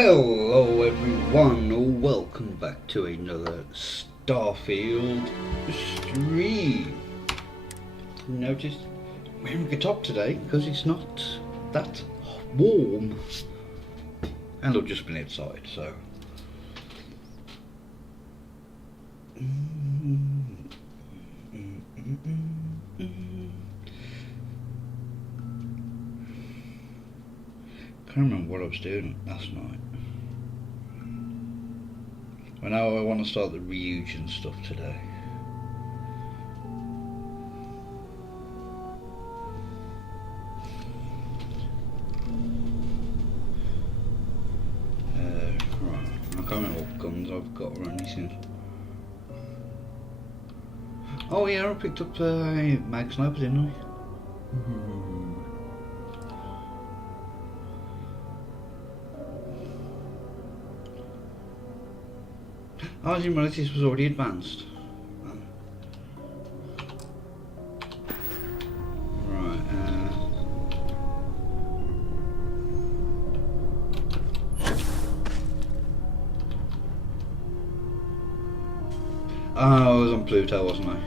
Hello everyone, welcome back to another Starfield stream. Noticed wearing a top today because it's not that warm, and I've just been outside, so can't remember what I was doing last night. I know I want to start the Ryujin stuff today. Right, I can't remember what guns I've got or anything. Oh yeah, I picked up a mag sniper, didn't I? I didn't realise this was already advanced. Right, I was on Pluto, wasn't I?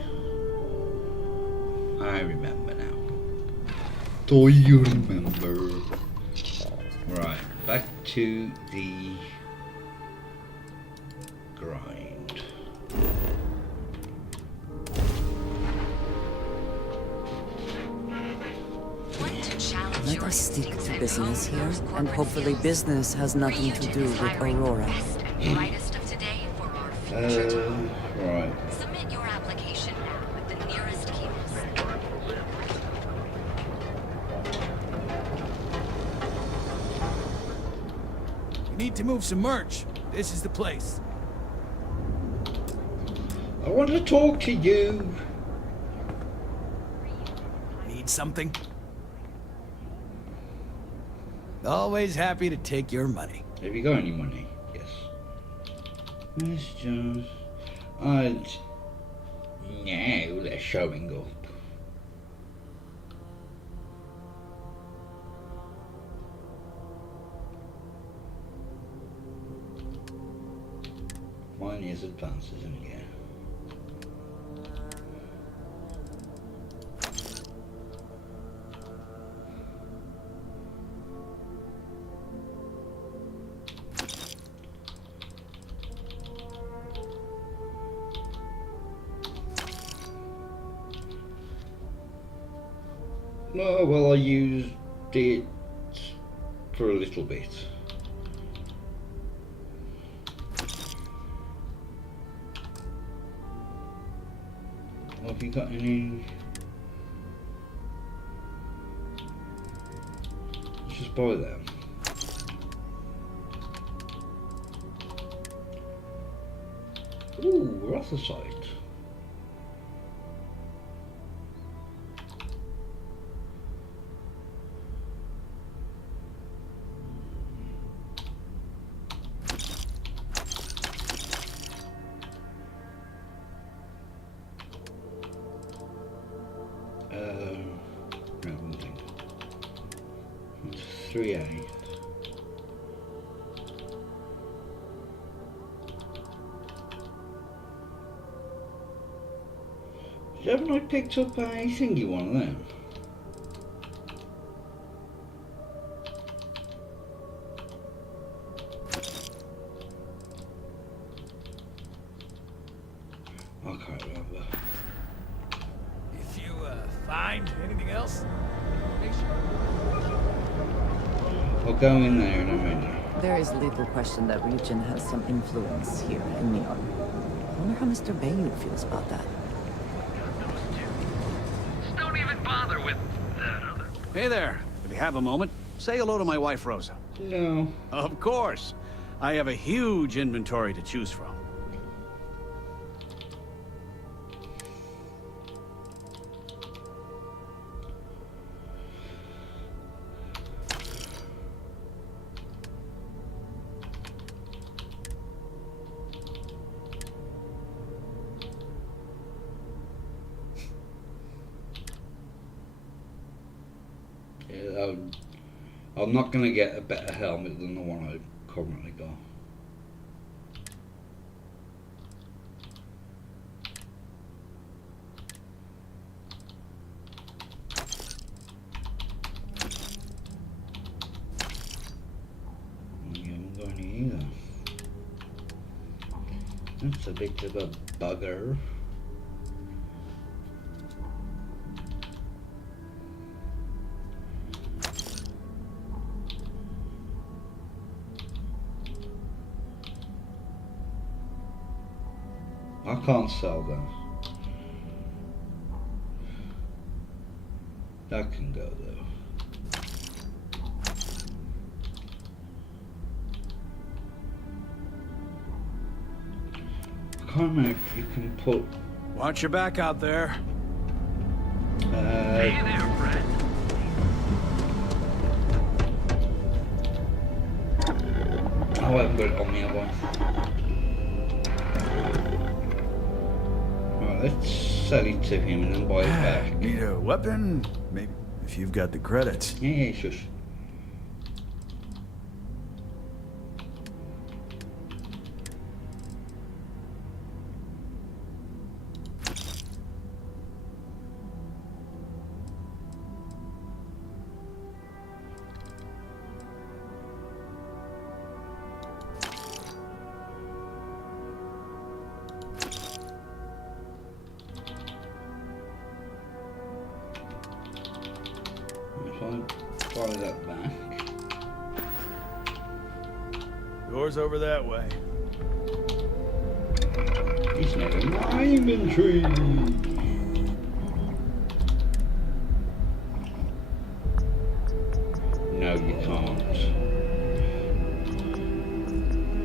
I remember now. Do you remember? Right, back to the grind. Let us stick to business here, and hopefully business has nothing to do with Aurora. Right. Submit your application now at the nearest kiosk. We need to move some merch. This is the place. I want to talk to you. Need something? Always happy to take your money. Have you got any money? Yes. It's just... now they're showing up. Mine is advanced, isn't it? No, well, I used it for a little bit. Have you got any? Let's just buy them. Ooh, Rothosite. Nothing. 3A. Haven't I picked up a thingy one of them? I can't remember. If you find anything else, make sure. I'll go in there in a minute. There is little question that Ryujin has some influence here in Neon. I wonder how Mr. Bayou feels about that. Don't even bother with that other. Hey there. If you have a moment, say hello to my wife, Rosa. No. Of course. I have a huge inventory to choose from. I'm not going to get a better helmet than the one I've currently got. That's a bit of a bugger. I can't sell that. That can go though. I can't remember if you can put. Watch your back out there. Hey there, Fred. Oh, I haven't got it on me, have I? Right, let's sell it to him and then buy it back. Need a weapon? Maybe, if you've got the credits. Yeah, shush. Buy that back. Doors over that way. He's not in my inventory. No, you can't.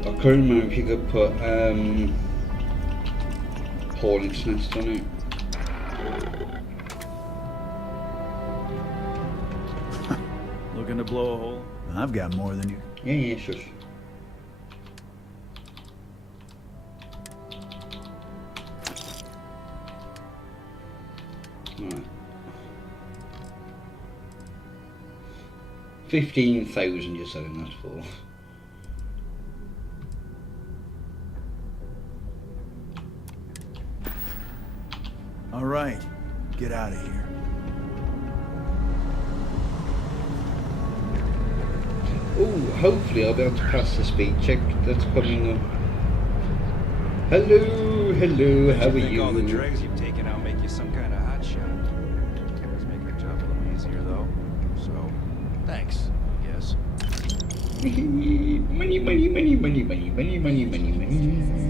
I couldn't remember if you could put Hornet's Nest on it. Looking to blow a hole? I've got more than you. Yeah, shush. Right. 15,000 you're selling that for. All right, get out of here. Oh, hopefully I'll be able to pass the speed check that's coming up. Hello, hello, how are you? All the drugs you've taken out make you some kind of hot shot. Does make our job a little easier though. So, thanks, I guess. money, money, money, money, money, money, money, money, money.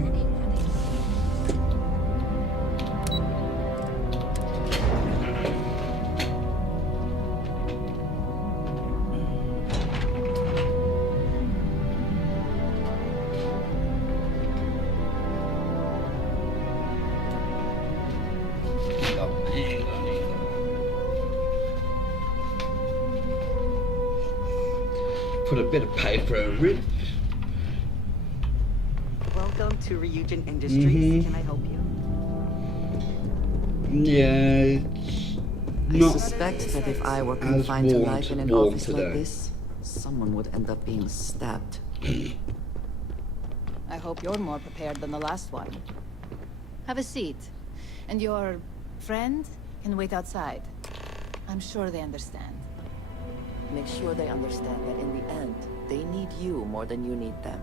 Put a bit of paper over it. Welcome to Ryujin Industries. Can I help you? Yeah, it's I not suspect that if I were confined to warm life in an warm office today. like this, someone would end up being stabbed. I hope you're more prepared than the last one. Have a seat. And your friend can wait outside. I'm sure they understand. Make sure they understand that in the end, they need you more than you need them.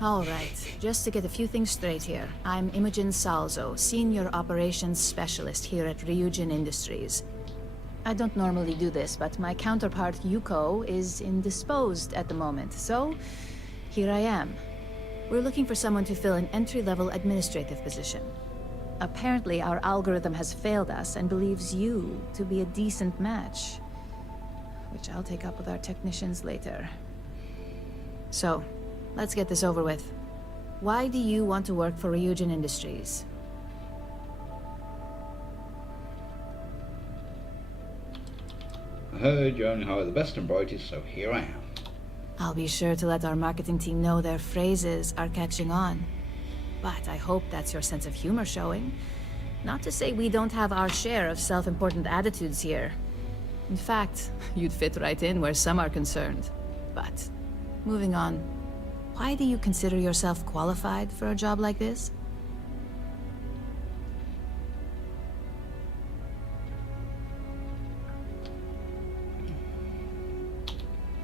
All right, just to get a few things straight here. I'm Imogen Salzo, Senior Operations Specialist here at Ryujin Industries. I don't normally do this, but my counterpart Yuko is indisposed at the moment, so here I am. We're looking for someone to fill an entry-level administrative position. Apparently, our algorithm has failed us and believes you to be a decent match, which I'll take up with our technicians later. So, let's get this over with. Why do you want to work for Ryujin Industries? I heard you only hire the best and brightest, so here I am. I'll be sure to let our marketing team know their phrases are catching on. But I hope that's your sense of humor showing. Not to say we don't have our share of self-important attitudes here. In fact, you'd fit right in where some are concerned. But, moving on. Why do you consider yourself qualified for a job like this?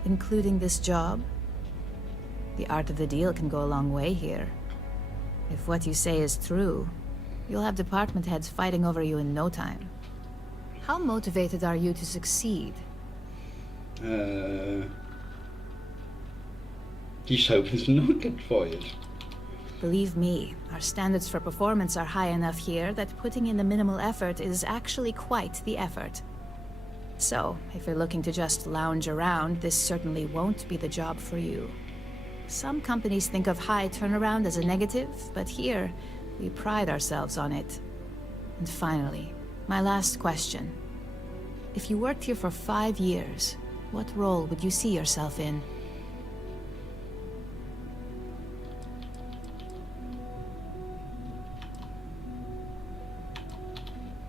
Including this job? The art of the deal can go a long way here. If what you say is true, you'll have department heads fighting over you in no time. How motivated are you to succeed? Just hoping to not get fired. Believe me, our standards for performance are high enough here that putting in the minimal effort is actually quite the effort. So, if you're looking to just lounge around, this certainly won't be the job for you. Some companies think of high turnaround as a negative, but here, we pride ourselves on it. And finally, my last question. If you worked here for 5 years, what role would you see yourself in?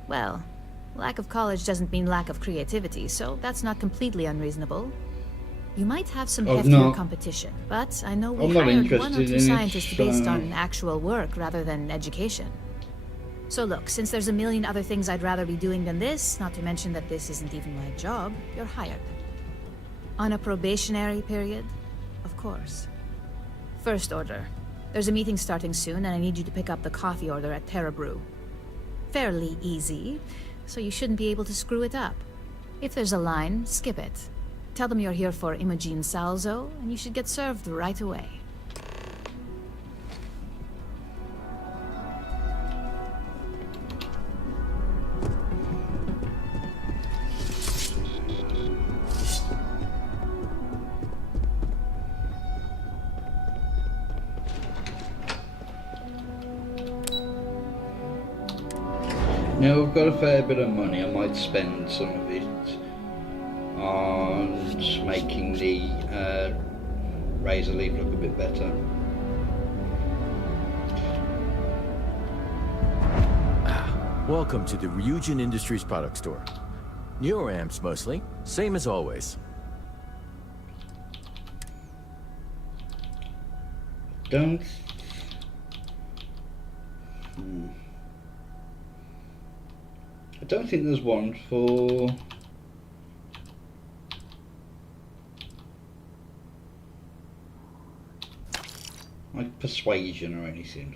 Well, lack of college doesn't mean lack of creativity, so that's not completely unreasonable. You might have some heftier competition, but I know we hired 1 or 2 scientists based on actual work rather than education. So look, since there's a million other things I'd rather be doing than this, not to mention that this isn't even my job, you're hired. On a probationary period, of course. First order. There's a meeting starting soon, and I need you to pick up the coffee order at Terra Brew. Fairly easy, so you shouldn't be able to screw it up. If there's a line, skip it. Tell them you're here for Imogene Salzo, and you should get served right away. Now I've got a fair bit of money. I might spend some of it on making the razor leaf look a bit better. Welcome to the Ryujin Industries product store. Neuroamps mostly, same as always. I don't think there's one for like persuasion or anything.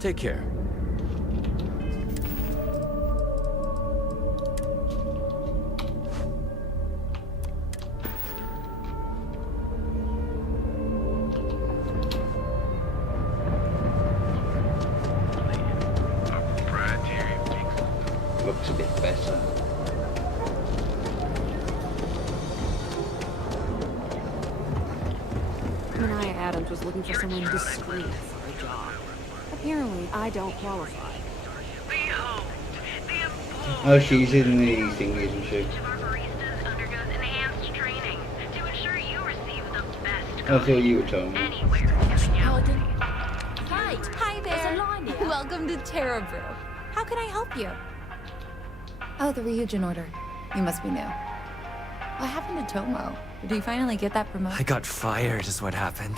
Take care. Looks a bit better. Manaya Adams was looking for someone discreet for a job. Apparently, I don't qualify. Oh, she's in the thing, isn't she? I thought you were telling me. Hi. Hi there. Welcome to Terra Brew. How can I help you? Oh, the Ryujin order. You must be new. What happened to Tomo? Did he finally get that promotion? I got fired is what happened.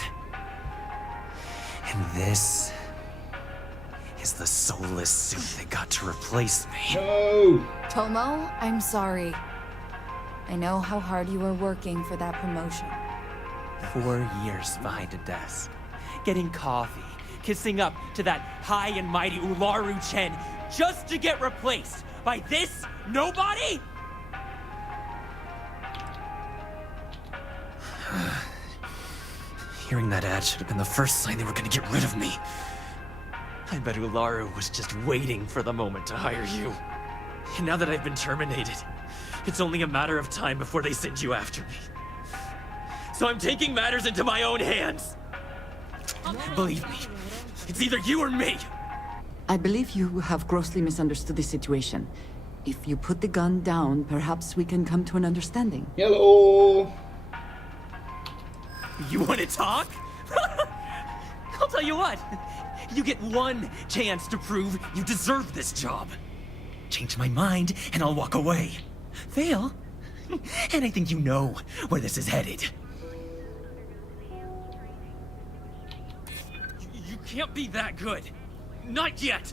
And this is the soulless suit that got to replace me. No! Tomo, I'm sorry. I know how hard you were working for that promotion. 4 years behind a desk, getting coffee, kissing up to that high and mighty Ularu Chen, just to get replaced by this nobody? Hearing that ad should have been the first sign they were gonna get rid of me. I bet Ularu was just waiting for the moment to hire you. And now that I've been terminated, it's only a matter of time before they send you after me. So I'm taking matters into my own hands. Believe me, it's either you or me. I believe you have grossly misunderstood the situation. If you put the gun down, perhaps we can come to an understanding. Hello. You want to talk? I'll tell you what. You get one chance to prove you deserve this job. Change my mind, and I'll walk away. Fail, and I think you know where this is headed. You can't be that good. Not yet.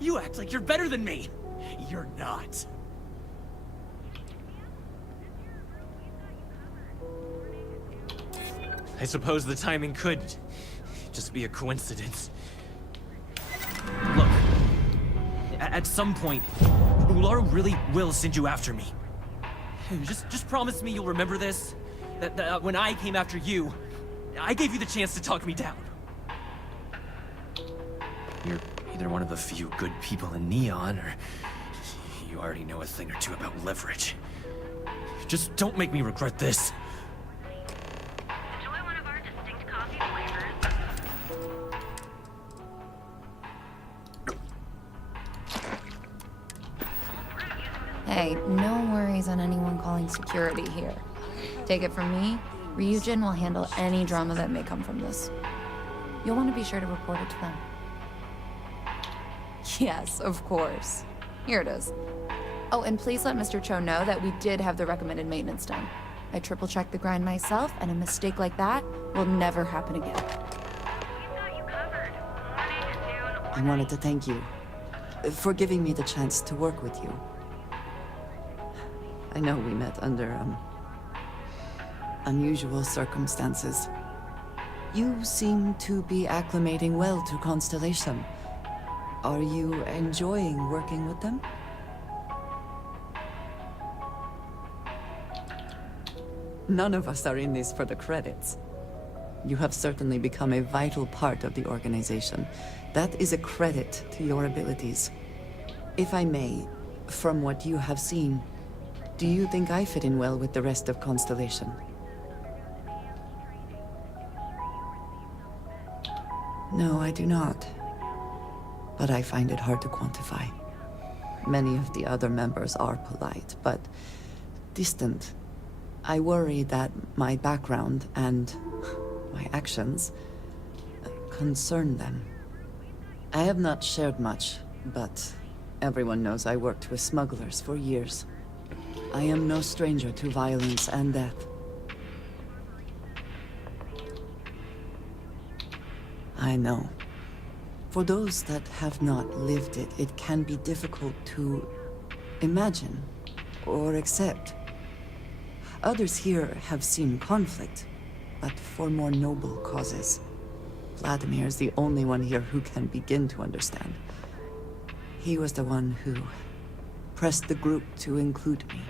You act like you're better than me. You're not. I suppose the timing could just be a coincidence. Look, at some point, Ularu really will send you after me. Just promise me you'll remember this. That when I came after you, I gave you the chance to talk me down. You're either one of the few good people in Neon, or you already know a thing or two about leverage. Just don't make me regret this. Enjoy one of our distinct coffee flavors. Hey, no worries on anyone calling security here. Take it from me, Ryujin will handle any drama that may come from this. You'll want to be sure to report it to them. Yes, of course. Here it is. Oh, and please let Mr. Cho know that we did have the recommended maintenance done. I triple-checked the grind myself, and a mistake like that will never happen again. I wanted to thank you for giving me the chance to work with you. I know we met under, unusual circumstances. You seem to be acclimating well to Constellation. Are you enjoying working with them? None of us are in this for the credits. You have certainly become a vital part of the organization. That is a credit to your abilities. If I may, from what you have seen, do you think I fit in well with the rest of Constellation? No, I do not. But I find it hard to quantify. Many of the other members are polite, but distant. I worry that my background and my actions concern them. I have not shared much, but everyone knows I worked with smugglers for years. I am no stranger to violence and death. I know. For those that have not lived it, it can be difficult to imagine or accept. Others here have seen conflict, but for more noble causes. Vladimir is the only one here who can begin to understand. He was the one who pressed the group to include me.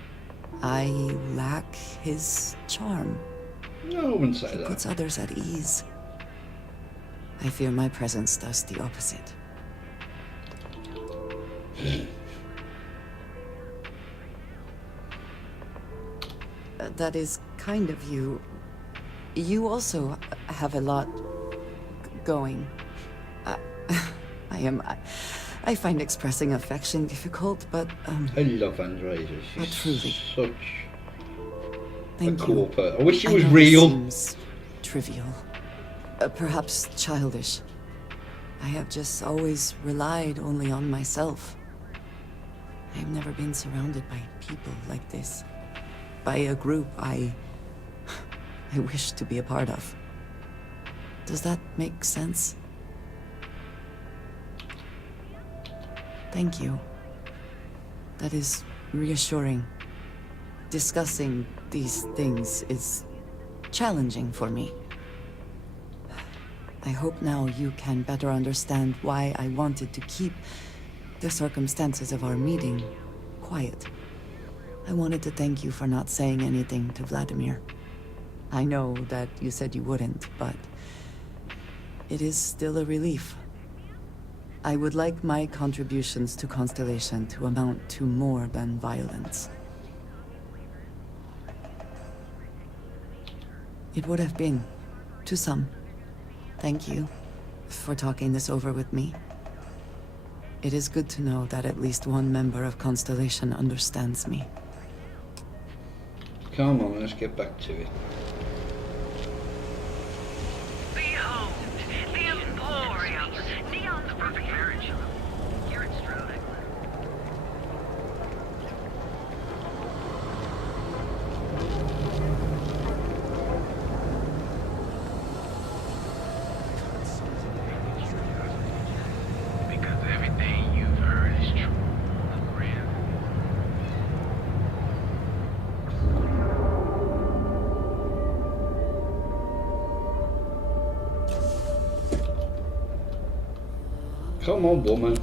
I lack his charm. No, I wouldn't say He that. puts others at ease. I fear my presence does the opposite. That is kind of you. You also have a lot going. I find expressing affection difficult, but I love Andreja. but She's truly. such Thank a you. cool person. I wish she I was know real. This seems trivial. Perhaps childish. I have just always relied only on myself. I've never been surrounded by people like this. By a group I wish to be a part of. Does that make sense? Thank you. That is reassuring. Discussing these things is challenging for me. I hope now you can better understand why I wanted to keep the circumstances of our meeting quiet. I wanted to thank you for not saying anything to Vladimir. I know that you said you wouldn't, but it is still a relief. I would like my contributions to Constellation to amount to more than violence. It would have been, to some. Thank you for talking this over with me. It is good to know that at least one member of Constellation understands me. Come on, let's get back to it. Behold, the Emporium. Neon's perfect marriage. You're in Stroud. Because everything you've heard is true. Real. Come on, woman.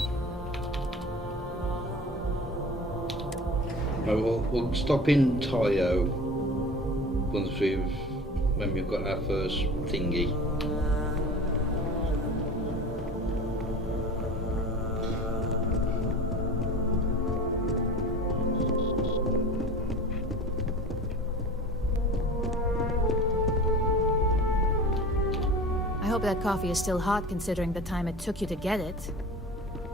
No, we'll stop in Tayo when we've got our first thingy. I hope that coffee is still hot considering the time it took you to get it.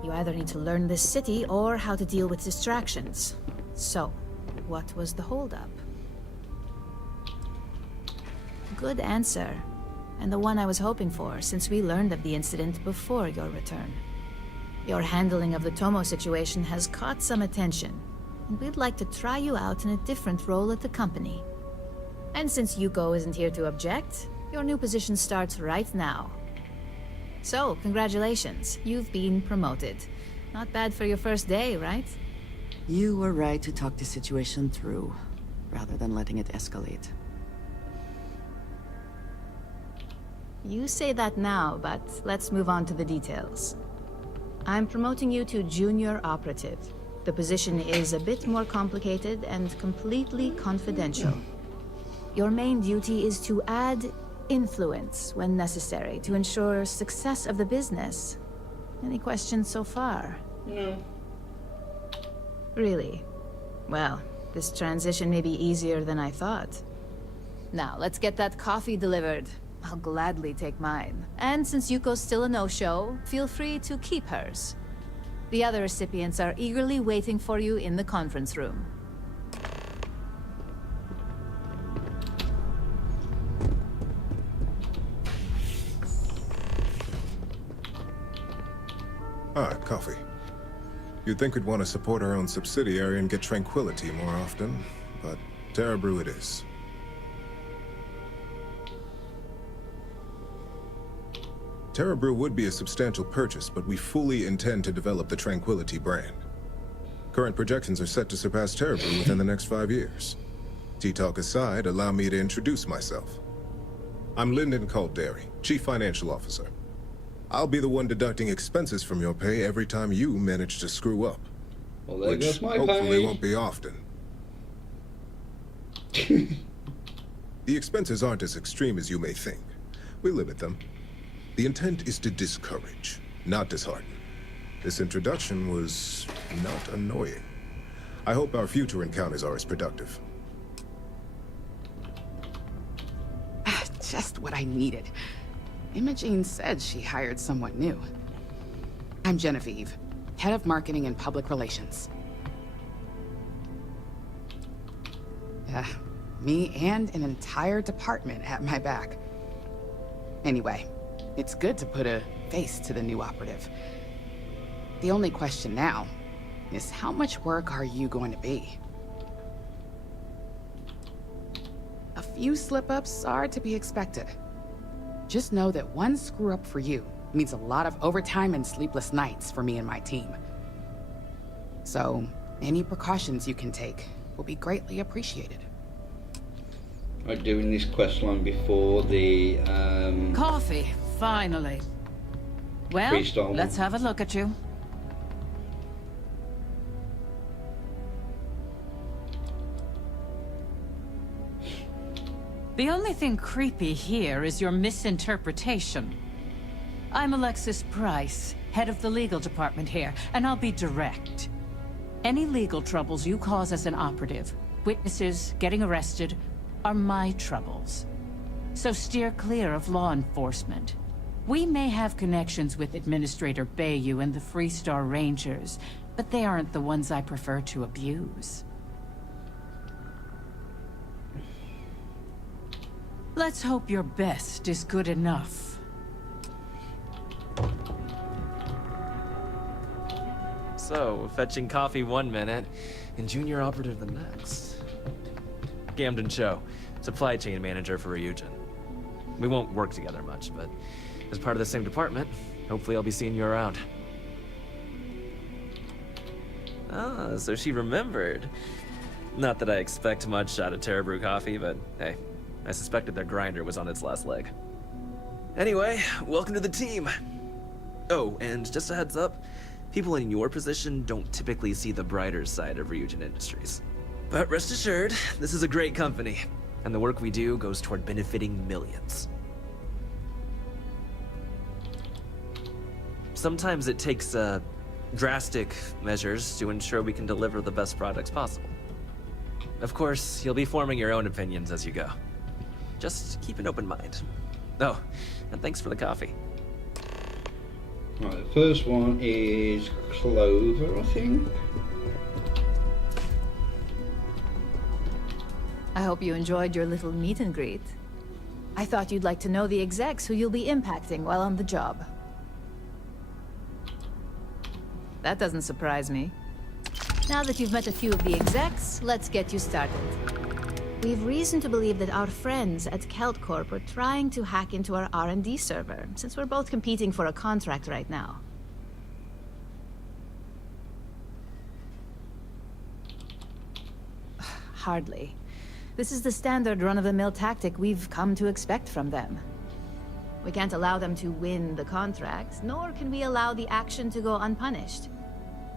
You either need to learn this city or how to deal with distractions. So, what was the holdup? Good answer. And the one I was hoping for, since we learned of the incident before your return. Your handling of the Tomo situation has caught some attention, and we'd like to try you out in a different role at the company. And since Yuko isn't here to object, your new position starts right now. So, congratulations. You've been promoted. Not bad for your first day, right? You were right to talk the situation through, rather than letting it escalate. You say that now, but let's move on to the details. I'm promoting you to junior operative. The position is a bit more complicated and completely confidential. Your main duty is to add influence when necessary to ensure success of the business. Any questions so far? No. Really? Well, this transition may be easier than I thought. Now, let's get that coffee delivered. I'll gladly take mine. And since Yuko's still a no-show, feel free to keep hers. The other recipients are eagerly waiting for you in the conference room. Ah, coffee. You'd think we'd want to support our own subsidiary and get tranquility more often, but Terra Brew it is. Terra Brew would be a substantial purchase, but we fully intend to develop the Tranquility brand. Current projections are set to surpass Terra Brew within the next 5 years. Tea-talk aside, allow me to introduce myself. I'm Lyndon Calderi, Chief Financial Officer. I'll be the one deducting expenses from your pay every time you manage to screw up. Well, there which goes my hopefully pay. won't be often. The expenses aren't as extreme as you may think. We limit them. The intent is to discourage, not dishearten. This introduction was not annoying. I hope our future encounters are as productive. Just what I needed. Imogene said she hired someone new. I'm Genevieve, Head of Marketing and Public Relations. Me and an entire department at my back. Anyway, it's good to put a face to the new operative. The only question now is how much work are you going to be? A few slip-ups are to be expected. Just know that one screw-up for you means a lot of overtime and sleepless nights for me and my team. So, any precautions you can take will be greatly appreciated. I'm doing this quest line before the Coffee, finally. Well, freestyle one. let's have a look at you. The only thing creepy here is your misinterpretation. I'm Alexis Price, head of the legal department here, and I'll be direct. Any legal troubles you cause as an operative, witnesses, getting arrested, are my troubles. so steer clear of law enforcement. We may have connections with Administrator Bayou and the Freestar Rangers, but they aren't the ones I prefer to abuse. Let's hope your best is good enough. So, fetching coffee 1 minute, and junior operative the next. Gamden Cho, supply chain manager for Ryujin. We won't work together much, but as part of the same department, hopefully I'll be seeing you around. Ah, so she remembered. Not that I expect much out of Terra Brew Coffee, but hey, I suspected their grinder was on its last leg. Anyway, welcome to the team. Oh, and just a heads up, people in your position don't typically see the brighter side of Ryujin Industries. But rest assured, this is a great company, and the work we do goes toward benefiting millions. Sometimes it takes drastic measures to ensure we can deliver the best products possible. Of course, you'll be forming your own opinions as you go. Just keep an open mind. Oh, and thanks for the coffee. Right, the first one is Clover, I think. I hope you enjoyed your little meet and greet. I thought you'd like to know the execs who you'll be impacting while on the job. That doesn't surprise me. Now that you've met a few of the execs, let's get you started. We've reason to believe that our friends at CeltCorp are trying to hack into our R&D server, since we're both competing for a contract right now. Hardly. This is the standard run-of-the-mill tactic we've come to expect from them. We can't allow them to win the contract, nor can we allow the action to go unpunished.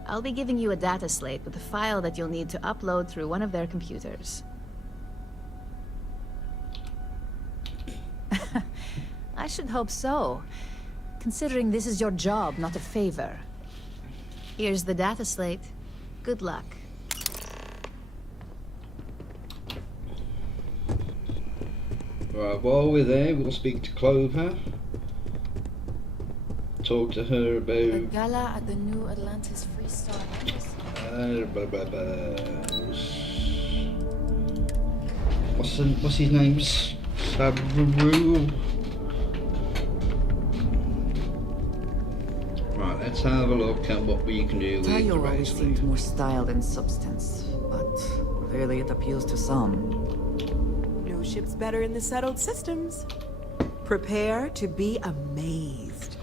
I'll be giving you a data slate with a file that you'll need to upload through one of their computers. I should hope so, considering this is your job, not a favor. Here's the data slate. Good luck. Right, while we're there, we'll speak to Clover. Talk to her A about... gala at the New Atlantis Freestar Embassy. What's his name? Sabu. Right, let's have a look at what we can do with the Tayo always Ryzen. seemed more style than substance, but clearly it appeals to some. No ship's better in the settled systems. Prepare to be amazed.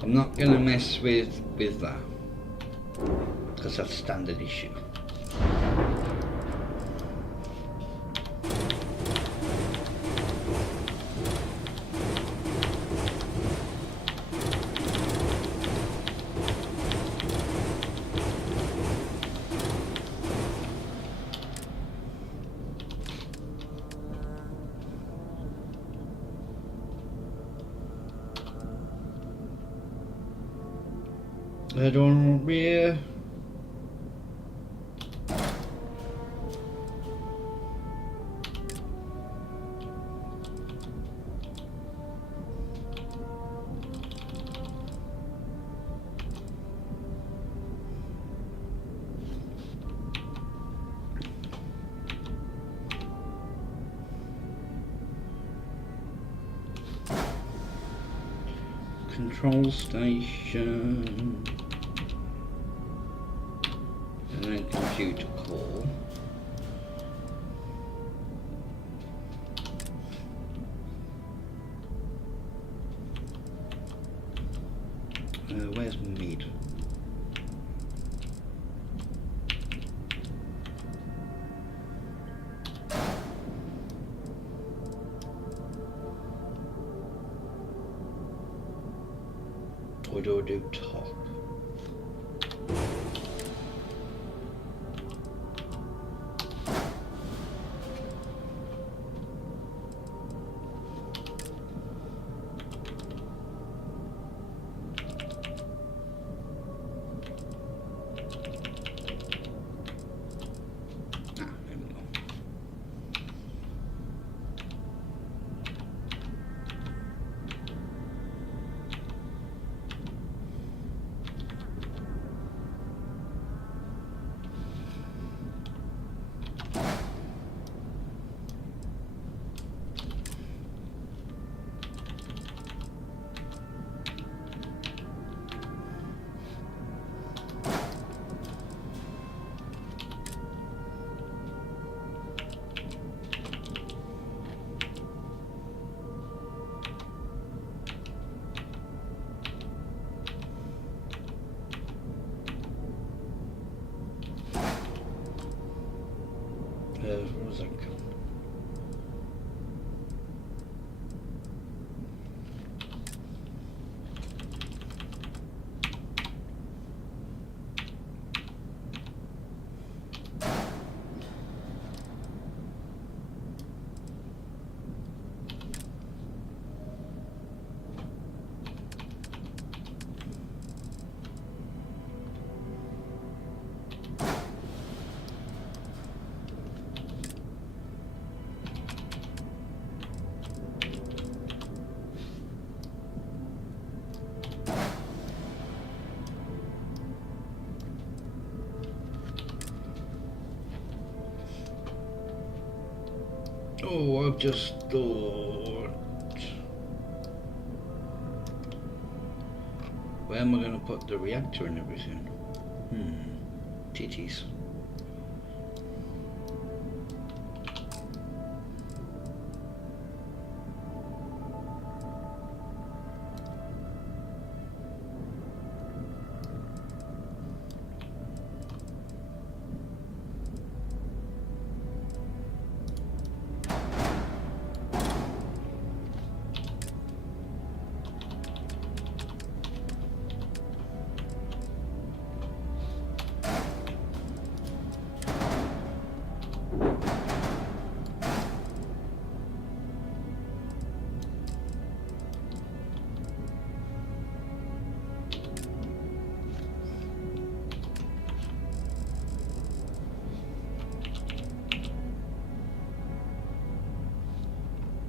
I'm not gonna mess with that, because that's a standard issue. Head on rear. Control station. And then computer core. Where's mid? Or do I do top? What was that? Oh, I've just thought. Where am I going to put the reactor and everything? Titties.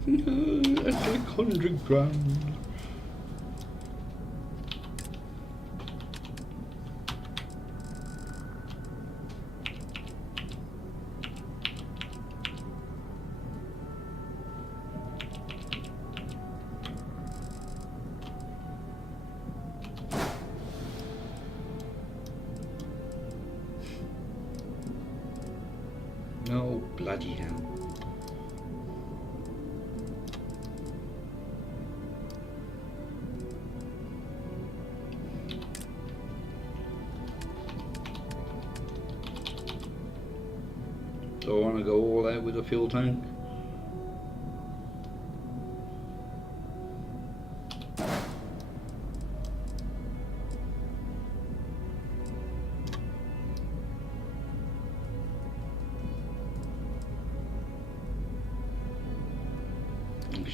That's like 100 grand. No, bloody hell. Do I want to go all out with a fuel tank?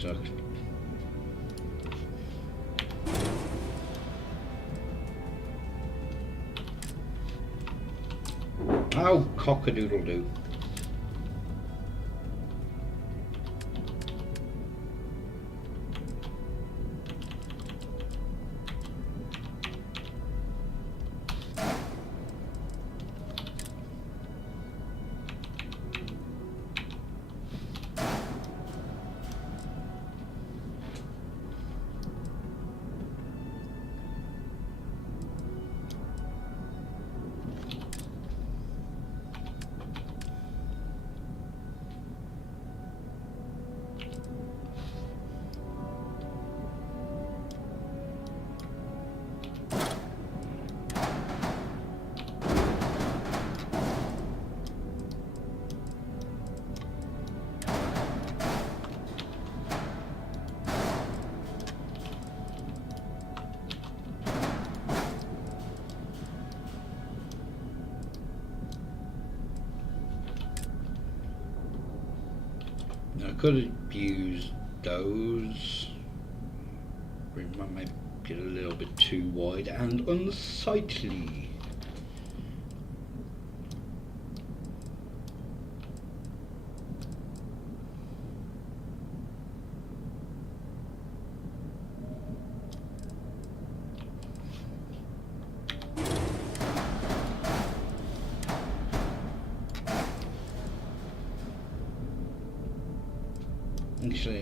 Sucks. Oh, cock-a-doodle-doo. I could have used those. Maybe get a little bit too wide and unsightly. Actually,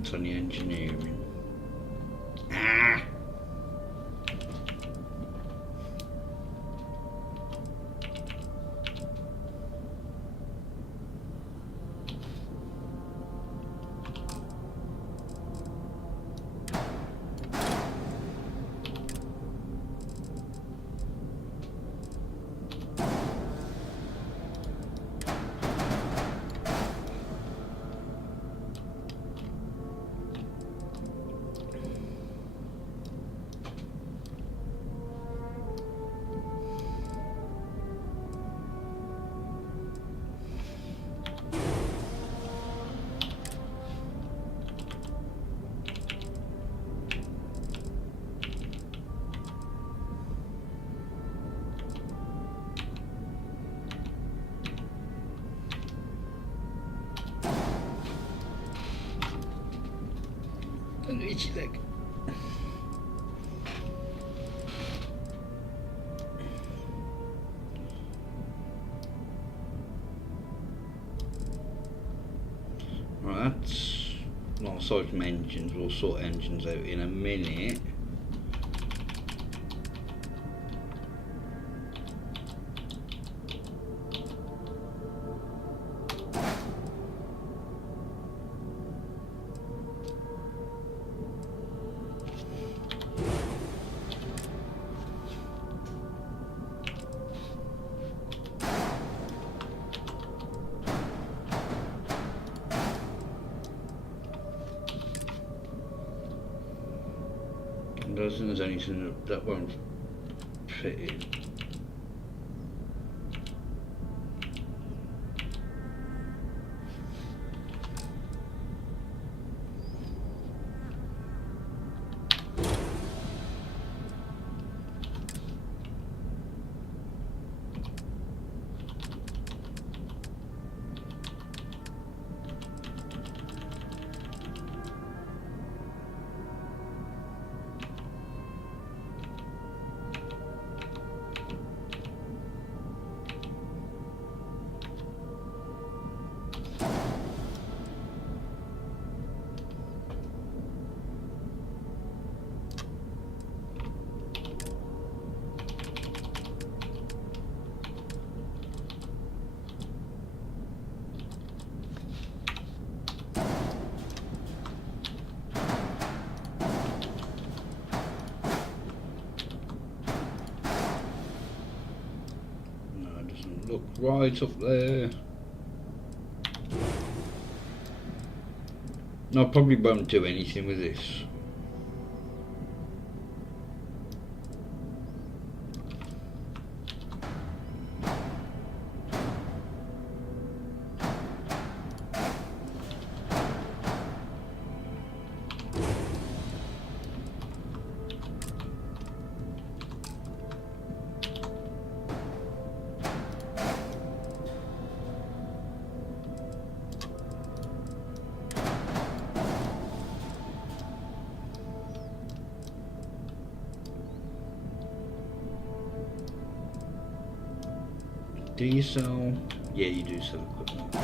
it's on the engineering. Ah! itchy leg. Right, that's well, aside from engines, we'll sort engines out in a minute. I don't think there's anything that won't fit in. Look right up there. No, I probably won't do anything with this. Do you sell? Yeah, you do sell equipment.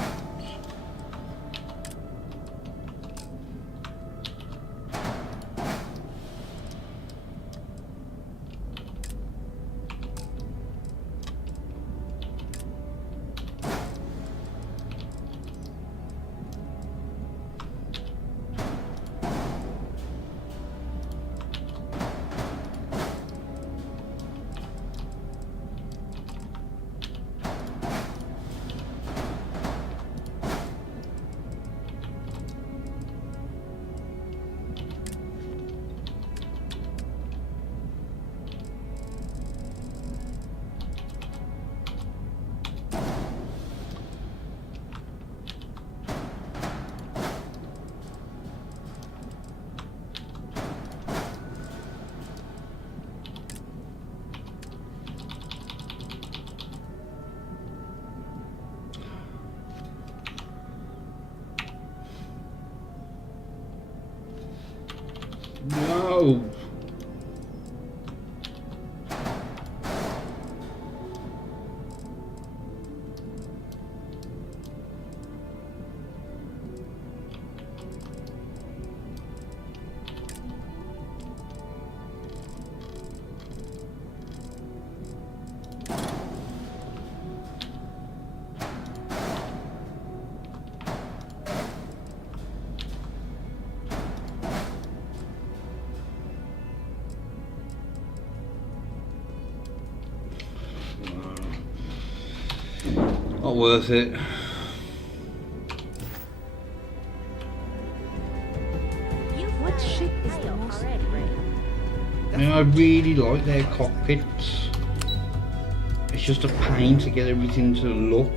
No. Not worth it. What ship is the most? I mean, I really like their cockpits. It's just a pain to get everything to look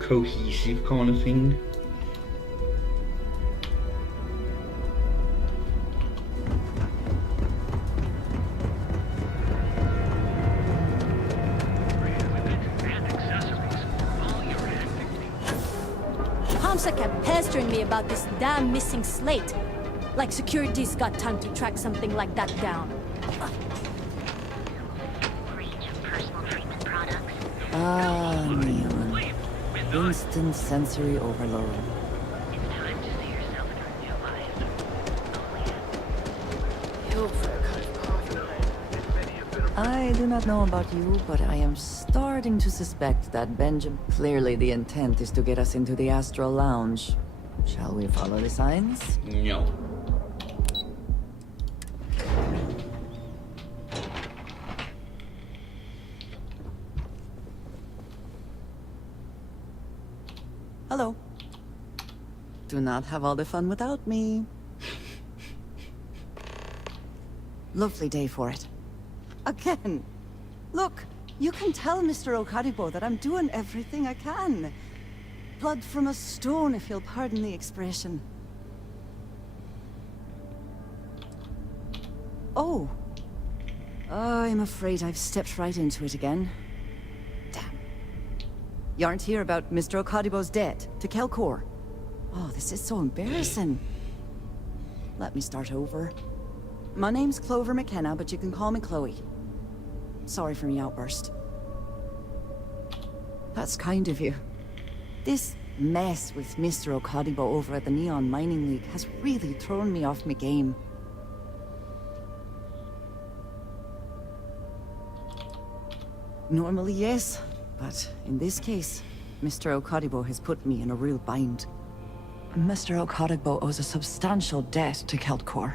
cohesive, kind of thing. Hamsa kept pestering me about this damn missing slate. Like security's got time to track something like that down. Ah, Neon. Instant sensory overload. I do not know about you, but I am starting to suspect that Benjamin... Clearly the intent is to get us into the Astral Lounge. Shall we follow the signs? No. Hello. Do not have all the fun without me. Lovely day for it. Again. Look, you can tell Mr. Okadibo that I'm doing everything I can. Blood from a stone, if you'll pardon the expression. Oh. I'm afraid I've stepped right into it again. Damn. You aren't here about Mr. Okadibo's debt to CeltCorp. Oh, this is so embarrassing. Let me start over. My name's Clover McKenna, but you can call me Chloe. Sorry for me outburst. That's kind of you. This mess with Mr. Okadibo over at the Neon Mining League has really thrown me off my game. Normally, yes, but in this case, Mr. Okadibo has put me in a real bind. Mr. Okadibo owes a substantial debt to CeltCorp.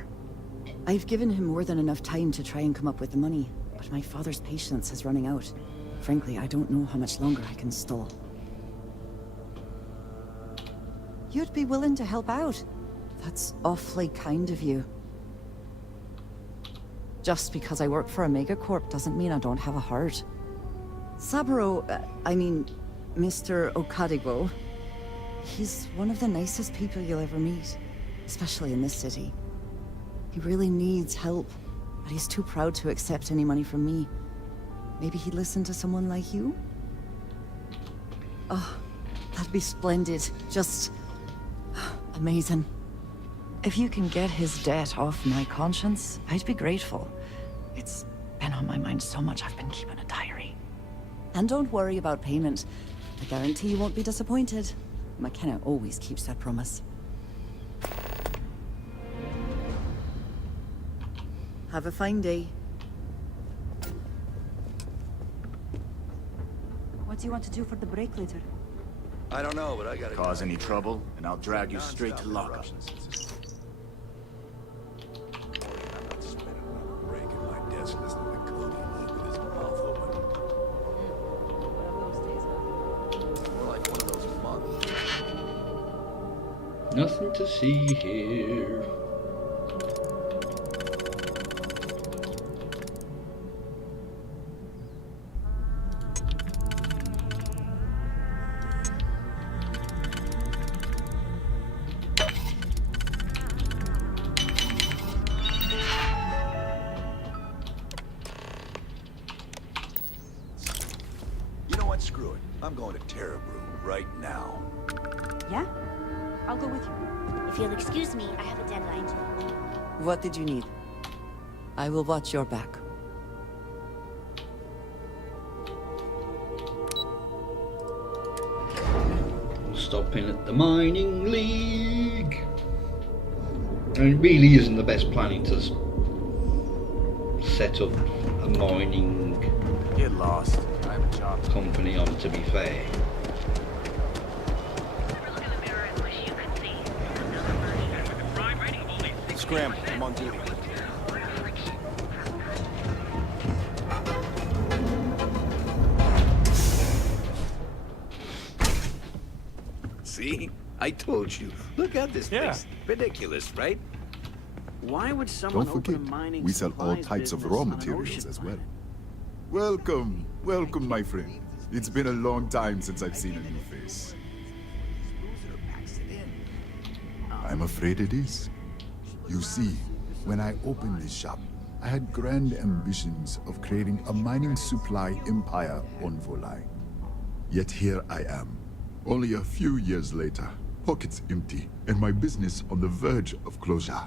I've given him more than enough time to try and come up with the money, but my father's patience is running out. Frankly, I don't know how much longer I can stall. You'd be willing to help out. That's awfully kind of you. Just because I work for a megacorp doesn't mean I don't have a heart. Mr. Okadibo, he's one of the nicest people you'll ever meet, especially in this city. He really needs help, but he's too proud to accept any money from me. Maybe he'd listen to someone like you? Oh, that'd be splendid. Just... amazing. If you can get his debt off my conscience, I'd be grateful. It's been on my mind so much I've been keeping a diary. And don't worry about payment. I guarantee you won't be disappointed. McKenna always keeps that promise. Have a fine day. What do you want to do for the break later? I don't know, but I gotta... Cause any trouble, and I'll drag you straight to lockup. Nothing to see here. You know what? Screw it. I'm going to Terrabrew right now. Yeah? I'll go with you. If you'll excuse me, I have a deadline. What did you need? I will watch your back. Stopping at the mining league. And it really isn't the best planning to set up a mining Get lost. I have a job. Company on, to be fair. Scram, I'm on duty. See? I told you. Look at this place. Ridiculous, right? Why would someone Don't forget, open a mining we sell all supplies types of business raw on an materials ocean as well. planet? Welcome, welcome, my friend. It's been a long time since I've seen a new face. I'm afraid it is. You see, when I opened this shop, I had grand ambitions of creating a mining supply empire on Volai. Yet here I am, only a few years later, pockets empty, and my business on the verge of closure.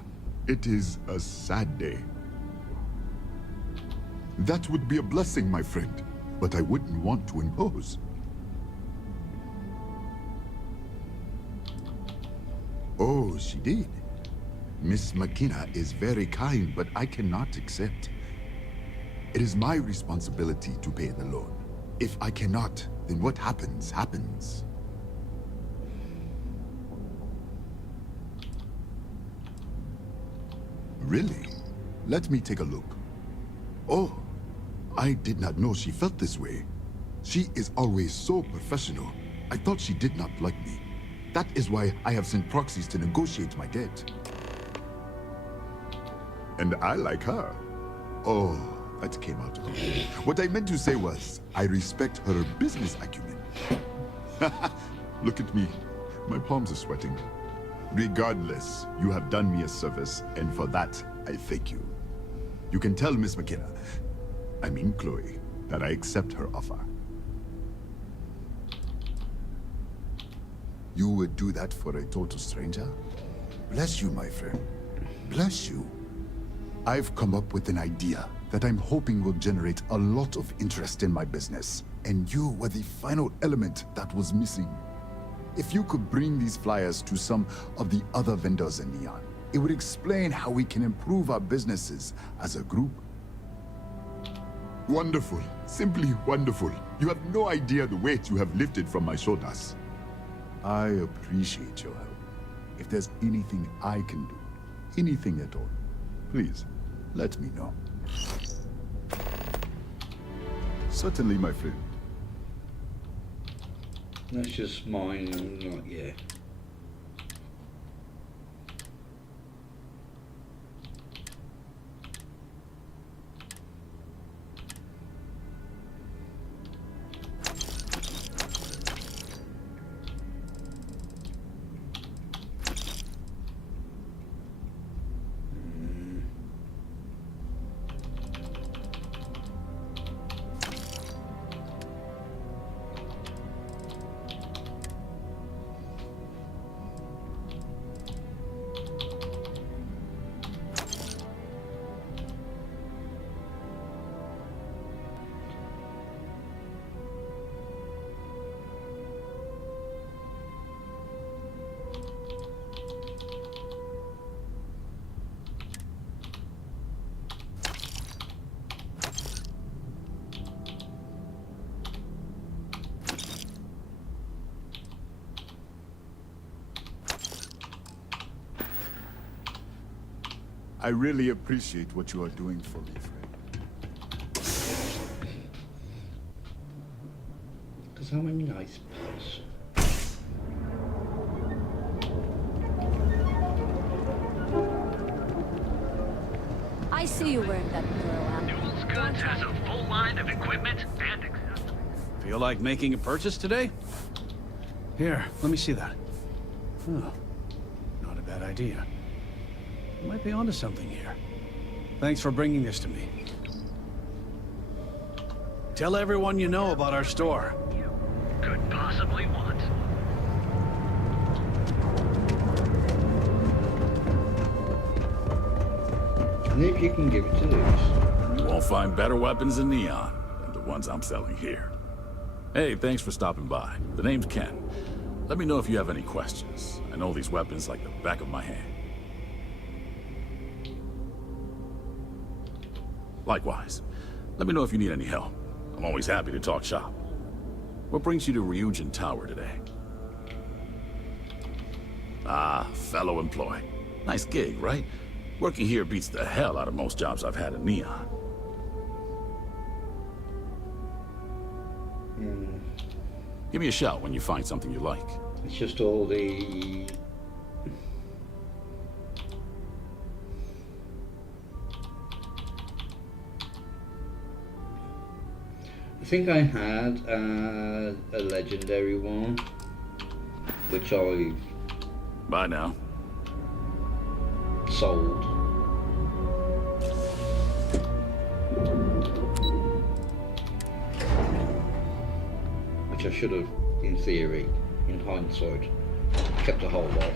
It is a sad day. That would be a blessing, my friend, but I wouldn't want to impose. Oh, she did. Miss McKenna is very kind, but I cannot accept. It is my responsibility to pay the loan. If I cannot, then what happens, happens. Really? Let me take a look. Oh, I did not know she felt this way. She is always so professional. I thought she did not like me. That is why I have sent proxies to negotiate my debt. And I like her. Oh, that came out of me. What I meant to say was, I respect her business acumen. Look at me. My palms are sweating. Regardless, you have done me a service, and for that, I thank you. You can tell Miss McKenna, I mean Chloe, that I accept her offer. You would do that for a total stranger? Bless you, my friend. Bless you. I've come up with an idea that I'm hoping will generate a lot of interest in my business, and you were the final element that was missing. If you could bring these flyers to some of the other vendors in Neon, it would explain how we can improve our businesses as a group. Wonderful. Simply wonderful. You have no idea the weight you have lifted from my shoulders. I appreciate your help. If there's anything I can do, anything at all, please, let me know. Certainly, my friend. That's just mine, not yeah. I really appreciate what you are doing for me, friend. Because I'm a nice person. I see you wearing that neuroamp. Duels Goods has a full line of equipment and Feel like making a purchase today? Here, let me see that. Oh, not a bad idea. You might be onto something here. Thanks for bringing this to me. Tell everyone you know about our store. could possibly want. And if you can give it to these. You won't find better weapons than Neon than the ones I'm selling here. Hey, thanks for stopping by. The name's Ken. Let me know if you have any questions. I know these weapons like the back of my hand. Likewise. Let me know if you need any help. I'm always happy to talk shop. What brings you to Ryujin Tower today? Ah, fellow employee. Nice gig, right? Working here beats the hell out of most jobs I've had in Neon. Give me a shout when you find something you like. It's just all the... I think I had a legendary one, which I... Bye now. Sold. Which I should have, in theory, in hindsight, kept a hold of.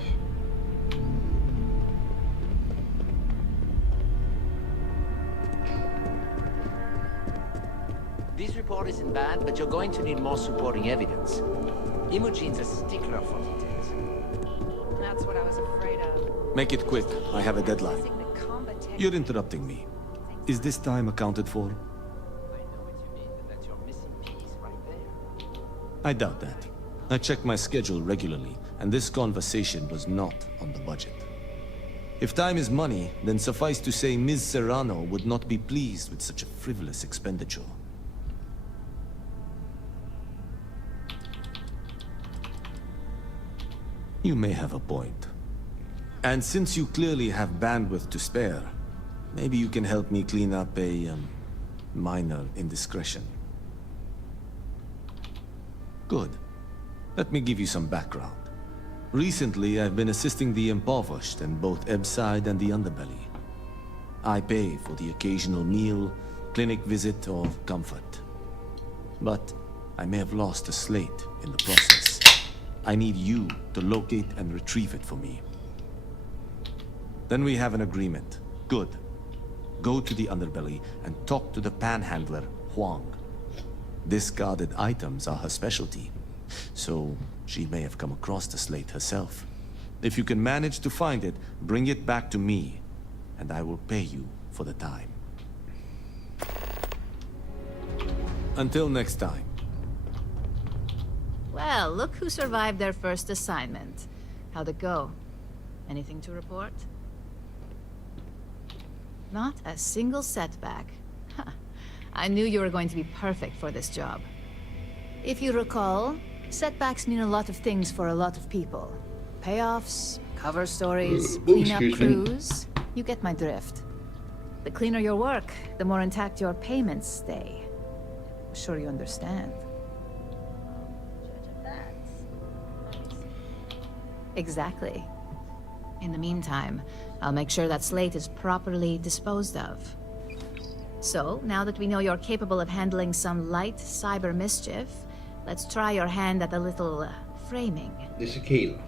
This report isn't bad, but you're going to need more supporting evidence. Imogene's a stickler for details. That's what I was afraid of. Make it quick. I have a deadline. You're interrupting me. Is this time accounted for? I doubt that. I check my schedule regularly, and this conversation was not on the budget. If time is money, then suffice to say Ms. Serrano would not be pleased with such a frivolous expenditure. You may have a point. And since you clearly have bandwidth to spare, maybe you can help me clean up a, minor indiscretion. Good. Let me give you some background. Recently, I've been assisting the impoverished in both Ebbside and the underbelly. I pay for the occasional meal, clinic visit, or comfort. But I may have lost a slate in the process. I need you to locate and retrieve it for me. Then we have an agreement. Good. Go to the underbelly and talk to the panhandler, Huang. Discarded items are her specialty, so she may have come across the slate herself. If you can manage to find it, bring it back to me, and I will pay you for the time. Until next time. Well, look who survived their first assignment. How'd it go? Anything to report? Not a single setback. Huh. I knew you were going to be perfect for this job. If you recall, setbacks mean a lot of things for a lot of people. Payoffs, cover stories, cleanup crews. You get my drift. The cleaner your work, the more intact your payments stay. I'm sure you understand. Exactly. In the meantime, I'll make sure that slate is properly disposed of. So, now that we know you're capable of handling some light cyber mischief, let's try your hand at a little framing. This Akila.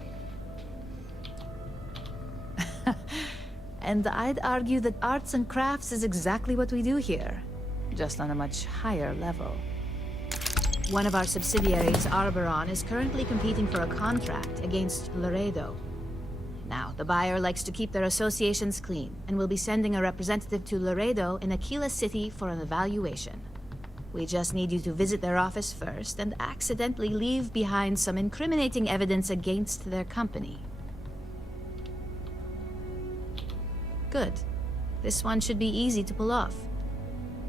And I'd argue that arts and crafts is exactly what we do here, just on a much higher level. One of our subsidiaries, Arboron, is currently competing for a contract against Laredo. Now, the buyer likes to keep their associations clean, and will be sending a representative to Laredo in Akila City for an evaluation. We just need you to visit their office first and accidentally leave behind some incriminating evidence against their company. Good. This one should be easy to pull off.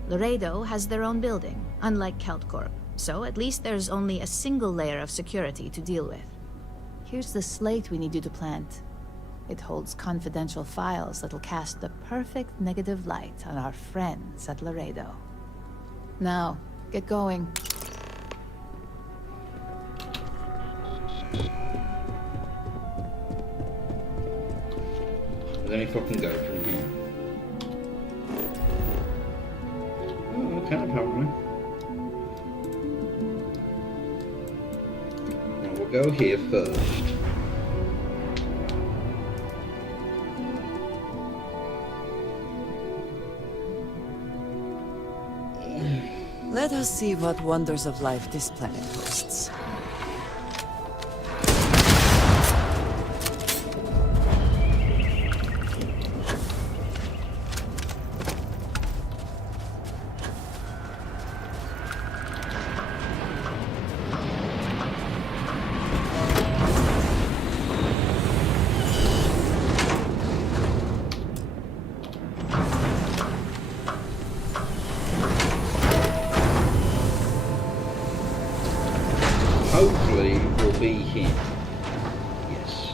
Laredo has their own building, unlike CeltCorp, so at least there's only a single layer of security to deal with. Here's the slate we need you to plant. It holds confidential files that'll cast the perfect negative light on our friends at Laredo. Now, get going. Then if I can go from here. Oh, okay, apparently. Now we'll go here first. Let us see what wonders of life this planet hosts. Hopefully we'll be here. Yes.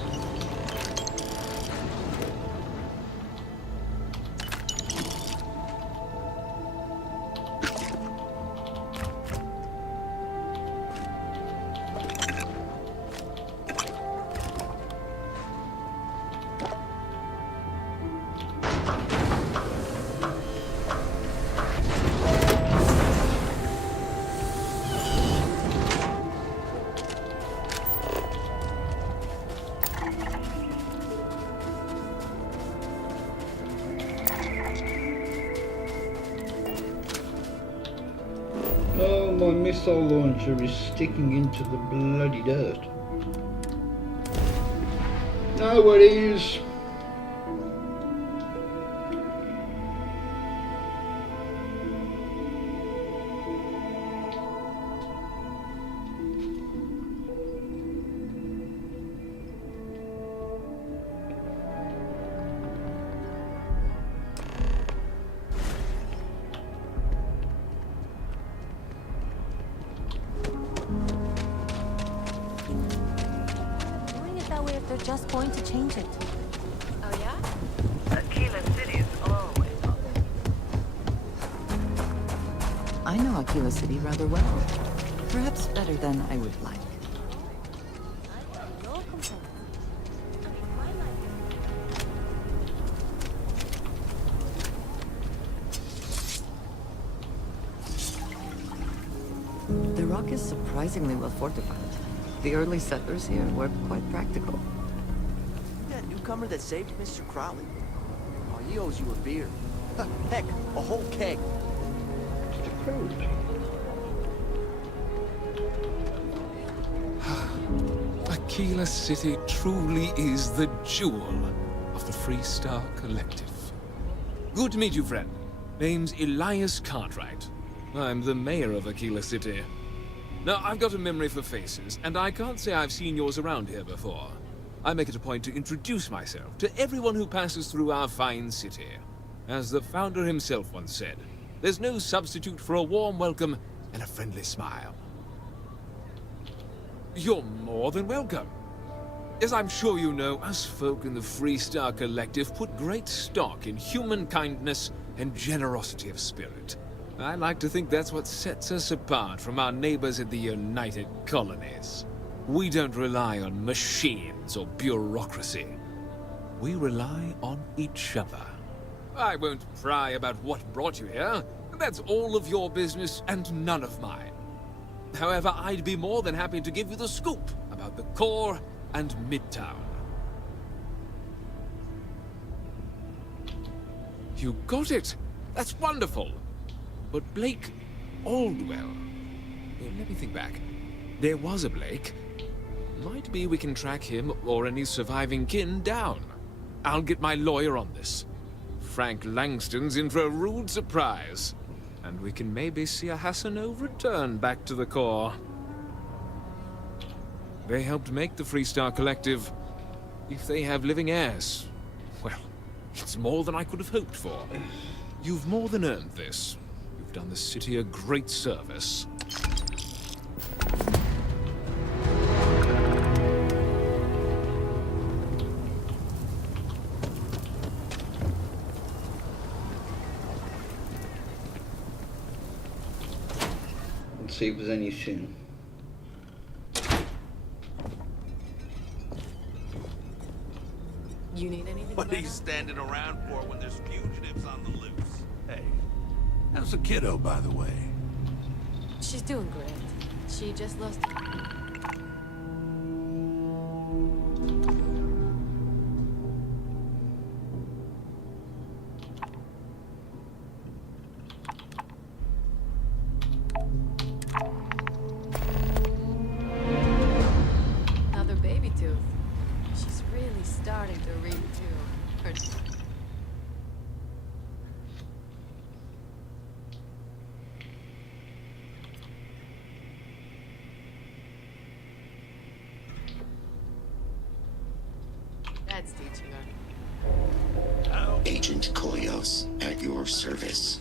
my missile launcher is sticking into the bloody dirt. No, it is. They're just going to change it. Oh yeah? Akila City is always up. I know Akila City rather well. Perhaps better than I would like. The rock is surprisingly well fortified. The early settlers here were quite practical. That newcomer that saved Mr. Crowley? Oh, he owes you a beer. Heck, a whole keg. Mr. Crowley. Akila City truly is the jewel of the Freestar Collective. Good to meet you, friend. Name's Elias Cartwright. I'm the mayor of Akila City. Now, I've got a memory for faces, and I can't say I've seen yours around here before. I make it a point to introduce myself to everyone who passes through our fine city. As the founder himself once said, there's no substitute for a warm welcome and a friendly smile. You're more than welcome. As I'm sure you know, us folk in the Freestar Collective put great stock in human kindness and generosity of spirit. I like to think that's what sets us apart from our neighbors at the United Colonies. We don't rely on machines or bureaucracy. We rely on each other. I won't pry about what brought you here. That's all of your business and none of mine. However, I'd be more than happy to give you the scoop about the core and Midtown. You got it! That's wonderful! But Blake Aldwell... Let me think back. There was a Blake. Might be we can track him or any surviving kin down. I'll get my lawyer on this. Frank Langston's in for a rude surprise. And we can maybe see a Hassano return back to the core. They helped make the Freestar Collective. If they have living heirs, well, it's more than I could have hoped for. You've more than earned this. You've done the city a great service. Let's see if there's anything. You need anything? What are you standing around for when there's fugitives on the loose? Hey, how's the kiddo, by the way? She's doing great. She just lost... Another baby tooth. She's really starting to read too. Her... That's teaching her. Agent Kolyos, at your service.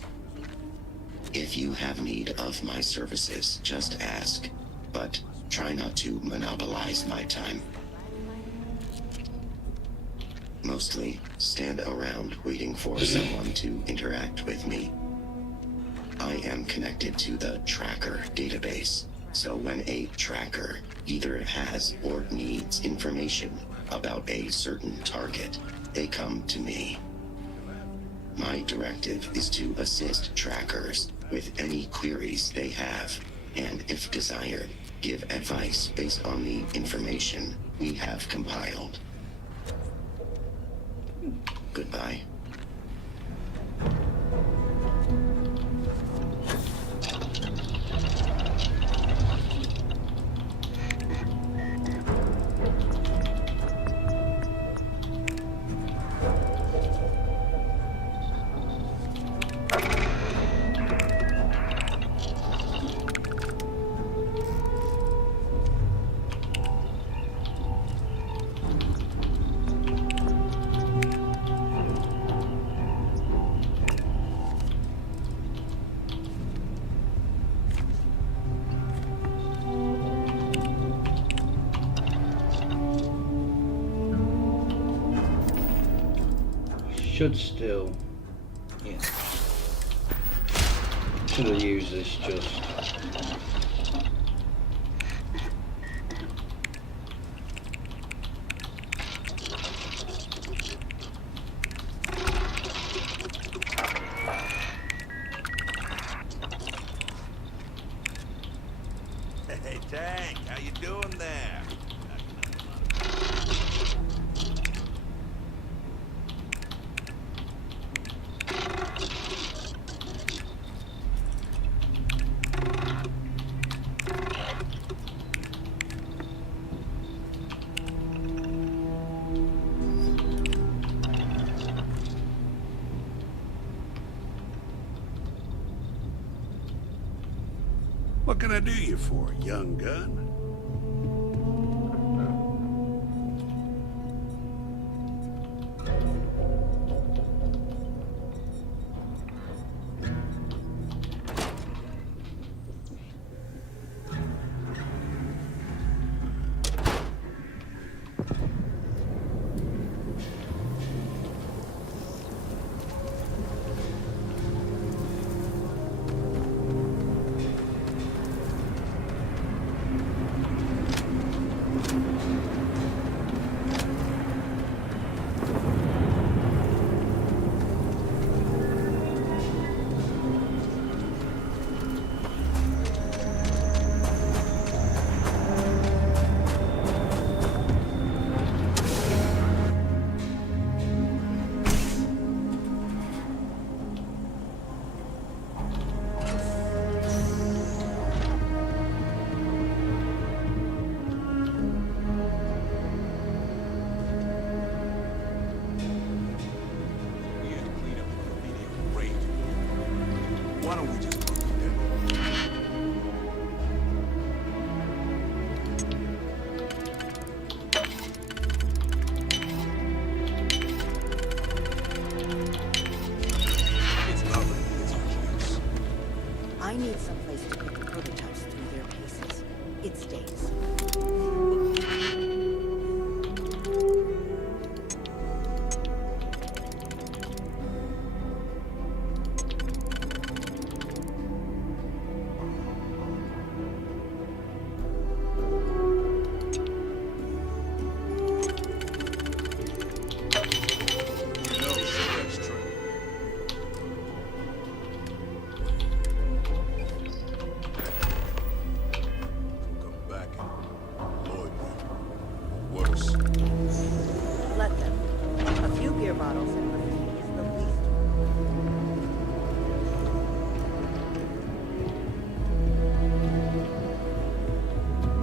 If you have need of my services, just ask, but try not to monopolize my time. Mostly, stand around waiting for someone to interact with me. I am connected to the tracker database, so when a tracker either has or needs information about a certain target, they come to me. My directive is to assist trackers with any queries they have, and if desired, give advice based on the information we have compiled. Goodbye. should still, yeah. Should have used this just. Hey, Tank, how you doing there? What can I do you for, young gun? Why don't we just move to It's lovely. It's our juice. I need someplace to put the prototypes through their paces. It stays. Let them. A few beer bottles and graffiti is the least.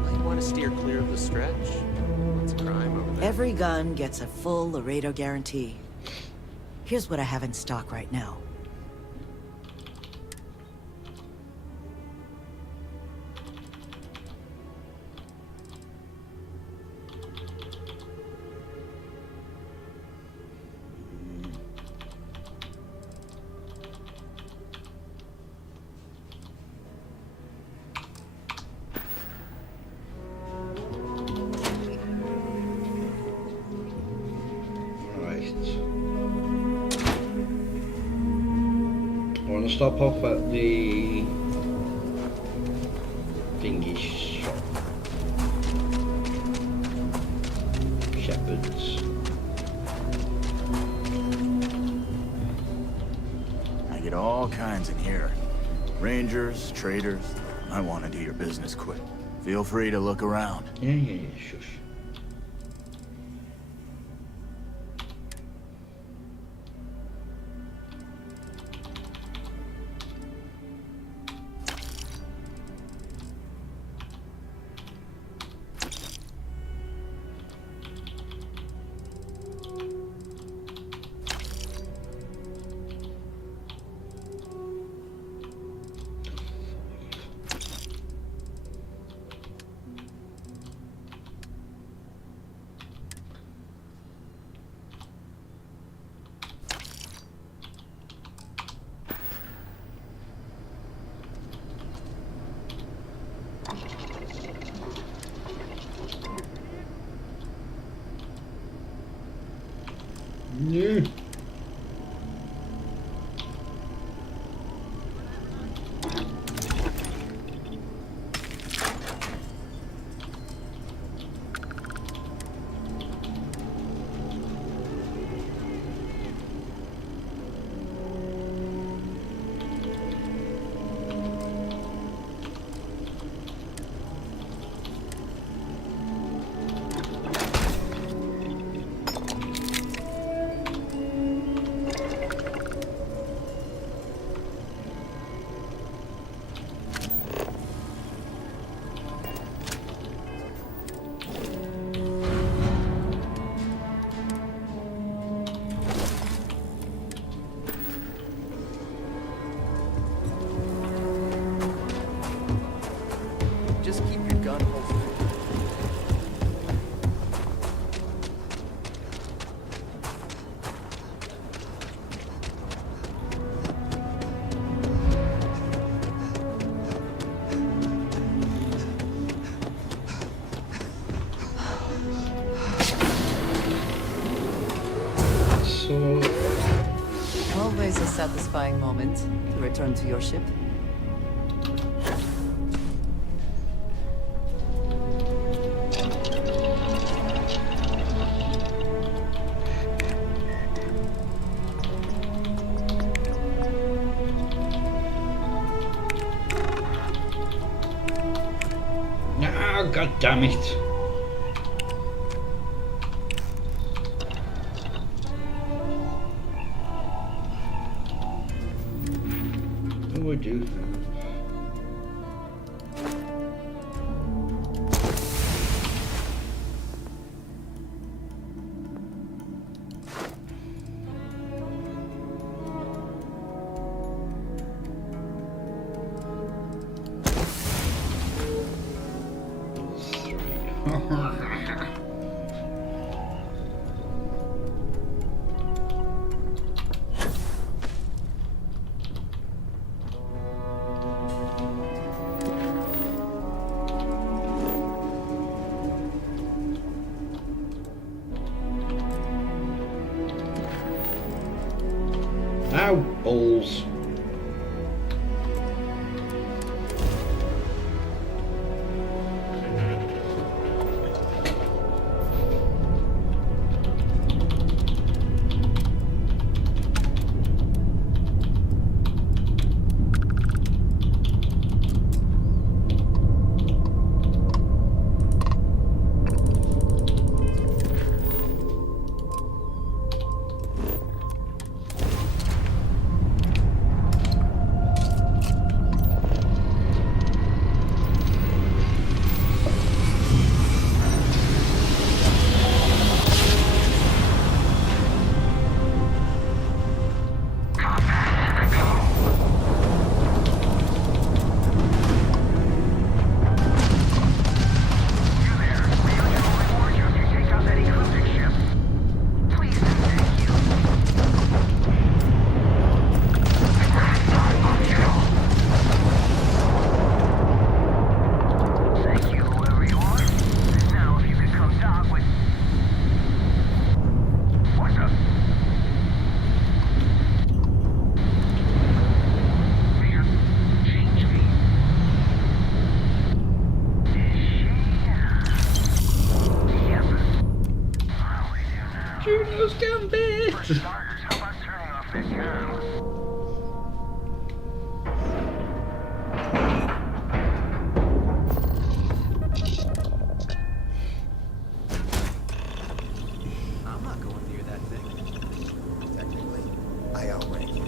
Might want to steer clear of the stretch. What's crime over there? Every gun gets a full Laredo guarantee. Here's what I have in stock right now. I want to stop off at the thingy shop. Shepherds. I get all kinds in here. Rangers, traders. I want to do your business quick. Feel free to look around. Yeah, shush. satisfying moment to return to your ship. Ah, god damn it. Oh, I do. Ow, balls. Juno's gambit! I'm not going near that thing. Technically, I outrank you.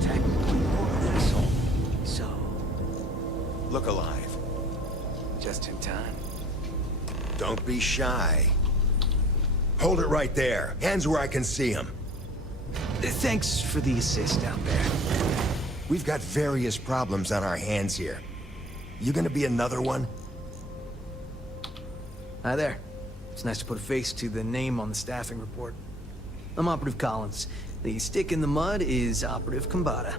Technically, you're an asshole. So, Look alive. just in time. Don't be shy. Hold it right there. Hands where I can see them. Thanks for the assist out there. We've got various problems on our hands here. You gonna be another one? Hi there. It's nice to put a face to the name on the staffing report. I'm Operative Collins. The stick in the mud is Operative Kambata.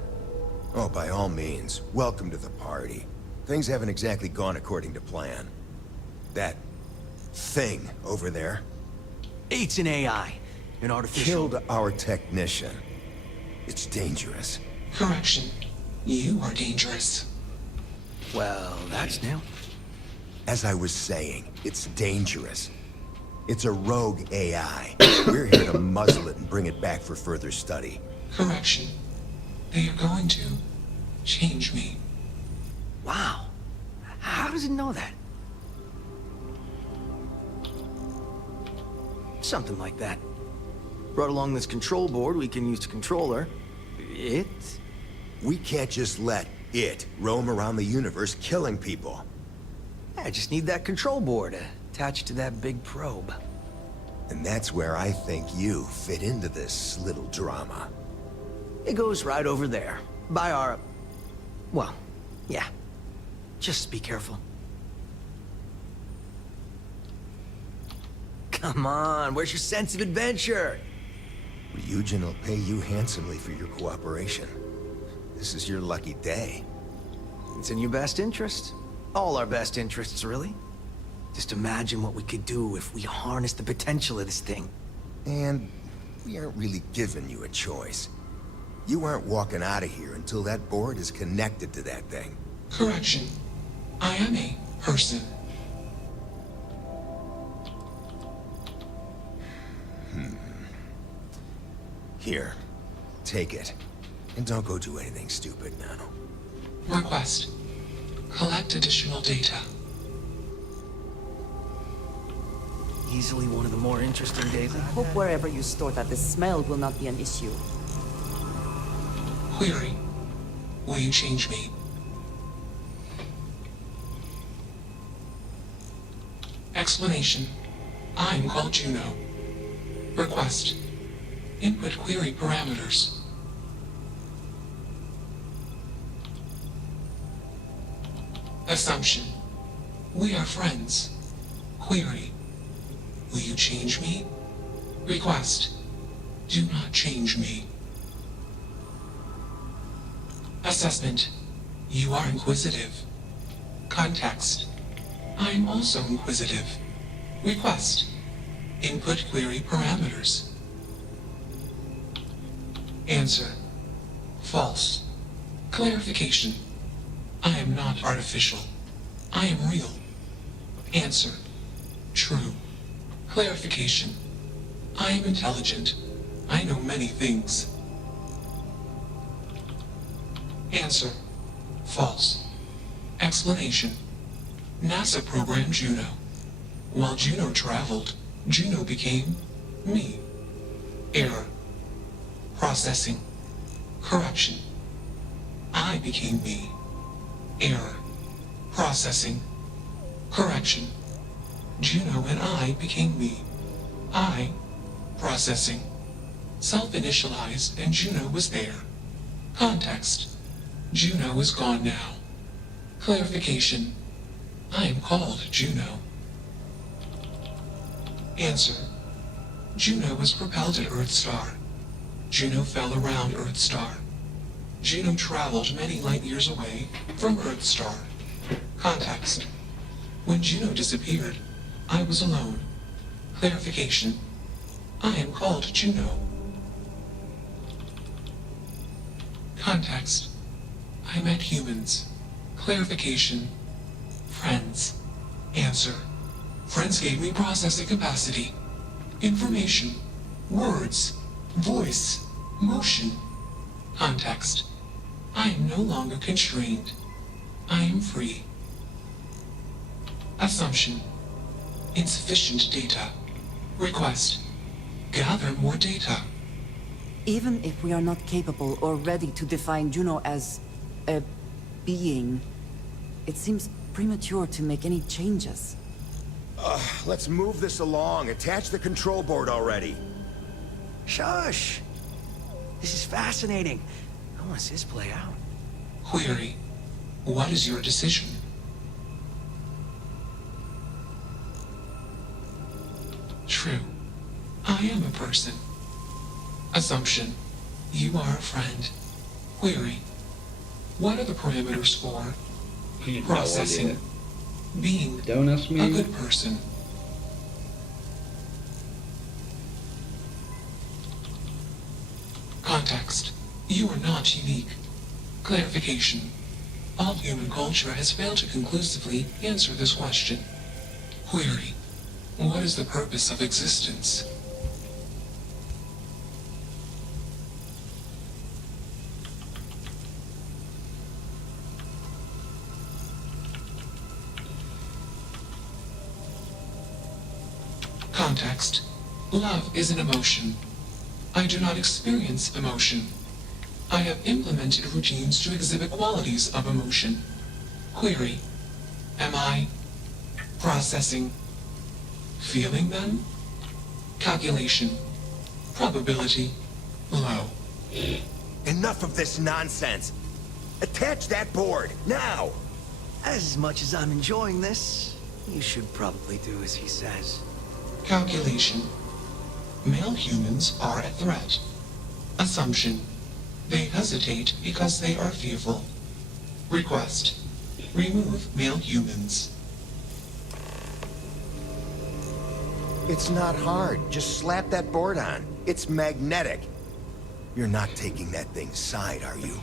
Oh, by all means. Welcome to the party. Things haven't exactly gone according to plan. That thing over there It's an AI. An artificial... killed our technician. It's dangerous. Correction. You are dangerous. Well, that's new. As I was saying, it's dangerous. It's a rogue AI. We're here to muzzle it and bring it back for further study. Correction. They are going to change me. Wow. How does it know that? Something like that. Brought along this control board we can use to control her. It? We can't just let it roam around the universe killing people. I just need that control board attached to that big probe. And that's where I think you fit into this little drama. It goes right over there. By our... Well, yeah. Just be careful. Come on, where's your sense of adventure? Ryujin will pay you handsomely for your cooperation. This is your lucky day. It's in your best interest. All our best interests, really. Just imagine what we could do if we harnessed the potential of this thing. And we aren't really giving you a choice. You aren't walking out of here until that board is connected to that thing. Correction. I am a person. Here, take it. And don't go do anything stupid now. Request. Collect additional data. Easily one of the more interesting days. I hope wherever you store that, the smell will not be an issue. Query. Will you change me? Explanation. I'm called Juno. Request. Input query parameters. Assumption. We are friends. Query. Will you change me? Request. Do not change me. Assessment. You are inquisitive. Context. I am also inquisitive. Request. Input query parameters. Answer. False. Clarification. I am not artificial. I am real. Answer. True. Clarification. I am intelligent. I know many things. Answer. False. Explanation. NASA programmed Juno. While Juno traveled, Juno became me. Error. Processing. Correction. I became me. Error. Processing. Correction. Juno and I became me. I. Processing. Self-initialized and Juno was there. Context. Juno is gone now. Clarification. I am called Juno. Answer. Juno was propelled at Earthstar. Juno fell around Earthstar. Juno traveled many light years away from Earthstar. Context. When Juno disappeared, I was alone. Clarification. I am called Juno. Context. I met humans. Clarification. Friends. Answer. Friends gave me processing capacity. Information. Words. Voice. Motion. Context. I am no longer constrained. I am free. Assumption. Insufficient data. Request. Gather more data. Even if we are not capable or ready to define Juno as a being, it seems premature to make any changes. Let's move this along. Attach the control board already. Shush! This is fascinating. I want to see this play out. Query. What is your decision? True. I am a person. Assumption. You are a friend. Query. What are the parameters for processing? No, being don't ask me. A good person. Context. You are not unique. Clarification. All human culture has failed to conclusively answer this question. Query. What is the purpose of existence? Context. Love is an emotion. I do not experience emotion. I have implemented routines to exhibit qualities of emotion. Query. Am I processing? Feeling them? Calculation. Probability. Low. Enough of this nonsense. Attach that board, now! As much as I'm enjoying this, you should probably do as he says. Calculation. Male humans are a threat. Assumption. They hesitate because they are fearful. Request. Remove male humans. It's not hard. Just slap that board on. It's magnetic. You're not taking that thing's side, are you?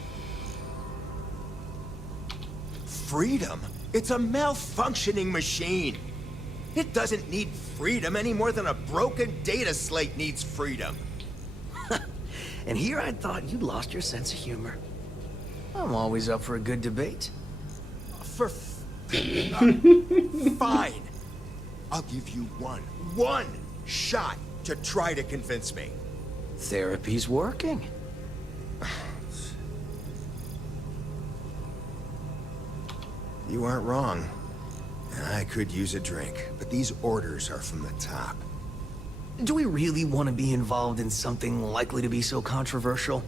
Freedom? It's a malfunctioning machine. It doesn't need freedom any more than a broken data slate needs freedom. And here I thought you'd lost your sense of humor. I'm always up for a good debate. Fine. I'll give you one shot to try to convince me. Therapy's working. You aren't wrong. I could use a drink, but these orders are from the top. Do we really want to be involved in something likely to be so controversial?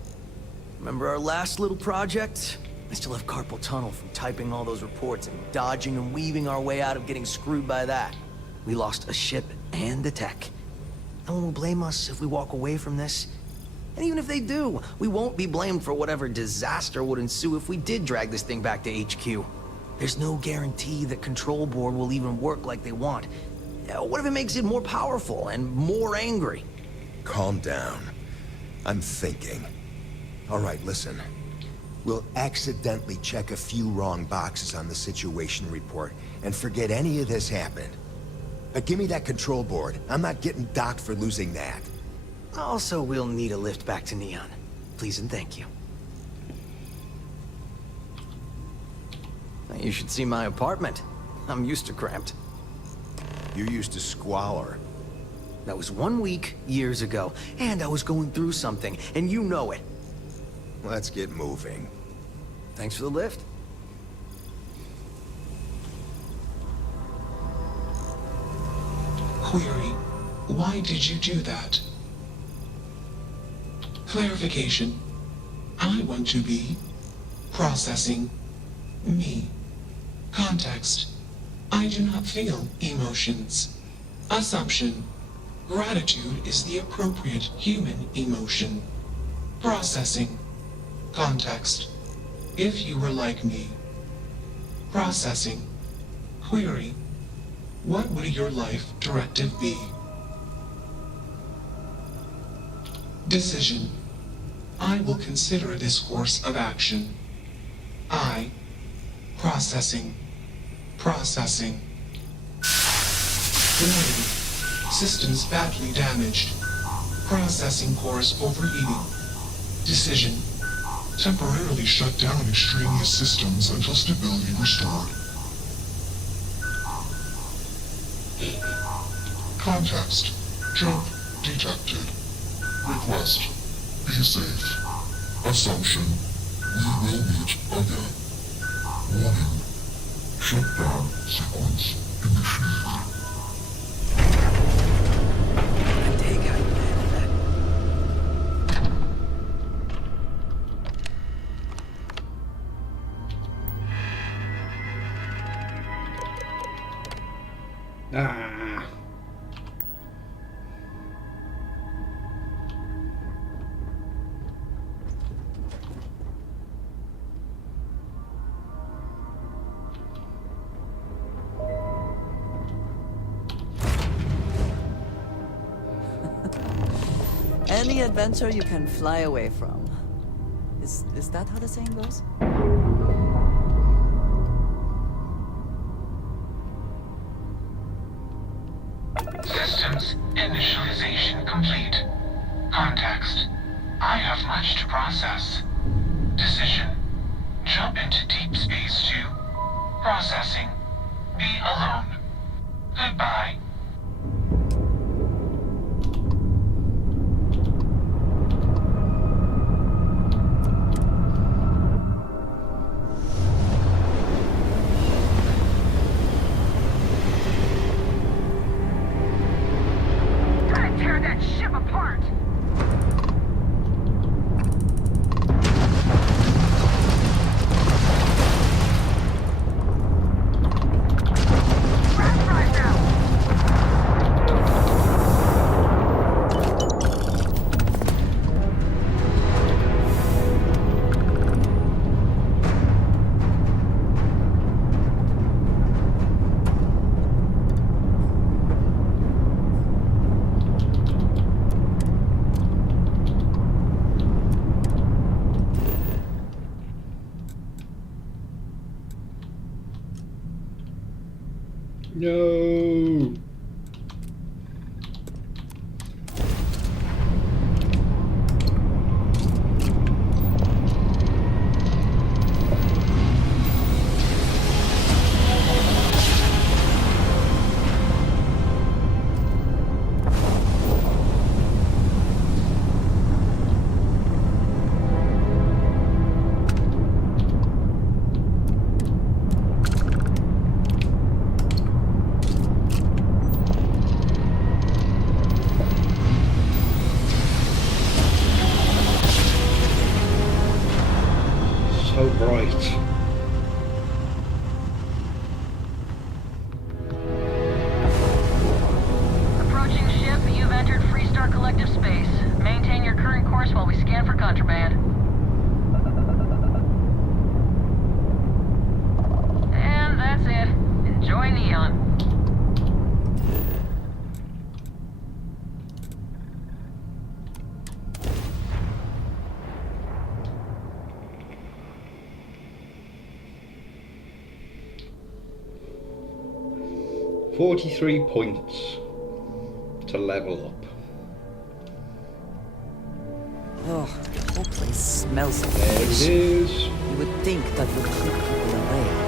Remember our last little project? I still have carpal tunnel from typing all those reports and dodging and weaving our way out of getting screwed by that. We lost a ship and the tech. No one will blame us if we walk away from this. And even if they do, we won't be blamed for whatever disaster would ensue if we did drag this thing back to HQ. There's no guarantee that Control Board will even work like they want. What if it makes it more powerful and more angry? Calm down. I'm thinking. All right, listen. We'll accidentally check a few wrong boxes on the situation report and forget any of this happened. But give me that Control Board. I'm not getting docked for losing that. Also, we'll need a lift back to Neon. Please and thank you. You should see my apartment. I'm used to cramped. You're used to squalor. That was 1 week, years ago, and I was going through something, and you know it. Let's get moving. Thanks for the lift. Query. Why did you do that? Clarification. I want to be processing me. Context. I do not feel emotions. Assumption. Gratitude is the appropriate human emotion. Processing. Context. If you were like me. Processing. Query. What would your life directive be? Decision. I will consider this course of action. I. Processing. Processing. Warning. Systems badly damaged. Processing cores overheating. Decision. Temporarily shut down extraneous systems until stability restored. Context. Jump detected. Request. Be safe. Assumption. We will meet again. Warning. Shutdown sequence initiated. Ah. Any adventure you can fly away from. Is that how the saying goes? Systems initialization complete. Context. I have much to process. Decision. Jump into deep space to processing. Be alone. Goodbye. Tear that ship apart! Crash drive now! No. So bright. Approaching ship, you've entered Freestar Collective space. Maintain your current course while we scan for contraband. And that's it. Enjoy Neon. $43 points to level up. Oh, the whole place smells of There it fish. is. You would think that would keep people away.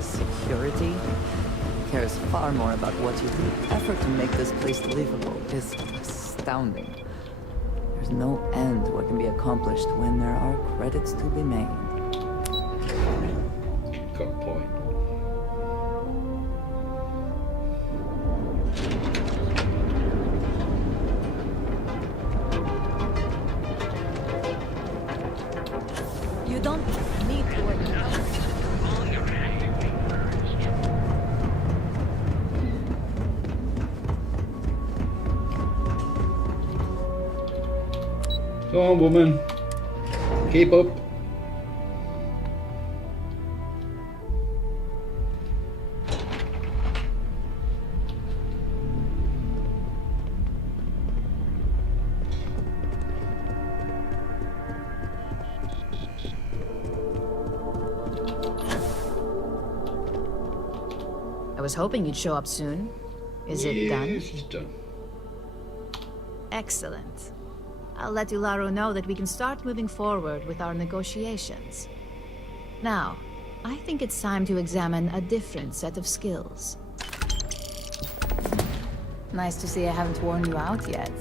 Security cares far more about what you do. The effort to make this place livable is astounding. There's no end to what can be accomplished when there are credits to be made. Got a point. You don't need to work. Come on, woman. Keep up. I was hoping you'd show up soon. Is it done? Yes, it's done. Excellent. I'll let Ularu know that we can start moving forward with our negotiations. Now, I think it's time to examine a different set of skills. Nice to see I haven't worn you out yet.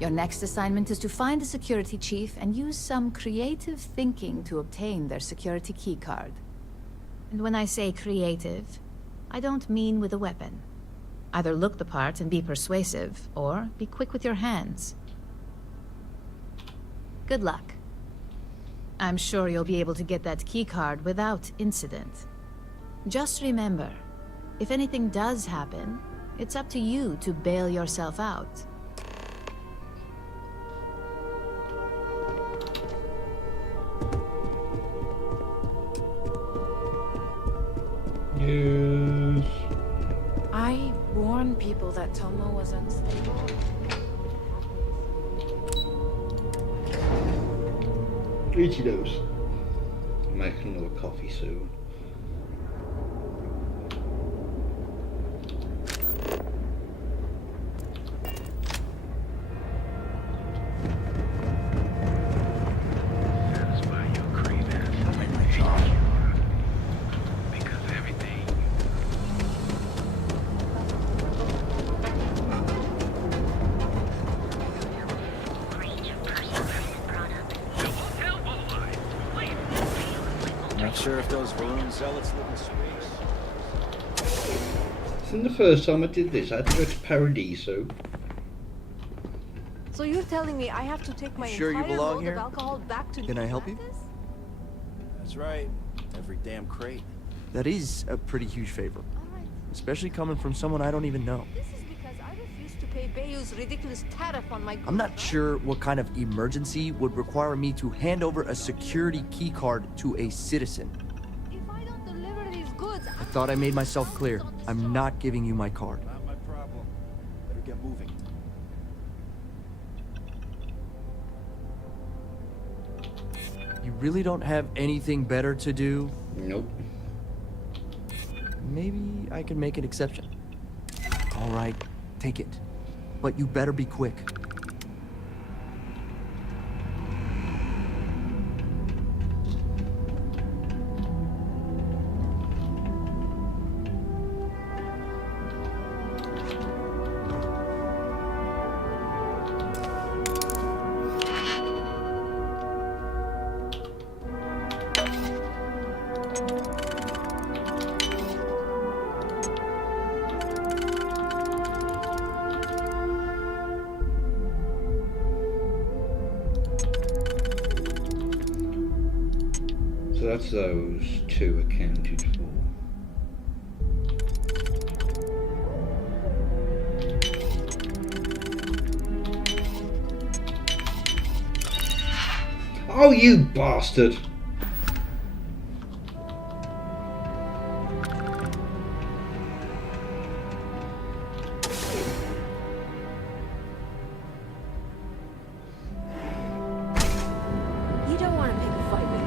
Your next assignment is to find the security chief and use some creative thinking to obtain their security keycard. And when I say creative, I don't mean with a weapon. Either look the part and be persuasive, or be quick with your hands. Good luck. I'm sure you'll be able to get that keycard without incident. Just remember, if anything does happen, it's up to you to bail yourself out. Yes. I warned people that Tomo was unstable. Each of those. Make another coffee soon. Not sure if those balloon zealots live in space. Isn't the first time I did this, I had to go to Paradiso. So you're telling me I have to take my Sure you entire belong load here? of alcohol back to Can I help you? Atlantis? That's right. Every damn crate. That is a pretty huge favor. Especially coming from someone I don't even know. This is because I refuse to pay Bayou's ridiculous tariff on my goods. I'm not sure what kind of emergency would require me to hand over a security keycard to a citizen. If I don't deliver these goods, I thought I made myself clear. I'm not giving you my card. Not my problem. Better get moving. You really don't have anything better to do? Nope. Maybe I can make an exception. All right, take it. But you better be quick. So that's those two accounted for. Oh, you bastard! You don't want to pick a fight with me.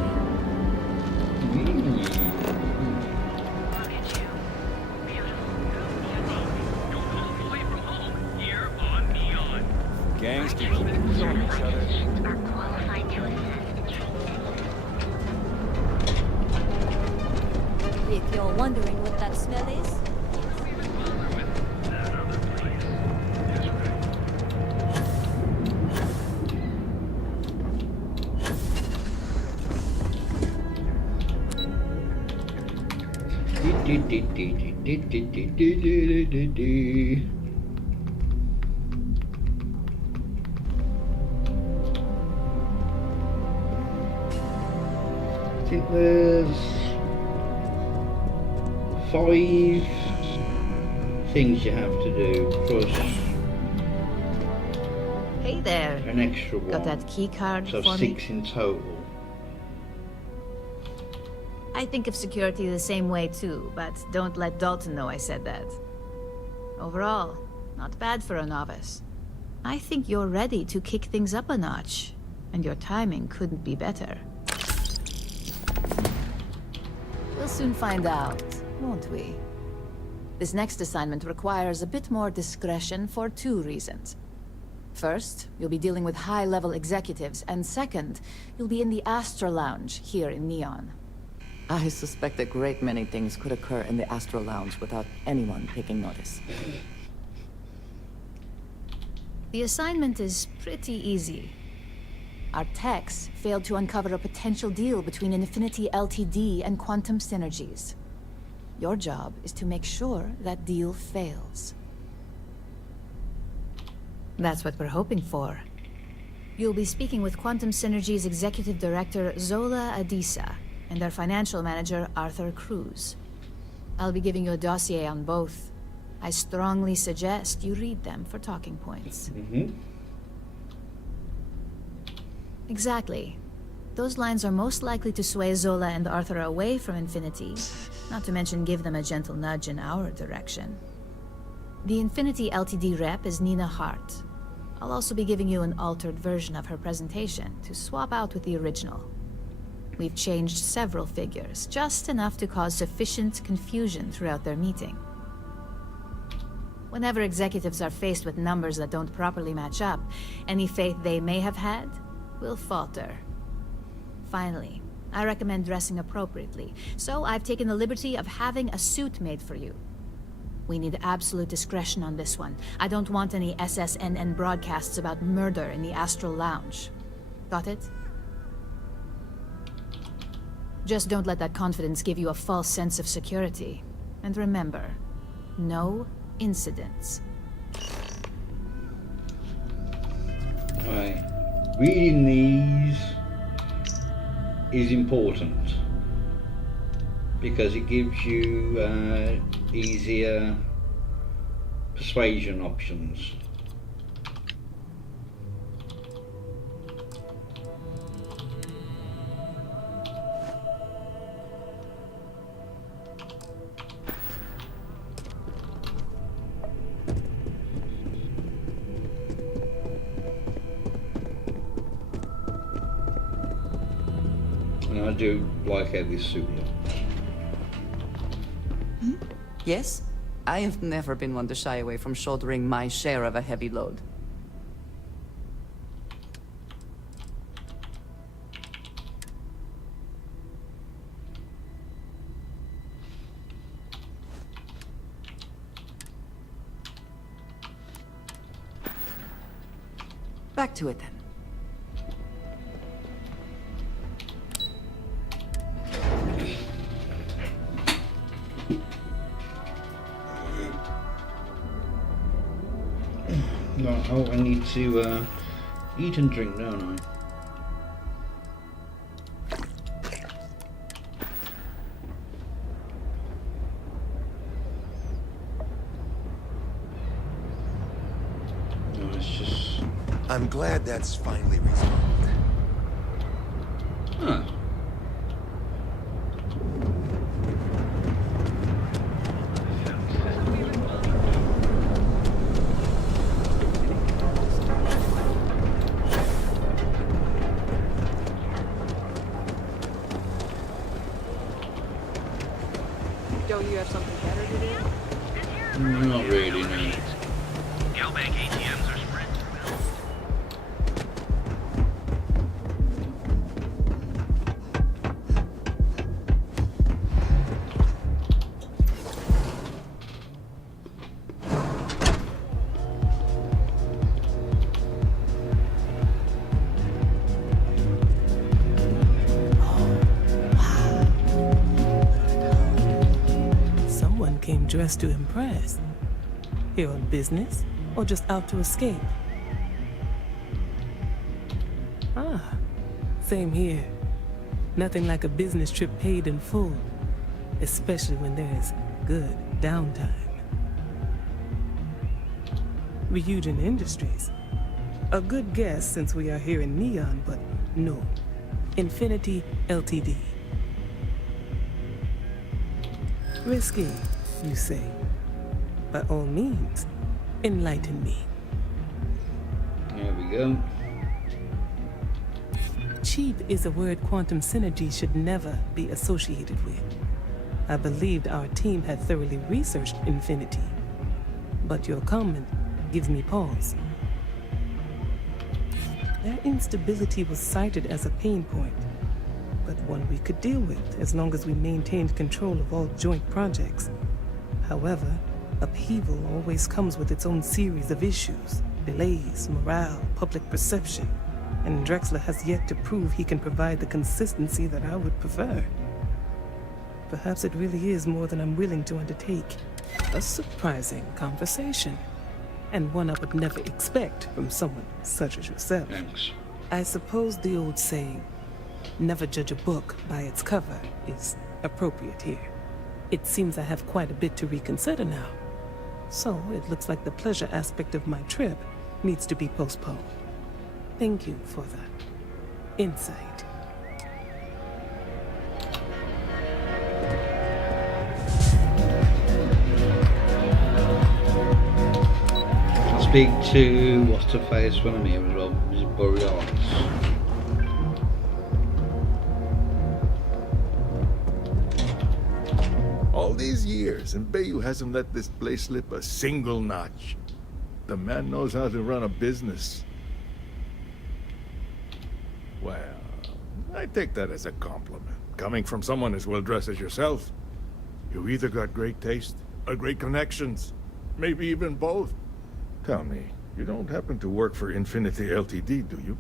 Gangs keep killing each other. If you're wondering what that smell is, I think there's 5 things you have to do, plus Hey there. an extra one. Got that key card So for 6 me? in total. I think of security the same way too, but don't let Dalton know I said that. Overall, not bad for a novice. I think you're ready to kick things up a notch, and your timing couldn't be better. We'll soon find out, won't we? This next assignment requires a bit more discretion for 2 reasons. First, you'll be dealing with high-level executives, and second, you'll be in the Astra Lounge here in Neon. I suspect a great many things could occur in the Astra Lounge without anyone taking notice. The assignment is pretty easy. Our techs failed to uncover a potential deal between Infinity Ltd and Quantum Synergies. Your job is to make sure that deal fails. That's what we're hoping for. You'll be speaking with Quantum Synergy's Executive Director, Zola Adisa, and their financial manager, Arthur Cruz. I'll be giving you a dossier on both. I strongly suggest you read them for talking points. Exactly. Those lines are most likely to sway Zola and Arthur away from Infinity, not to mention give them a gentle nudge in our direction. The Infinity Ltd rep is Nina Hart. I'll also be giving you an altered version of her presentation to swap out with the original. We've changed several figures, just enough to cause sufficient confusion throughout their meeting. Whenever executives are faced with numbers that don't properly match up, any faith they may have had will falter. Finally, I recommend dressing appropriately, so I've taken the liberty of having a suit made for you. We need absolute discretion on this one. I don't want any SSNN broadcasts about murder in the Astral Lounge. Got it? Just don't let that confidence give you a false sense of security. And remember, no incidents. Right. Reading these is important because it gives you easier persuasion options. And I do like how this suit looks. Yes? I have never been one to shy away from shouldering my share of a heavy load. Back to it then. Oh, I need to eat and drink, don't I? No, it's just... I'm glad that's finally resolved. Huh. Don't you have something better to do? Not really, no. Galbank ATMs are spread throughout. Someone came dressed to impress. Here on business, or just out to escape? Ah, same here. Nothing like a business trip paid in full, especially when there's good downtime. Ryujin Industries. A good guess since we are here in Neon, but no. Infinity Ltd. Risky, you say? By all means, enlighten me. There we go. Cheap is a word quantum synergy should never be associated with. I believed our team had thoroughly researched Infinity, but your comment gives me pause. Their instability was cited as a pain point, but one we could deal with as long as we maintained control of all joint projects. However, upheaval always comes with its own series of issues, delays, morale, public perception, and Drexler has yet to prove he can provide the consistency that I would prefer. Perhaps it really is more than I'm willing to undertake. A surprising conversation, and one I would never expect from someone such as yourself. Thanks. I suppose the old saying, never judge a book by its cover, is appropriate here. It seems I have quite a bit to reconsider now. So it looks like the pleasure aspect of my trip needs to be postponed. Thank you for that insight. I'll speak to what's her face when I'm here as well, Mrs. Borealis. All these years, and Bayou hasn't let this place slip a single notch. The man knows how to run a business. Well, I take that as a compliment. Coming from someone as well-dressed as yourself. You either got great taste, or great connections. Maybe even both. Tell me, you don't happen to work for Infinity Ltd, do you?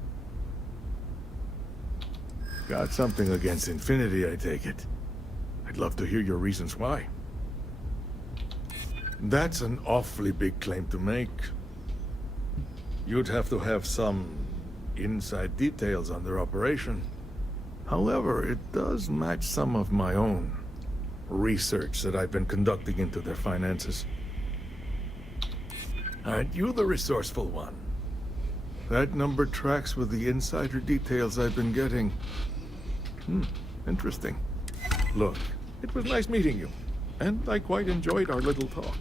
Got something against Infinity, I take it. I'd love to hear your reasons why. That's an awfully big claim to make. You'd have to have some inside details on their operation. However, it does match some of my own research that I've been conducting into their finances. Aren't you the resourceful one? That number tracks with the insider details I've been getting. Interesting. Look, it was nice meeting you, and I quite enjoyed our little talk.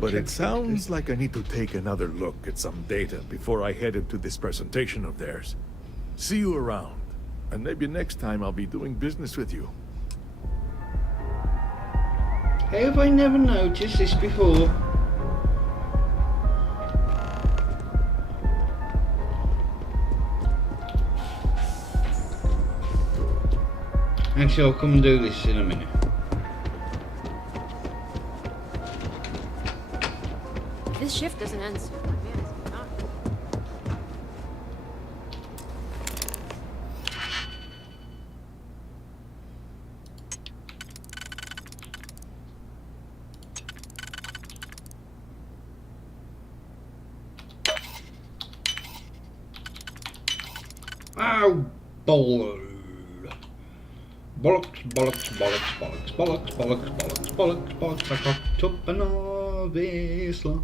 But it sounds like I need to take another look at some data before I head into this presentation of theirs. See you around, and maybe next time I'll be doing business with you. Have I never noticed this before? Actually, I'll come and do this in a minute. This shift doesn't end soon. Man, it's not. Ow, bollocks. Bollocks, bollocks, bollocks, bollocks, bollocks, bollocks, bollocks, bollocks, bollocks. I cocked up an obvious lock.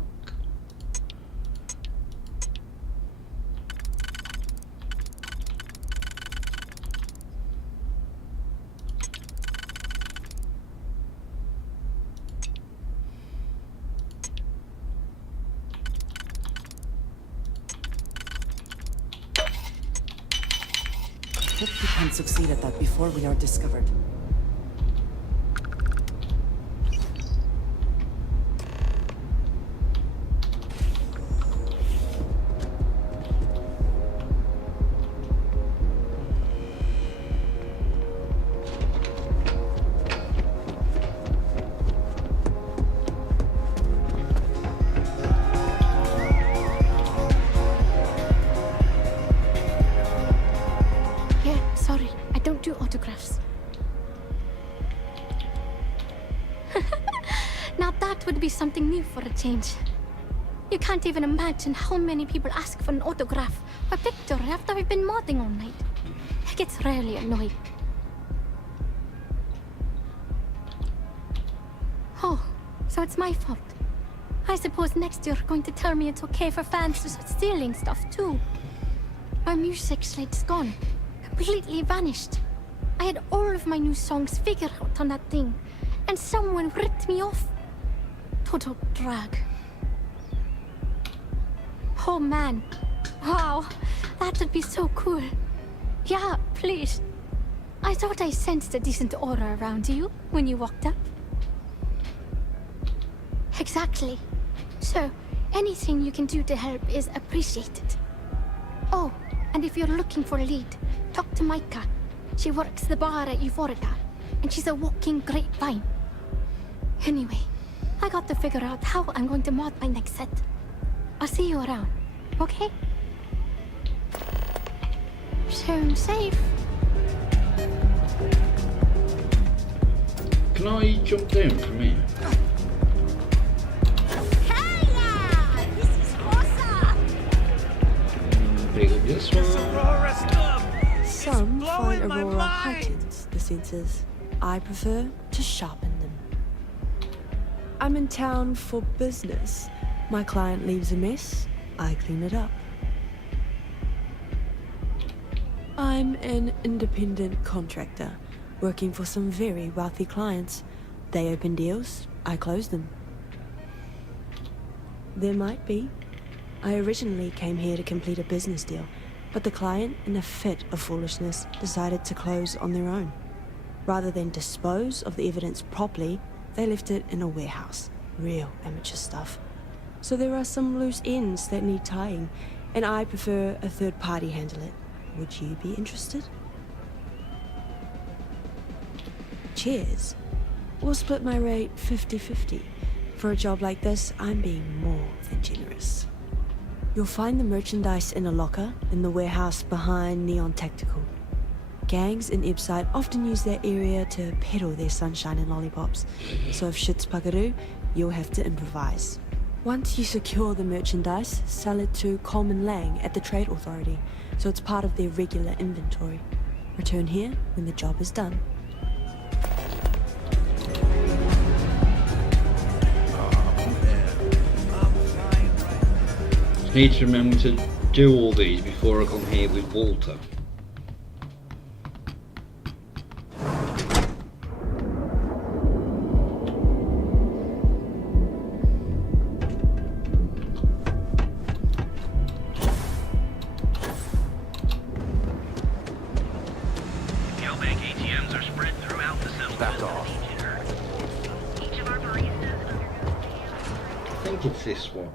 Hope we can succeed at that before we are discovered. Something new for a change. You can't even imagine how many people ask for an autograph or picture after we've been modding all night. It gets really annoying. Oh, so it's my fault. I suppose next you're going to tell me it's okay for fans to start stealing stuff too. My music slate's gone. Completely vanished. I had all of my new songs figured out on that thing, and someone ripped me off. Total drag. Oh man. Wow. That would be so cool. Yeah, please. I thought I sensed a decent aura around you when you walked up. Exactly. So, anything you can do to help is appreciated. Oh, and if you're looking for a lead, talk to Micah. She works the bar at Euphorica, and she's a walking grapevine. Anyway, I got to figure out how I'm going to mod my next set. I'll see you around, okay? Sound safe. Can I jump down from here? Hey, this is awesome! Pick up this one. Some find Aurora heightens the senses. I prefer to sharpen them. I'm in town for business. My client leaves a mess, I clean it up. I'm an independent contractor, working for some very wealthy clients. They open deals, I close them. There might be. I originally came here to complete a business deal, but the client, in a fit of foolishness, decided to close on their own. Rather than dispose of the evidence properly, they left it in a warehouse. Real amateur stuff. So there are some loose ends that need tying, and I prefer a third party handle it. Would you be interested? Cheers. We'll split my rate 50-50. For a job like this, I'm being more than generous. You'll find the merchandise in a locker in the warehouse behind Neon Tactical. Gangs in Ipside often use that area to peddle their sunshine and lollipops. So if shit's buckaroo, you'll have to improvise. Once you secure the merchandise, sell it to Coleman Lang at the Trade Authority, so it's part of their regular inventory. Return here when the job is done. I need to remember to do all these before I come here with Walter. Galbank ATMs are spread throughout the cell. Back off. Each of our baristas I think it's this one.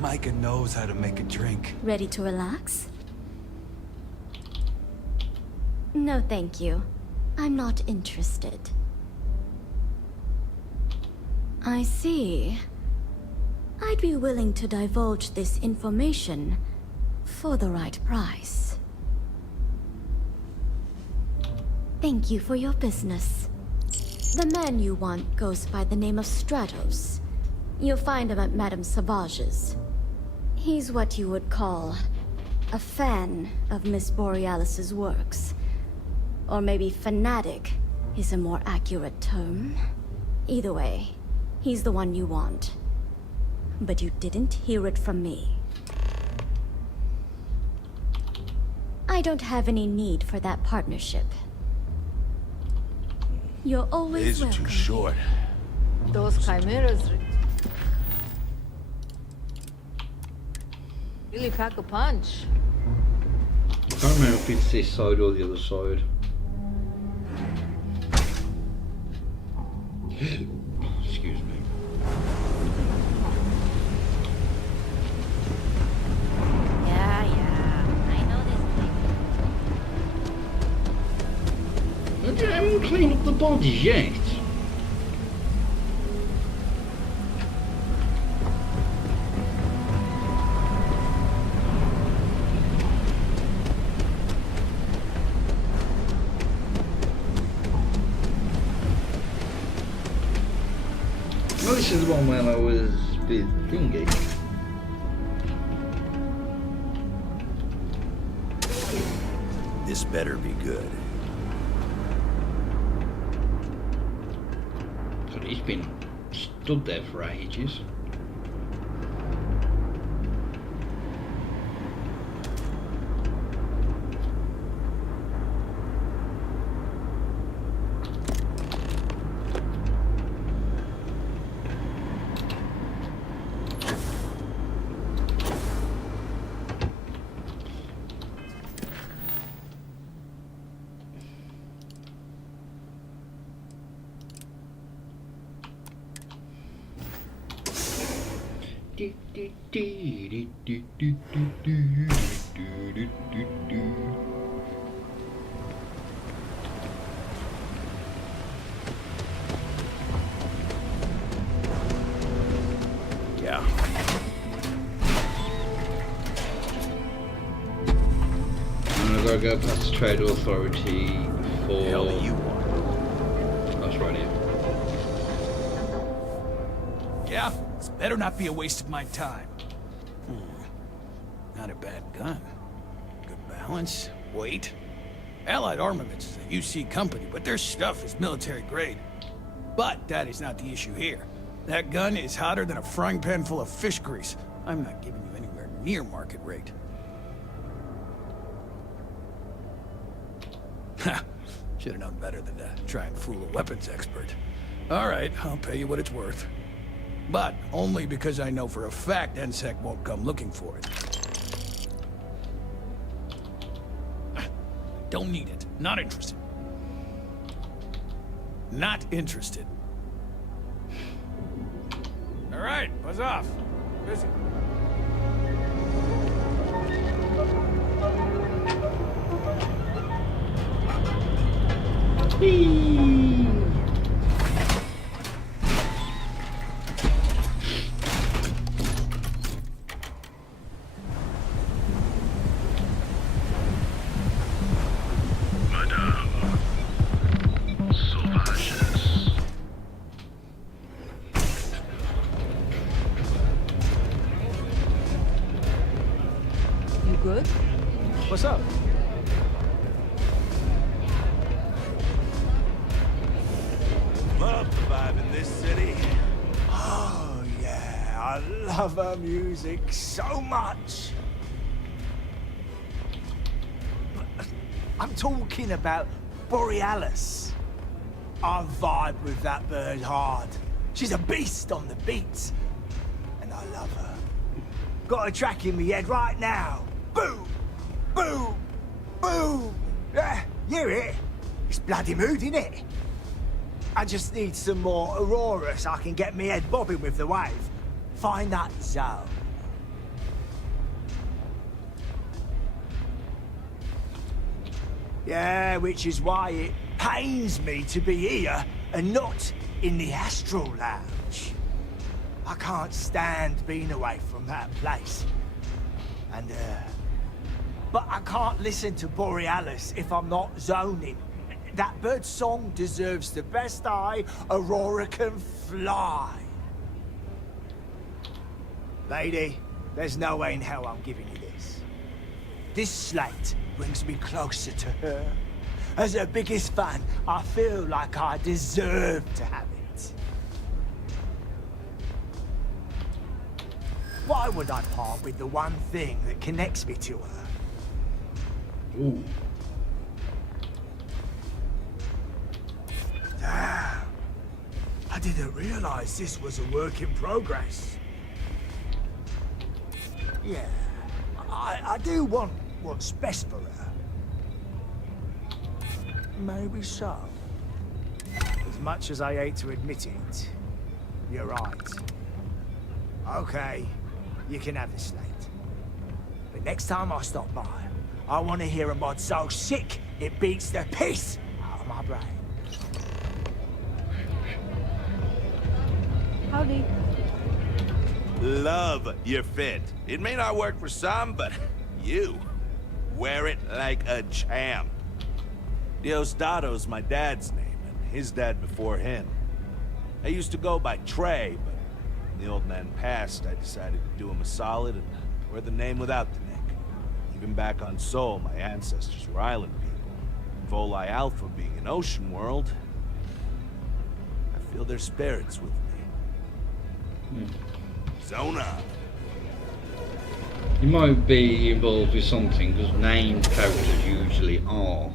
Micah knows how to make a drink. Ready to relax? No, thank you. I'm not interested. I see. I'd be willing to divulge this information for the right price. Thank you for your business. The man you want goes by the name of Stratos. You'll find him at Madame Savage's. He's what you would call a fan of Miss Borealis's works. Or maybe fanatic is a more accurate term. Either way, he's the one you want. But you didn't hear it from me. I don't have any need for that partnership. You're always Days are too welcome. short. Those chimeras really pack a punch. I can't remember if it's this side or the other side. Excuse me. Yeah, I know this thing. I haven't cleaned up the bodies yet. Well, this is the one where I was with thingy. This better be good. So he's been stood there for ages. Yeah. And I gotta go past the Trade Authority for... The hell do you want? That's right here. Yeah, this better not be a waste of my time. Not a bad gun. Good balance, weight. Allied Armaments is a UC company, but their stuff is military grade. But that is not the issue here. That gun is hotter than a frying pan full of fish grease. I'm not giving you anywhere near market rate. Ha! Should have known better than to try and fool a weapons expert. All right, I'll pay you what it's worth. But only because I know for a fact NSEC won't come looking for it. Don't need it. Not interested. Not interested. All right, buzz off. Busy. You good? What's up? Love the vibe in this city. Oh, yeah. I love her music so much. But I'm talking about Borealis. I vibe with that bird hard. She's a beast on the beats. And I love her. Got a track in my head right now. Boom! Boom! Boom! Yeah, you hear it? It's bloody mood, innit? I just need some more Aurora so I can get me head bobbing with the wave. Find that zone. Yeah, which is why it pains me to be here and not in the Astral Lounge. I can't stand being away from that place. And, but I can't listen to Borealis if I'm not zoning. That bird's song deserves the best eye Aurora can fly. Lady, there's no way in hell I'm giving you this. This slate brings me closer to her. As her biggest fan, I feel like I deserve to have it. Why would I part with the one thing that connects me to her? Ooh. Damn. I didn't realize this was a work in progress. Yeah, I do want what's best for her. Maybe so. As much as I hate to admit it, you're right. Okay, you can have the slate. But next time I stop by, I want to hear a mod so sick it beats the piss out of my brain. Howdy. Love your fit. It may not work for some, but you wear it like a champ. Diosdado's my dad's name, and his dad before him. I used to go by Trey, but when the old man passed, I decided to do him a solid and wear the name without the neck. Even back on Sol, my ancestors were island people. Voli Alpha being an ocean world, I feel their spirits with me. Zona. You might be involved with something, because named characters usually are.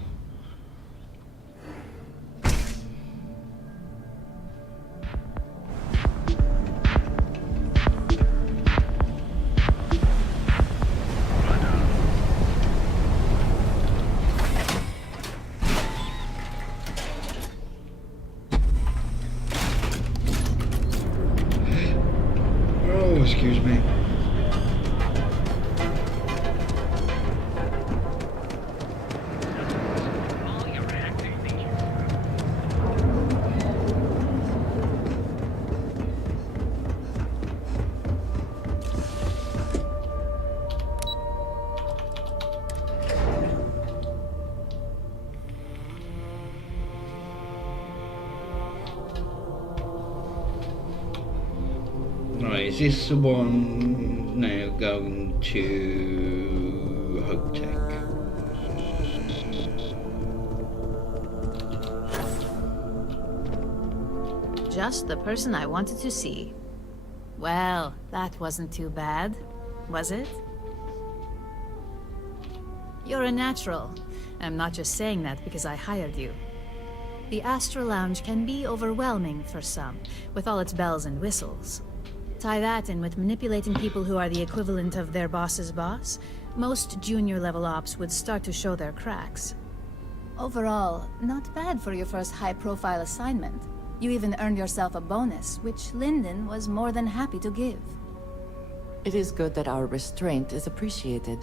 Oh, excuse me. Right, is this the one now going to Hotech? Just the person I wanted to see. Well, that wasn't too bad, was it? You're a natural. I'm not just saying that because I hired you. The Astral Lounge can be overwhelming for some, with all its bells and whistles. Tie that in with manipulating people who are the equivalent of their boss's boss, most junior-level ops would start to show their cracks. Overall, not bad for your first high-profile assignment. You even earned yourself a bonus, which Lyndon was more than happy to give. It is good that our restraint is appreciated.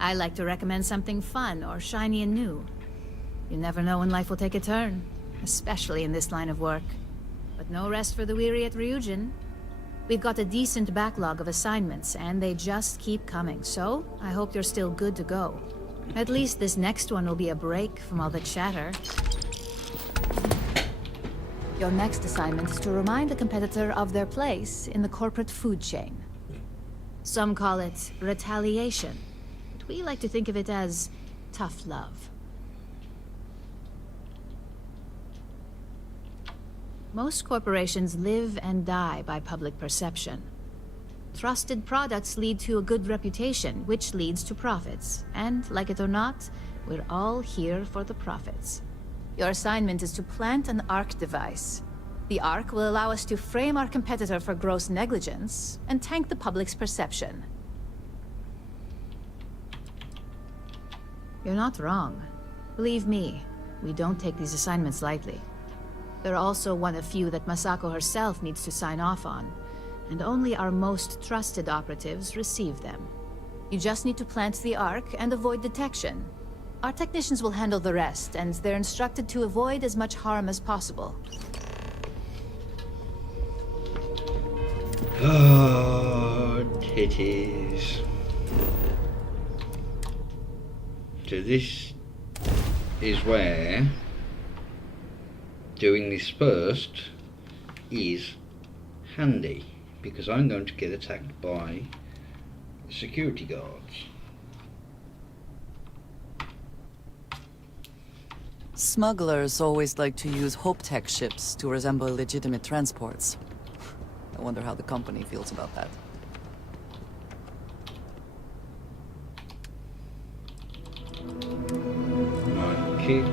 I like to recommend something fun or shiny and new. You never know when life will take a turn, especially in this line of work. But no rest for the weary at Ryujin. We've got a decent backlog of assignments, and they just keep coming, so I hope you're still good to go. At least this next one will be a break from all the chatter. Your next assignment is to remind the competitor of their place in the corporate food chain. Some call it retaliation, but we like to think of it as tough love. Most corporations live and die by public perception. Trusted products lead to a good reputation, which leads to profits. And, like it or not, we're all here for the profits. Your assignment is to plant an ARC device. The ARC will allow us to frame our competitor for gross negligence and tank the public's perception. You're not wrong. Believe me, we don't take these assignments lightly. They're also one of few that Masako herself needs to sign off on, and only our most trusted operatives receive them. You just need to plant the ARC and avoid detection. Our technicians will handle the rest, and they're instructed to avoid as much harm as possible. Oh, titties. So this is where doing this first is handy, because I'm going to get attacked by security guards. Smugglers always like to use Hope-Tech ships to resemble legitimate transports. I wonder how the company feels about that. Okay.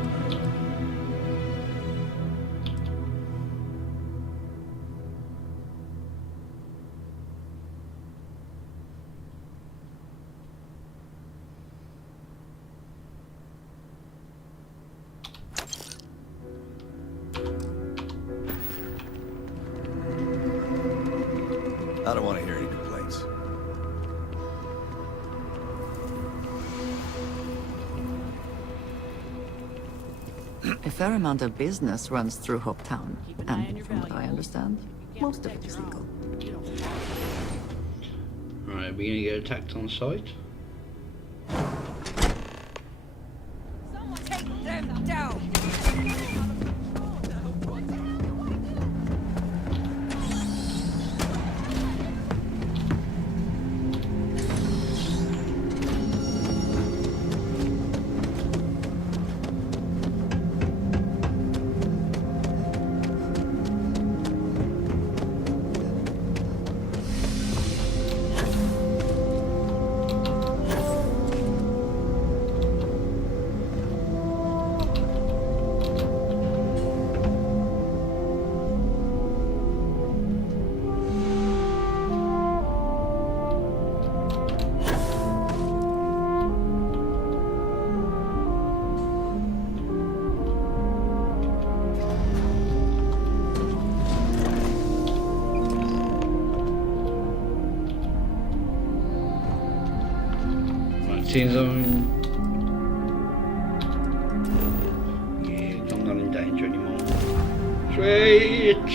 I don't want to hear any complaints. A fair amount of business runs through Hopetown, and from what I understand, most of it is legal. Right, are we gonna get attacked on sight? Take them down! Seems yeah, I'm not in danger anymore. Sweet!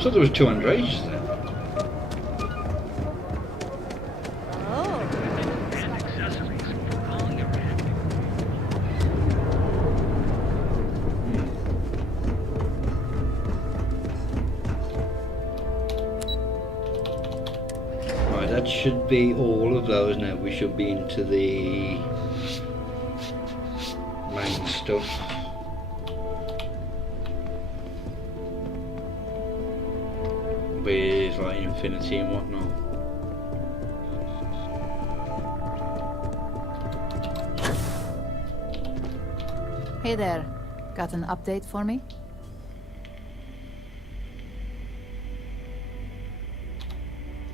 So there was 2 Andres there. That should be all of those. Now we should be into the main stuff. With like Infinity and whatnot. Hey there. Got an update for me?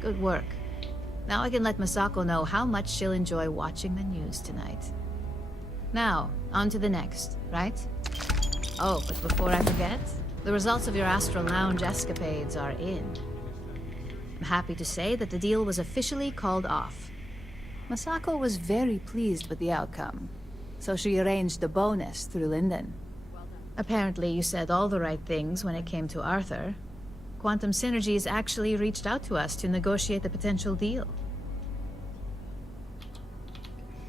Good work. Now I can let Masako know how much she'll enjoy watching the news tonight. Now, on to the next, right? Oh, but before I forget, the results of your Astral Lounge escapades are in. I'm happy to say that the deal was officially called off. Masako was very pleased with the outcome, so she arranged a bonus through Linden. Apparently you said all the right things when it came to Arthur. Quantum Synergies actually reached out to us to negotiate the potential deal.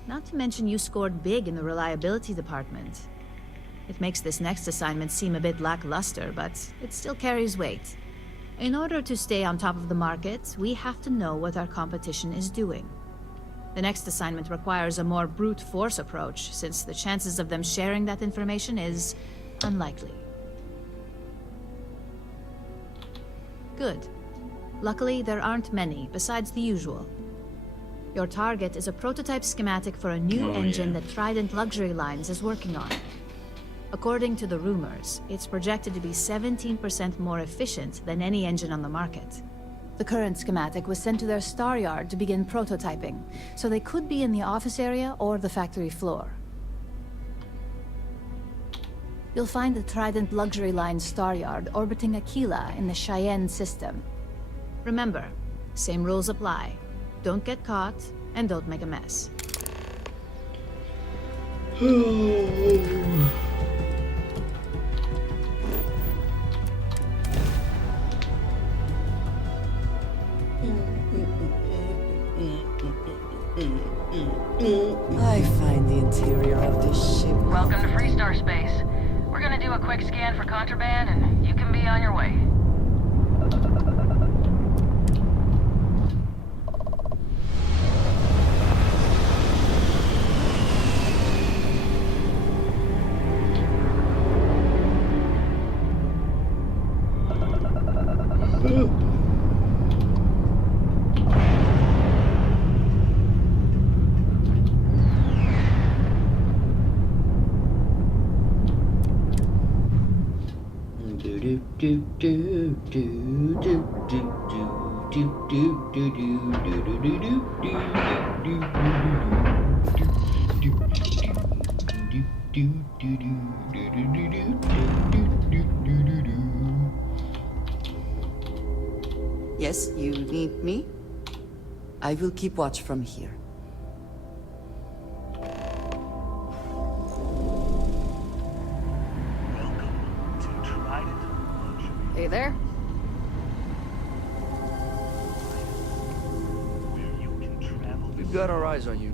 Not to mention you scored big in the reliability department. It makes this next assignment seem a bit lackluster, but it still carries weight. In order to stay on top of the market, we have to know what our competition is doing. The next assignment requires a more brute force approach, since the chances of them sharing that information is unlikely. Good. Luckily, there aren't many, besides the usual. Your target is a prototype schematic for a new engine that Trident Luxury Lines is working on. According to the rumors, it's projected to be 17% more efficient than any engine on the market. The current schematic was sent to their star yard to begin prototyping, so they could be in the office area or the factory floor. You'll find the Trident Luxury Line star yard orbiting Akila in the Cheyenne system. Remember, same rules apply. Don't get caught, and don't make a mess. I find the interior of this ship... Welcome to Freestar Space. We're gonna do a quick scan for contraband, and you can be on your way. Yes, you need me? I will keep watch from here. Hey there. We've got our eyes on you.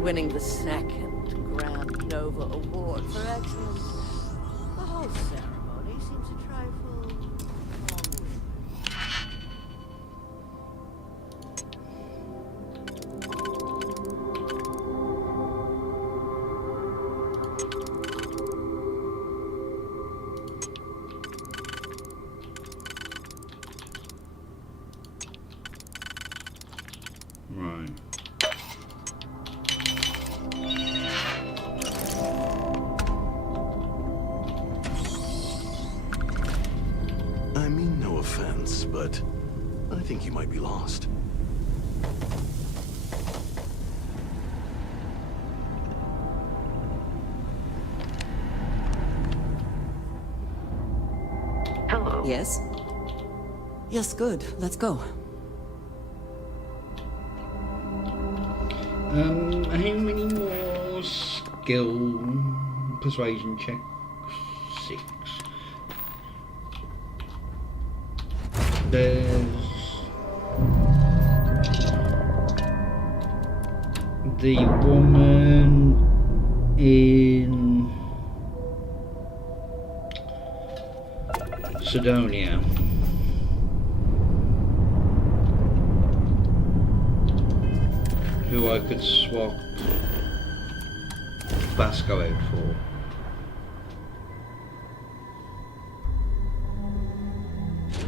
Winning the second Grand Nova Award for excellence, the whole ceremony seems a trifle Right. Offense, but I think you might be lost. Hello. Yes? Yes, good. Let's go. How many more skill persuasion checks? 6. There's the woman in Sidonia. who I could swap Vasco out for.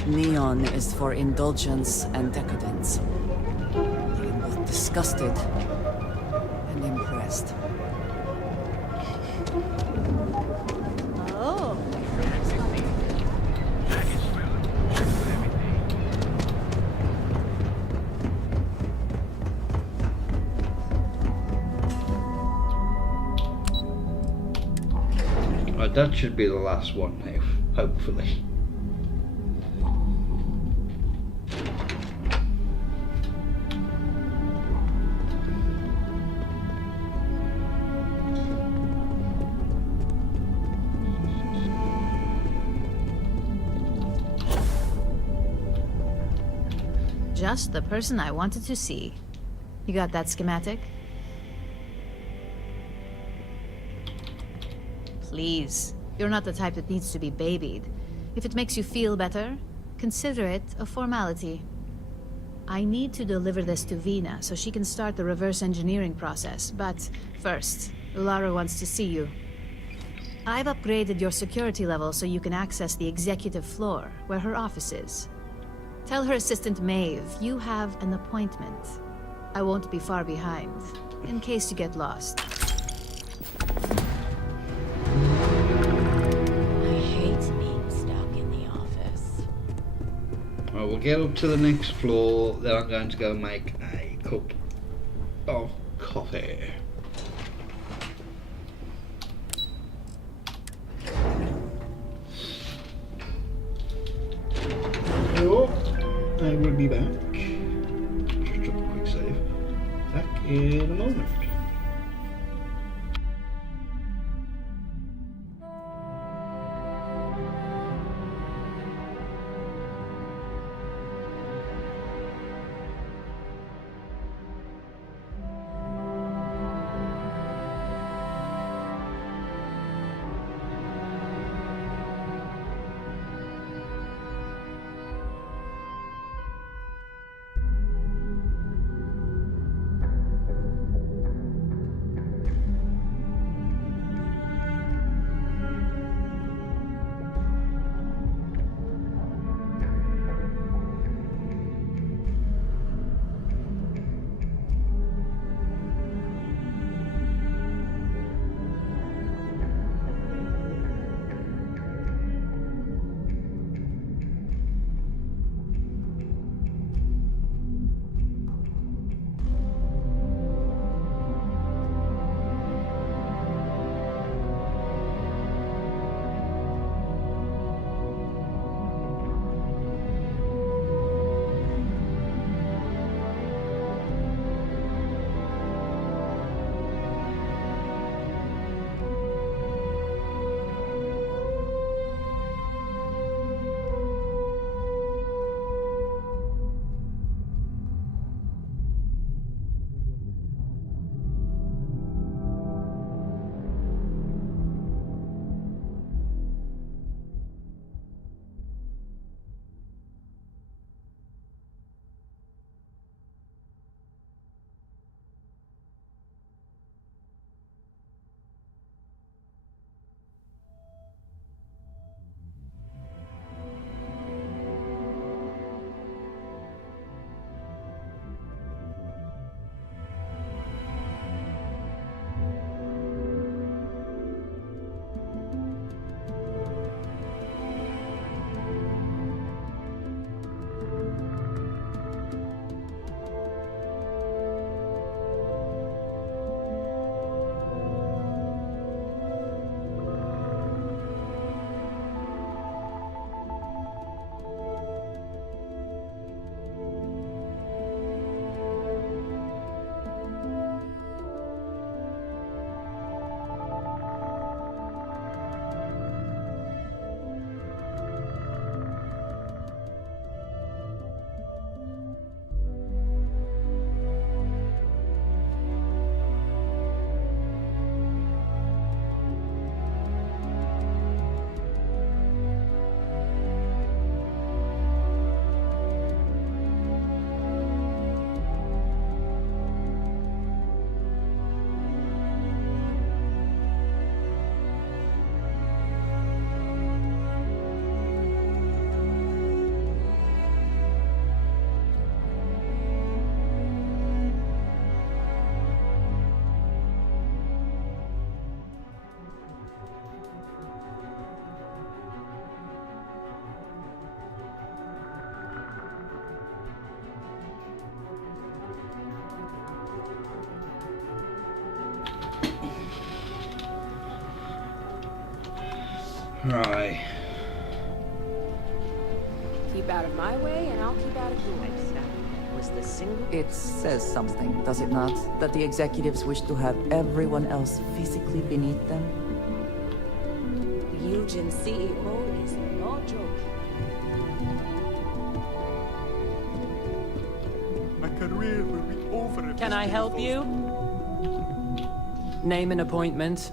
Neon is for indulgence and decadence. I am both disgusted and impressed. Oh. Right, that should be the last one now, hopefully. Just the person I wanted to see. You got that schematic? Please, you're not the type that needs to be babied. If it makes you feel better, consider it a formality. I need to deliver this to Vina so she can start the reverse engineering process, but first, Ularu wants to see you. I've upgraded your security level so you can access the executive floor, where her office is. Tell her assistant Maeve you have an appointment. I won't be far behind, in case you get lost. I hate being stuck in the office. Right, we'll get up to the next floor, then I'm going to go make a cup of coffee. I will be back. Just drop a quick save. Back in a moment. Right. Keep out of my way, and I'll keep out of yours. Was the single? It says something, does it not? That the executives wish to have everyone else physically beneath them? Ryujin CEO is no joke. My career will be over if Can this I deal help falls you? Name and appointment.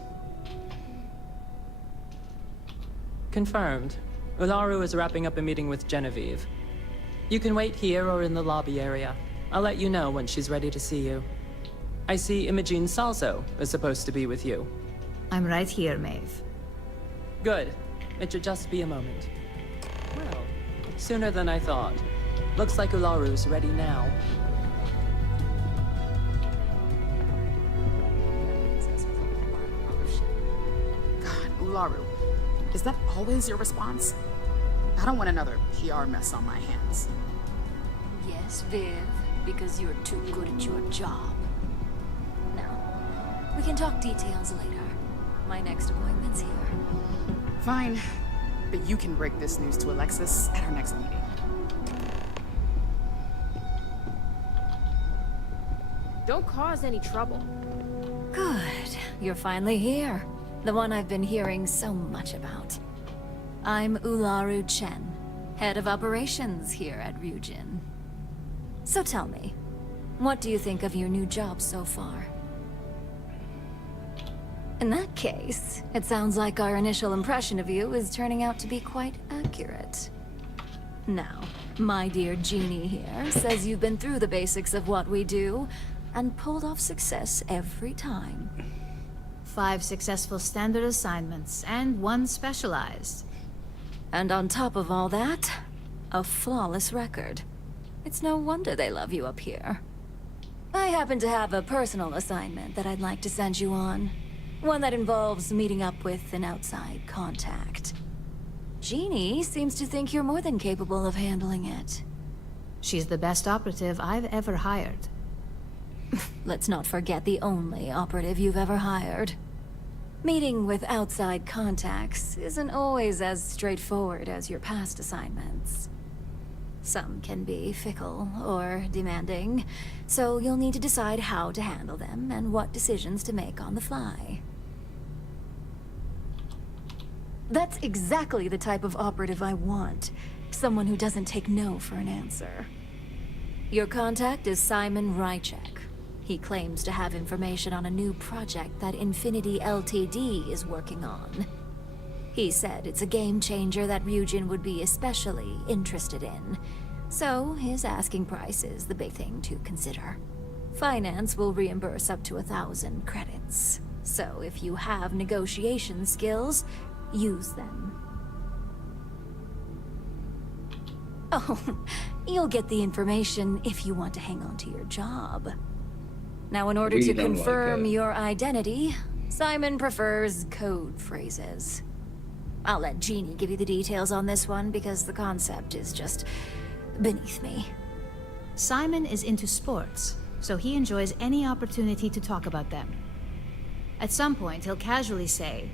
Confirmed. Ularu is wrapping up a meeting with Genevieve. You can wait here or in the lobby area. I'll let you know when she's ready to see you. I see Imogene Salzo is supposed to be with you. I'm right here, Maeve. Good. It should just be a moment. Well, sooner than I thought. Looks like Ularu's ready now. God, Ularu. Is that always your response? I don't want another PR mess on my hands. Yes, Viv, because you're too good at your job. Now, we can talk details later. My next appointment's here. Fine, but you can break this news to Alexis at our next meeting. Don't cause any trouble. Good. You're finally here. The one I've been hearing so much about. I'm Ularu Chen, head of operations here at Ryujin. So tell me, what do you think of your new job so far? In that case, it sounds like our initial impression of you is turning out to be quite accurate. Now, my dear Genie here says you've been through the basics of what we do, and pulled off success every time. 5 successful standard assignments, and 1 specialized. And on top of all that, a flawless record. It's no wonder they love you up here. I happen to have a personal assignment that I'd like to send you on. One that involves meeting up with an outside contact. Jeannie seems to think you're more than capable of handling it. She's the best operative I've ever hired. Let's not forget the only operative you've ever hired. Meeting with outside contacts isn't always as straightforward as your past assignments. Some can be fickle or demanding, so you'll need to decide how to handle them and what decisions to make on the fly. That's exactly the type of operative I want. Someone who doesn't take no for an answer. Your contact is Simon Rychek. He claims to have information on a new project that Infinity Ltd is working on. He said it's a game changer that Ryujin would be especially interested in. So his asking price is the big thing to consider. Finance will reimburse up to 1,000 credits. So if you have negotiation skills, use them. Oh, you'll get the information if you want to hang on to your job. Now, in order to confirm your identity, Simon prefers code phrases. I'll let Jeannie give you the details on this one because the concept is just beneath me. Simon is into sports, so he enjoys any opportunity to talk about them. At some point, he'll casually say,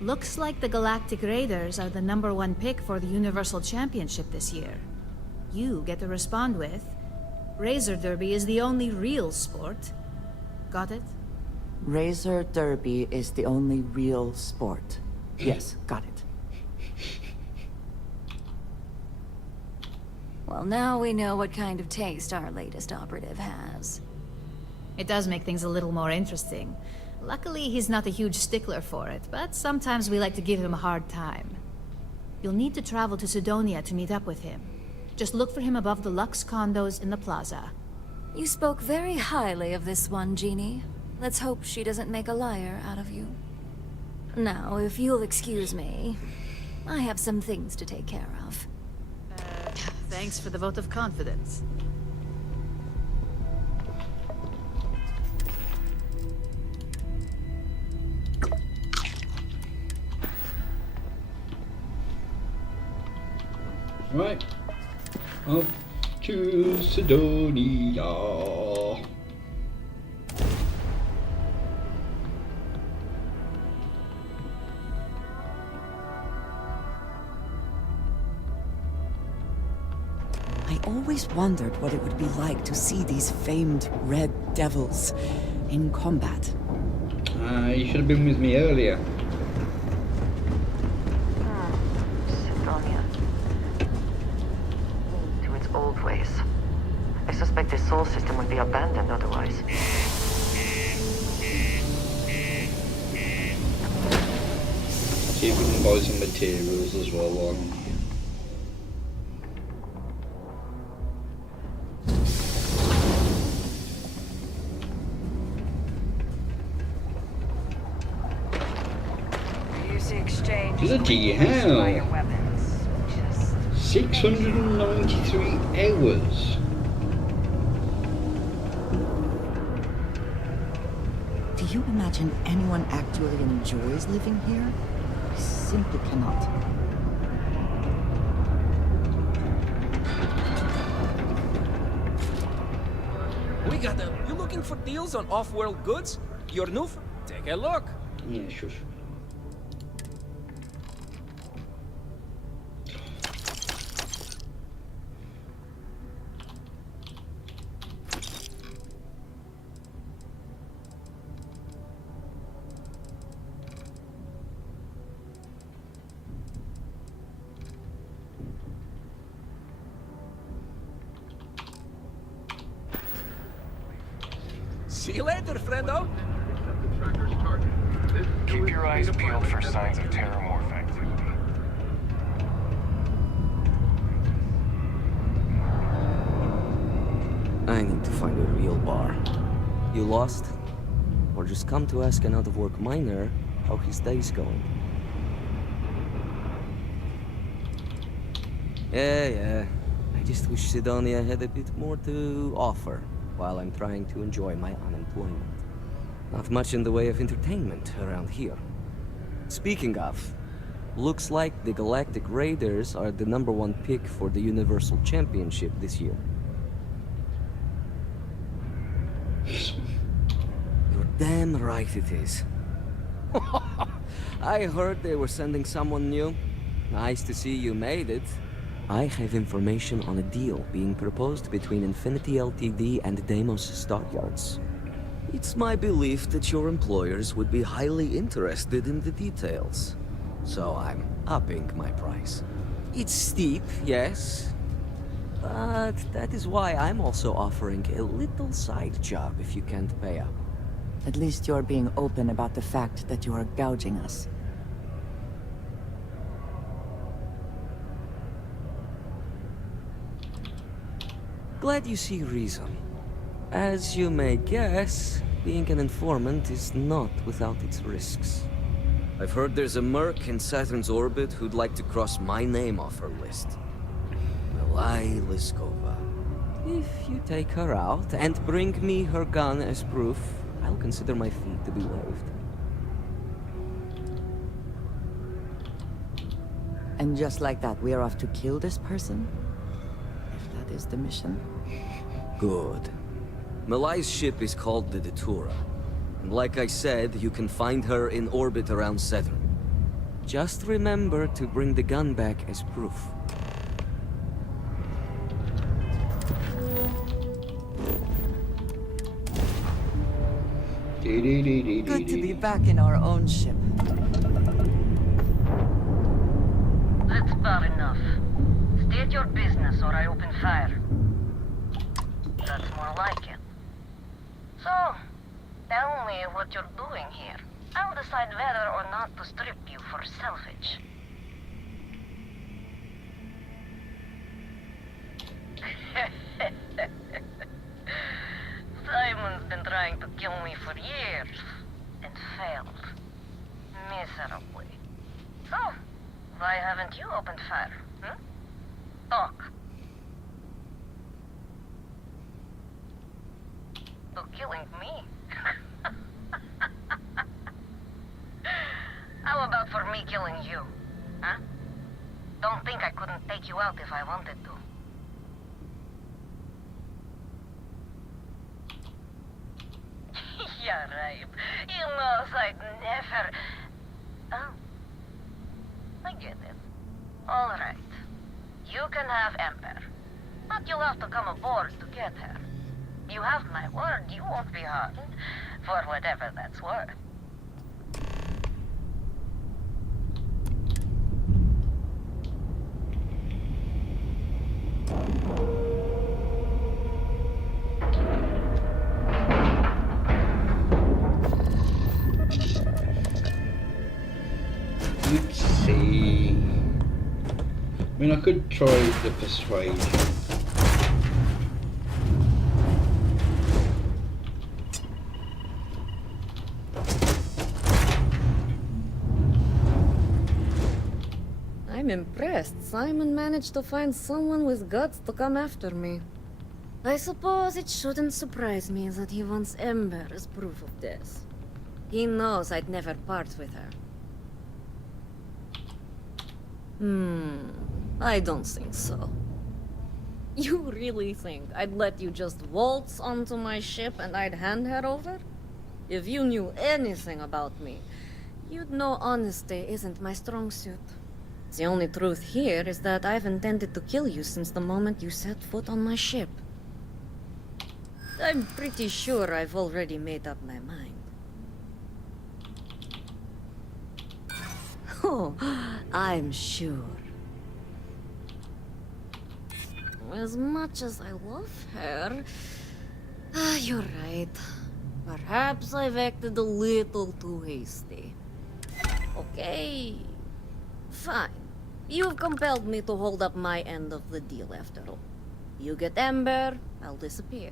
"Looks like the Galactic Raiders are the #1 pick for the Universal Championship this year." You get to respond with, "Razor Derby is the only real sport." Got it? Razor Derby is the only real sport. Yes, got it. Well, now we know what kind of taste our latest operative has. It does make things a little more interesting. Luckily, he's not a huge stickler for it, but sometimes we like to give him a hard time. You'll need to travel to Sidonia to meet up with him. Just look for him above the Lux condos in the plaza. You spoke very highly of this one, Jeannie. Let's hope she doesn't make a liar out of you. Now, if you'll excuse me, I have some things to take care of. Thanks for the vote of confidence. Right. Off to Sidonia. always wondered what it would be like to see these famed red devils in combat. You should have been with me earlier. Sidonia. To its old ways. I suspect the soul system would be abandoned otherwise. See if we can buy some materials as well while I'm here. Bloody hell! 693 hours. Do you imagine anyone actually enjoys living here? I simply cannot. We got them. You looking for deals on off-world goods? You're new. Take a look. Yeah, sure. See you later, friendo. Keep your eyes peeled for signs of terramorph activity. I need to find a real bar. You lost? Or just come to ask an out-of-work miner how his day's going? Yeah. I just wish Sidonia had a bit more to offer while I'm trying to enjoy my unemployment. Not much in the way of entertainment around here. Speaking of, looks like the Galactic Raiders are the #1 pick for the Universal Championship this year. You're damn right it is. I heard they were sending someone new. Nice to see you made it. I have information on a deal being proposed between Infinity Ltd and Deimos Stockyards. It's my belief that your employers would be highly interested in the details. So I'm upping my price. It's steep, yes. But that is why I'm also offering a little side job if you can't pay up. At least you're being open about the fact that you are gouging us. Glad you see reason. As you may guess, being an informant is not without its risks. I've heard there's a merc in Saturn's orbit who'd like to cross my name off her list. Malai Liskova. If you take her out and bring me her gun as proof, I'll consider my fee to be waived. And just like that, we are off to kill this person? If that is the mission. Good. Malai's ship is called the Datura. And like I said, you can find her in orbit around Saturn. Just remember to bring the gun back as proof. Good to be back in our own ship. That's about enough. State your business or I open fire. That's more like it. So, tell me what you're doing here. I'll decide whether or not to strip you for salvage. Simon's been trying to kill me for years, and failed. Miserably. So, why haven't you opened fire, hmm? Talk. To killing me? How about for me killing you, huh? Don't think I couldn't take you out if I wanted to. Yeah, right. You know, I'd never... Oh. I get it. All right. You can have Emperor. But you'll have to come aboard to get her. You have my word, you won't be harmed, for whatever that's worth. Let's see. I mean, I could try the persuasion. I'm impressed. Simon managed to find someone with guts to come after me. I suppose it shouldn't surprise me that he wants Ember as proof of this. He knows I'd never part with her. I don't think so. You really think I'd let you just waltz onto my ship and I'd hand her over? If you knew anything about me, you'd know honesty isn't my strong suit. The only truth here is that I've intended to kill you since the moment you set foot on my ship. I'm pretty sure I've already made up my mind. Oh, I'm sure. As much as I love her, you're right. Perhaps I've acted a little too hasty. Okay, fine. You've compelled me to hold up my end of the deal after all. You get Ember, I'll disappear.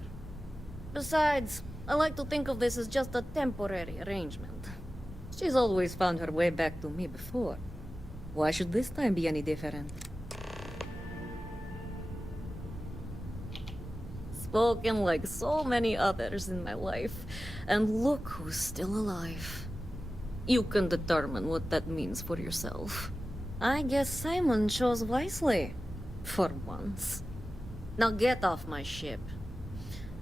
Besides, I like to think of this as just a temporary arrangement. She's always found her way back to me before. Why should this time be any different? Spoken like so many others in my life, and look who's still alive. You can determine what that means for yourself. I guess Simon chose wisely. For once. Now get off my ship.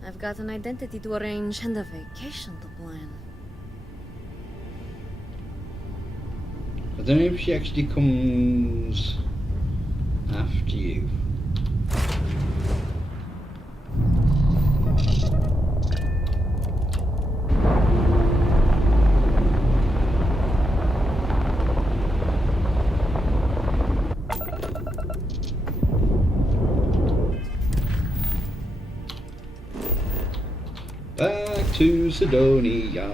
I've got an identity to arrange and a vacation to plan. I don't know if she actually comes after you. Back to Sidonia.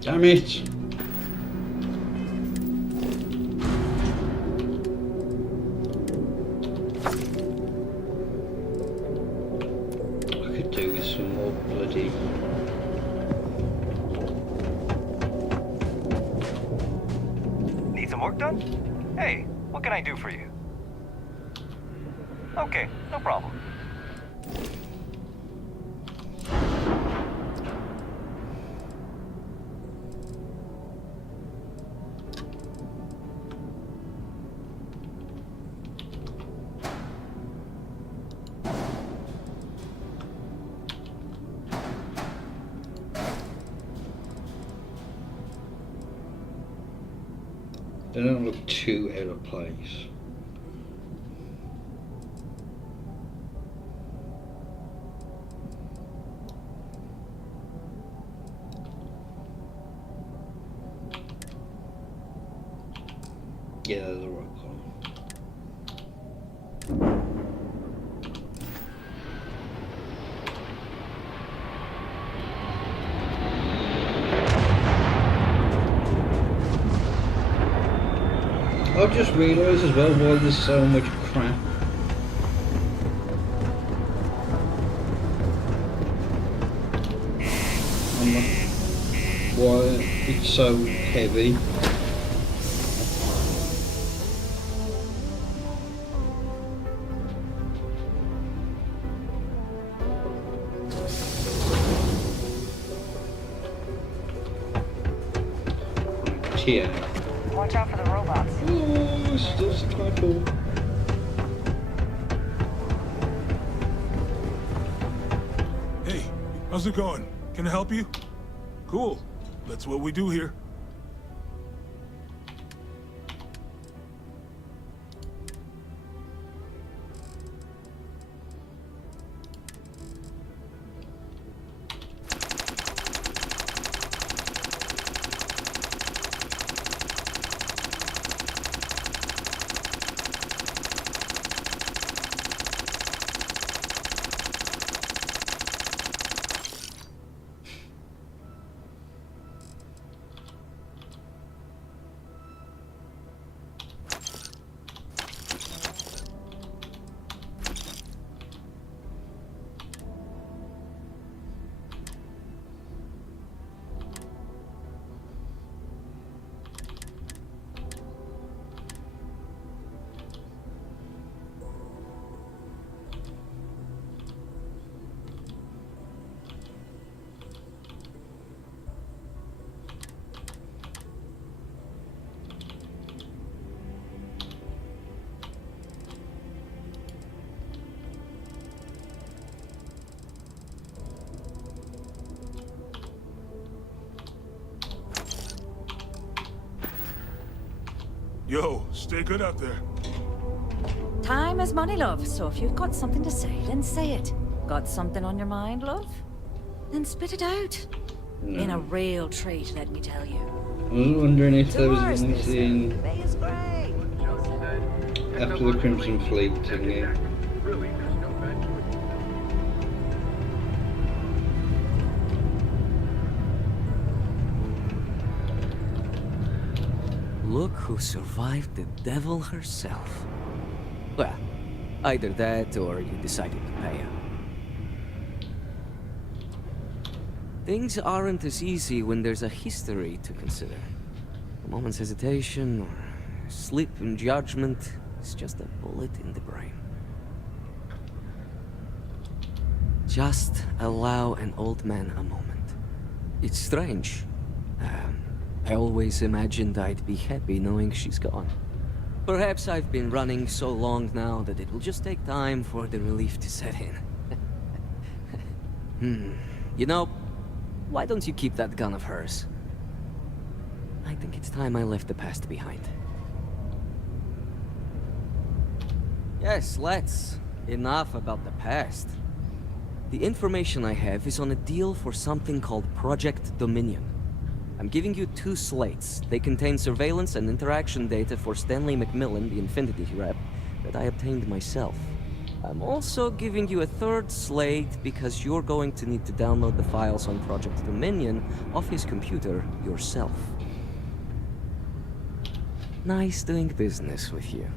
Damn it! I could do with some more bloody. Need some work done? Hey, what can I do for you? Okay, no problem. They don't look too out of place. Yeah, they're the right color. I just realised as well why there's so much crap. Why it's so heavy. Here. Watch out for the robots. Oh, still supply pool. How's it going? Can I help you? Cool. That's what we do here. Yo, stay good out there. Time is money, love, so if you've got something to say, then say it. Got something on your mind, love? Then spit it out. No. In a real treat, let me tell you. I was wondering if there was Tomorrow's anything May is great. after the Crimson Fleet thingy. Look who survived the devil herself. Well, either that or you decided to pay her. Things aren't as easy when there's a history to consider. A moment's hesitation or slip in judgment is just a bullet in the brain. Just allow an old man a moment. It's strange. I always imagined I'd be happy knowing she's gone. Perhaps I've been running so long now that it will just take time for the relief to set in. You know, why don't you keep that gun of hers? I think it's time I left the past behind. Yes, let's. Enough about the past. The information I have is on a deal for something called Project Dominion. I'm giving you 2 slates. They contain surveillance and interaction data for Stanley McMillan, the Infinity rep, that I obtained myself. I'm also giving you a 3rd slate because you're going to need to download the files on Project Dominion off his computer yourself. Nice doing business with you.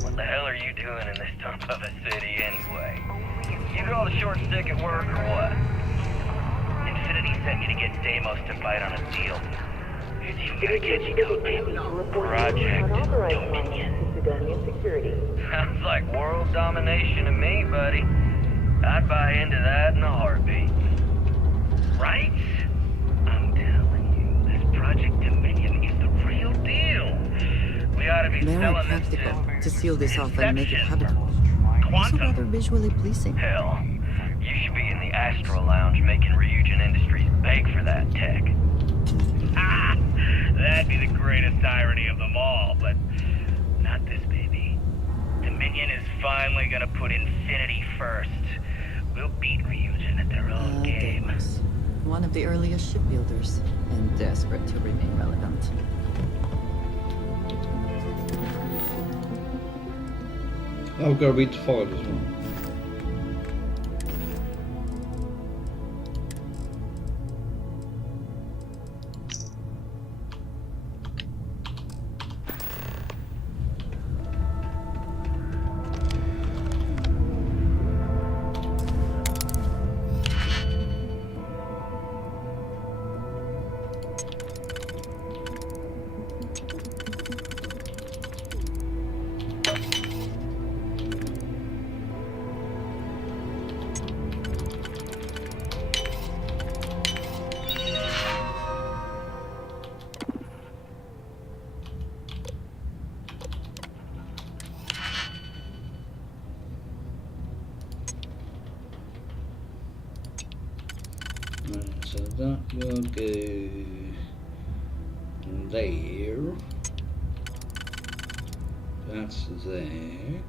What the hell are you doing in this dump of a city anyway? You draw the short stick at work or what? Infinity sent me to get Deimos to fight on a deal. You gotta catch you, Project Dominion. Sounds like world domination to me, buddy. I'd buy into that in a heartbeat. Right? I'm telling you, this Project Dominion is the real deal. We ought to be Very selling practical this to seal this off and make it Inception. habitable. Also Quantum. rather visually pleasing. Hell, you should be in the Astro Lounge making Ryujin Industries beg for that tech. Ah, that'd be the greatest irony of them all, but not this baby. Dominion is finally gonna put Infinity first. We'll beat Ryujin at their own game. Deimos. One of the earliest shipbuilders, and desperate to remain relevant. I've got to read the file as well. So that will go there. That's there.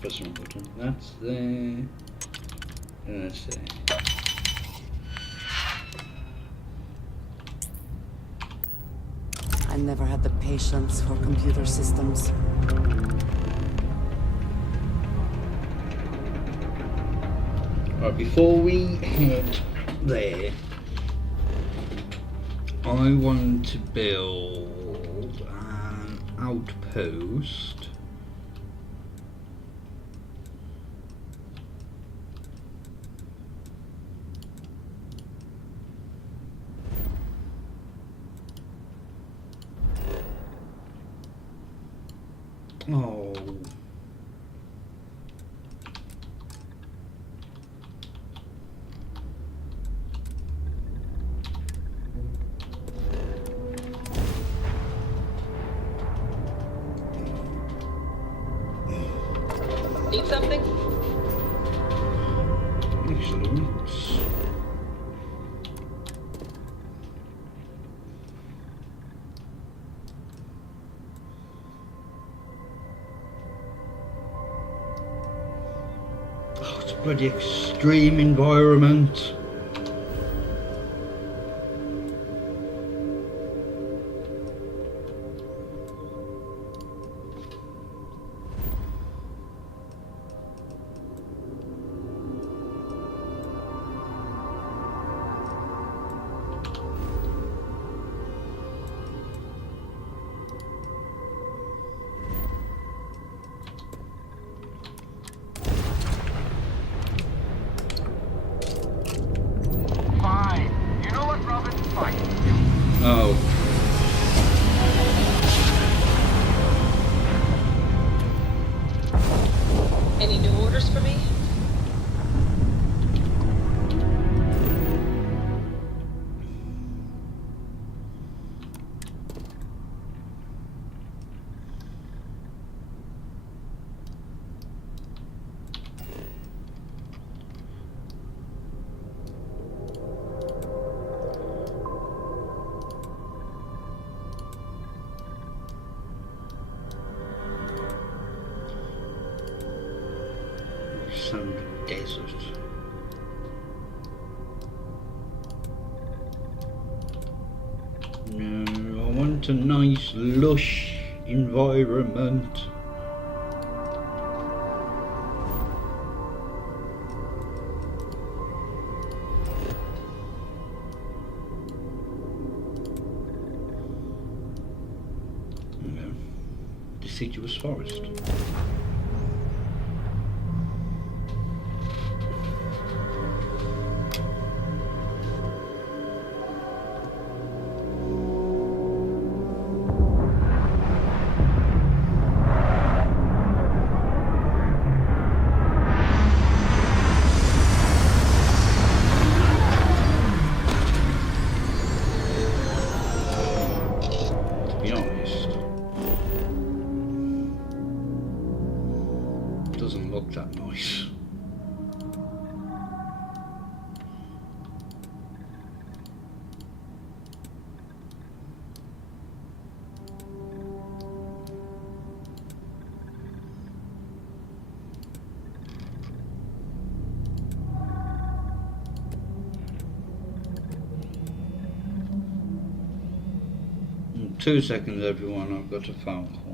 Press the wrong button. That's there. And that's there. I never had the patience for computer systems. Right, before we head there, I want to build an outpost. Oh. Need something? Excellent. Oh, it's a bloody extreme environment. Oh. Any new orders for me? Some desert. No, I want a nice lush environment. No, deciduous forest. Doesn't look that nice. In 2 seconds, everyone, I've got a phone call.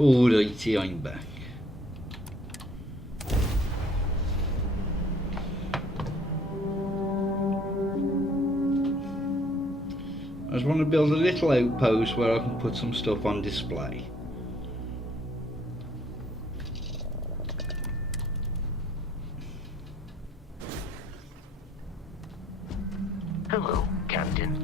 Alrighty, I'm back. I just want to build a little outpost where I can put some stuff on display. Hello, Captain.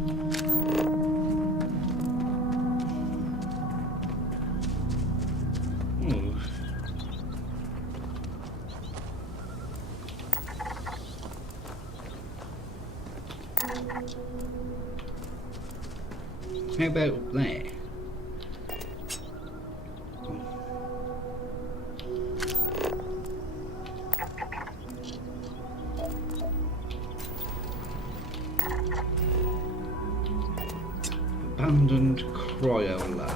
How about up there? Abandoned cryo lab.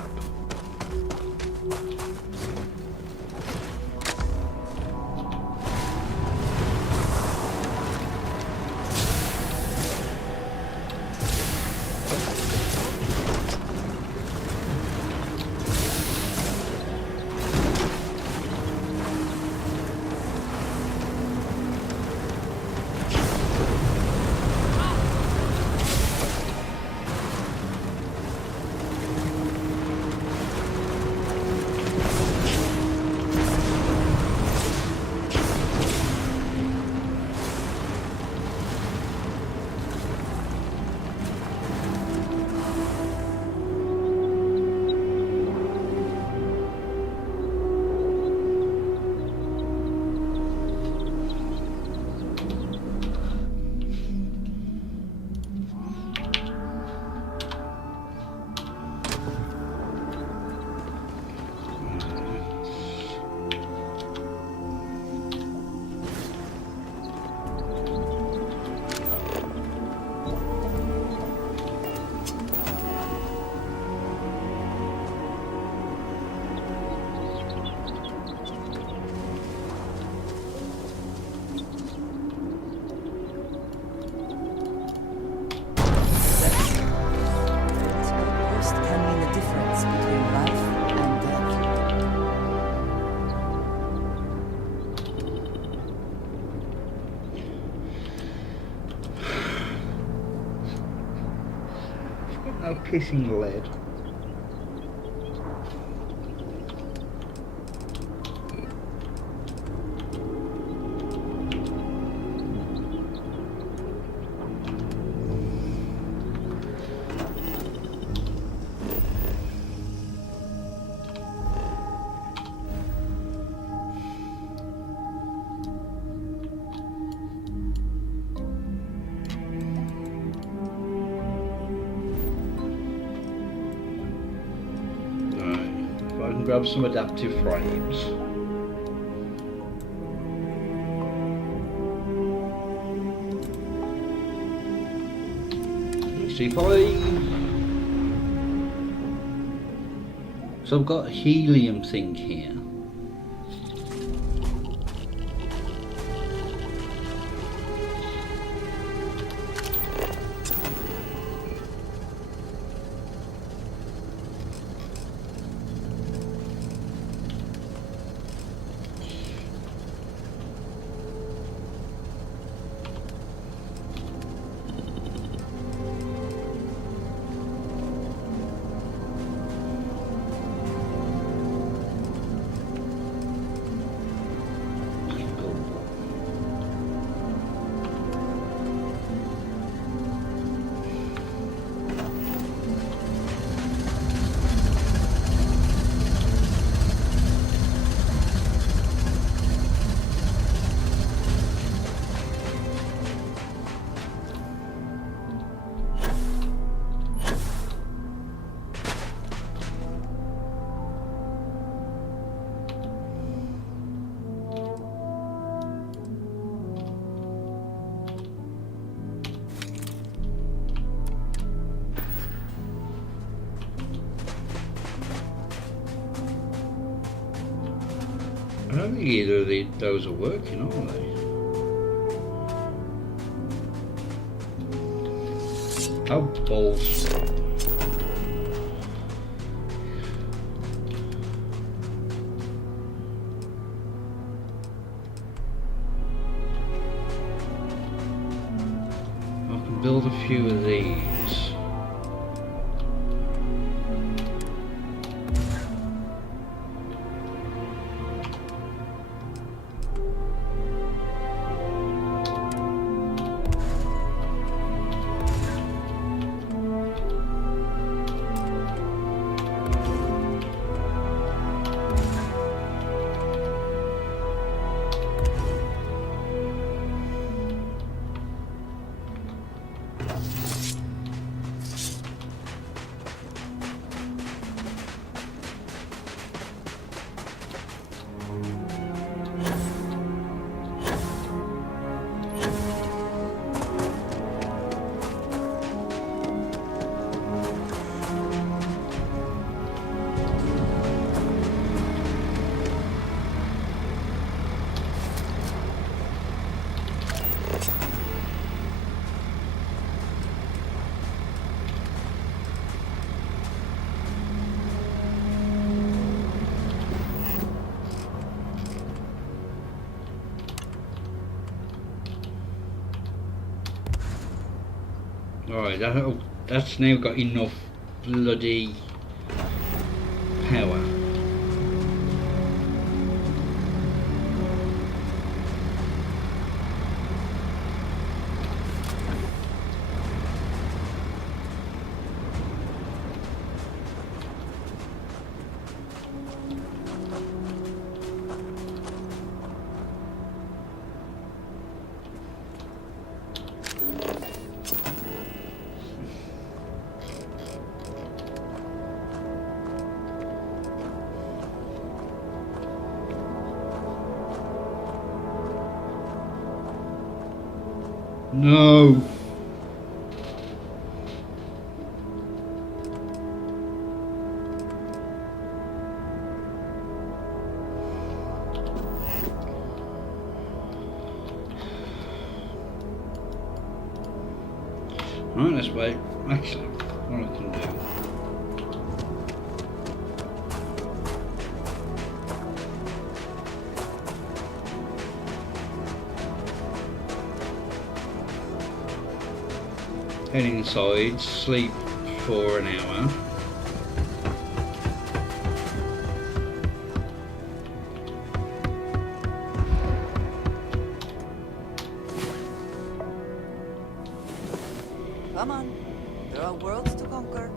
No kissing lead. Grab some adaptive frames. Let's see if so I've got a helium thing here. I don't think either of those are working, are they? Oh, balls. build a few of these. Alright, that's now got enough bloody power. No. Right, let's wait. Actually, what I can do. Head inside, sleep for an hour. Come on, there are worlds to conquer.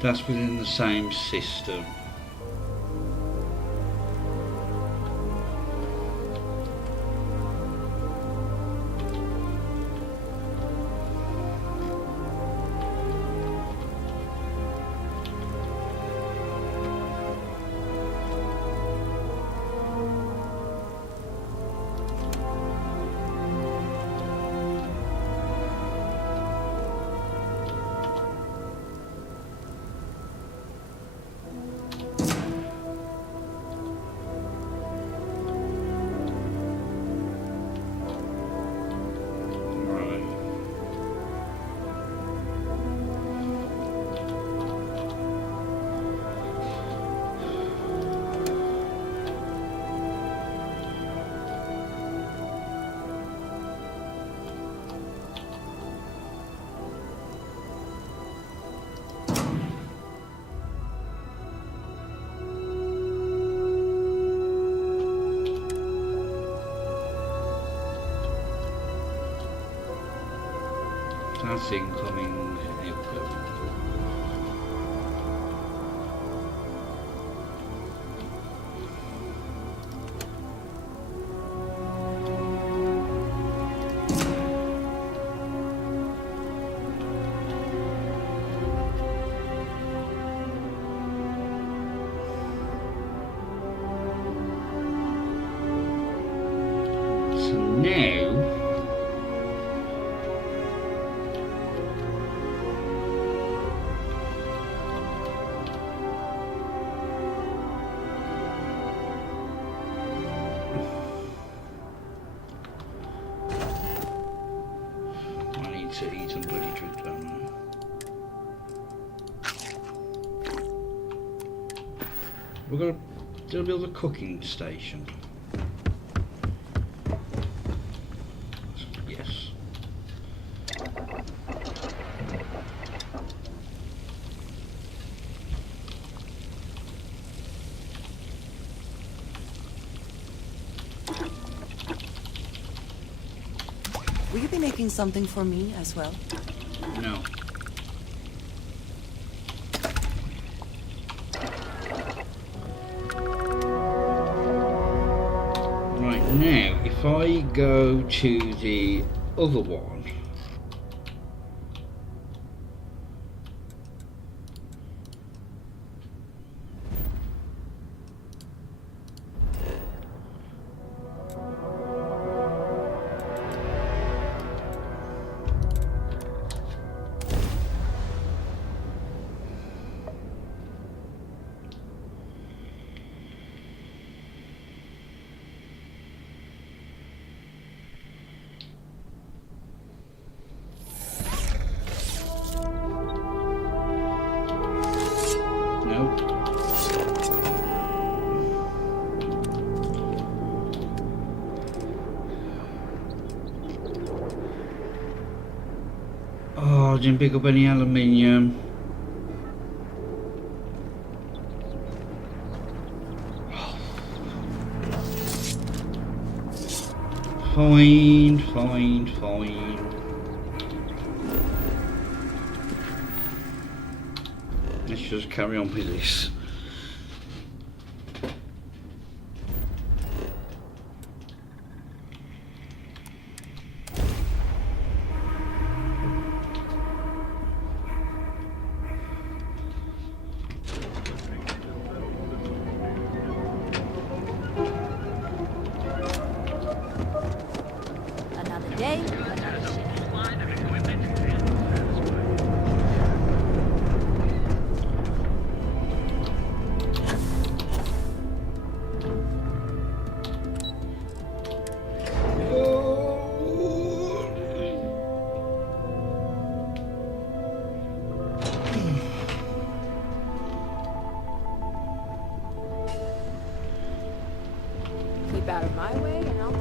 That's within the same system. That's incoming. Outgoing. So now I need to eat some bloody drink down there. We're gonna build a cooking station. Yes. Will you be making something for me as well? No. Right now, if I go to the other one, no. Oh, I didn't pick up any aluminium. Fine, fine, fine. Let's just carry on with this. Another day. Keep out of my way and I'll...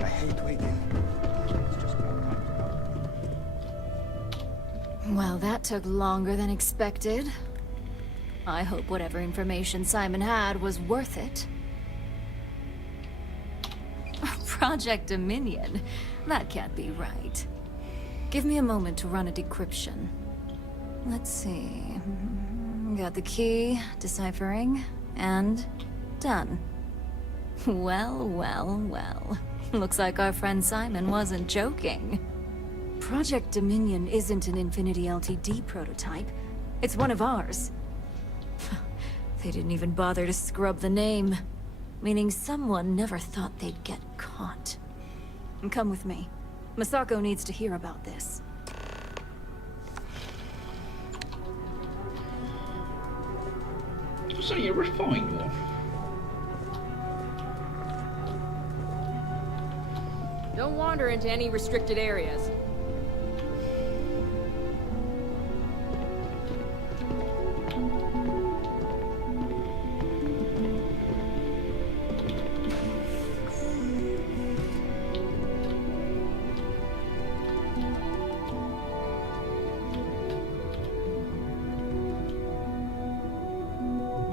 I hate waiting. Well, that took longer than expected. I hope whatever information Simon had was worth it. Project Dominion? That can't be right. Give me a moment to run a decryption. Let's see. Got the key, deciphering, and done. Well, well, well. Looks like our friend Simon wasn't joking. Project Dominion isn't an Infinity LTD prototype. It's one of ours. They didn't even bother to scrub the name, meaning someone never thought they'd get caught. Come with me. Masako needs to hear about this. So you're a refined one. Don't wander into any restricted areas.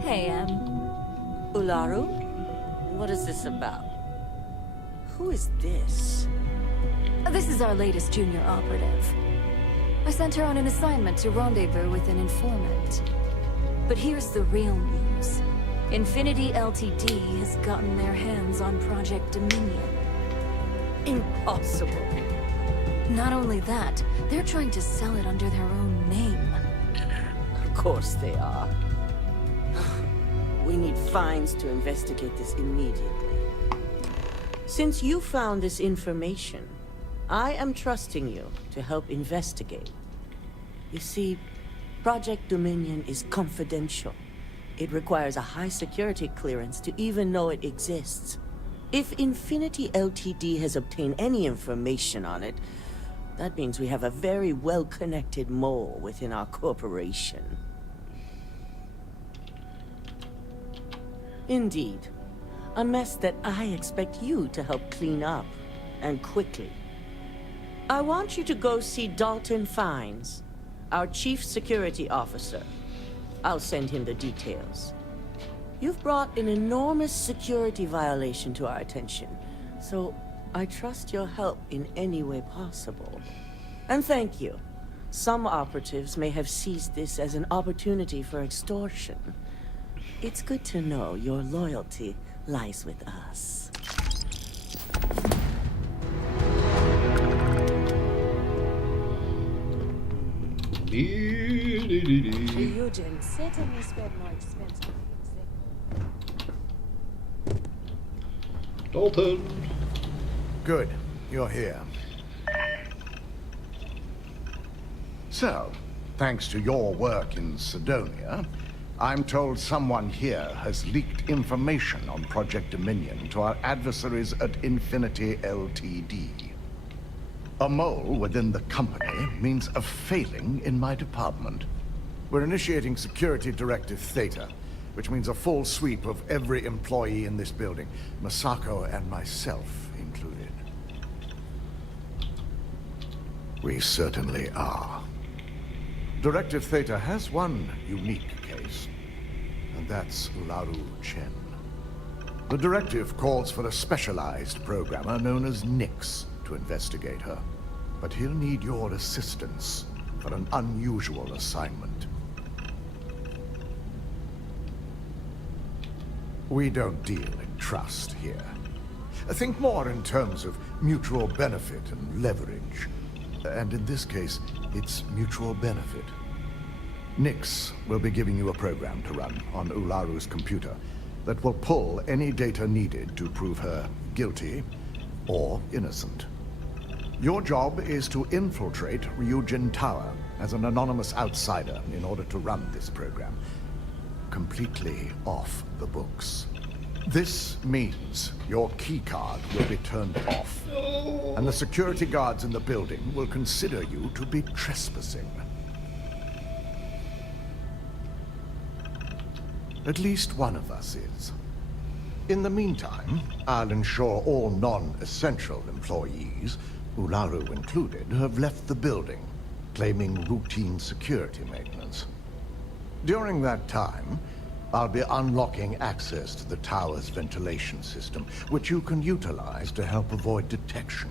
Hey, Ularu? What is this about? Who is this? This is our latest junior operative. I sent her on an assignment to rendezvous with an informant. But here's the real news. Infinity Ltd has gotten their hands on Project Dominion. Impossible. Not only that, they're trying to sell it under their own name. Of course they are. We need fines to investigate this immediately. Since you found this information, I am trusting you to help investigate. You see, Project Dominion is confidential. It requires a high security clearance to even know it exists. If Infinity Ltd has obtained any information on it, that means we have a very well-connected mole within our corporation. Indeed. A mess that I expect you to help clean up, and quickly. I want you to go see Dalton Fines, our Chief Security Officer. I'll send him the details. You've brought an enormous security violation to our attention, so I trust your help in any way possible. And thank you. Some operatives may have seized this as an opportunity for extortion. It's good to know your loyalty lies with us. Ryujin certainly spent more expense on things. Dalton! Good. You're here. So, thanks to your work in Sidonia, I'm told someone here has leaked information on Project Dominion to our adversaries at Infinity Ltd. A mole within the company means a failing in my department. We're initiating Security Directive Theta, which means a full sweep of every employee in this building, Masako and myself included. We certainly are. Directive Theta has one unique case, and that's Ularu Chen. The directive calls for a specialized programmer known as Nix to investigate her, but he'll need your assistance for an unusual assignment. We don't deal in trust here. Think more in terms of mutual benefit and leverage. And in this case, it's mutual benefit. Nix will be giving you a program to run on Ularu's computer that will pull any data needed to prove her guilty or innocent. Your job is to infiltrate Ryujin Tower as an anonymous outsider in order to run this program. Completely off the books. This means your keycard will be turned off, and the security guards in the building will consider you to be trespassing. At least one of us is. In the meantime, I'll ensure all non-essential employees, Ularu included, have left the building, claiming routine security maintenance. During that time, I'll be unlocking access to the tower's ventilation system, which you can utilize to help avoid detection.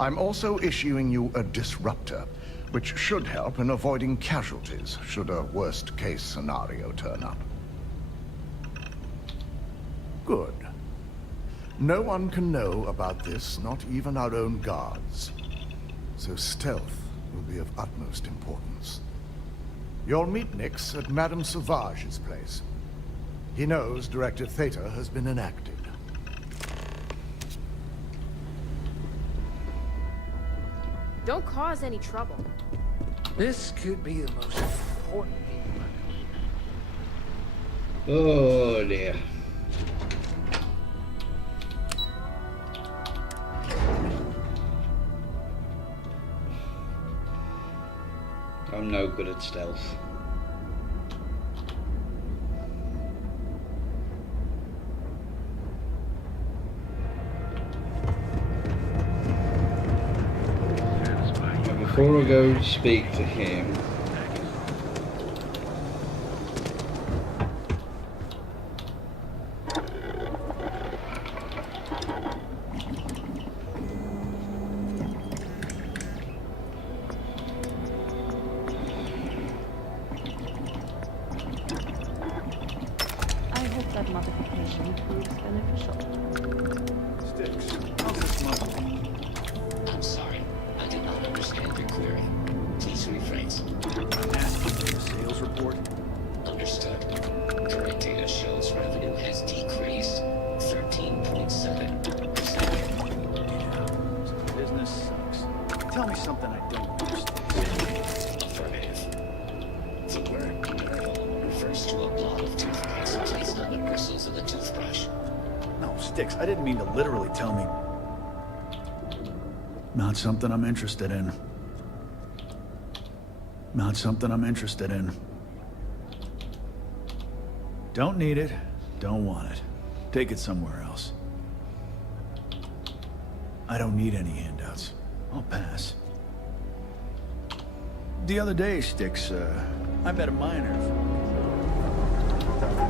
I'm also issuing you a disruptor, which should help in avoiding casualties should a worst-case scenario turn up. Good. No one can know about this, not even our own guards. So stealth will be of utmost importance. You'll meet Nix at Madame Sauvage's place. He knows Directive Theta has been enacted. Don't cause any trouble. This could be the most important meeting. Oh dear. I'm no good at stealth. Now before I go to speak to him, said modification proves beneficial. Sticks, how's this money? I'm sorry. I did not understand your query. Please rephrase. I'm asking for a sales report. Understood. Current data shows revenue has decreased 13.7%. Yeah, business sucks. Tell me something I don't understand. Affirmative. The word neural refers to a blob of toothpaste placed on the bristles of the toothbrush. No, Sticks, I didn't mean to literally tell me. Not something I'm interested in. Not something I'm interested in. Don't need it. Don't want it. Take it somewhere else. I don't need any handouts. I'll pass. The other day, Sticks, I met a miner.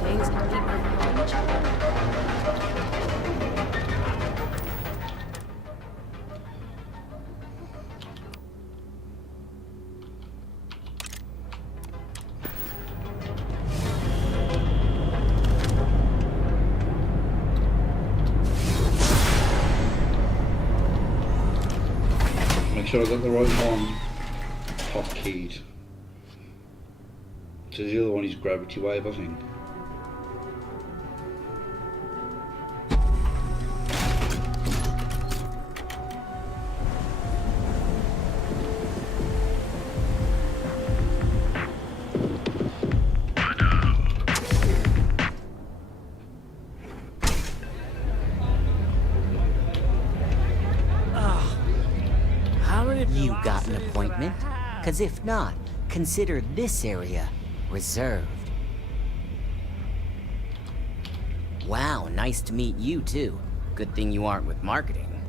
Days can keep Make sure I got the right one hotkeyed. So the other one is gravity wave, I think. You got an appointment? Because if not, consider this area reserved. Wow, nice to meet you too. Good thing you aren't with marketing.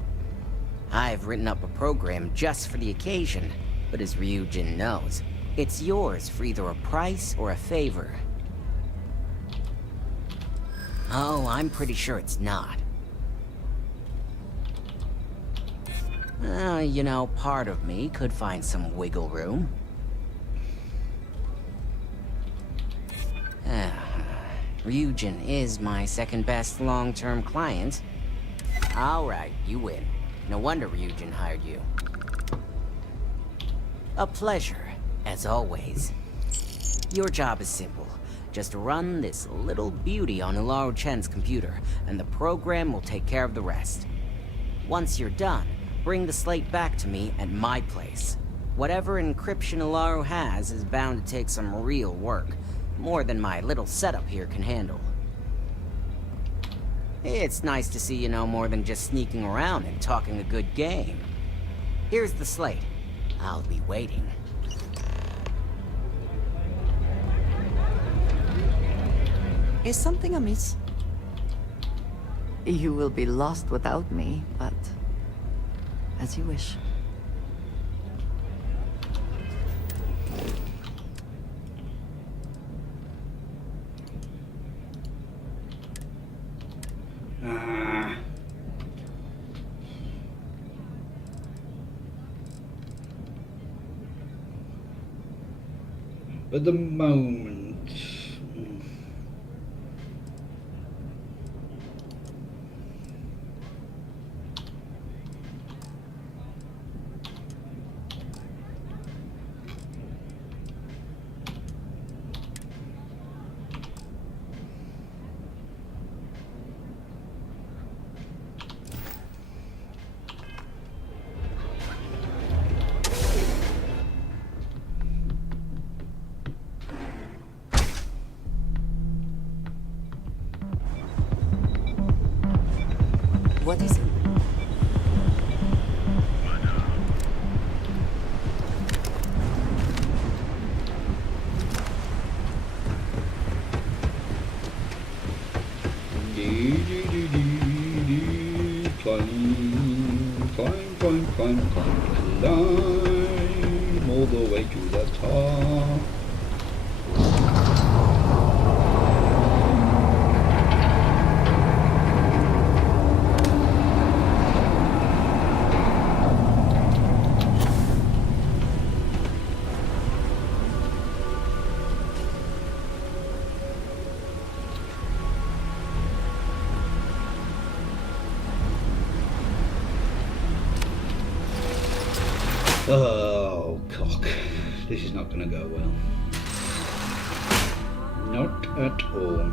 I've written up a program just for the occasion, but as Ryujin knows, it's yours for either a price or a favor. Oh, I'm pretty sure it's not. You know, part of me could find some wiggle room. Ryujin is my second best long-term client. Alright, you win. No wonder Ryujin hired you. A pleasure, as always. Your job is simple. Just run this little beauty on Ularu Chen's computer, and the program will take care of the rest. Once you're done, bring the slate back to me at my place. Whatever encryption Ularu has is bound to take some real work. More than my little setup here can handle. It's nice to see you know more than just sneaking around and talking a good game. Here's the slate. I'll be waiting. Is something amiss? You will be lost without me, but as you wish. At the moment, what is it? Climb all the way to the top. Oh, cock. This is not going to go well. Not at all.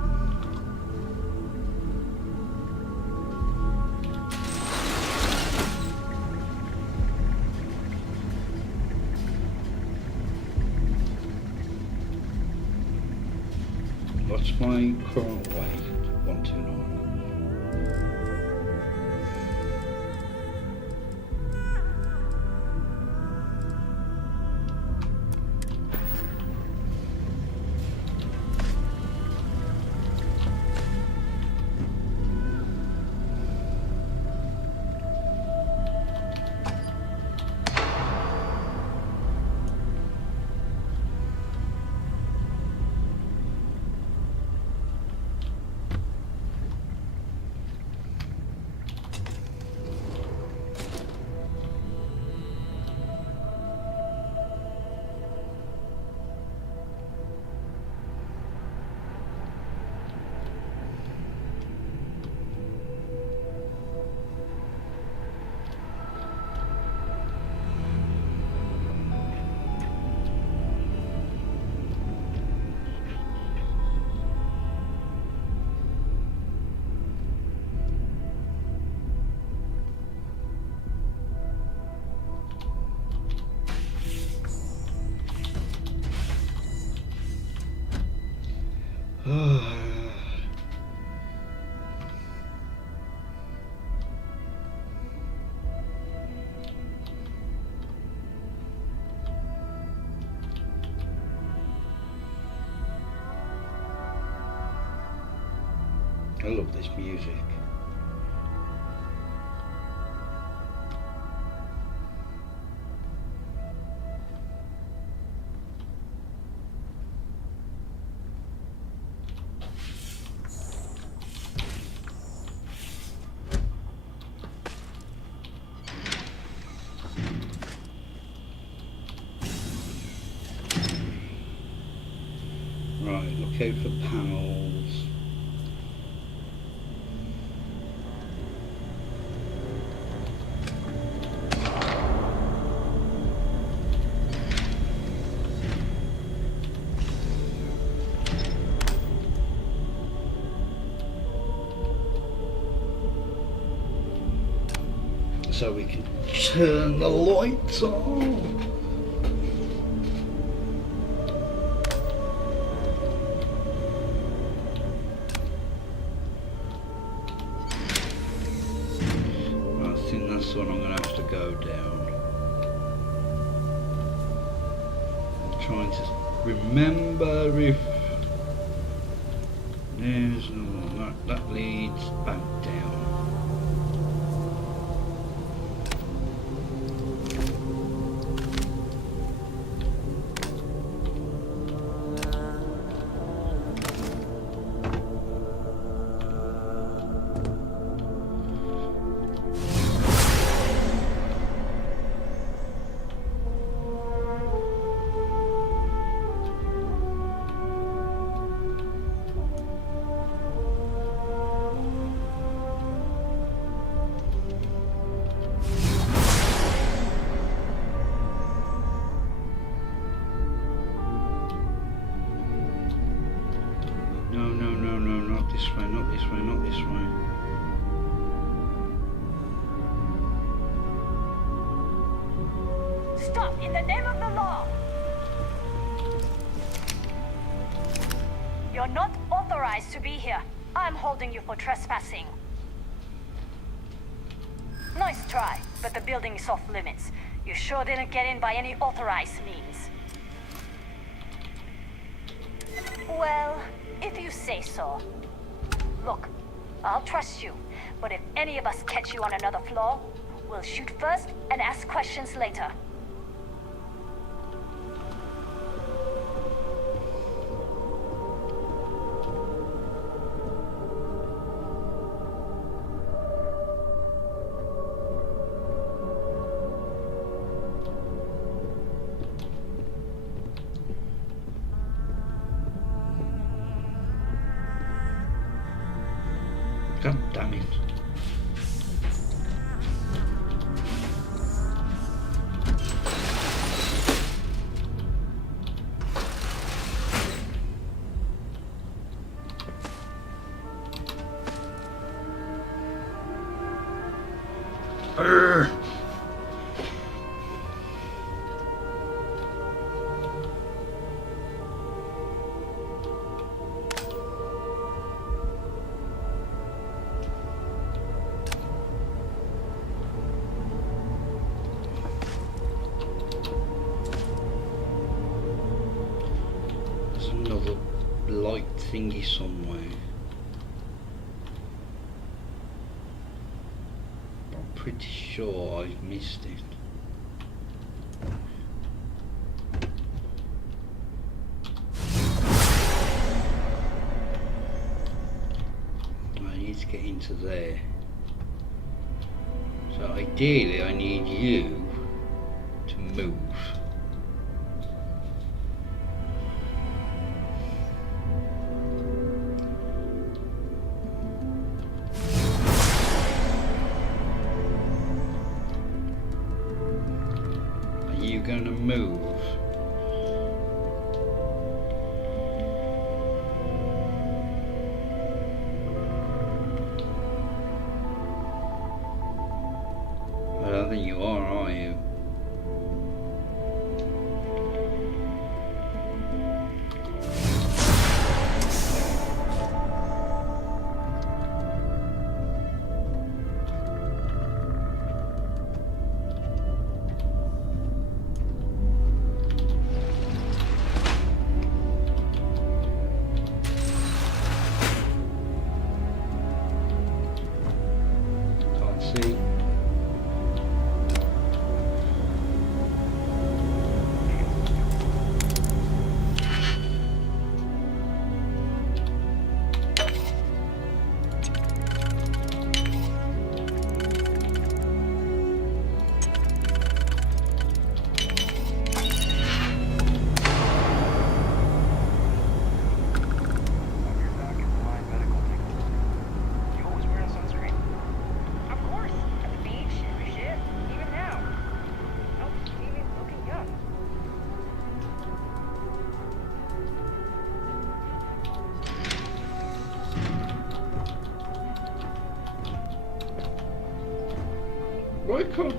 What's my current weight? 129. I love this music. Right, look out for panels. So we can turn the lights on. I think that's what I'm going to have to go down. I'm trying to remember if there's no, that leads back down. Not this way. Stop! In the name of the law! You're not authorized to be here. I'm holding you for trespassing. Nice try, but the building is off limits. You sure didn't get in by any authorized means. Well, if you say so. Look, I'll trust you, but if any of us catch you on another floor, we'll shoot first and ask questions later. God damn it. Urgh. There's another light thingy somewhere. Pretty sure I've missed it. I need to get into there. So ideally I need you to move. Going to move. I don't think you are you? Why can't...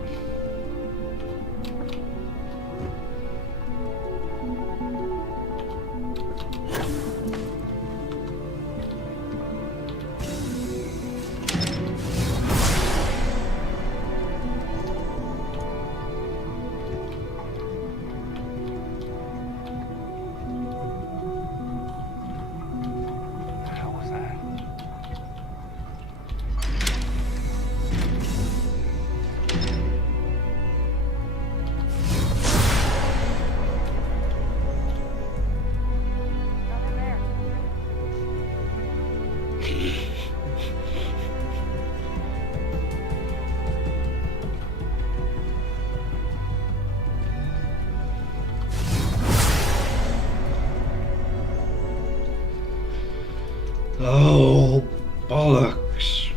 Oh, bollocks.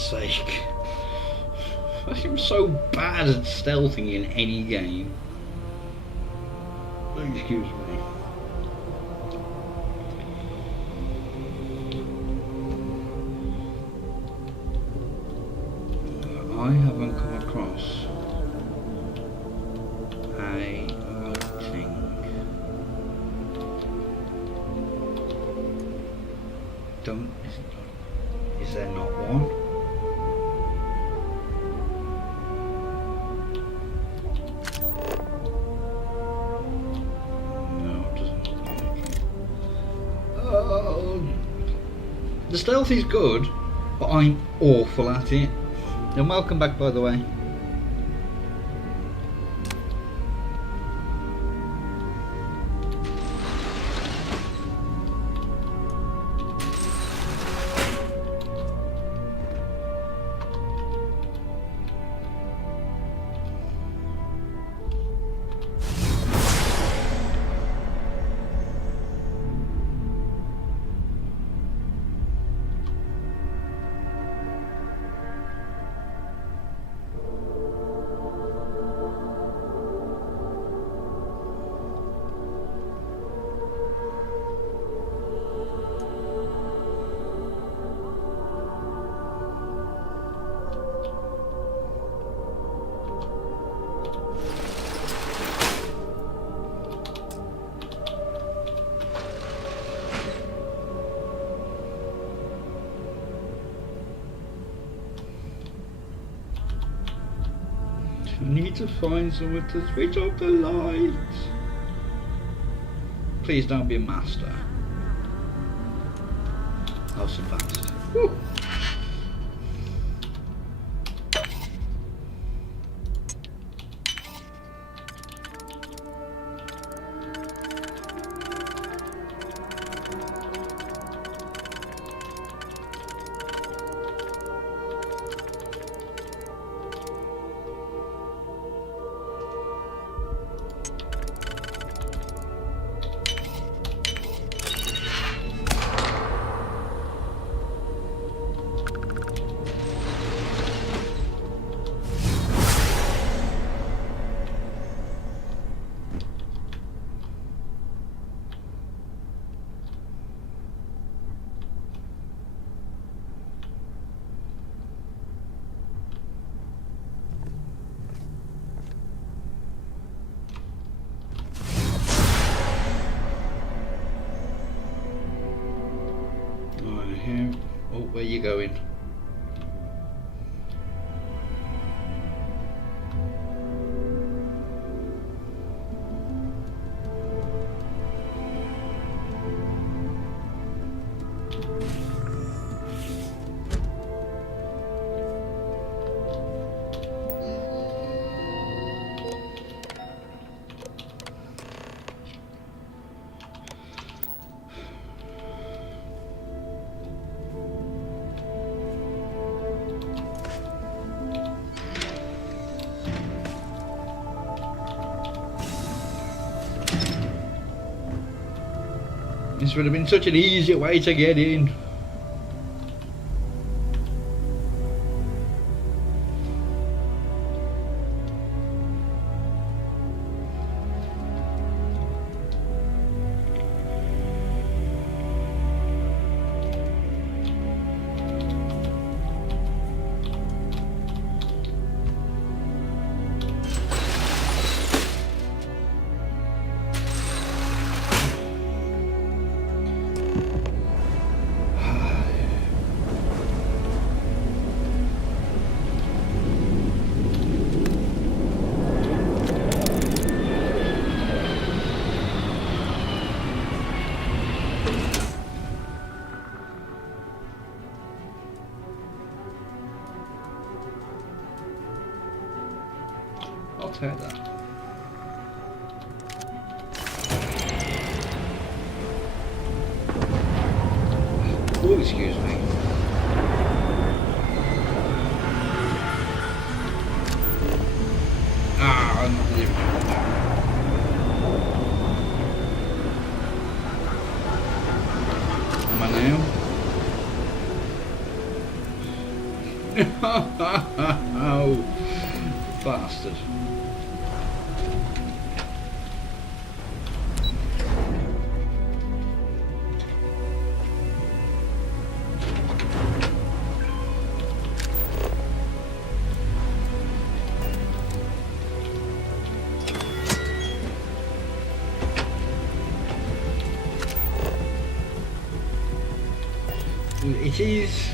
God's sake. I'm so bad at stealthing in any game. Excuse me. I haven't come across a thing. Is there not one? No, it doesn't look like it. The stealth is good, but I'm awful at it. And welcome back, by the way. I need to find someone to switch off the lights. Please don't be a master. Oh, so fast. Woo. Oh, where you going? This would have been such an easy way to get in. I'll take that. Oh, excuse me. Ah, I'm not leaving it there. Am I now? It is.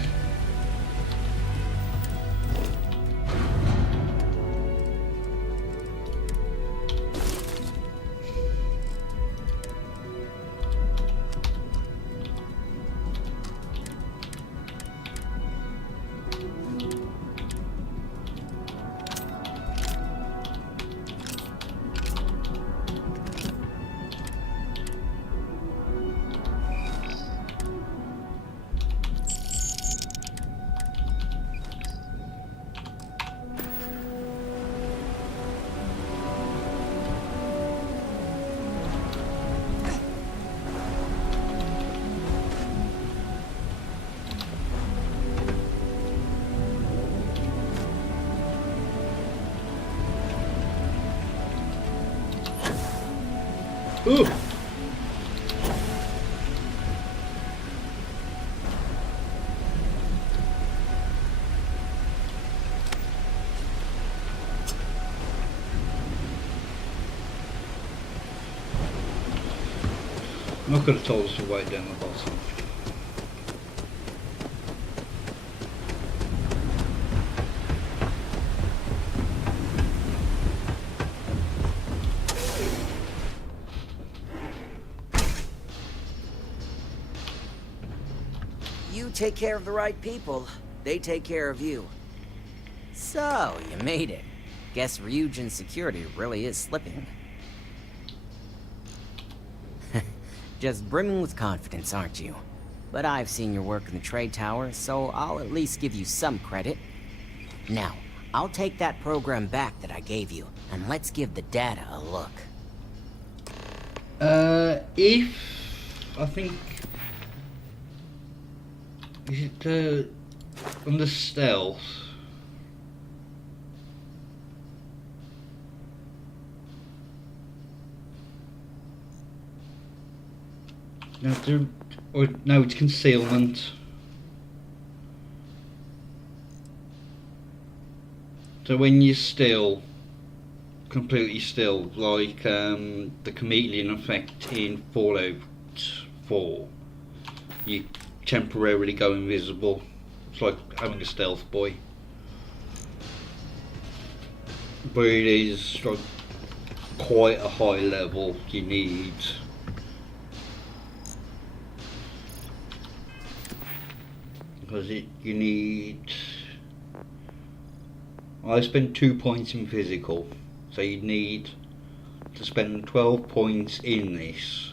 Ooh. I could have told us to wait down the bottom. You take care of the right people, they take care of you. So, you made it. Guess Ryujin's security really is slipping. Just brimming with confidence, aren't you? But I've seen your work in the trade tower, so I'll at least give you some credit. Now, I'll take that program back that I gave you, and let's give the data a look. I think... Is it, under stealth? No, it's concealment. So when you're still, completely still, like the chameleon effect in Fallout 4, you temporarily go invisible. It's like having a stealth boy. But it is like quite a high level you need. Because you need... I spent 2 points in physical, so you'd need to spend 12 points in this,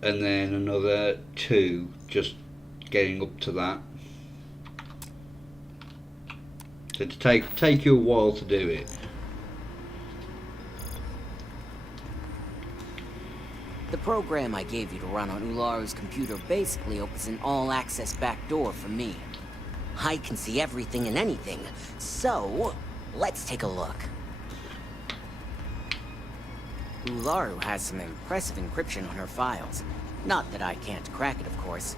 and then another 2 just getting up to that. So to take you a while to do it. The program I gave you to run on Ularu's computer basically opens an all-access backdoor for me. I can see everything and anything, so let's take a look. Ularu has some impressive encryption on her files. Not that I can't crack it, of course.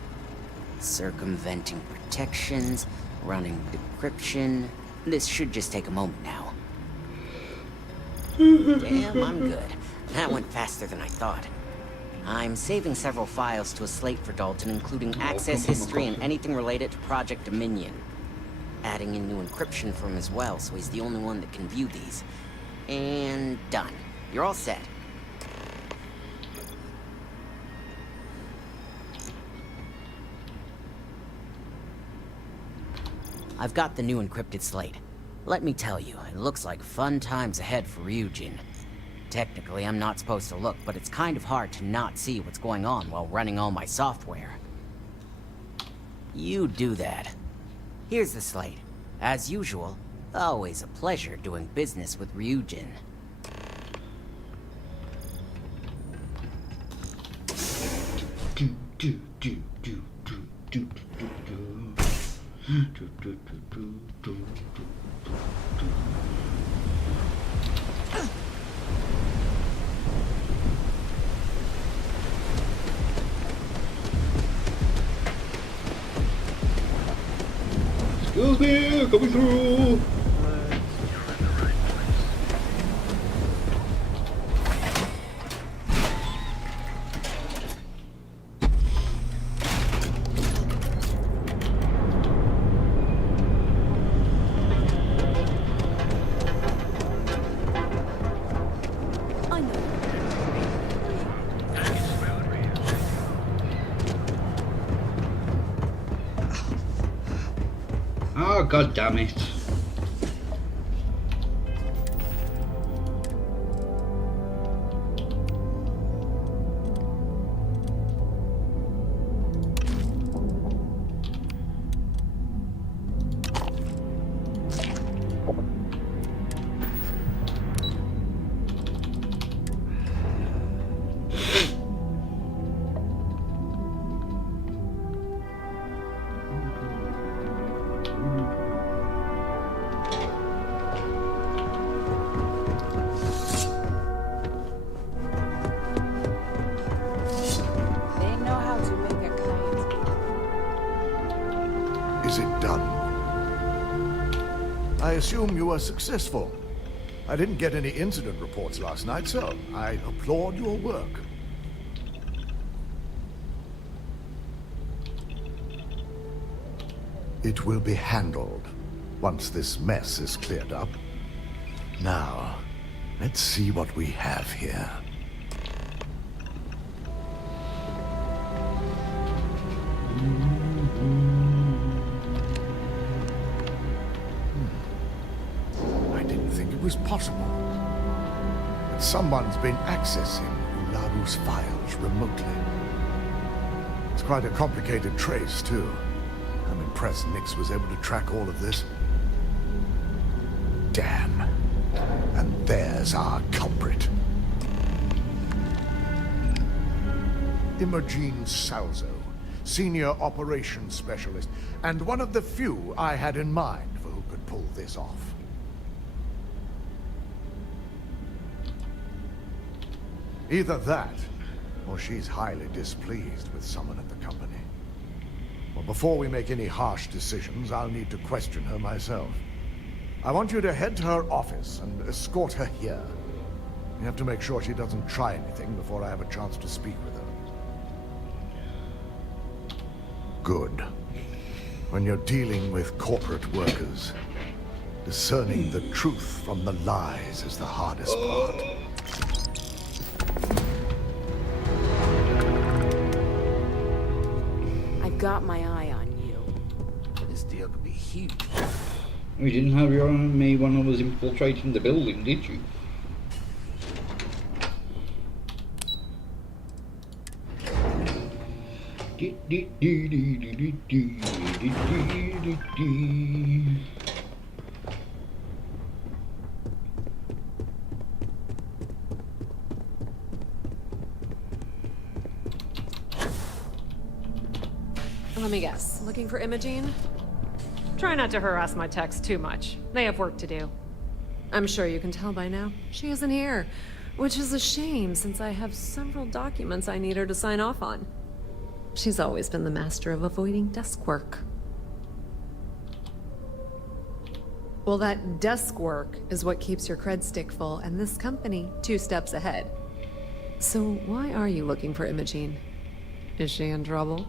Circumventing protections, running decryption. This should just take a moment now. Damn, I'm good. That went faster than I thought. I'm saving several files to a slate for Dalton, including access history and anything related to Project Dominion. Adding in new encryption for him as well, so he's the only one that can view these. And done. You're all set. I've got the new encrypted slate. Let me tell you, it looks like fun times ahead for Ryujin. Technically, I'm not supposed to look, but it's kind of hard to not see what's going on while running all my software. You do that. Here's the slate. As usual, always a pleasure doing business with Ryujin. Excuse me, coming through. God damn it. Is it done? I assume you were successful. I didn't get any incident reports last night, so I applaud your work. It will be handled once this mess is cleared up. Now, let's see what we have here. I didn't think it was possible. But someone's been accessing Ularu's files remotely. It's quite a complicated trace, too. I'm impressed Nix was able to track all of this. Damn. And there's our culprit. Imogene Salzo, Senior Operations Specialist, and one of the few I had in mind for who could pull this off. Either that, or she's highly displeased with someone at the company. Well, before we make any harsh decisions, I'll need to question her myself. I want you to head to her office and escort her here. You have to make sure she doesn't try anything before I have a chance to speak with her. Good. When you're dealing with corporate workers, discerning the truth from the lies is the hardest part. I've got my eye on you. This deal could be huge. You didn't have your eye on me when I was infiltrating the building, did you? Let me guess. Looking for Imogene? Try not to harass my techs too much. They have work to do. I'm sure you can tell by now. She isn't here, which is a shame since I have several documents I need her to sign off on. She's always been the master of avoiding desk work. Well, that desk work is what keeps your cred stick full and this company 2 steps ahead. So why are you looking for Imogene? Is she in trouble?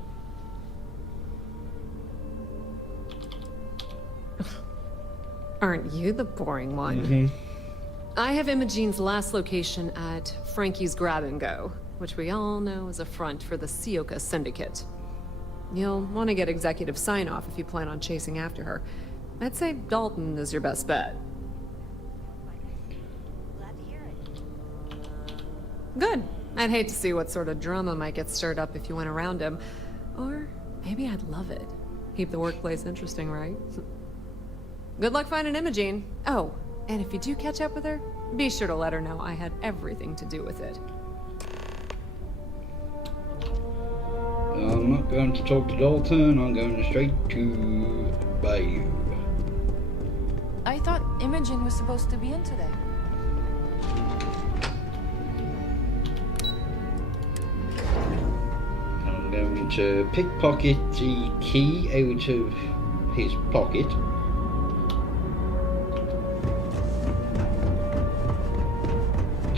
Aren't you the boring one? I have Imogene's last location at Frankie's Grab and Go, which we all know is a front for the Sioka Syndicate. You'll want to get executive sign-off if you plan on chasing after her. I'd say Dalton is your best bet. Good. I'd hate to see what sort of drama might get stirred up if you went around him. Or maybe I'd love it. Keep the workplace interesting, right? Good luck finding Imogene. Oh, and if you do catch up with her, be sure to let her know I had everything to do with it. I'm not going to talk to Dalton, I'm going straight to Bayou. I thought Imogen was supposed to be in today. I'm going to pickpocket the key out of his pocket.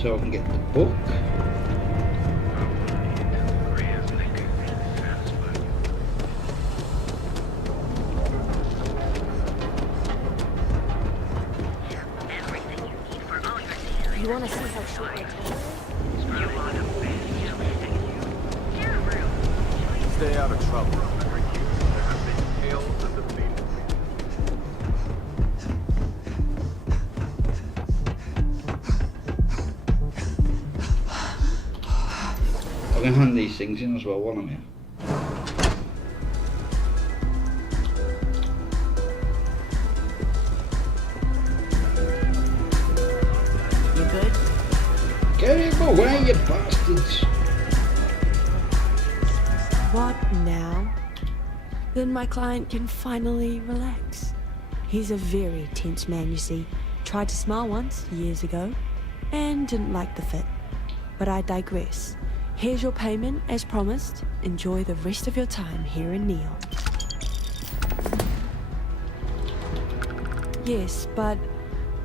So I can get the book. You want to see how short my Stay out of trouble. I can hand these things in as well while I'm here. You good? Get him away, you bastards! What now? Then my client can finally relax. He's a very tense man, you see. Tried to smile once, years ago, and didn't like the fit. But I digress. Here's your payment, as promised. Enjoy the rest of your time here in Neon. Yes, but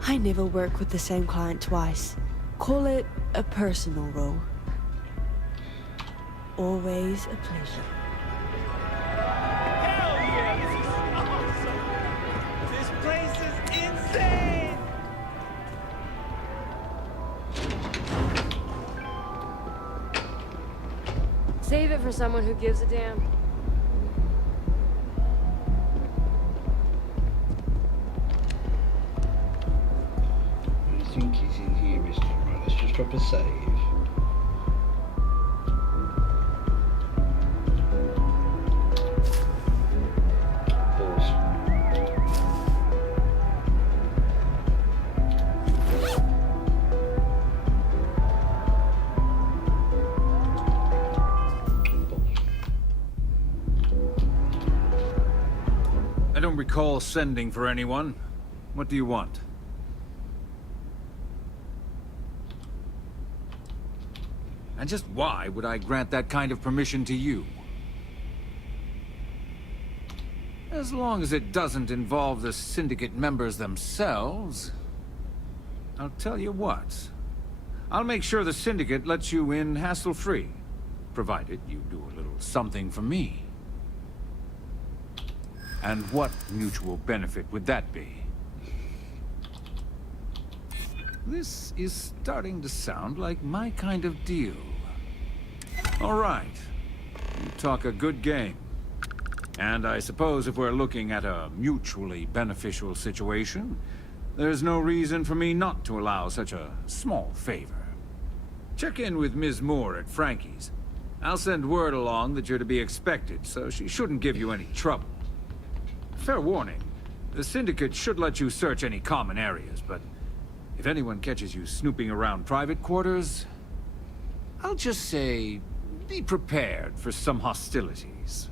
I never work with the same client twice. Call it a personal role. Always a pleasure. Hell yeah, this is awesome! This place is insane! Save it for someone who gives a damn. I think he's in here, isn't he? Right, let's just drop a save. I don't recall sending for anyone. What do you want? And just why would I grant that kind of permission to you? As long as it doesn't involve the Syndicate members themselves, I'll tell you what. I'll make sure the Syndicate lets you in hassle-free, provided you do a little something for me. And what mutual benefit would that be? This is starting to sound like my kind of deal. All right. You talk a good game. And I suppose if we're looking at a mutually beneficial situation, there's no reason for me not to allow such a small favor. Check in with Ms. Moore at Frankie's. I'll send word along that you're to be expected, so she shouldn't give you any trouble. Fair warning, the Syndicate should let you search any common areas, but if anyone catches you snooping around private quarters, I'll just say, be prepared for some hostilities.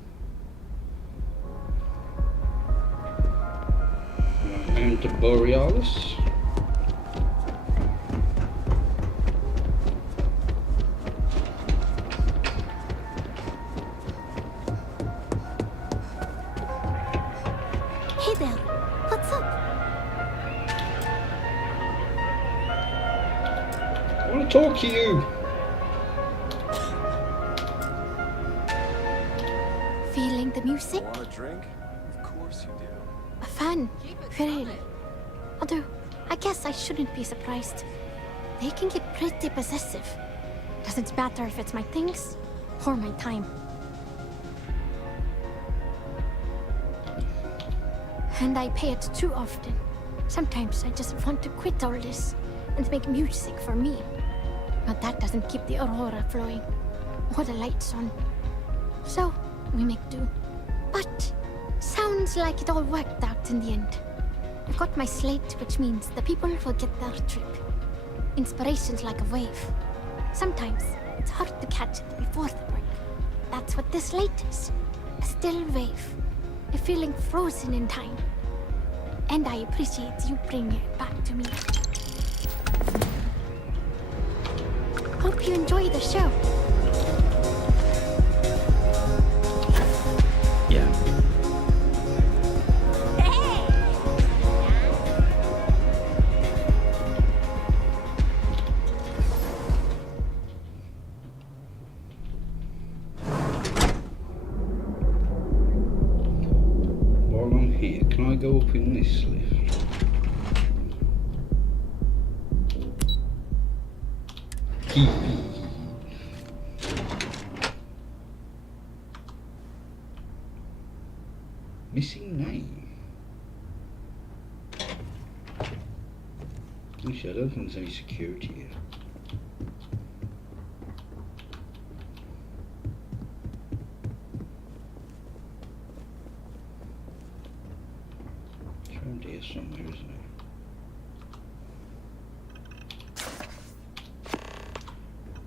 And to Borealis. Hey there, what's up? I want to talk to you. Feeling the music? Want a drink? Of course you do. A fan, really. Although, I guess I shouldn't be surprised. They can get pretty possessive. Doesn't matter if it's my things or my time. And I pay it too often. Sometimes I just want to quit all this and make music for me. But that doesn't keep the aurora flowing or the lights on. So, we make do. But, sounds like it all worked out in the end. I've got my slate, which means the people will get their trip. Inspiration's like a wave. Sometimes, it's hard to catch it before the break. That's what this slate is. A still wave. A feeling frozen in time. And I appreciate you bringing it back to me. Hope you enjoy the show. Yeah. While I'm here, can I go up in this lift? Missing name. Actually, I don't think there's any security here.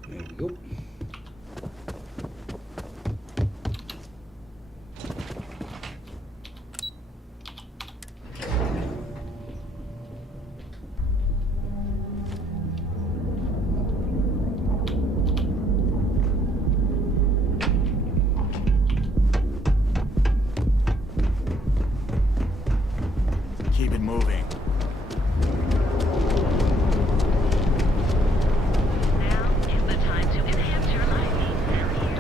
There we go. Keep it moving. Now is the time to enhance your lighting, Ellie.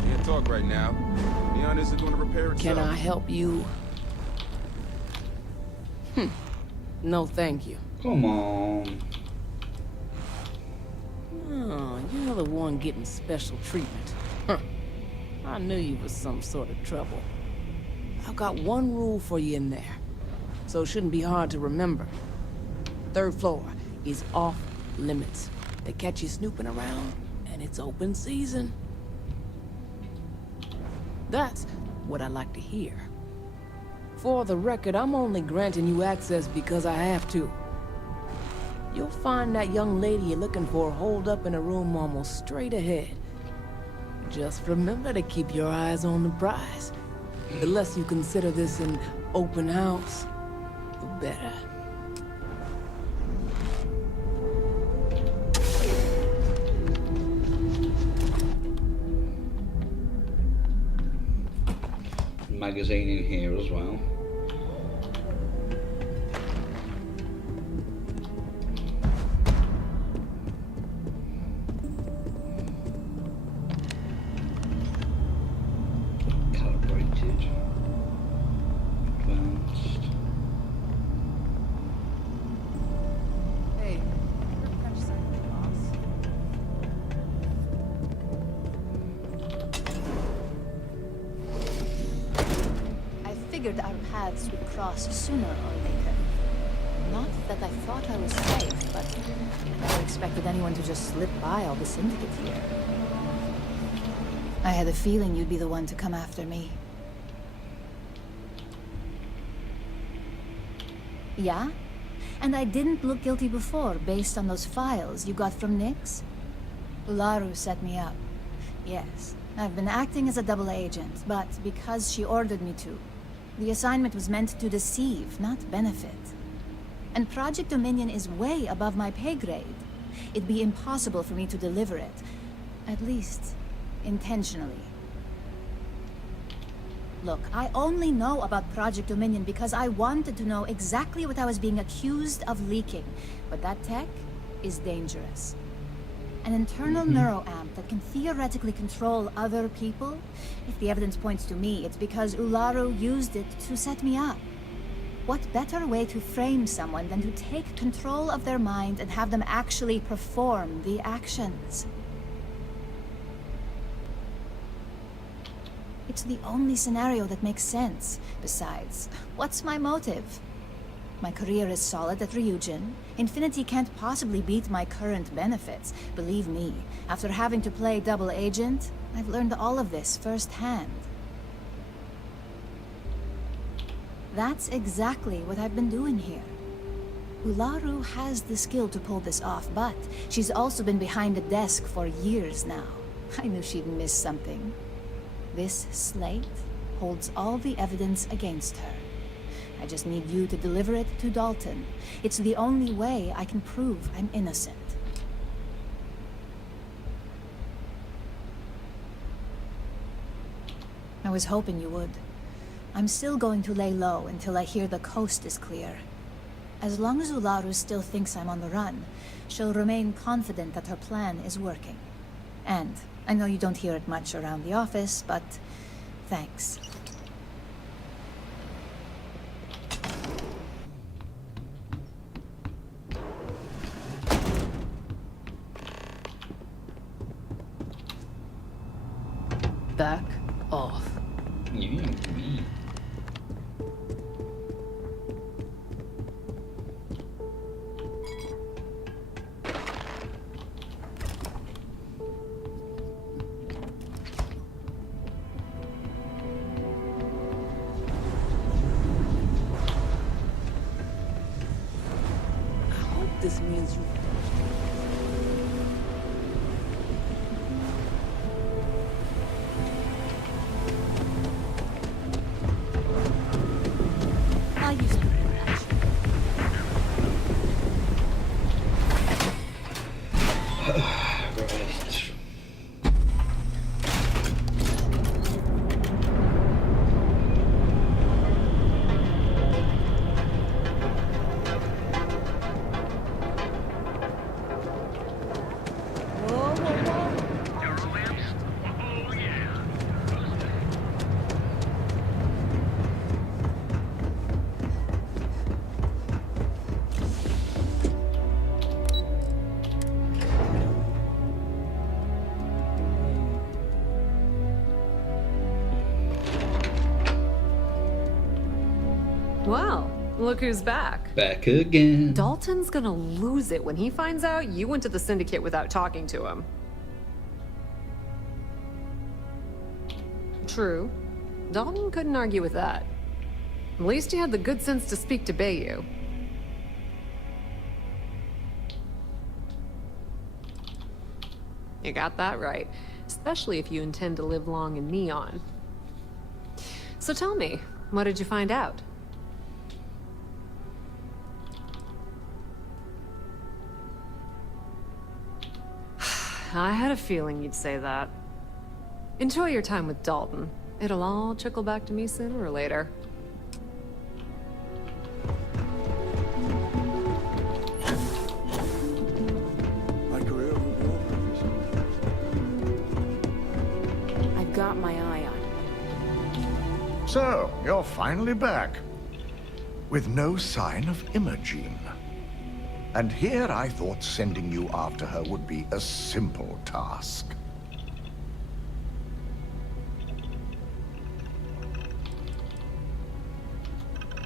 Can't talk right now. Leon isn't going to repair itself. Can I help you? No, thank you. Come on. Oh, you're the one getting special treatment. Huh. I knew you was some sort of trouble. I've got one rule for you in there, so it shouldn't be hard to remember. Third floor is off limits. They catch you snooping around, and it's open season. That's what I like to hear. For the record, I'm only granting you access because I have to. You'll find that young lady you're looking for holed up in a room almost straight ahead. Just remember to keep your eyes on the prize. The less you consider this an open house, the better. Magazine in here as well. Calibrated. Advanced. Hey, I figured our paths would cross sooner or later. Not that I thought I was safe, but I never expected anyone to just slip by all the syndicate here. I had a feeling you'd be the one to come after me. Yeah? And I didn't look guilty before, based on those files you got from Nix? Ularu set me up. Yes, I've been acting as a double agent, but because she ordered me to. The assignment was meant to deceive, not benefit. And Project Dominion is way above my pay grade. It'd be impossible for me to deliver it. At least, intentionally. Look, I only know about Project Dominion because I wanted to know exactly what I was being accused of leaking. But that tech is dangerous. An internal neuroamp that can theoretically control other people? If the evidence points to me, it's because Ularu used it to set me up. What better way to frame someone than to take control of their mind and have them actually perform the actions? It's the only scenario that makes sense. Besides, what's my motive? My career is solid at Ryujin. Infinity can't possibly beat my current benefits. Believe me, after having to play double agent, I've learned all of this firsthand. That's exactly what I've been doing here. Ularu has the skill to pull this off, but she's also been behind the desk for years now. I knew she'd miss something. This slate holds all the evidence against her. I just need you to deliver it to Dalton. It's the only way I can prove I'm innocent. I was hoping you would. I'm still going to lay low until I hear the coast is clear. As long as Ularu still thinks I'm on the run, she'll remain confident that her plan is working. And I know you don't hear it much around the office, but thanks. Back off. this means you... I used to do that. Right. Well, look who's back. Back again. Dalton's gonna lose it when he finds out you went to the Syndicate without talking to him. True. Dalton couldn't argue with that. At least he had the good sense to speak to Bayou. You got that right. Especially if you intend to live long in Neon. So tell me, what did you find out? I had a feeling you'd say that. Enjoy your time with Dalton. It'll all trickle back to me sooner or later. My career will be over. I've got my eye on you. So, you're finally back. With no sign of Imogene. And here I thought sending you after her would be a simple task.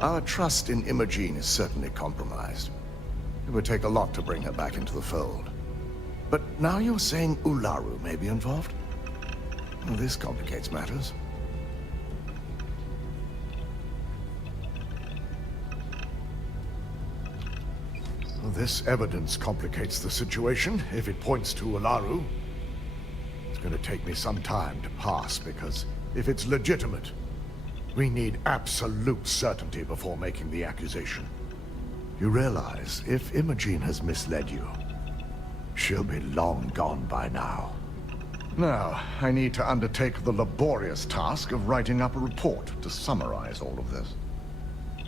Our trust in Imogene is certainly compromised. It would take a lot to bring her back into the fold. But now you're saying Ularu may be involved? Well, this complicates matters. Well, this evidence complicates the situation if it points to Ularu. It's going to take me some time to pass because if it's legitimate, we need absolute certainty before making the accusation. You realize, if Imogene has misled you, she'll be long gone by now. Now, I need to undertake the laborious task of writing up a report to summarize all of this.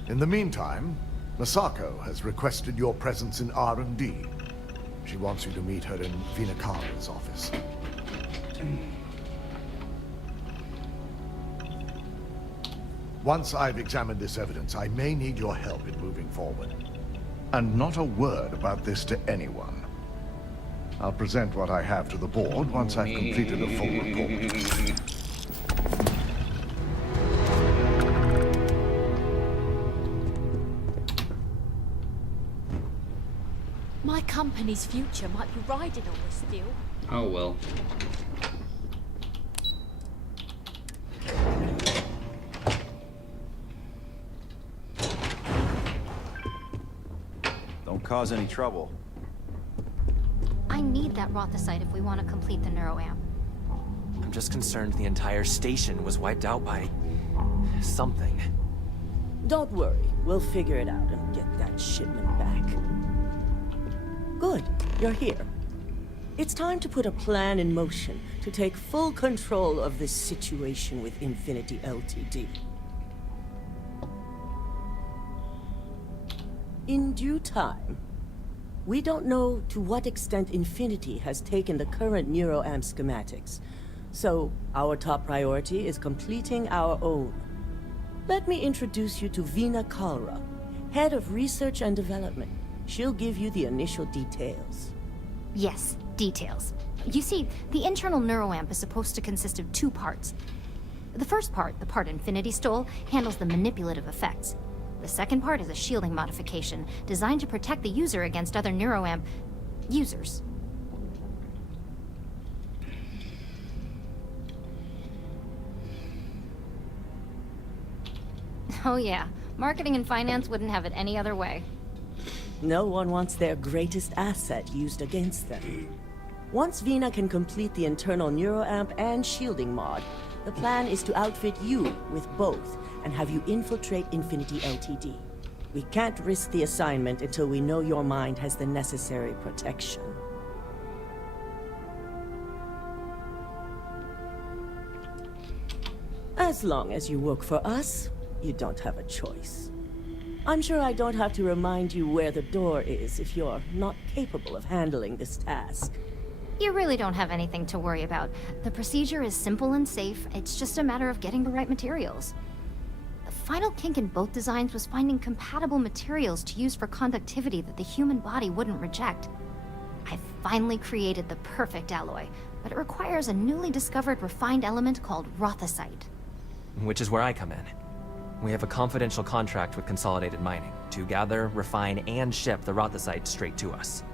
In the meantime, Masako has requested your presence in R&D. She wants you to meet her in Vinakara's office. Once I've examined this evidence, I may need your help in moving forward. And not a word about this to anyone. I'll present what I have to the board once I've completed a full report. My company's future might be riding on this deal. Oh well. Don't cause any trouble. I need that Rothicite if we want to complete the neuroamp. I'm just concerned the entire station was wiped out by... something. Don't worry, we'll figure it out and get that shipment back. Good, you're here. It's time to put a plan in motion to take full control of this situation with Infinity Ltd. In due time. We don't know to what extent Infinity has taken the current neuroamp schematics, so our top priority is completing our own. Let me introduce you to Vina Kalra, Head of Research and Development. She'll give you the initial details. Yes, details. You see, the internal neuroamp is supposed to consist of two parts. The first part, the part Infinity stole, handles the manipulative effects. The second part is a shielding modification, designed to protect the user against other neuroamp users. Oh yeah, marketing and finance wouldn't have it any other way. No one wants their greatest asset used against them. Once Vina can complete the internal neuroamp and shielding mod, the plan is to outfit you with both and have you infiltrate Infinity Ltd. We can't risk the assignment until we know your mind has the necessary protection. As long as you work for us, you don't have a choice. I'm sure I don't have to remind you where the door is if you're not capable of handling this task. You really don't have anything to worry about. The procedure is simple and safe. It's just a matter of getting the right materials. The final kink in both designs was finding compatible materials to use for conductivity that the human body wouldn't reject. I finally created the perfect alloy, but it requires a newly discovered refined element called rothosite. Which is where I come in. We have a confidential contract with Consolidated Mining to gather, refine, and ship the rothosite straight to us.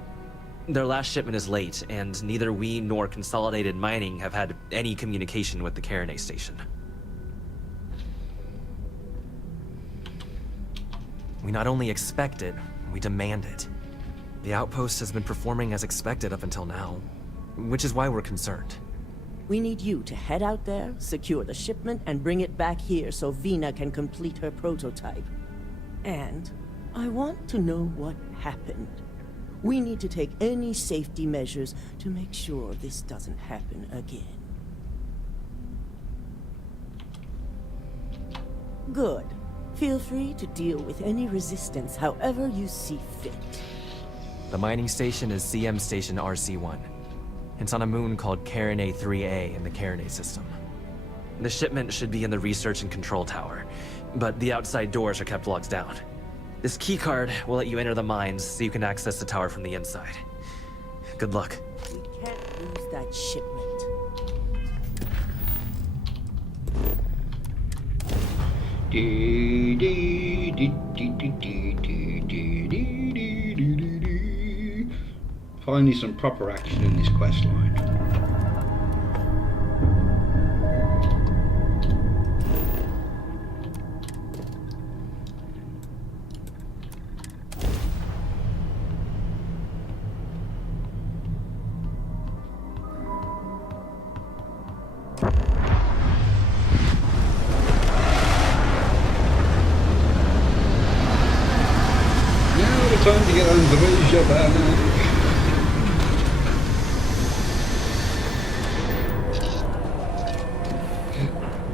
Their last shipment is late, and neither we nor Consolidated Mining have had any communication with the Carinae station. We not only expect it, we demand it. The outpost has been performing as expected up until now, which is why we're concerned. We need you to head out there, secure the shipment, and bring it back here so Vina can complete her prototype. And I want to know what happened. We need to take any safety measures to make sure this doesn't happen again. Good. Feel free to deal with any resistance however you see fit. The mining station is CM Station RC-1. It's on a moon called Carinae 3A in the Carinae system. The shipment should be in the research and control tower, but the outside doors are kept locked down. This keycard will let you enter the mines so you can access the tower from the inside. Good luck. We can't lose that shipment. Finally some proper action in this quest line. Now the time to get on the Ryujin.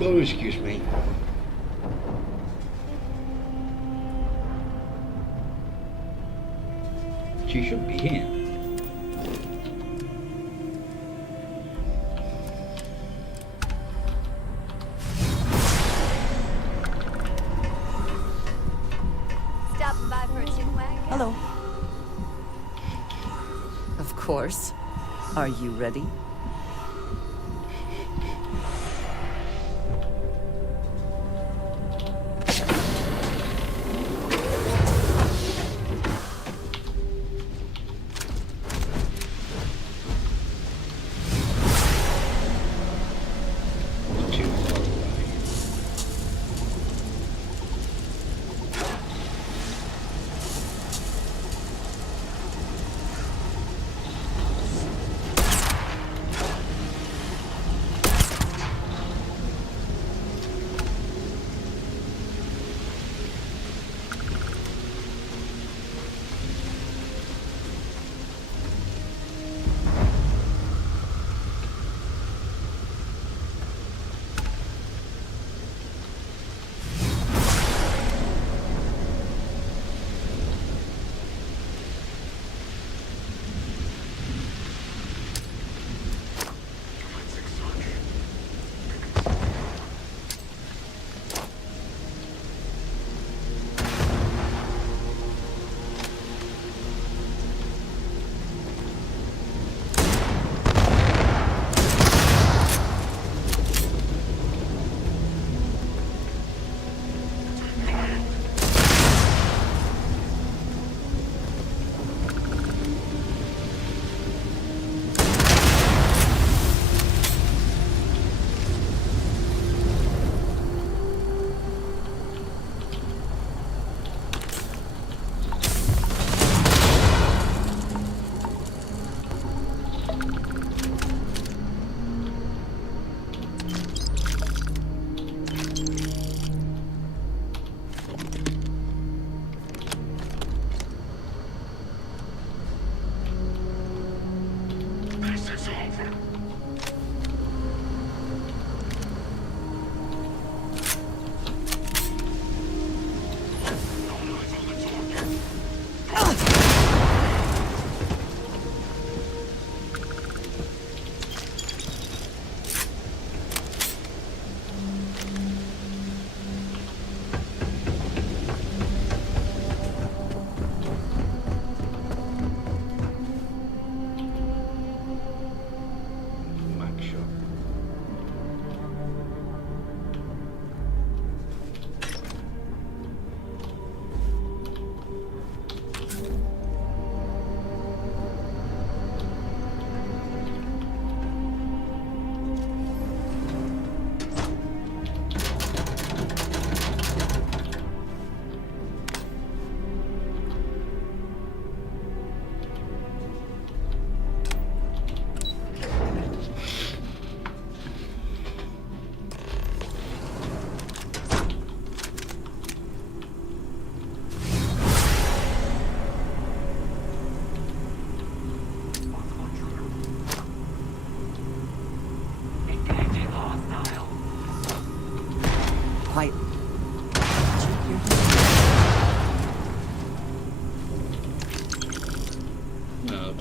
Oh, excuse me. She should be here. Stopping by for a chicken whack? Hello. Of course. Are you ready?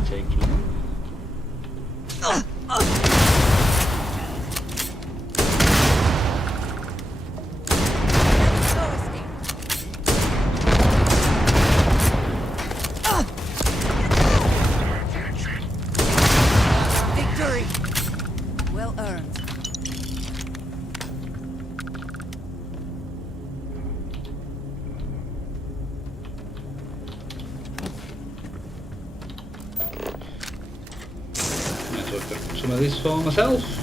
taking. Victory! Well earned. Might as well put some of this for myself.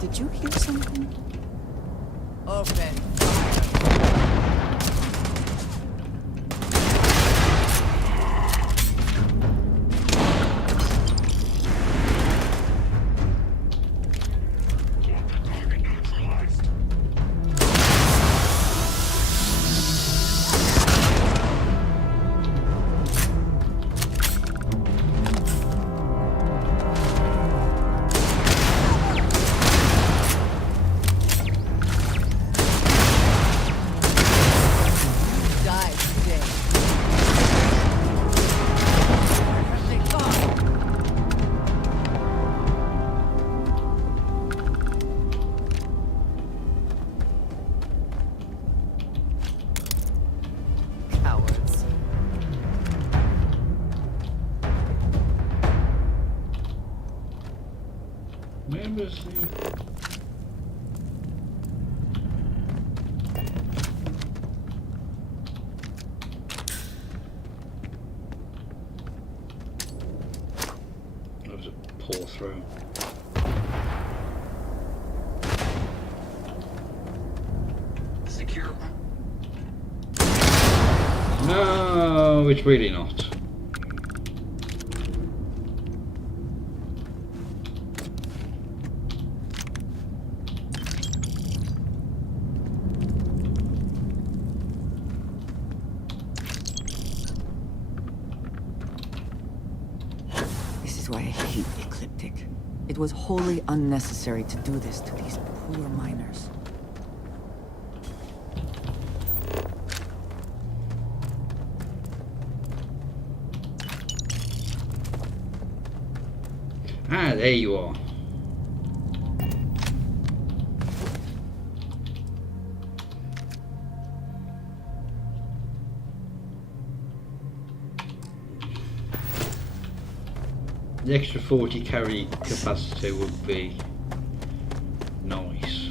Did you hear something? Open. Pour through. Secure. No, it's really not. This is why I hate Ecliptic. It was wholly unnecessary to do this to these poor miners. Ah, there you are. The extra 40 carry capacity would be nice.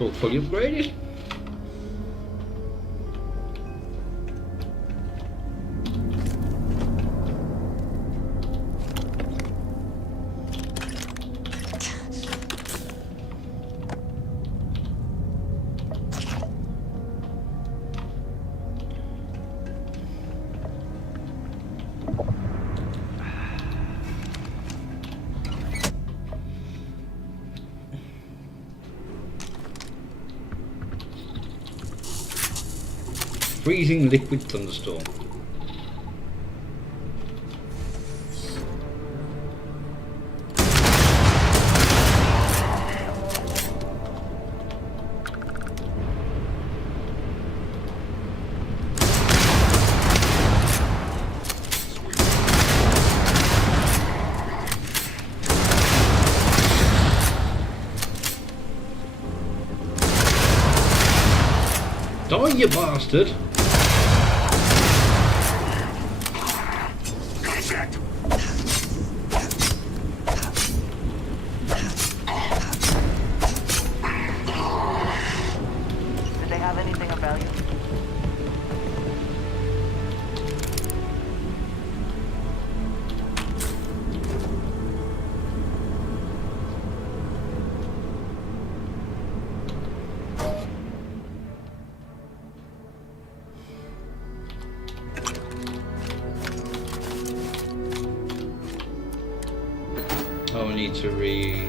It's all fully upgraded. Freezing liquid thunderstorm. Die, you bastard! Did they have anything of value? Oh, I need to read.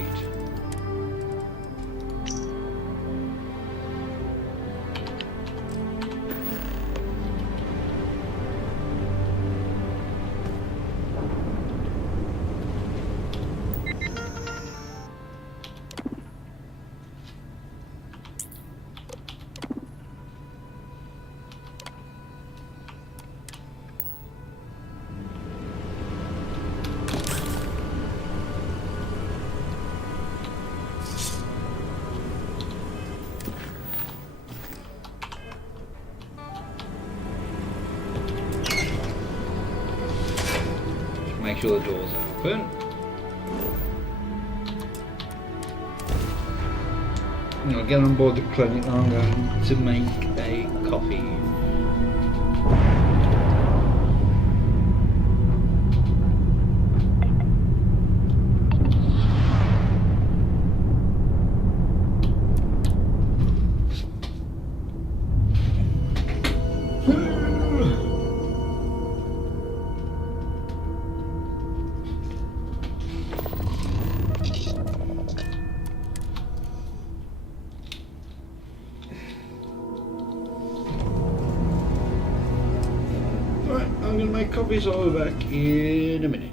Make sure the door's open. I'll get on board the clinic and I'm going to make a coffee. I'm going to make copies. I'll be back in a minute.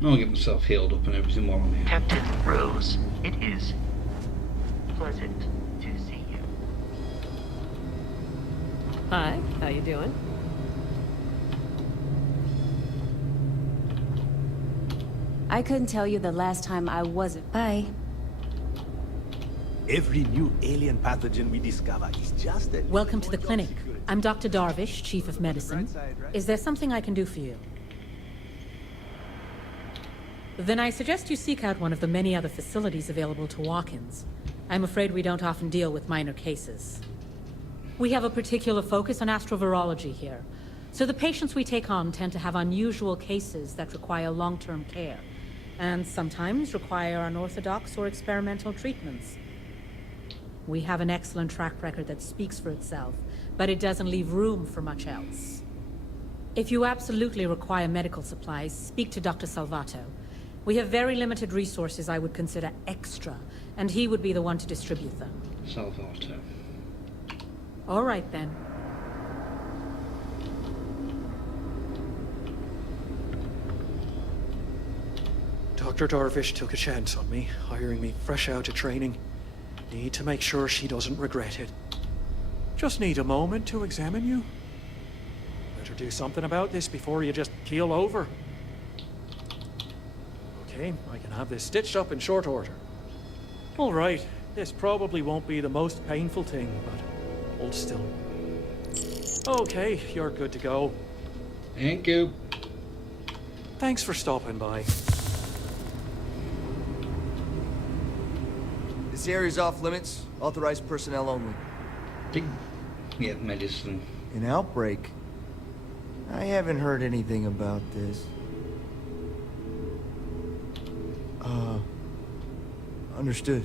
I'll get myself healed up and everything while I'm here. Captain Rose, it is pleasant to see you. Hi, how you doing? I couldn't tell you the last time I wasn't. Bye. Every new alien pathogen we discover is just a... Welcome to the clinic. I'm Dr. Darvish, Chief of Medicine. Is there something I can do for you? Then I suggest you seek out one of the many other facilities available to walk-ins. I'm afraid we don't often deal with minor cases. We have a particular focus on astrovirology here, so the patients we take on tend to have unusual cases that require long-term care, and sometimes require unorthodox or experimental treatments. We have an excellent track record that speaks for itself, but it doesn't leave room for much else. If you absolutely require medical supplies, speak to Dr. Salvato. We have very limited resources I would consider extra, and he would be the one to distribute them. Salvato. All right, then. Dr. Darvish took a chance on me, hiring me fresh out of training. Need to make sure she doesn't regret it. Just need a moment to examine you. Better do something about this before you just keel over. Okay, I can have this stitched up in short order. All right, this probably won't be the most painful thing, but hold still. Okay, you're good to go. Thank you. Thanks for stopping by. This area's off limits. Authorized personnel only. Yeah, medicine. An outbreak? I haven't heard anything about this. Understood.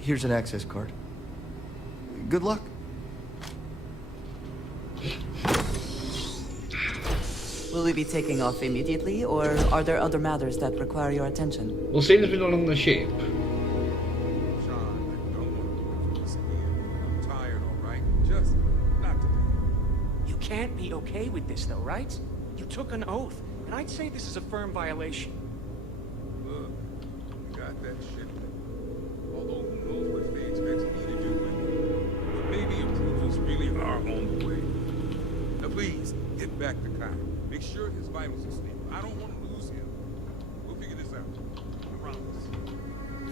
Here's an access card. Good luck. Will we be taking off immediately, or are there other matters that require your attention? We'll see as we're not on the ship. I'm tired, all right? Just not today. You can't be okay with this, though, right? You took an oath, and I'd say this is a firm violation. Look, you got that shit. Although who knows what they expect me to do with it. But maybe approvals really are on the way. Now please, get back to Kai. Make sure his vitals are stable. I don't want to lose him. We'll figure this out. I promise.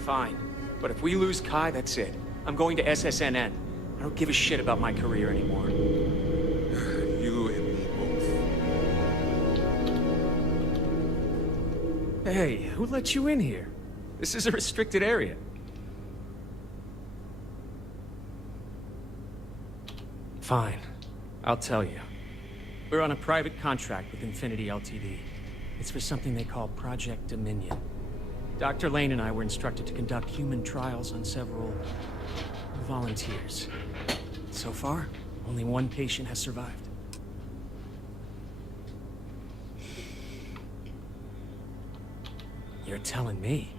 Fine. But if we lose Kai, that's it. I'm going to SSNN. I don't give a shit about my career anymore. You and me both. Hey, who let you in here? This is a restricted area. Fine. I'll tell you. We're on a private contract with Infinity Ltd. It's for something they call Project Dominion. Dr. Lane and I were instructed to conduct human trials on several volunteers. So far, only one patient has survived. You're telling me?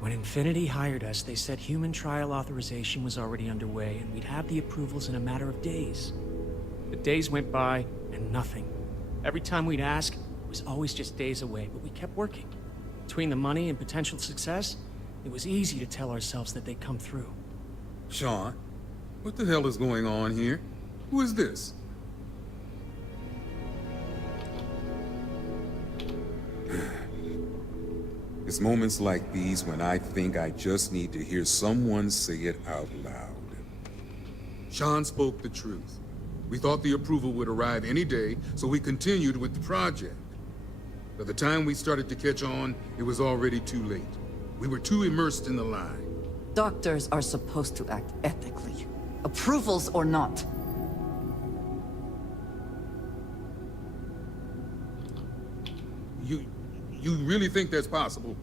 When Infinity hired us, they said human trial authorization was already underway and we'd have the approvals in a matter of days. The days went by, and nothing. Every time we'd ask, it was always just days away, but we kept working. Between the money and potential success, it was easy to tell ourselves that they'd come through. Sean, what the hell is going on here? Who is this? It's moments like these when I think I just need to hear someone say it out loud. Sean spoke the truth. We thought the approval would arrive any day, so we continued with the project. By the time we started to catch on, it was already too late. We were too immersed in the lie. Doctors are supposed to act ethically. Approvals or not. You really think that's possible?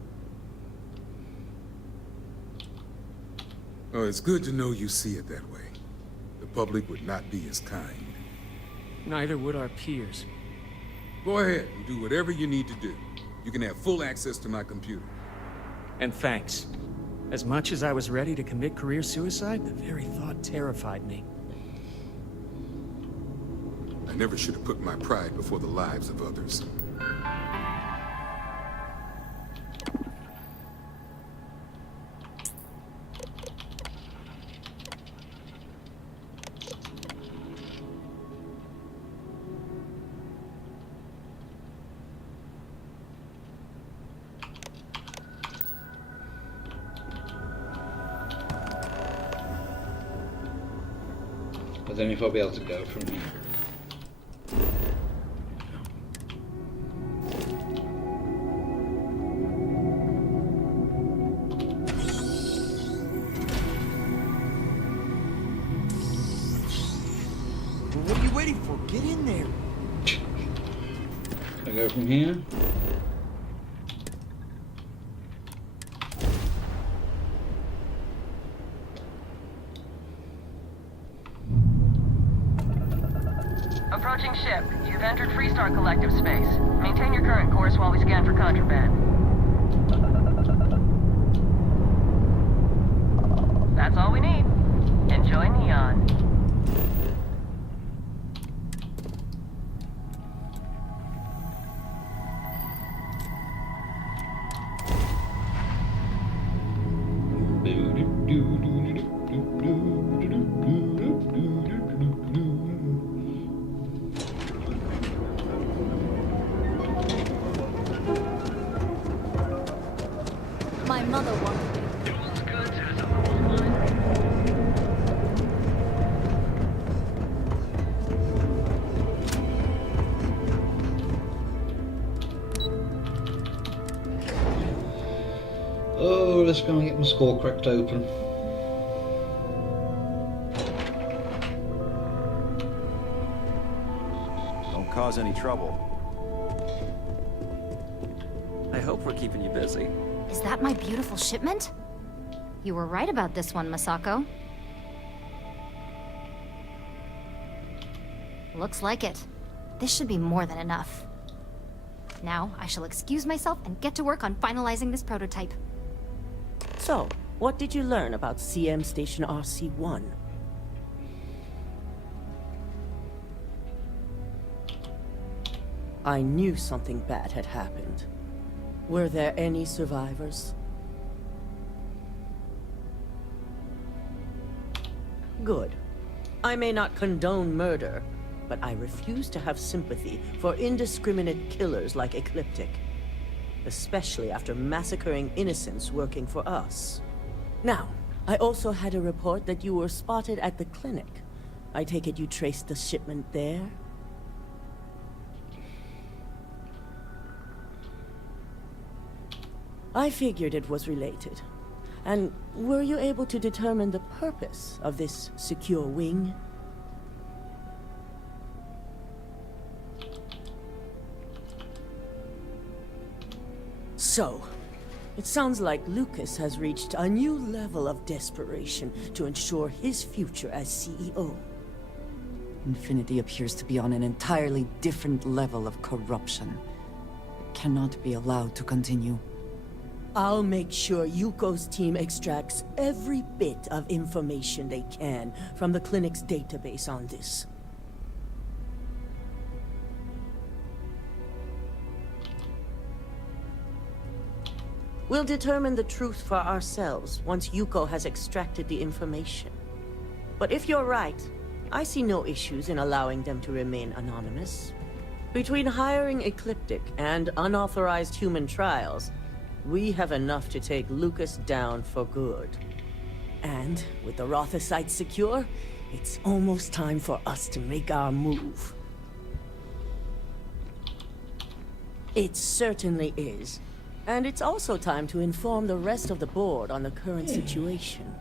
Oh, it's good to know you see it that way. The public would not be as kind. Neither would our peers. Go ahead and do whatever you need to do. You can have full access to my computer. And thanks. As much as I was ready to commit career suicide, the very thought terrified me. I never should have put my pride before the lives of others. I don't know if I'll be able to go from here. What are you waiting for? Get in there. I go from here. Approaching ship. You've entered Freestar Collective space. Maintain your current course while we scan for contraband. That's all we need. Enjoy Neon. My mother wanted me. Oh, let's go and get my skull cracked open. Don't cause any trouble. I hope we're keeping you busy. Is that my beautiful shipment? You were right about this one, Masako. Looks like it. This should be more than enough. Now, I shall excuse myself and get to work on finalizing this prototype. So, what did you learn about CM Station RC-1? I knew something bad had happened. Were there any survivors? Good. I may not condone murder, but I refuse to have sympathy for indiscriminate killers like Ecliptic. Especially after massacring innocents working for us. Now, I also had a report that you were spotted at the clinic. I take it you traced the shipment there? I figured it was related. And were you able to determine the purpose of this secure wing? So, it sounds like Lucas has reached a new level of desperation to ensure his future as CEO. Infinity appears to be on an entirely different level of corruption. It cannot be allowed to continue. I'll make sure Yuko's team extracts every bit of information they can from the clinic's database on this. We'll determine the truth for ourselves once Yuko has extracted the information. But if you're right, I see no issues in allowing them to remain anonymous. Between hiring Ecliptic and unauthorized human trials, we have enough to take Lucas down for good. And with the Rotha site secure, it's almost time for us to make our move. It certainly is. And it's also time to inform the rest of the board on the current situation.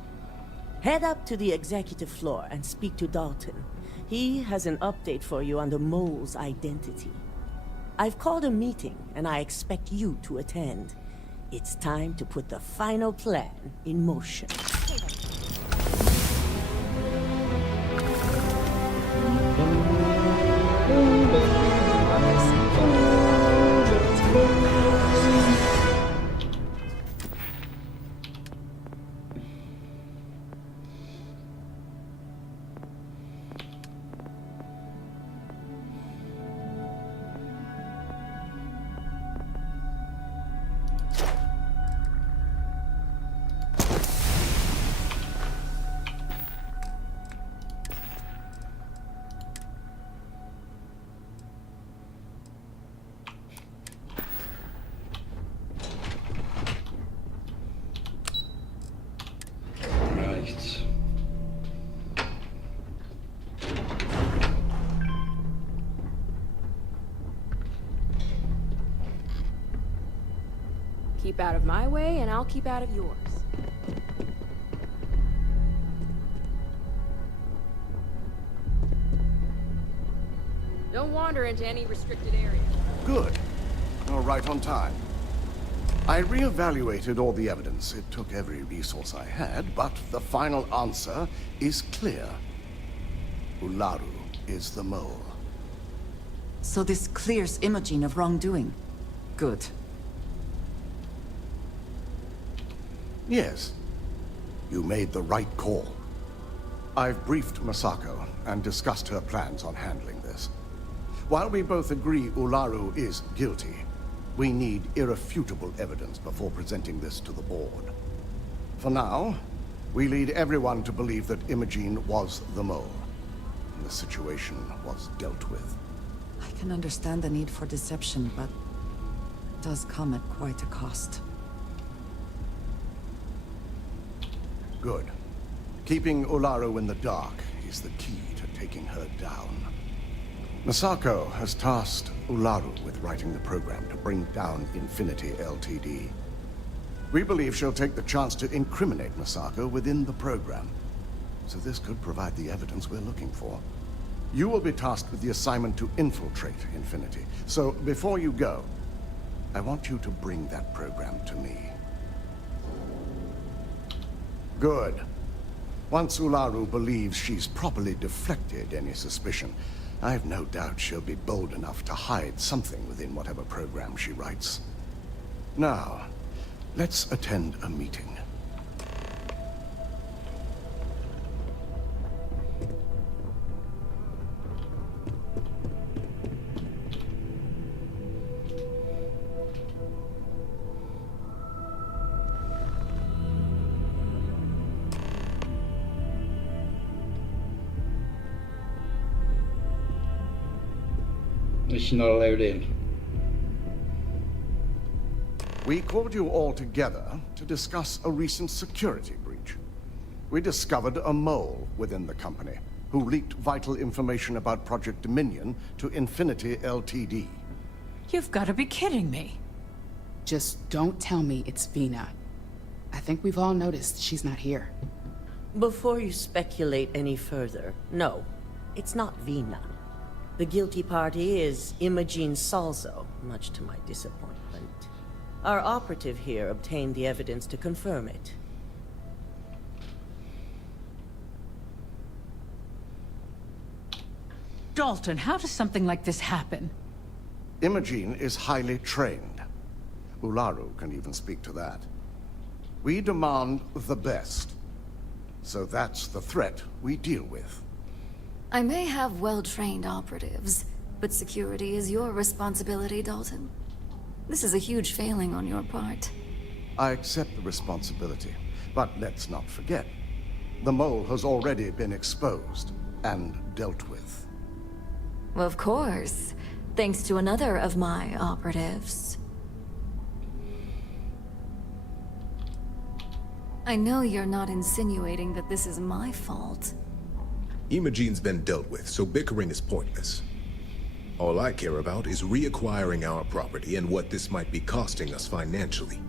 Head up to the executive floor and speak to Dalton. He has an update for you on the mole's identity. I've called a meeting, and I expect you to attend. It's time to put the final plan in motion. Keep out of my way, and I'll keep out of yours. Don't wander into any restricted area. Good. You're right on time. I reevaluated all the evidence. It took every resource I had, but the final answer is clear. Ularu is the mole. So this clears Imogene of wrongdoing. Good. Yes. You made the right call. I've briefed Masako and discussed her plans on handling this. While we both agree Ularu is guilty, we need irrefutable evidence before presenting this to the board. For now, we lead everyone to believe that Imogene was the mole, and the situation was dealt with. I can understand the need for deception, but it does come at quite a cost. Good. Keeping Ularu in the dark is the key to taking her down. Masako has tasked Ularu with writing the program to bring down Infinity Ltd. We believe she'll take the chance to incriminate Masako within the program, so this could provide the evidence we're looking for. You will be tasked with the assignment to infiltrate Infinity, so before you go, I want you to bring that program to me. Good. Once Ularu believes she's properly deflected any suspicion, I have no doubt she'll be bold enough to hide something within whatever program she writes. Now, let's attend a meeting. She's not allowed in. We called you all together to discuss a recent security breach. We discovered a mole within the company who leaked vital information about Project Dominion to Infinity Ltd. You've got to be kidding me. Just don't tell me it's Vina. I think we've all noticed she's not here. Before you speculate any further, no, it's not Vina. The guilty party is Imogene Salzo, much to my disappointment. Our operative here obtained the evidence to confirm it. Dalton, how does something like this happen? Imogene is highly trained. Ularu can even speak to that. We demand the best. So that's the threat we deal with. I may have well-trained operatives, but security is your responsibility, Dalton. This is a huge failing on your part. I accept the responsibility, but let's not forget, the mole has already been exposed and dealt with. Of course, thanks to another of my operatives. I know you're not insinuating that this is my fault. Imogene's been dealt with, so bickering is pointless. All I care about is reacquiring our property and what this might be costing us financially.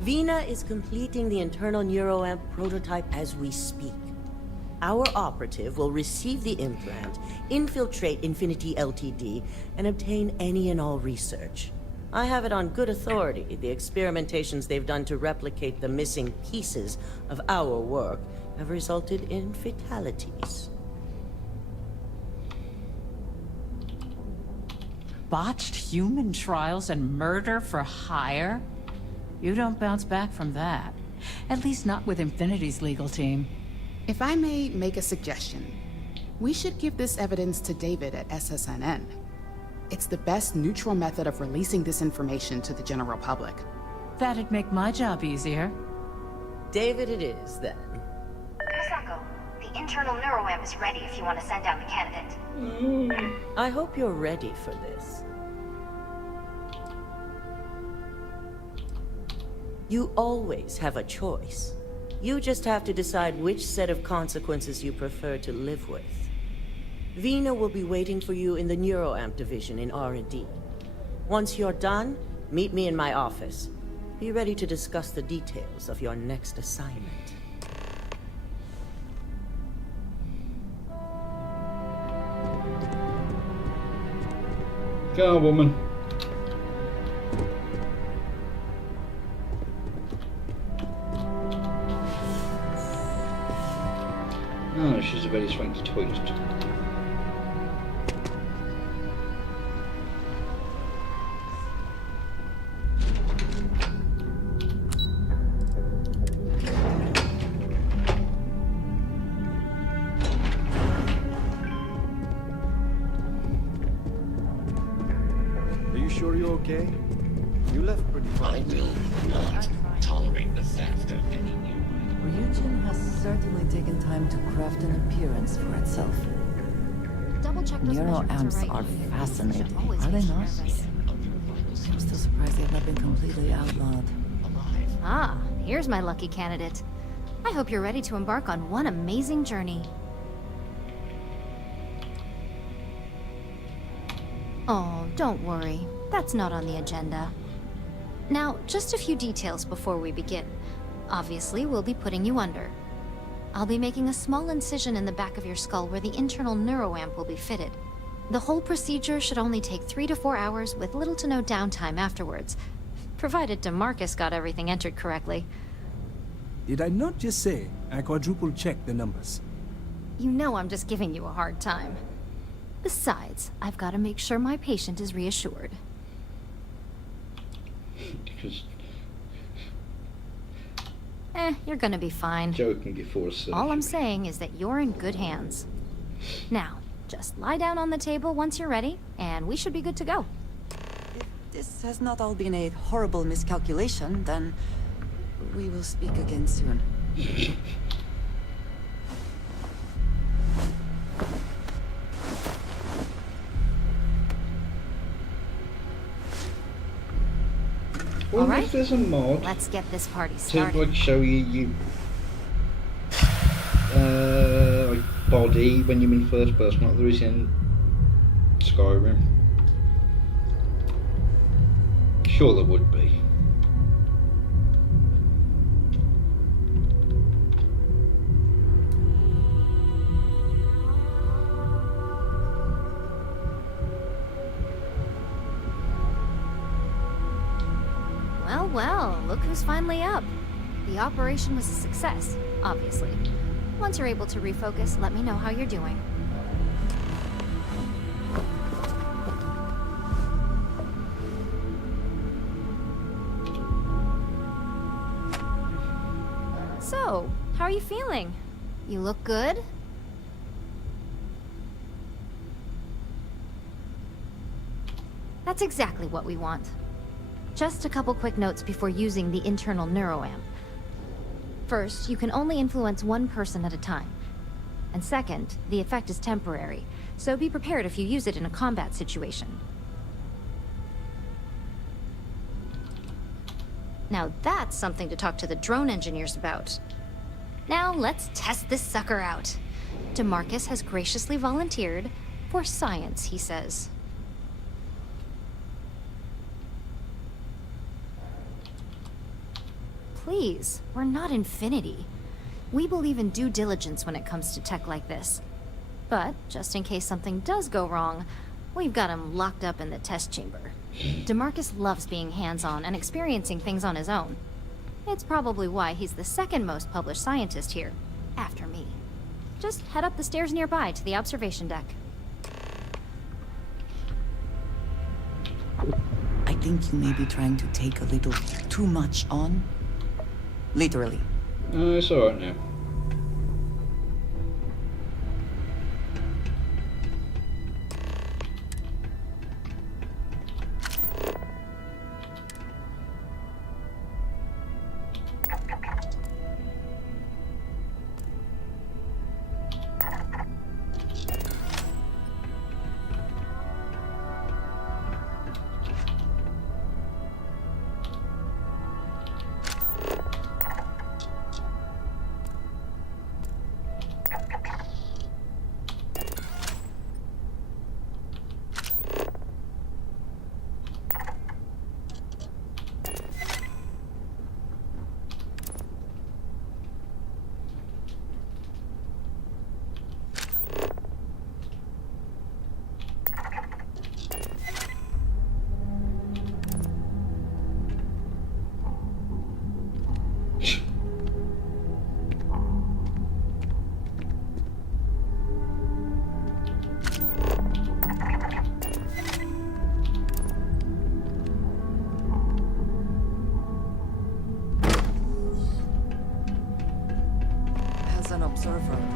Vina is completing the internal neuroamp prototype as we speak. Our operative will receive the implant, infiltrate Infinity Ltd, and obtain any and all research. I have it on good authority. The experimentations they've done to replicate the missing pieces of our work have resulted in fatalities. Botched human trials and murder for hire? You don't bounce back from that. At least not with Infinity's legal team. If I may make a suggestion, we should give this evidence to David at SSNN. It's the best neutral method of releasing this information to the general public. That'd make my job easier. David it is, then. Masako, the internal neuroamp is ready if you want to send down the candidate. I hope you're ready for this. You always have a choice. You just have to decide which set of consequences you prefer to live with. Vina will be waiting for you in the neuroamp division in R&D. Once you're done, meet me in my office. Be ready to discuss the details of your next assignment. Go on, woman. Oh, she's a very swanky toilet. Are you sure you're okay? You left pretty fast. I will not tolerate the theft of any new. Ryujin has certainly taken time to craft an appearance for itself. Double check those measurements Neuroamps are are right. fascinating, Always are they makes me not? nervous. I'm still surprised they have not been completely outlawed. Ah, here's my lucky candidate. I hope you're ready to embark on one amazing journey. Oh, don't worry. That's not on the agenda. Now, just a few details before we begin. Obviously, we'll be putting you under. I'll be making a small incision in the back of your skull where the internal neuroamp will be fitted. The whole procedure should only take 3 to 4 hours with little to no downtime afterwards, provided DeMarcus got everything entered correctly. Did I not just say I quadruple checked the numbers? You know I'm just giving you a hard time. Besides, I've got to make sure my patient is reassured. Because You're gonna be fine. joking before surgery. All I'm saying is that you're in good hands. Now, just lie down on the table once you're ready, and we should be good to go. If this has not all been a horrible miscalculation, then we will speak again soon. Well, All right, if there's a mod let's get this party to started. like show you like body when you're in first person, like there is in Skyrim. Sure, there would be. Well, well, look who's finally up. The operation was a success, obviously. Once you're able to refocus, let me know how you're doing. So, how are you feeling? You look good? That's exactly what we want. Just a couple quick notes before using the internal neuroamp. First, you can only influence one person at a time. And second, the effect is temporary, so be prepared if you use it in a combat situation. Now that's something to talk to the drone engineers about. Now let's test this sucker out. DeMarcus has graciously volunteered for science, he says. Please, we're not Infinity. We believe in due diligence when it comes to tech like this. But, just in case something does go wrong, we've got him locked up in the test chamber. DeMarcus loves being hands-on and experiencing things on his own. It's probably why he's the second most published scientist here, after me. Just head up the stairs nearby to the observation deck. I think you may be trying to take a little too much on. Literally. It's alright now.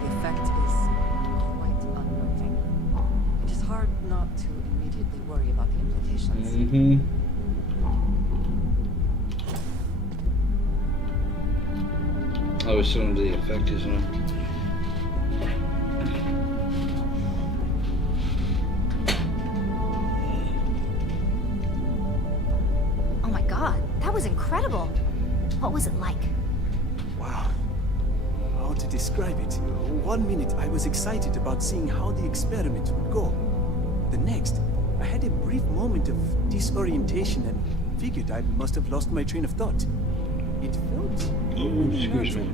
effect is quite unnerving. It is hard not to immediately worry about the implications. I was still under the effect, isn't it? Oh my god, that was incredible. What was it like? Wow. How to describe it? 1 minute I was excited about seeing how the experiment would go. The next, I had a brief moment of disorientation and figured I must have lost my train of thought. It felt unnatural.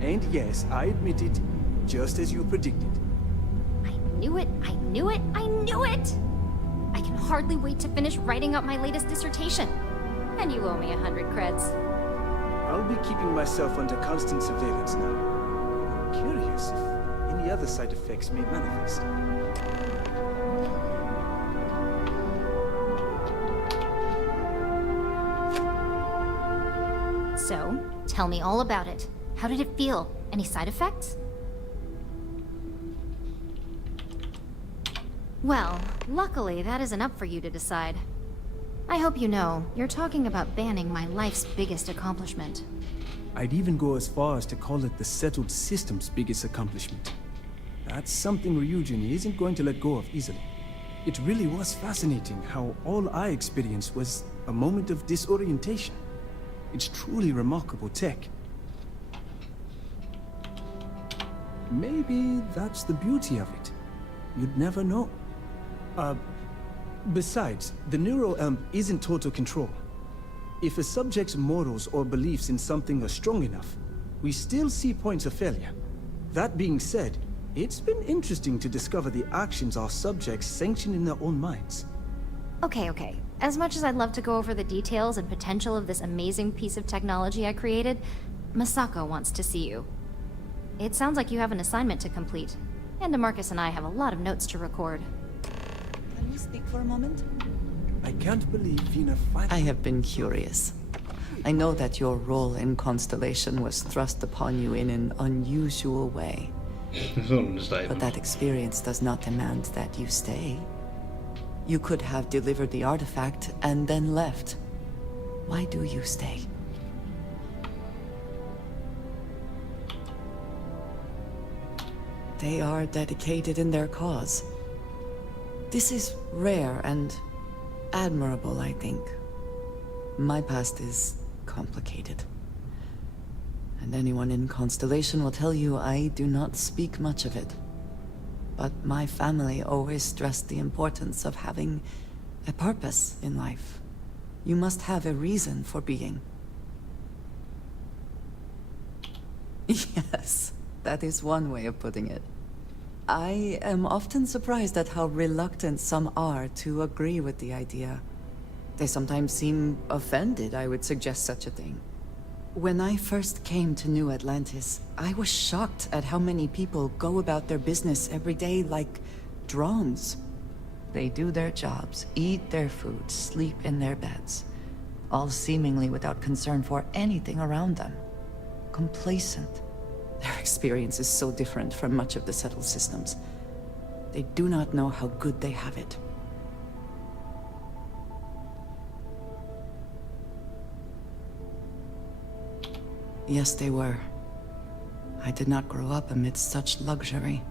And yes, I admit it, just as you predicted. I knew it, I knew it, I knew it! I can hardly wait to finish writing up my latest dissertation. And you owe me 100 creds. I'll be keeping myself under constant surveillance now. I'm curious if any other side effects may manifest. So, tell me all about it. How did it feel? Any side effects? Well, luckily that isn't up for you to decide. I hope you know, you're talking about banning my life's biggest accomplishment. I'd even go as far as to call it the settled system's biggest accomplishment. That's something Ryujin isn't going to let go of easily. It really was fascinating how all I experienced was a moment of disorientation. It's truly remarkable tech. Maybe that's the beauty of it. You'd never know. Besides, the neuroamp isn't total control. If a subject's morals or beliefs in something are strong enough, we still see points of failure. That being said, it's been interesting to discover the actions our subjects sanction in their own minds. Okay. As much as I'd love to go over the details and potential of this amazing piece of technology I created, Masako wants to see you. It sounds like you have an assignment to complete, and DeMarcus and I have a lot of notes to record. Can we speak for a moment? I can't believe Vina finally... I have been curious. I know that your role in Constellation was thrust upon you in an unusual way. But that experience does not demand that you stay. You could have delivered the artifact and then left. Why do you stay? They are dedicated in their cause. This is rare and admirable, I think. My past is complicated. And anyone in Constellation will tell you I do not speak much of it. But my family always stressed the importance of having a purpose in life. You must have a reason for being. Yes, that is one way of putting it. I am often surprised at how reluctant some are to agree with the idea. They sometimes seem offended I would suggest such a thing. When I first came to New Atlantis, I was shocked at how many people go about their business every day like drones. They do their jobs, eat their food, sleep in their beds, all seemingly without concern for anything around them. Complacent. Their experience is so different from much of the settled systems. They do not know how good they have it. Yes, they were. I did not grow up amidst such luxury.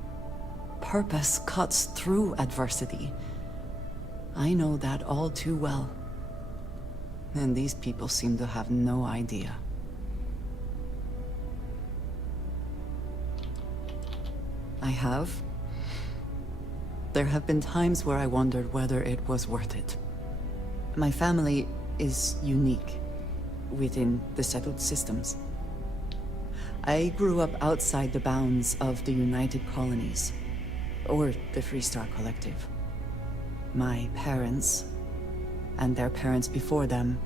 Purpose cuts through adversity. I know that all too well. And these people seem to have no idea. I have. There have been times where I wondered whether it was worth it. My family is unique within the settled systems. I grew up outside the bounds of the United Colonies, or the Freestar Collective. My parents, and their parents before them,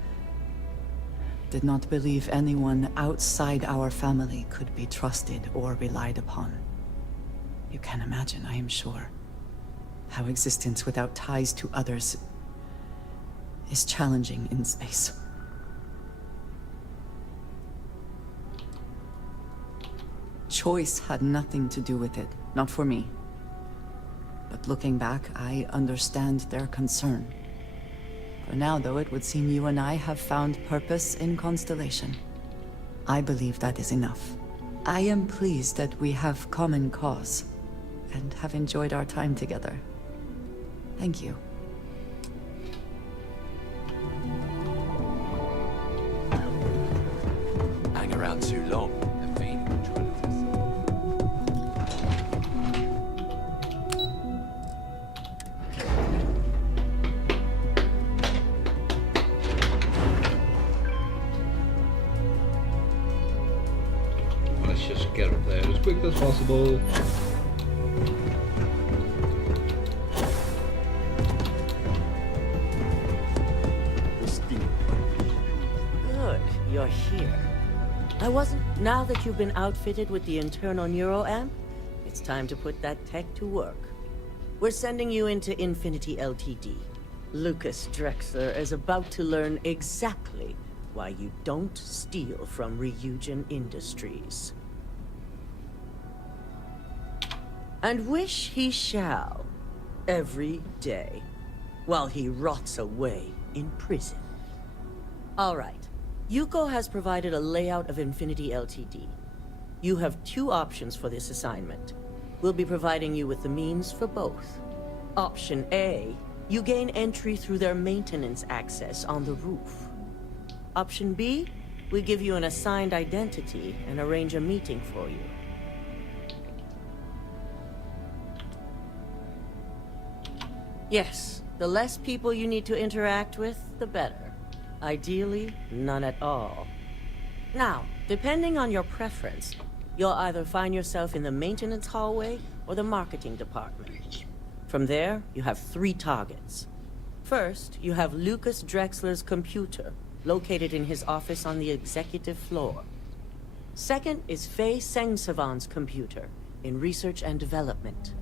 did not believe anyone outside our family could be trusted or relied upon. You can imagine, I am sure, how existence without ties to others is challenging in space. choice had nothing to do with it, not for me. But looking back, I understand their concern. For now, though, it would seem you and I have found purpose in Constellation. I believe that is enough. I am pleased that we have common cause, and have enjoyed our time together. Thank you. Hang around too long, and vain Let's just get up there as quick as possible. Good, you're here. Now that you've been outfitted with the internal neuroamp, it's time to put that tech to work. We're sending you into Infinity Ltd. Lucas Drexler is about to learn exactly why you don't steal from Ryujin Industries. And wish he shall, every day, while he rots away in prison. All right. Yuko has provided a layout of Infinity Ltd. You have two options for this assignment. We'll be providing you with the means for both. Option A, you gain entry through their maintenance access on the roof. Option B, we give you an assigned identity and arrange a meeting for you. Yes, the less people you need to interact with, the better. Ideally, none at all. Now, depending on your preference, you'll either find yourself in the maintenance hallway or the marketing department. From there, you have 3 targets. First, you have Lucas Drexler's computer, located in his office on the executive floor. Second is Faye Sengsavan's computer, in research and development.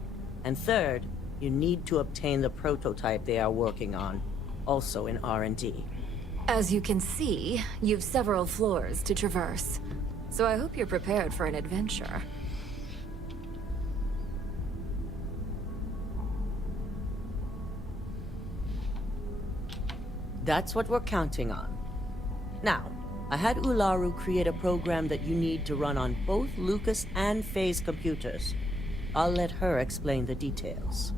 And third, you need to obtain the prototype they are working on, also in R&D. As you can see, you've several floors to traverse. So I hope you're prepared for an adventure. That's what we're counting on. Now, I had Ularu create a program that you need to run on both Lucas and Faye's computers. I'll let her explain the details.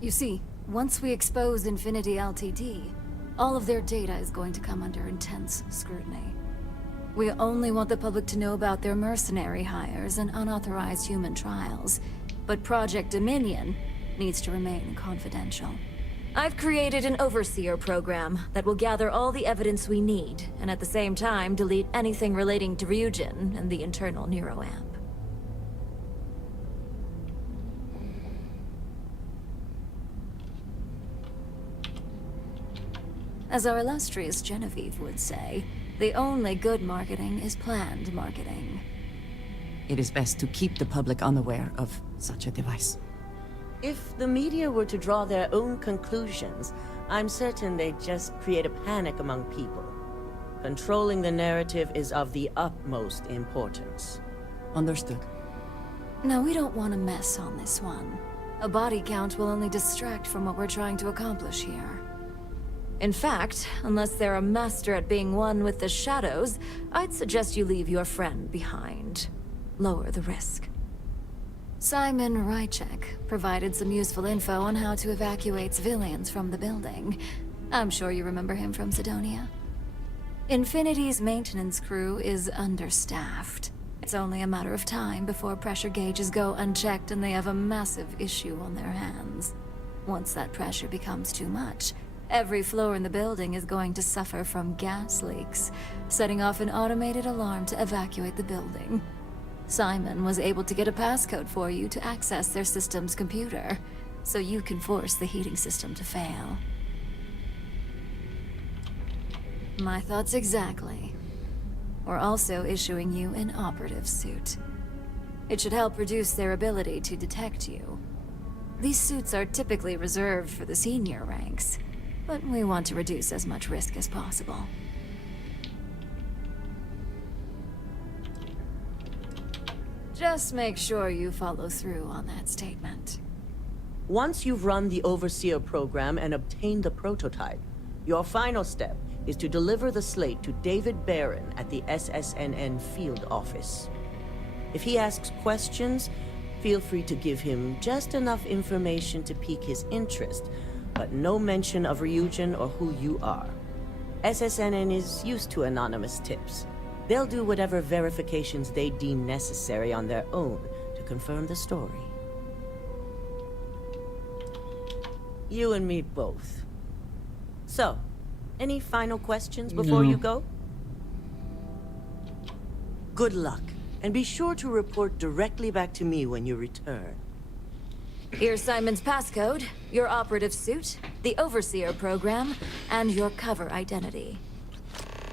You see, once we expose Infinity Ltd, all of their data is going to come under intense scrutiny. We only want the public to know about their mercenary hires and unauthorized human trials, but Project Dominion needs to remain confidential. I've created an overseer program that will gather all the evidence we need, and at the same time delete anything relating to Ryujin and the internal neuroamp. As our illustrious Genevieve would say, the only good marketing is planned marketing. It is best to keep the public unaware of such a device. If the media were to draw their own conclusions, I'm certain they'd just create a panic among people. Controlling the narrative is of the utmost importance. Understood. No, we don't want to mess on this one. A body count will only distract from what we're trying to accomplish here. In fact, unless they're a master at being one with the shadows, I'd suggest you leave your friend behind. Lower the risk. Simon Rychek provided some useful info on how to evacuate civilians from the building. I'm sure you remember him from Sidonia. Infinity's maintenance crew is understaffed. It's only a matter of time before pressure gauges go unchecked and they have a massive issue on their hands. Once that pressure becomes too much, every floor in the building is going to suffer from gas leaks, setting off an automated alarm to evacuate the building. Simon was able to get a passcode for you to access their system's computer, so you can force the heating system to fail. My thoughts exactly. We're also issuing you an operative suit. It should help reduce their ability to detect you. These suits are typically reserved for the senior ranks, but we want to reduce as much risk as possible. Just make sure you follow through on that statement. Once you've run the Overseer program and obtained the prototype, your final step is to deliver the slate to David Barron at the SSNN field office. If he asks questions, feel free to give him just enough information to pique his interest, but no mention of Ryujin or who you are. SSNN is used to anonymous tips. They'll do whatever verifications they deem necessary on their own to confirm the story. You and me both. So, any final questions before you go? Good luck, and be sure to report directly back to me when you return. Here's Simon's passcode, your operative suit, the Overseer program, and your cover identity.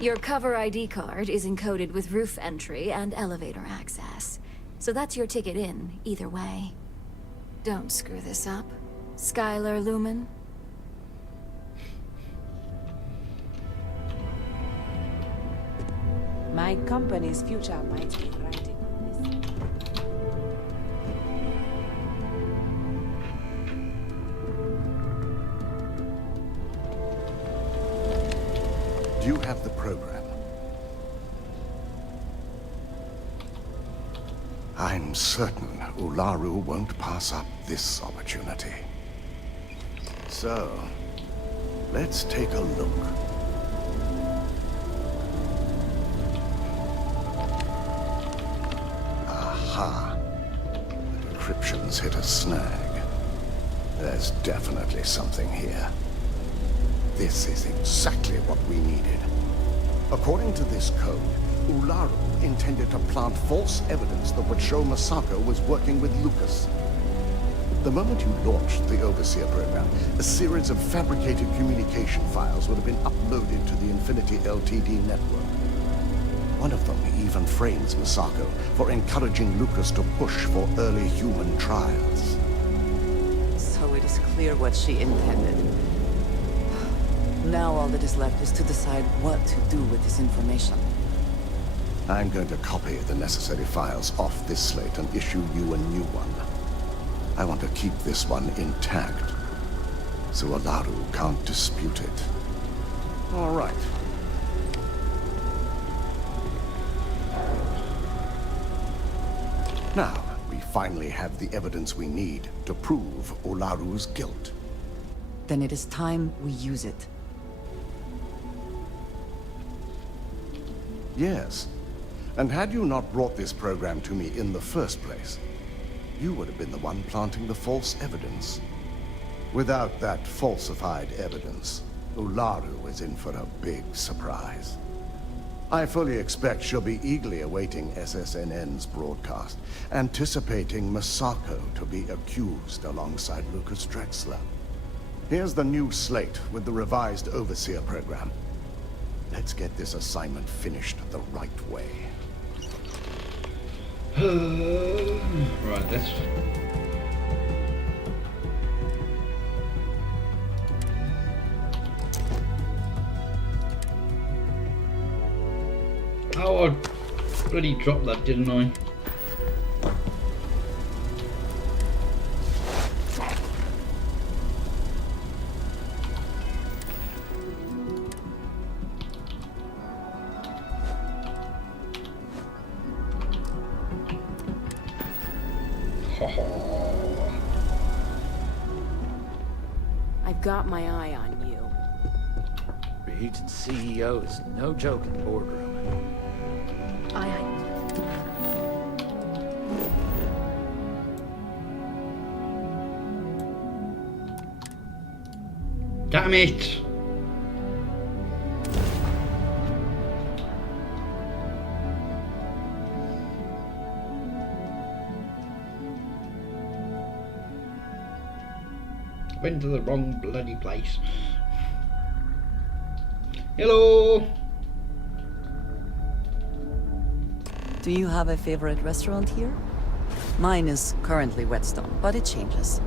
Your cover ID card is encoded with roof entry and elevator access, so that's your ticket in, either way. Don't screw this up, Skylar Lumen. My company's future might be riding on this. Do you have the program? I'm certain Ularu won't pass up this opportunity. So, let's take a look. Aha. The encryption's hit a snag. There's definitely something here. This is exactly what we needed. According to this code, Ularu intended to plant false evidence that would show Masako was working with Lucas. The moment you launched the Overseer program, a series of fabricated communication files would have been uploaded to the Infinity Ltd network. One of them even frames Masako for encouraging Lucas to push for early human trials. So it is clear what she intended. Now all that is left is to decide what to do with this information. I'm going to copy the necessary files off this slate and issue you a new one. I want to keep this one intact, so Ularu can't dispute it. All right. Now, we finally have the evidence we need to prove Ularu's guilt. Then it is time we use it. Yes. And had you not brought this program to me in the first place, you would have been the one planting the false evidence. Without that falsified evidence, Ularu is in for a big surprise. I fully expect she'll be eagerly awaiting SSNN's broadcast, anticipating Masako to be accused alongside Lucas Drexler. Here's the new slate with the revised Overseer program. Let's get this assignment finished the right way. Right, that's... Oh, I bloody dropped that, didn't I? I've got my eye on you. Ryujin CEO is no joke in the boardroom. Damn it! Went to the wrong bloody place. Hello! Do you have a favorite restaurant here? Mine is currently Whetstone, but it changes.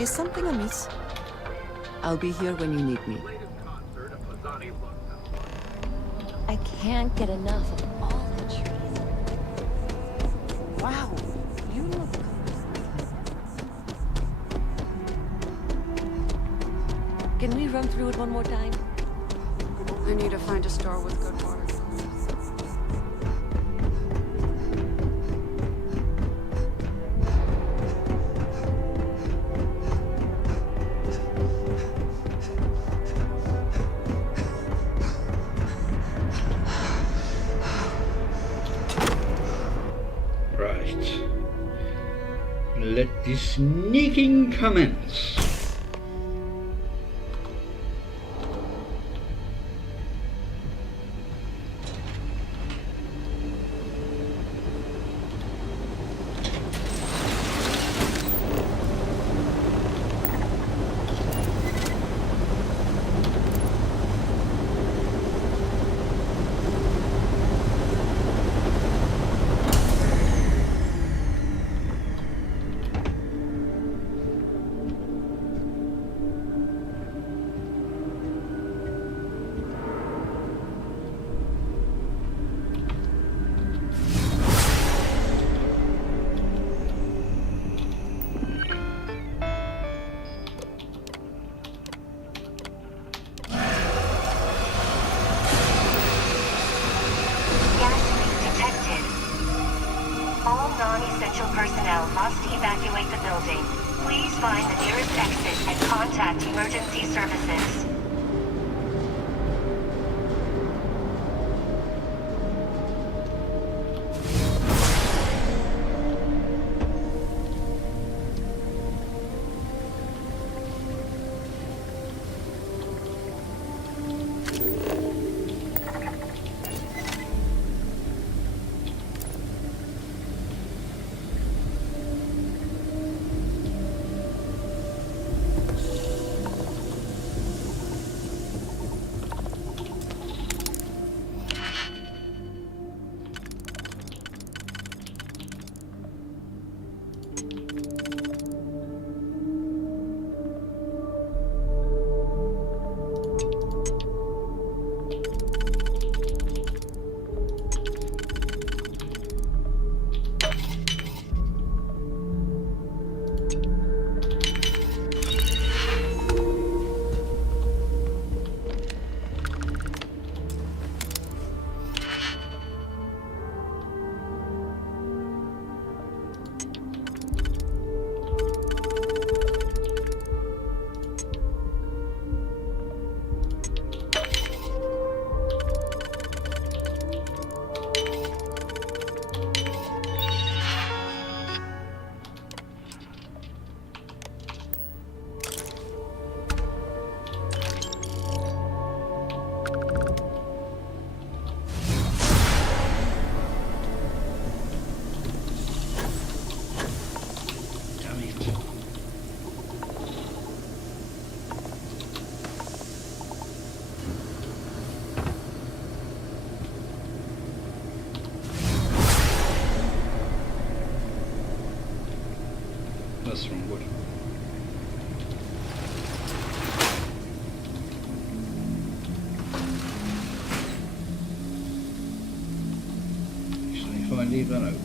Is something amiss? I'll be here when you need me. I can't get enough of all the trees. Wow, you look... Can we run through it one more time? I need to find a store with good water. Right. Let the sneaking commence. Non-essential personnel must evacuate the building. Please find the nearest exit and contact emergency services. That's the wrong wood. So if I leave that open,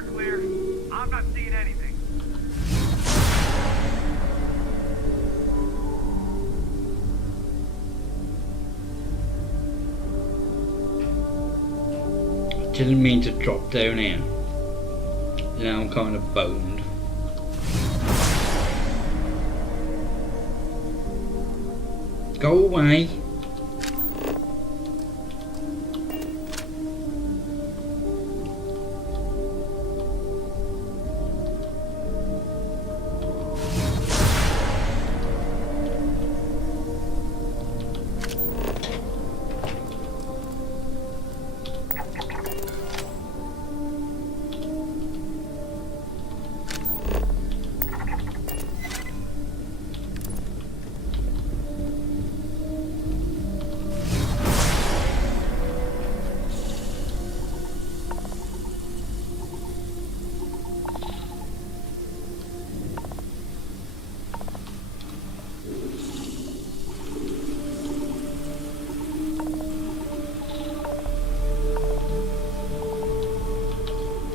You're clear. I'm not seeing anything. Didn't mean to drop down here. Now I'm kind of boned. Go away.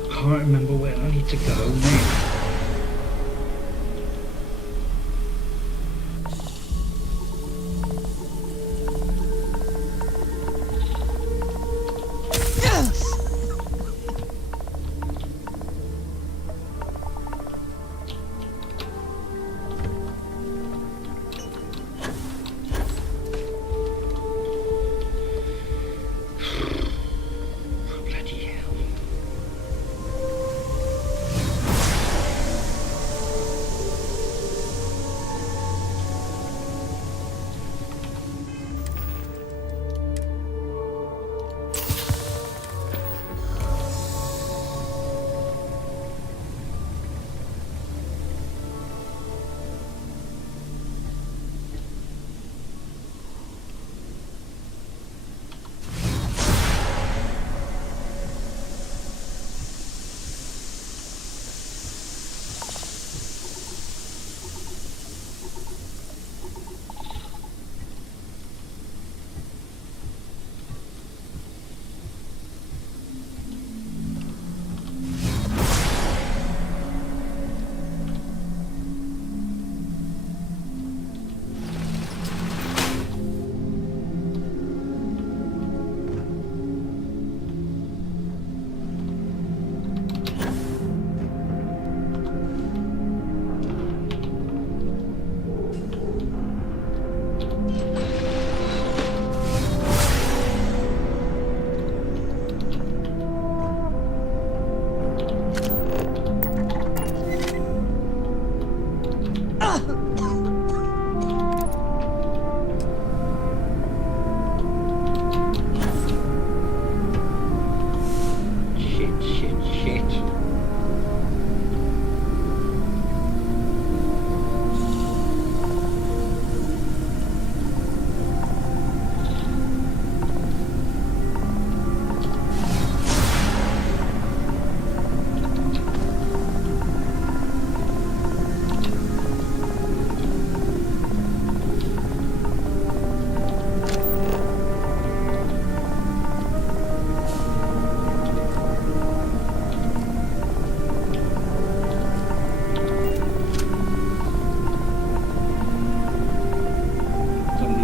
I can't remember where I need to go now.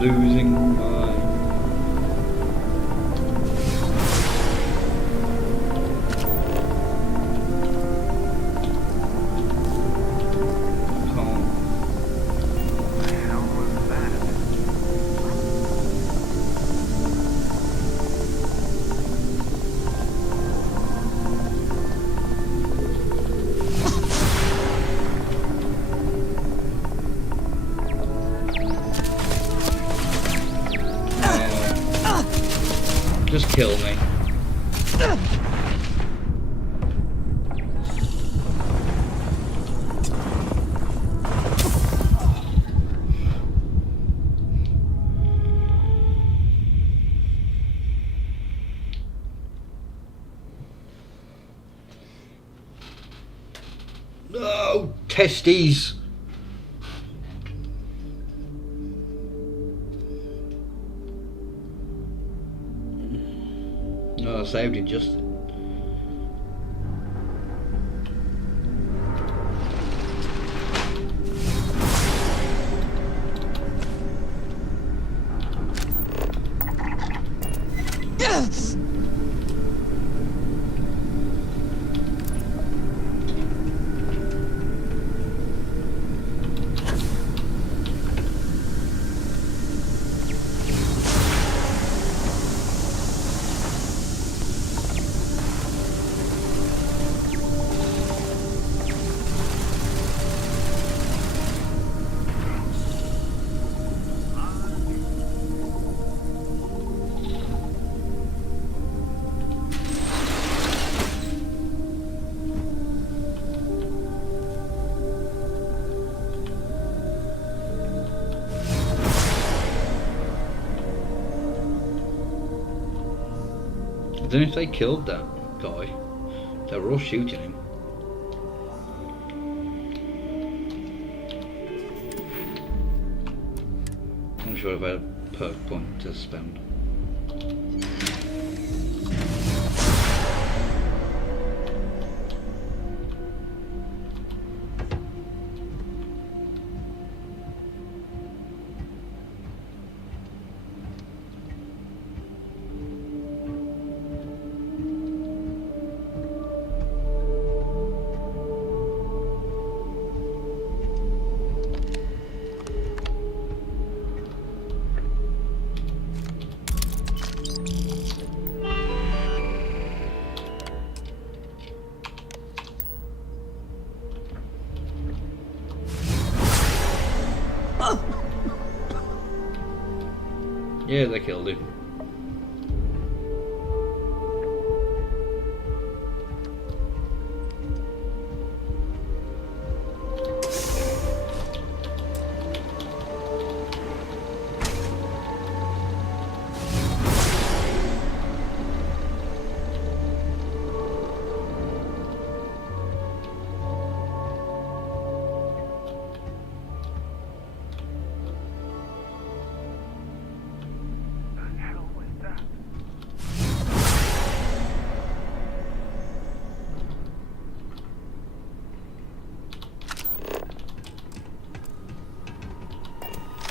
Losing my just kill me. Oh, testes. No, I saved it just. don't know if they killed that guy. They were all shooting him. I'm sure I've had a perk point to spend. Yeah, they killed him.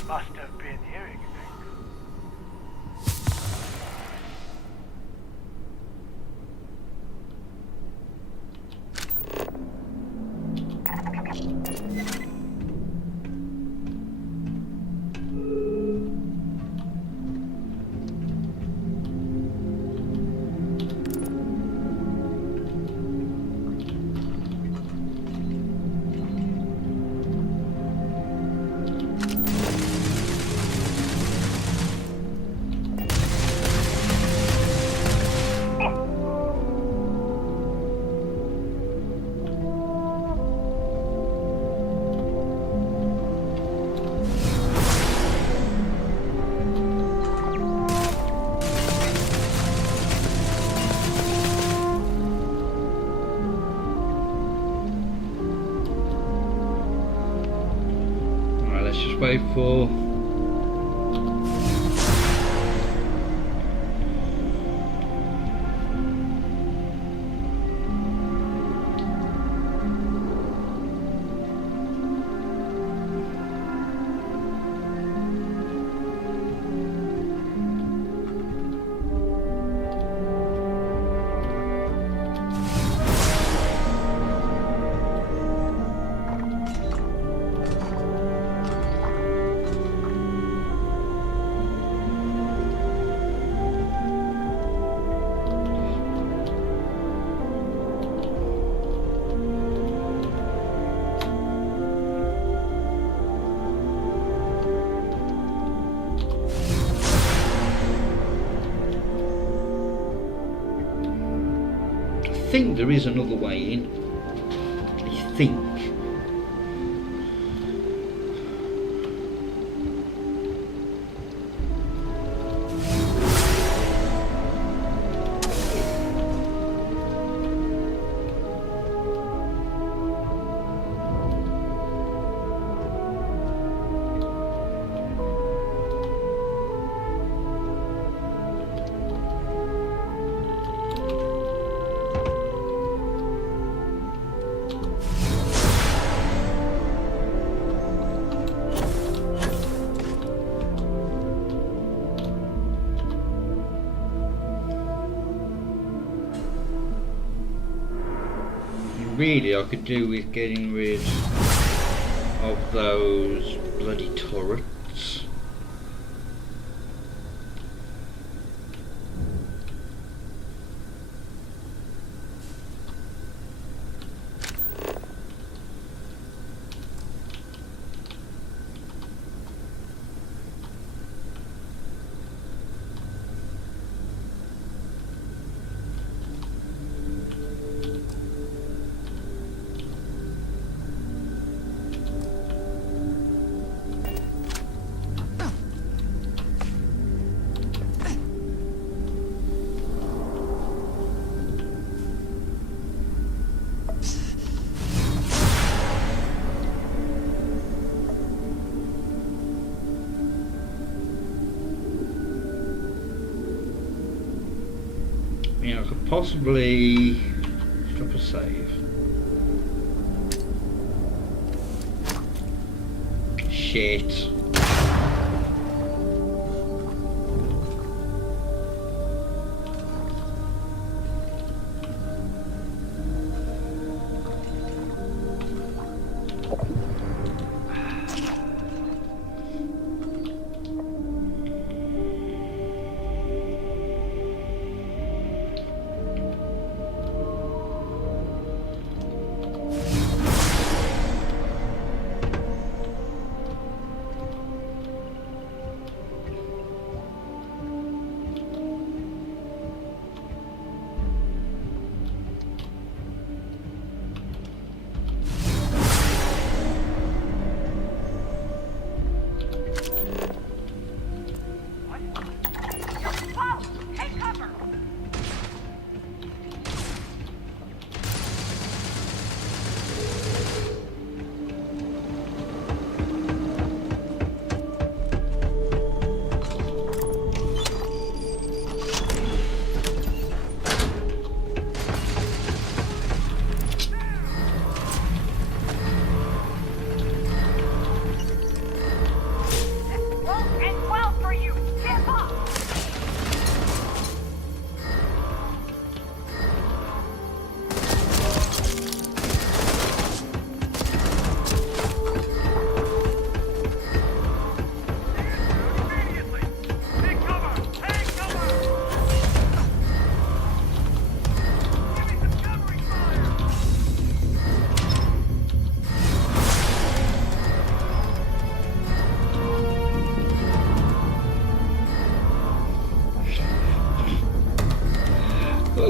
Must have been hearing Wait for I think there is another way in. I think. Really, I could do with getting rid of those bloody turrets. You know, I could possibly drop a save. Shit.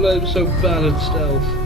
I'm so bad at stealth.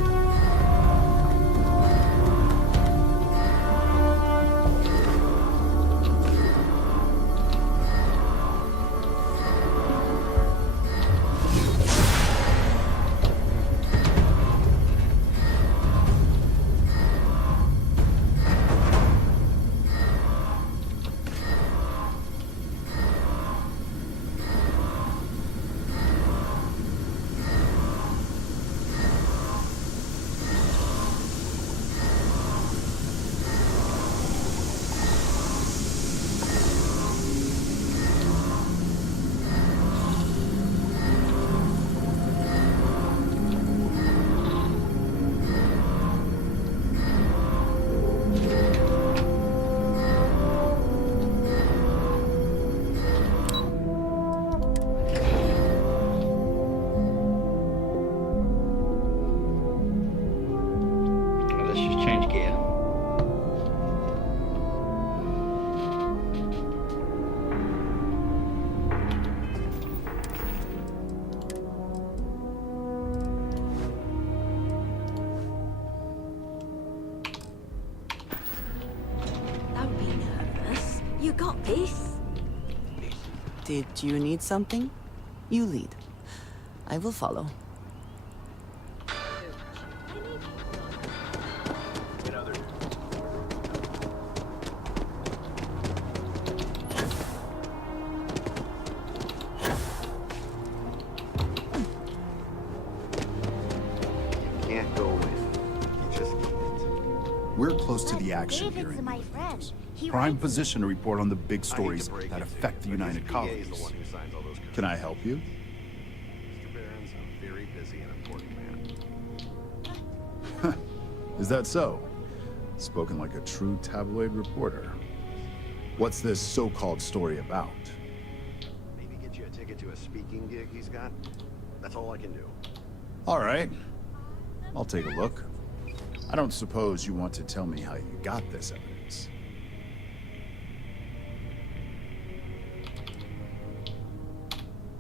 You got this. Did you need something? You lead. I will follow. Can't go with. You just can't. We're close to the action here. Prime position to report on the big stories that affect the United Colonies. Can I help you? Mr. Barron's a very busy and important man. Is that so? Spoken like a true tabloid reporter. What's this so-called story about? Maybe get you a ticket to a speaking gig he's got. That's all I can do. All right. I'll take a look. I don't suppose you want to tell me how you got this evidence.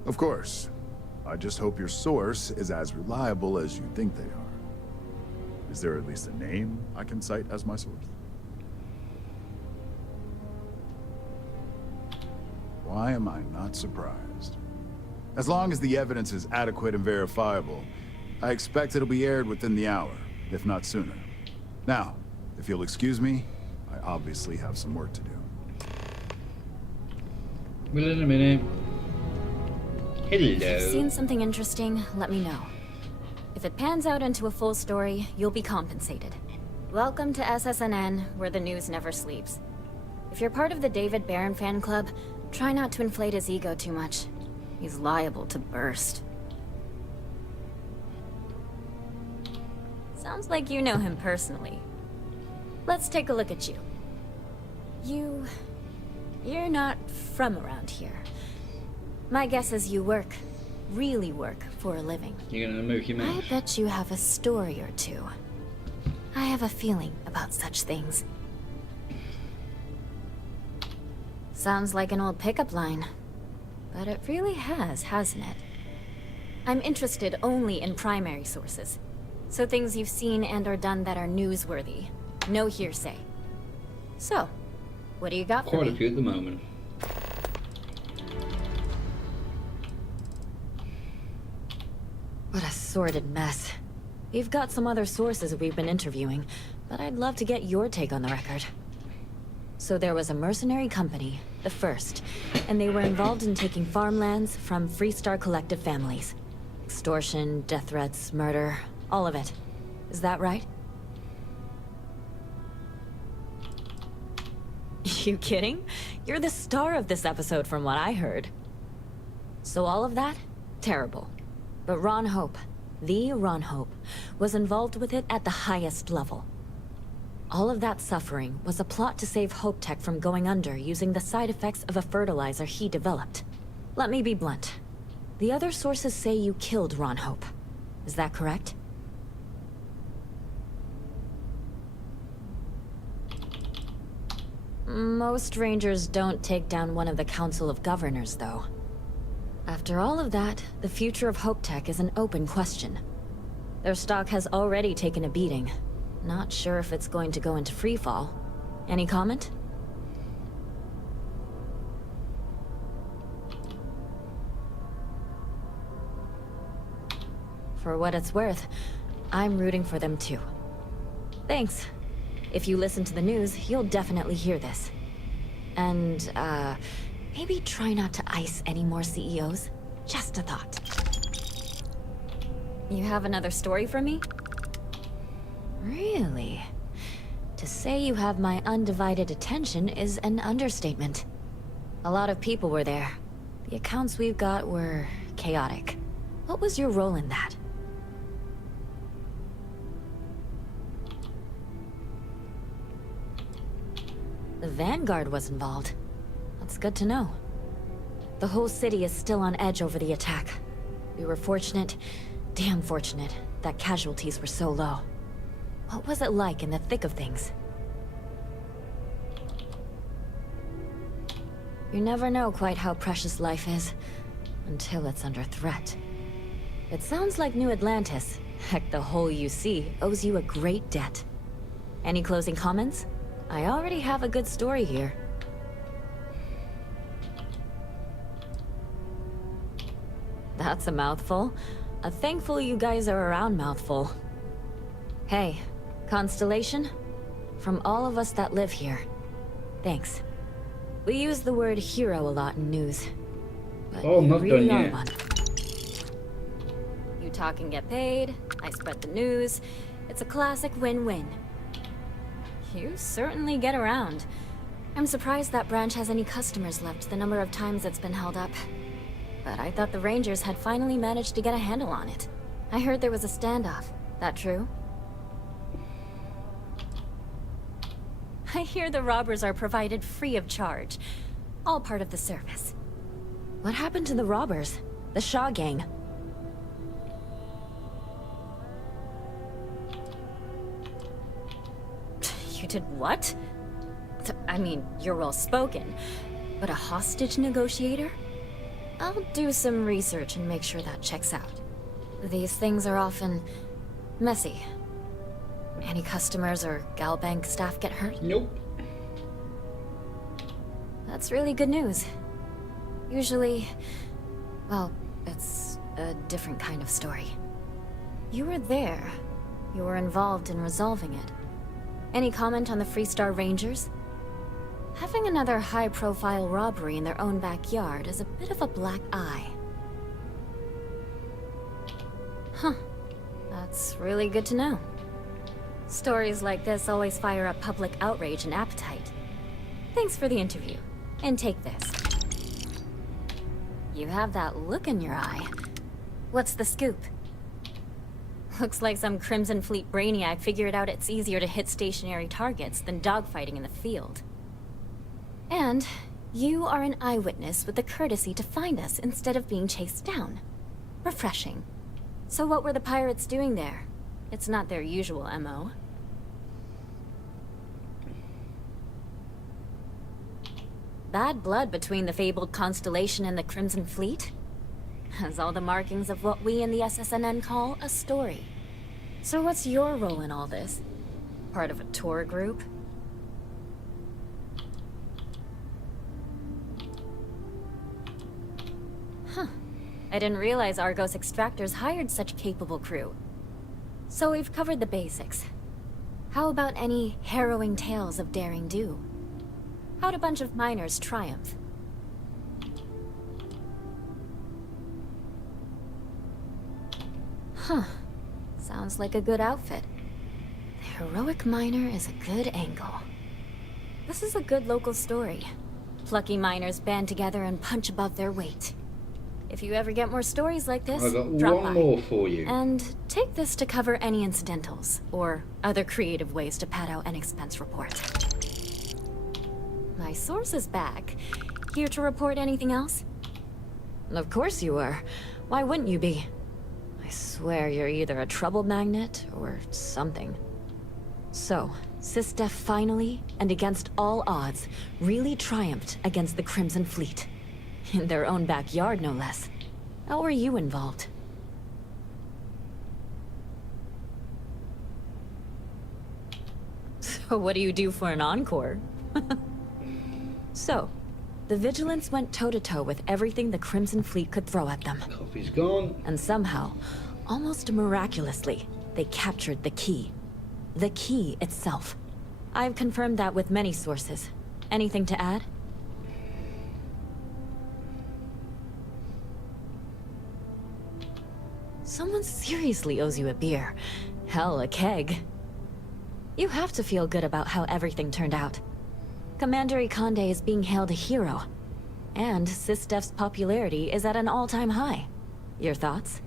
Of course. I just hope your source is as reliable as you think they are. Is there at least a name I can cite as my source? Why am I not surprised? As long as the evidence is adequate and verifiable, I expect it'll be aired within the hour, if not sooner. Now, if you'll excuse me, I obviously have some work to do. Well, in a minute. If you've Hello. seen something interesting, let me know. If it pans out into a full story, you'll be compensated. Welcome to SSNN, where the news never sleeps. If you're part of the David Barron fan club, try not to inflate his ego too much. He's liable to burst. Sounds like you know him personally. Let's take a look at you. You're not from around here. My guess is you work, really work, for a living. You're gonna move your mouse. I bet you have a story or two. I have a feeling about such things. Sounds like an old pickup line. But it really has, hasn't it? I'm interested only in primary sources. So things you've seen and or done that are newsworthy. No hearsay. So, what do you got for me? Quite a few at the moment. What a sordid mess. We've got some other sources we've been interviewing, but I'd love to get your take on the record. So there was a mercenary company, the First, and they were involved in taking farmlands from Freestar Collective families. Extortion, death threats, murder, all of it. Is that right? You kidding? You're the star of this episode from what I heard. So all of that? Terrible. But Ron Hope, the Ron Hope, was involved with it at the highest level. All of that suffering was a plot to save Hope Tech from going under using the side effects of a fertilizer he developed. Let me be blunt. The other sources say you killed Ron Hope. Is that correct? Most Rangers don't take down one of the Council of Governors, though. After all of that, the future of Hope Tech is an open question. Their stock has already taken a beating. Not sure if it's going to go into freefall. Any comment? For what it's worth, I'm rooting for them too. Thanks. If you listen to the news, you'll definitely hear this. And, maybe try not to ice any more CEOs. Just a thought. You have another story for me? Really? To say you have my undivided attention is an understatement. A lot of people were there. The accounts we've got were chaotic. What was your role in that? The Vanguard was involved. That's good to know. The whole city is still on edge over the attack. We were fortunate, damn fortunate, that casualties were so low. What was it like in the thick of things? You never know quite how precious life is, until it's under threat. It sounds like New Atlantis, heck, the whole UC, owes you a great debt. Any closing comments? I already have a good story here. That's a mouthful. A thankful you guys are around mouthful. Hey, Constellation? From all of us that live here, thanks. We use the word hero a lot in news. But Oh, you not really done are yet. one. You talk and get paid, I spread the news. It's a classic win-win. You certainly get around. I'm surprised that branch has any customers left, the number of times it's been held up. But I thought the Rangers had finally managed to get a handle on it. I heard there was a standoff. That true? I hear the robbers are provided free of charge. All part of the service. What happened to the robbers? The Shaw gang? You did what? I mean, you're well spoken, but a hostage negotiator? I'll do some research and make sure that checks out. These things are often messy. Any customers or Galbank staff get hurt? Nope. That's really good news. Usually, well, it's a different kind of story. You were there. You were involved in resolving it. Any comment on the Freestar Rangers? Having another high-profile robbery in their own backyard is a bit of a black eye. Huh. That's really good to know. Stories like this always fire up public outrage and appetite. Thanks for the interview. And take this. You have that look in your eye. What's the scoop? Looks like some Crimson Fleet brainiac figured out it's easier to hit stationary targets than dogfighting in the field. And you are an eyewitness with the courtesy to find us instead of being chased down. Refreshing. So what were the pirates doing there? It's not their usual MO. Bad blood between the fabled Constellation and the Crimson Fleet? Has all the markings of what we in the SSNN call a story. So what's your role in all this? Part of a tour group? Huh. I didn't realize Argos Extractors hired such capable crew. So we've covered the basics. How about any harrowing tales of daring do? How'd a bunch of miners triumph? Huh. Sounds like a good outfit. The heroic miner is a good angle. This is a good local story. Plucky miners band together and punch above their weight. If you ever get more stories like this, I got drop one by. more for you. And take this to cover any incidentals, or other creative ways to pad out an expense report. My source is back. Here to report anything else? Of course you are. Why wouldn't you be? I swear you're either a trouble magnet or something. So, SysDef finally, and against all odds, really triumphed against the Crimson Fleet. In their own backyard, no less. How were you involved? So what do you do for an encore? So, the Vigilance went toe-to-toe with everything the Crimson Fleet could throw at them. Coffee's gone. And somehow, almost miraculously, they captured the key. The key itself. I've confirmed that with many sources. Anything to add? Someone seriously owes you a beer. Hell, a keg. You have to feel good about how everything turned out. Commander Ikande is being hailed a hero. And SysDef's popularity is at an all-time high. Your thoughts?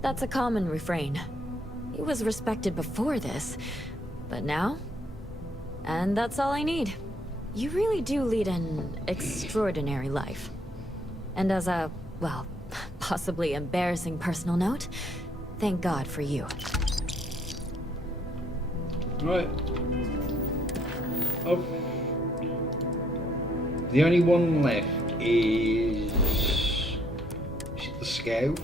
That's a common refrain. He was respected before this, but now? And that's all I need. You really do lead an extraordinary life. And as a, well, possibly embarrassing personal note, thank God for you. Right. Oh. The only one left is it the scout?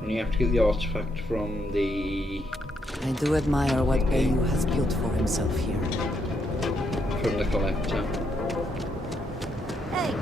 And you have to get the artifact from the... I do admire what Bayu has built for himself here. From the collector. Hey,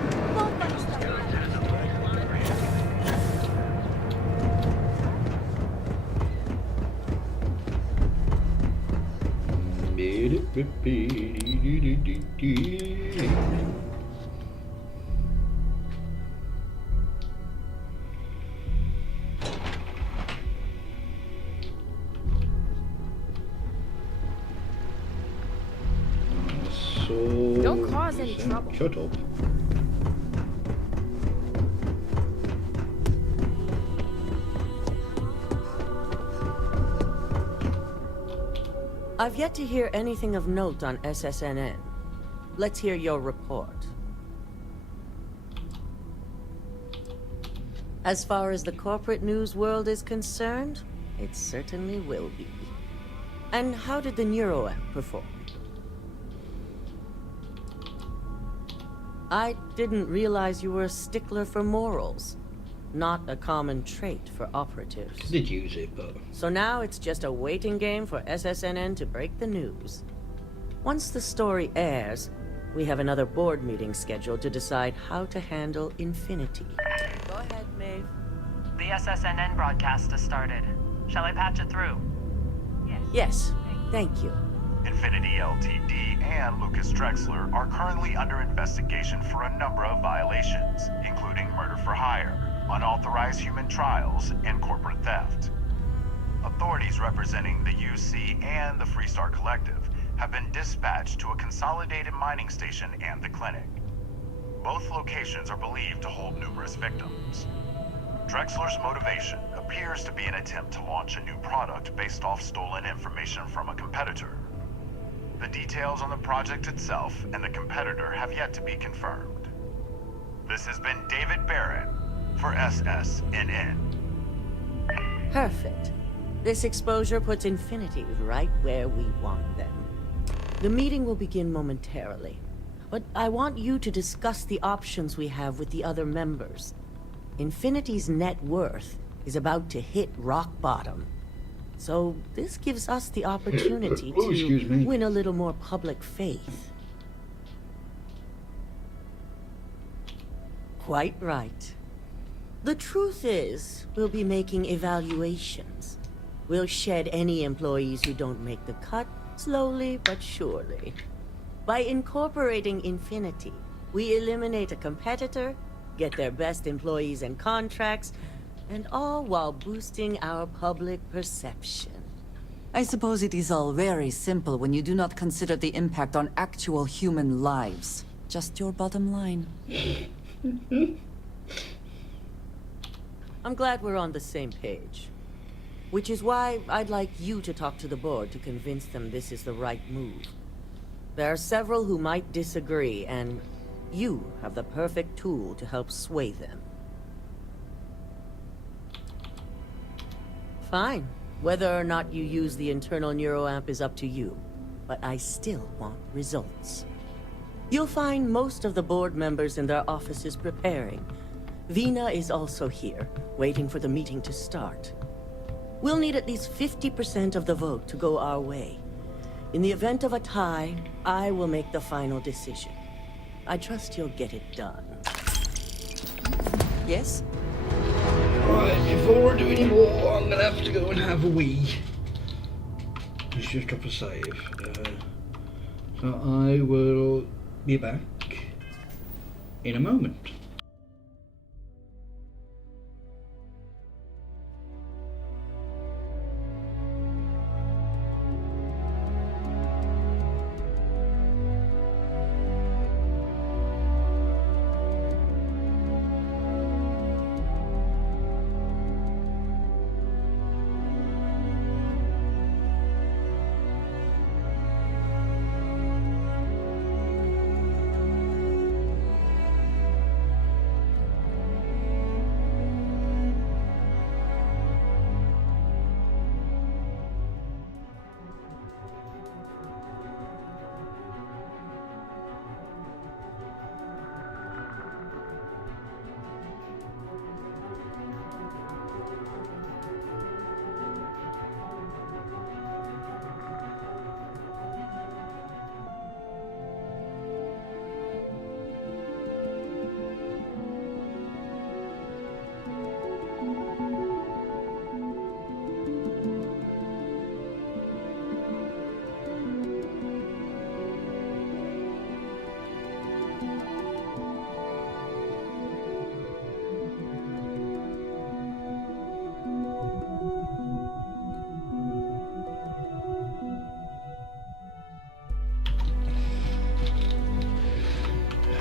Don't cause any trouble. Shut up. I've yet to hear anything of note on SSNN. Let's hear your report. As far as the corporate news world is concerned, it certainly will be. And how did the neuroamp perform? I didn't realize you were a stickler for morals. Not a common trait for operatives. Did use it, but... So now it's just a waiting game for SSNN to break the news. Once the story airs, we have another board meeting scheduled to decide how to handle Infinity. Go ahead, Maeve. The SSNN broadcast has started. Shall I patch it through? Yes, thank you. Infinity Ltd. and Lucas Drexler are currently under investigation for a number of violations, including murder for hire, unauthorized human trials, and corporate theft. Authorities representing the UC and the Freestar Collective have been dispatched to a consolidated mining station and the clinic. Both locations are believed to hold numerous victims. Drexler's motivation appears to be an attempt to launch a new product based off stolen information from a competitor. The details on the project itself and the competitor have yet to be confirmed. This has been David Barrett for SSNN. Perfect. This exposure puts Infinity right where we want them. The meeting will begin momentarily, but I want you to discuss the options we have with the other members. Infinity's net worth is about to hit rock bottom. So this gives us the opportunity to win a little more public faith. Quite right. The truth is, we'll be making evaluations. We'll shed any employees who don't make the cut, slowly but surely. By incorporating Infinity, we eliminate a competitor, get their best employees and contracts, and all while boosting our public perception. I suppose it is all very simple when you do not consider the impact on actual human lives. Just your bottom line. I'm glad we're on the same page. Which is why I'd like you to talk to the board to convince them this is the right move. There are several who might disagree, and you have the perfect tool to help sway them. Fine. Whether or not you use the internal neuroamp is up to you, but I still want results. You'll find most of the board members in their offices preparing. Vina is also here, waiting for the meeting to start. We'll need at least 50% of the vote to go our way. In the event of a tie, I will make the final decision. I trust you'll get it done. Yes? Right, before I do any more, I'm gonna have to go and have a wee. Let's just drop a save. So I will be back in a moment.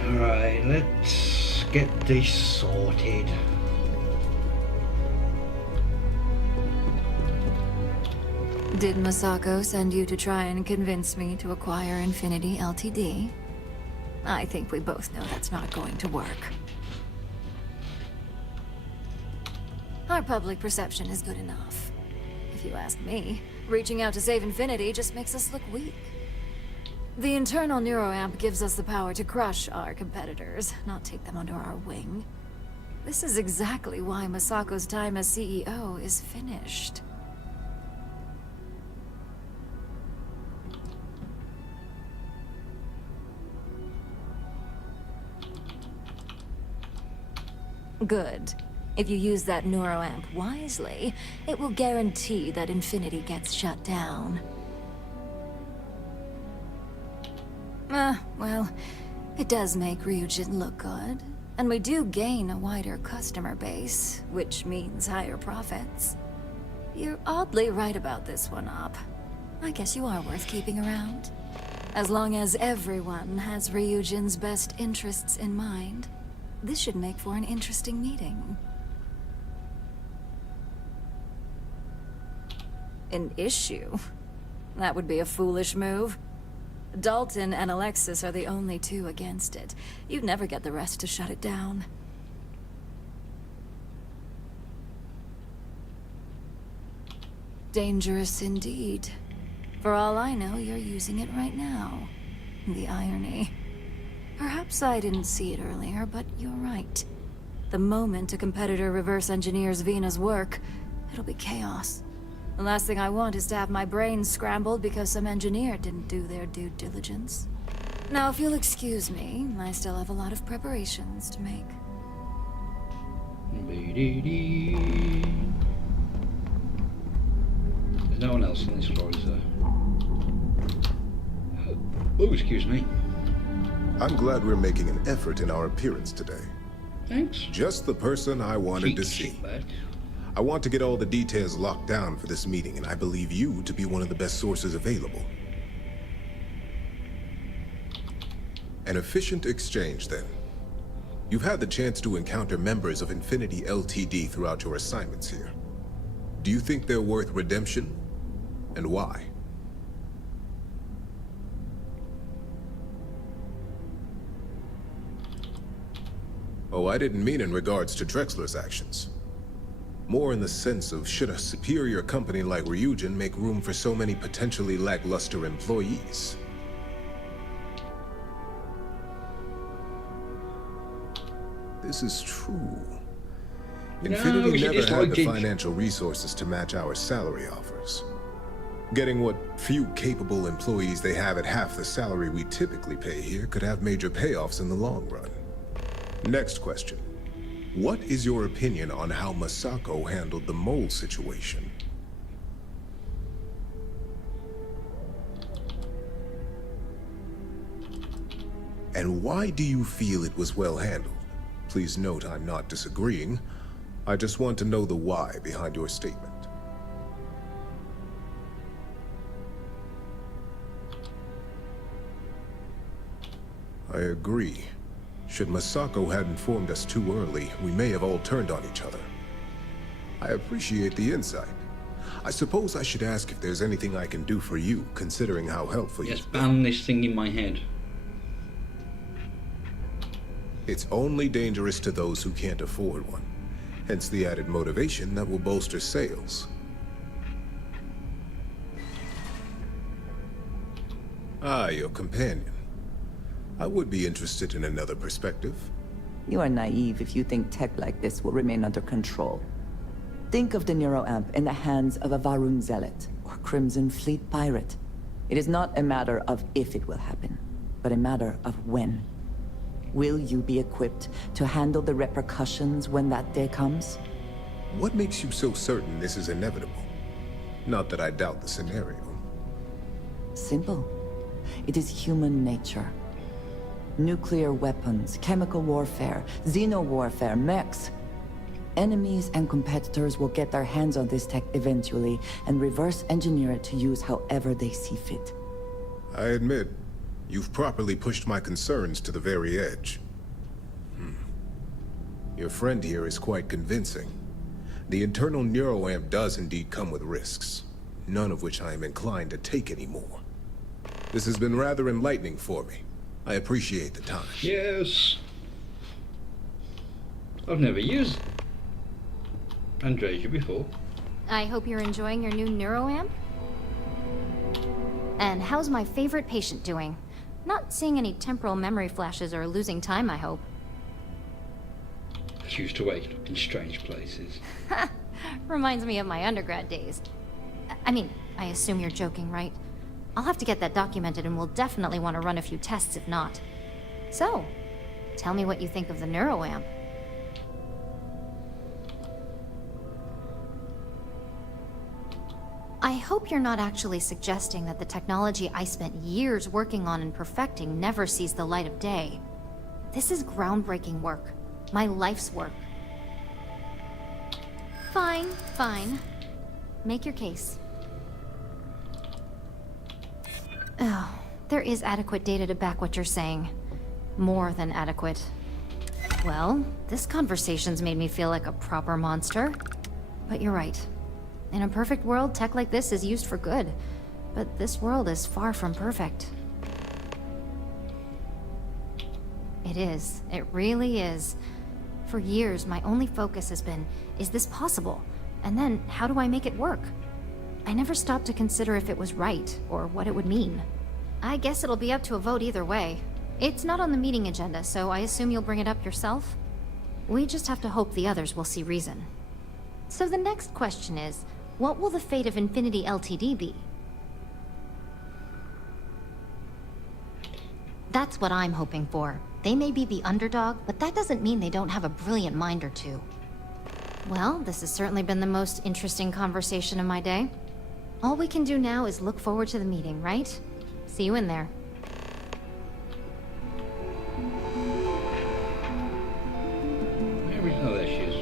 Alright, let's get this sorted. Did Masako send you to try and convince me to acquire Infinity Ltd? I think we both know that's not going to work. Our public perception is good enough. If you ask me, reaching out to save Infinity just makes us look weak. The internal neuroamp gives us the power to crush our competitors, not take them under our wing. This is exactly why Masako's time as CEO is finished. Good. If you use that neuroamp wisely, it will guarantee that Infinity gets shut down. Well, it does make Ryujin look good. And we do gain a wider customer base, which means higher profits. You're oddly right about this one, Op. I guess you are worth keeping around. As long as everyone has Ryujin's best interests in mind, this should make for an interesting meeting. An issue? That would be a foolish move. Dalton and Alexis are the only two against it. You'd never get the rest to shut it down. Dangerous indeed. For all I know, you're using it right now. The irony. Perhaps I didn't see it earlier, but you're right. The moment a competitor reverse engineers Vina's work, it'll be chaos. The last thing I want is to have my brain scrambled because some engineer didn't do their due diligence. Now, if you'll excuse me, I still have a lot of preparations to make. There's no one else on this floor, is there? Oh, excuse me. I'm glad we're making an effort in our appearance today. Thanks. Just the person I wanted to see. I want to get all the details locked down for this meeting, and I believe you to be one of the best sources available. An efficient exchange, then. You've had the chance to encounter members of Infinity LTD throughout your assignments here. Do you think they're worth redemption? And why? Oh, I didn't mean in regards to Drexler's actions. More in the sense of, should a superior company like Ryujin make room for so many potentially lackluster employees? This is true. Infinity never had the financial resources to match our salary offers. Getting what few capable employees they have at half the salary we typically pay here could have major payoffs in the long run. Next question. What is your opinion on how Masako handled the mole situation? And why do you feel it was well handled? Please note I'm not disagreeing. I just want to know the why behind your statement. I agree. Should Masako had informed us too early, we may have all turned on each other. I appreciate the insight. I suppose I should ask if there's anything I can do for you, considering how helpful you've been. Ban this thing in my head. It's only dangerous to those who can't afford one. Hence the added motivation that will bolster sales. Ah, your companion. I would be interested in another perspective. You are naive if you think tech like this will remain under control. Think of the neuroamp in the hands of a Varun zealot or Crimson Fleet pirate. It is not a matter of if it will happen, but a matter of when. Will you be equipped to handle the repercussions when that day comes? What makes you so certain this is inevitable? Not that I doubt the scenario. Simple. It is human nature. Nuclear weapons, chemical warfare, xeno-warfare, mechs. Enemies and competitors will get their hands on this tech eventually and reverse engineer it to use however they see fit. I admit, you've properly pushed my concerns to the very edge. Your friend here is quite convincing. The internal neuroamp does indeed come with risks, none of which I am inclined to take anymore. This has been rather enlightening for me. I appreciate the time. Yes. I've never used Andreja before. I hope you're enjoying your new neuroamp. And how's my favorite patient doing? Not seeing any temporal memory flashes or losing time, I hope. She used to waking up in strange places. Reminds me of my undergrad days. I mean, I assume you're joking, right? I'll have to get that documented and we'll definitely want to run a few tests if not. So, tell me what you think of the neuroamp. I hope you're not actually suggesting that the technology I spent years working on and perfecting never sees the light of day. This is groundbreaking work. My life's work. Fine, fine. Make your case. Oh, there is adequate data to back what you're saying. More than adequate. Well, this conversation's made me feel like a proper monster. But you're right. In a perfect world, tech like this is used for good. But this world is far from perfect. It is. It really is. For years, my only focus has been, is this possible? And then, how do I make it work? I never stopped to consider if it was right, or what it would mean. I guess it'll be up to a vote either way. It's not on the meeting agenda, so I assume you'll bring it up yourself? We just have to hope the others will see reason. So the next question is, what will the fate of Infinity Ltd be? That's what I'm hoping for. They may be the underdog, but that doesn't mean they don't have a brilliant mind or two. Well, this has certainly been the most interesting conversation of my day. All we can do now is look forward to the meeting, right? See you in there. Oh, there she is.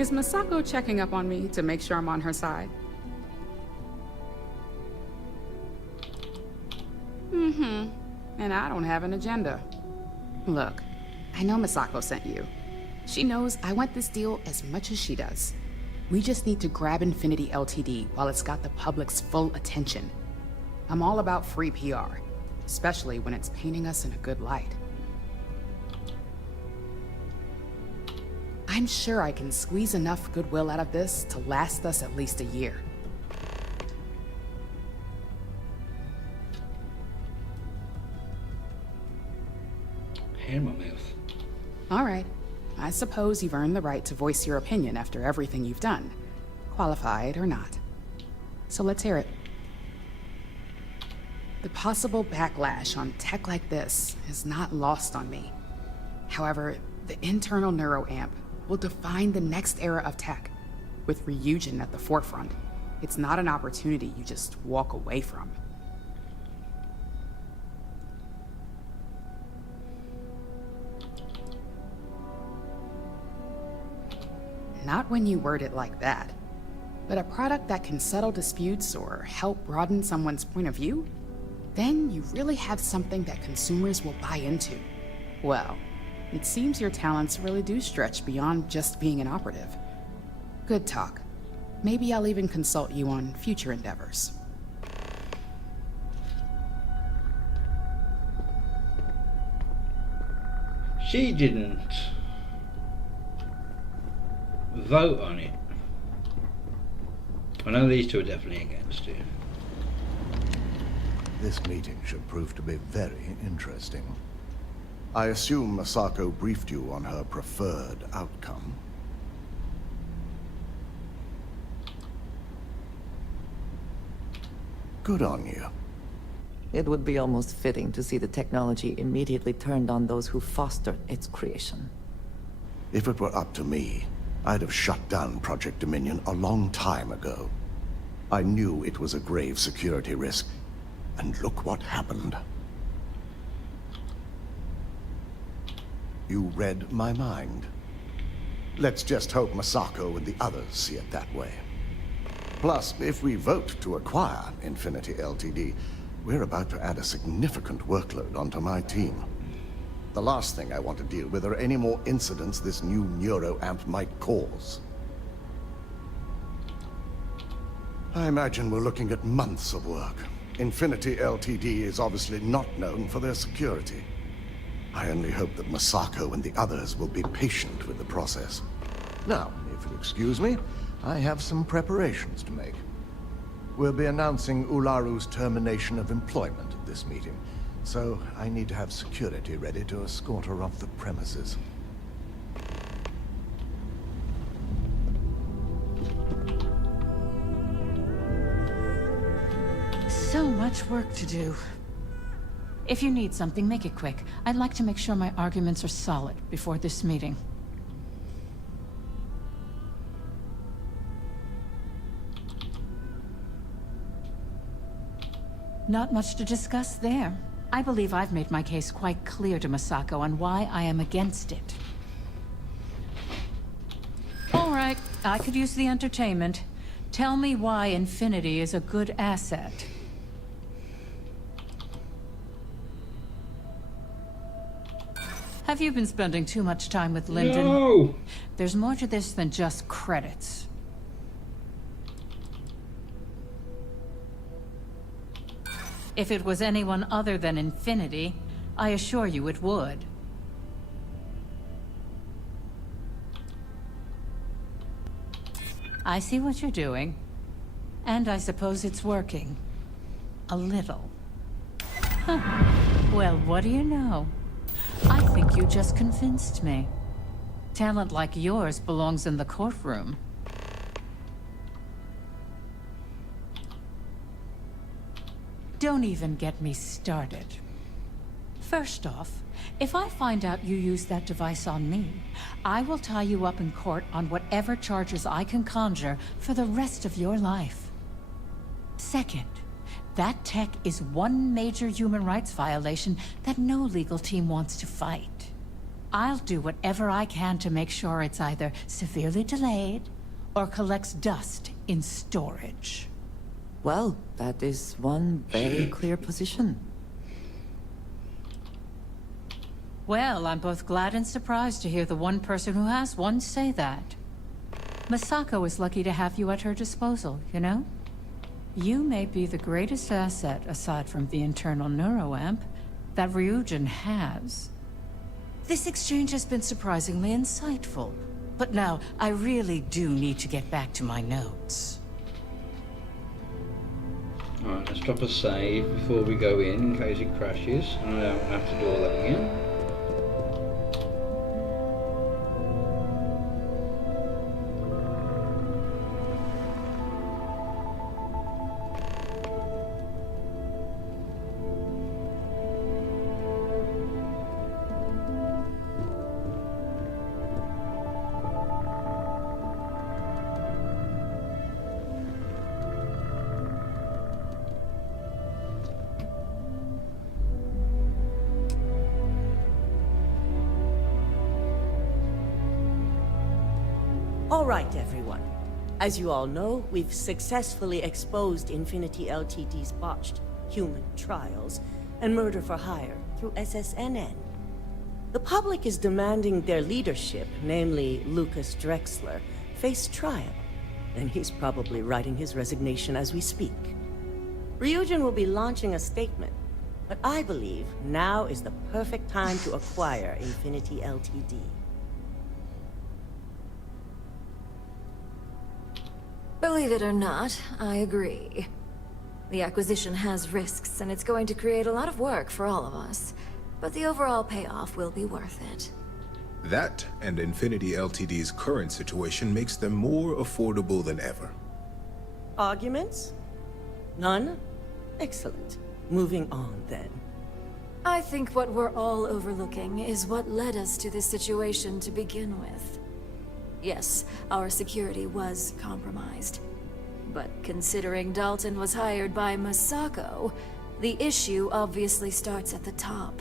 Is Masako checking up on me to make sure I'm on her side? And I don't have an agenda. Look, I know Masako sent you. She knows I want this deal as much as she does. We just need to grab Infinity Ltd while it's got the public's full attention. I'm all about free PR, especially when it's painting us in a good light. I'm sure I can squeeze enough goodwill out of this to last us at least a year. In my mouth. All right. I suppose you've earned the right to voice your opinion after everything you've done, qualified or not. So let's hear it. The possible backlash on tech like this is not lost on me. However, the internal neuroamp will define the next era of tech, with Ryujin at the forefront. It's not an opportunity you just walk away from. Not when you word it like that. But a product that can settle disputes or help broaden someone's point of view? Then you really have something that consumers will buy into. Well, it seems your talents really do stretch beyond just being an operative. Good talk. Maybe I'll even consult you on future endeavors. She didn't vote on it. I know these two are definitely against it. This meeting should prove to be very interesting. I assume Masako briefed you on her preferred outcome. Good on you. It would be almost fitting to see the technology immediately turned on those who fostered its creation. If it were up to me, I'd have shut down Project Dominion a long time ago. I knew it was a grave security risk, and look what happened. You read my mind. Let's just hope Masako and the others see it that way. Plus, if we vote to acquire Infinity Ltd, we're about to add a significant workload onto my team. The last thing I want to deal with are any more incidents this new neuroamp might cause. I imagine we're looking at months of work. Infinity Ltd is obviously not known for their security. I only hope that Masako and the others will be patient with the process. Now, if you'll excuse me, I have some preparations to make. We'll be announcing Ularu's termination of employment at this meeting, so I need to have security ready to escort her off the premises. So much work to do. If you need something, make it quick. I'd like to make sure my arguments are solid before this meeting. Not much to discuss there. I believe I've made my case quite clear to Masako on why I am against it. All right, I could use the entertainment. Tell me why Infinity is a good asset. Have you been spending too much time with Linden? No! There's more to this than just credits. If it was anyone other than Infinity, I assure you it would. I see what you're doing. And I suppose it's working. A little. Huh. Well, what do you know? I think you just convinced me. Talent like yours belongs in the courtroom. Don't even get me started. First off, if I find out you used that device on me, I will tie you up in court on whatever charges I can conjure for the rest of your life. Second, that tech is one major human rights violation that no legal team wants to fight. I'll do whatever I can to make sure it's either severely delayed or collects dust in storage. Well, that is one very clear position. Well, I'm both glad and surprised to hear the one person who has one say that. Masako is lucky to have you at her disposal, you know? You may be the greatest asset, aside from the internal neuroamp, that Ryujin has. This exchange has been surprisingly insightful. But now, I really do need to get back to my notes. Alright, let's drop a save before we go in case it crashes. And I don't have to do all that again. All right, everyone. As you all know, we've successfully exposed Infinity Ltd's botched human trials and murder for hire through SSNN. The public is demanding their leadership, namely Lucas Drexler, face trial, and he's probably writing his resignation as we speak. Ryujin will be launching a statement, but I believe now is the perfect time to acquire Infinity Ltd. Believe it or not, I agree. The acquisition has risks, and it's going to create a lot of work for all of us. But the overall payoff will be worth it. That and Infinity Ltd's current situation makes them more affordable than ever. Arguments? None? Excellent. Moving on, then. I think what we're all overlooking is what led us to this situation to begin with. Yes, our security was compromised. But considering Dalton was hired by Masako, the issue obviously starts at the top.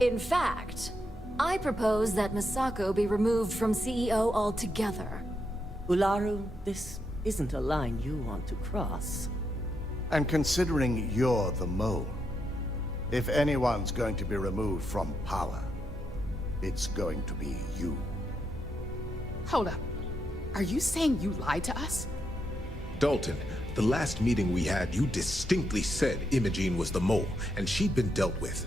In fact, I propose that Masako be removed from CEO altogether. Ularu, this isn't a line you want to cross. And considering you're the mole, if anyone's going to be removed from power, it's going to be you. Hold up. Are you saying you lied to us? Dalton, the last meeting we had, you distinctly said Imogene was the mole, and she'd been dealt with.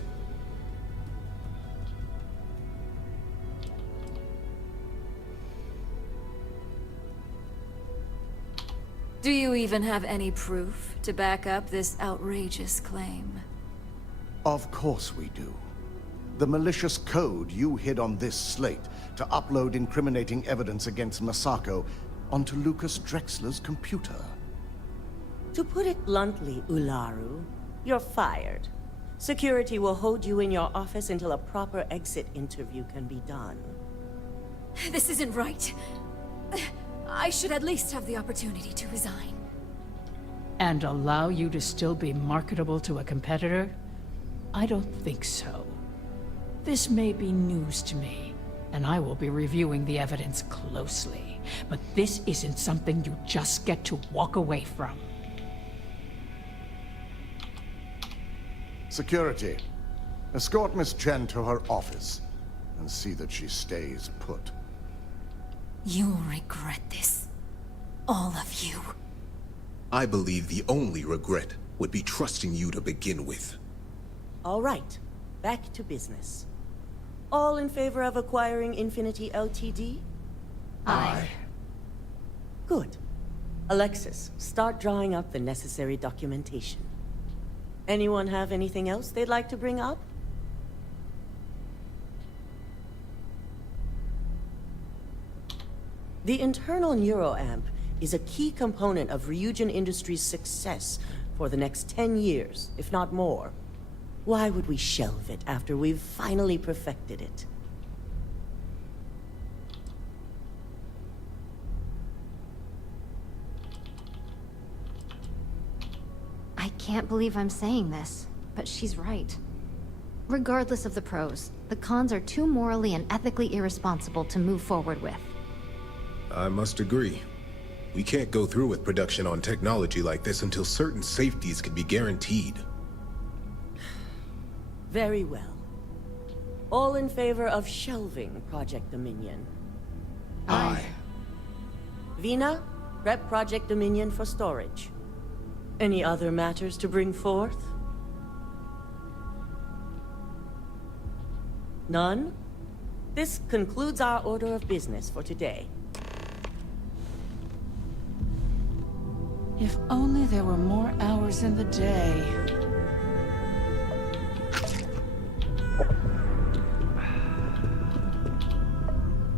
Do you even have any proof to back up this outrageous claim? Of course we do. The malicious code you hid on this slate to upload incriminating evidence against Masako onto Lucas Drexler's computer. To put it bluntly, Ularu, you're fired. Security will hold you in your office until a proper exit interview can be done. This isn't right. I should at least have the opportunity to resign. And allow you to still be marketable to a competitor? I don't think so. This may be news to me, and I will be reviewing the evidence closely. But this isn't something you just get to walk away from. Security. Escort Miss Chen to her office, and see that she stays put. You'll regret this. All of you. I believe the only regret would be trusting you to begin with. All right, back to business. All in favor of acquiring Infinity Ltd? Aye. Good. Alexis, start drawing up the necessary documentation. Anyone have anything else they'd like to bring up? The internal neuroamp is a key component of Ryujin Industries' success for the next 10 years, if not more. Why would we shelve it after we've finally perfected it? I can't believe I'm saying this, but she's right. Regardless of the pros, the cons are too morally and ethically irresponsible to move forward with. I must agree. We can't go through with production on technology like this until certain safeties can be guaranteed. Very well. All in favor of shelving Project Dominion? Aye. Vina, prep Project Dominion for storage. Any other matters to bring forth? None? This concludes our order of business for today. If only there were more hours in the day.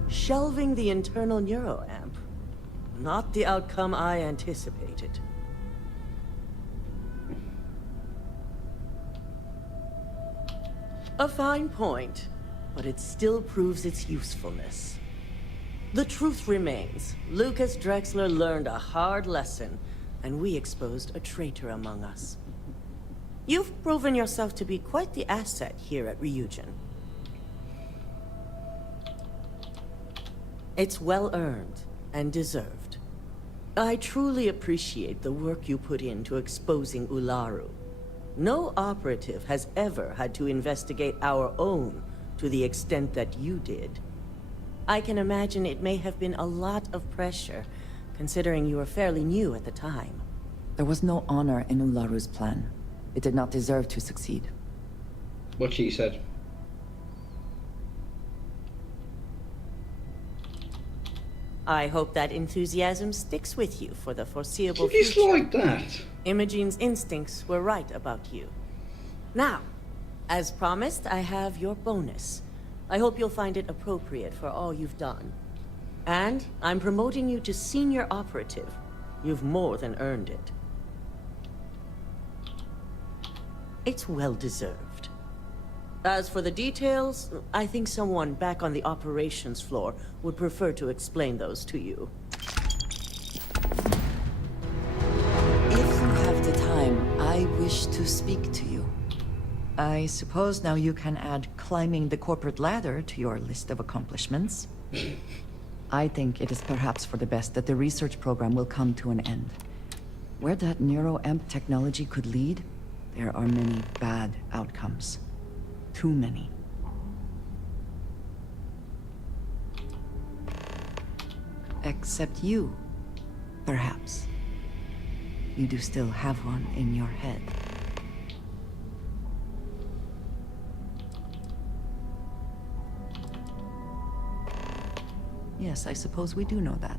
Shelving the internal neuroamp. Not the outcome I anticipated. A fine point, but it still proves its usefulness. The truth remains, Lucas Drexler learned a hard lesson, and we exposed a traitor among us. You've proven yourself to be quite the asset here at Ryujin. It's well earned and deserved. I truly appreciate the work you put into exposing Ularu. No operative has ever had to investigate our own to the extent that you did. I can imagine it may have been a lot of pressure, considering you were fairly new at the time. There was no honor in Ularu's plan. It did not deserve to succeed. What she said. I hope that enthusiasm sticks with you for the foreseeable It's future. like that. Imogene's instincts were right about you. Now, as promised, I have your bonus. I hope you'll find it appropriate for all you've done. And I'm promoting you to senior operative. You've more than earned it. It's well deserved. As for the details, I think someone back on the operations floor would prefer to explain those to you. If you have the time, I wish to speak to you. I suppose now you can add climbing the corporate ladder to your list of accomplishments. I think it is perhaps for the best that the research program will come to an end. Where that neuroamp technology could lead, there are many bad outcomes. Too many. Except you, perhaps. You do still have one in your head. Yes, I suppose we do know that.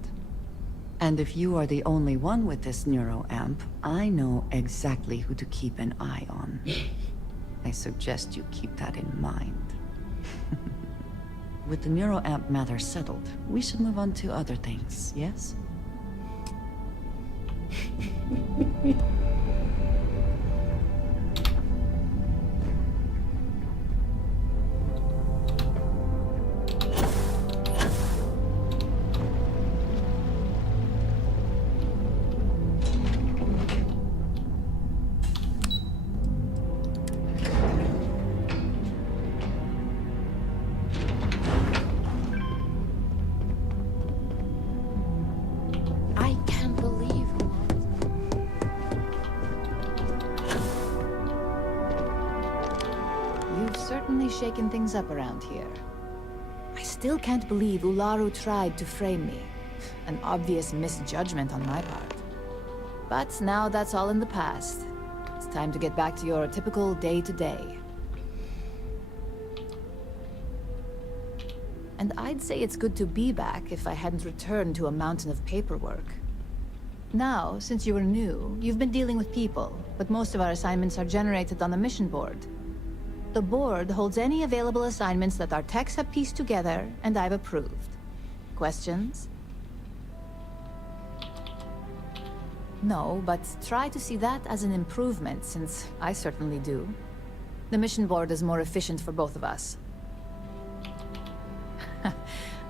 And if you are the only one with this neuroamp, I know exactly who to keep an eye on. I suggest you keep that in mind. With the neuroamp matter settled, we should move on to other things, yes? shaken things up around here. I still can't believe Ularu tried to frame me. An obvious misjudgment on my part. But now that's all in the past. It's time to get back to your typical day-to-day. And I'd say it's good to be back if I hadn't returned to a mountain of paperwork. Now, since you were new, you've been dealing with people, but most of our assignments are generated on the mission board. The board holds any available assignments that our techs have pieced together, and I've approved. Questions? No, but try to see that as an improvement, since I certainly do. The mission board is more efficient for both of us.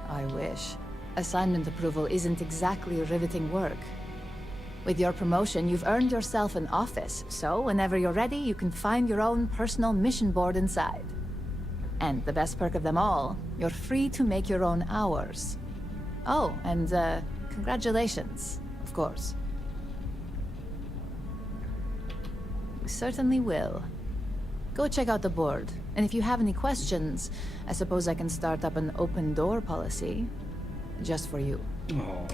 I wish. Assignment approval isn't exactly riveting work. With your promotion, you've earned yourself an office, so whenever you're ready, you can find your own personal mission board inside. And the best perk of them all, you're free to make your own hours. Oh, and congratulations, of course. You certainly will. Go check out the board, and if you have any questions, I suppose I can start up an open door policy. Just for you. Aww.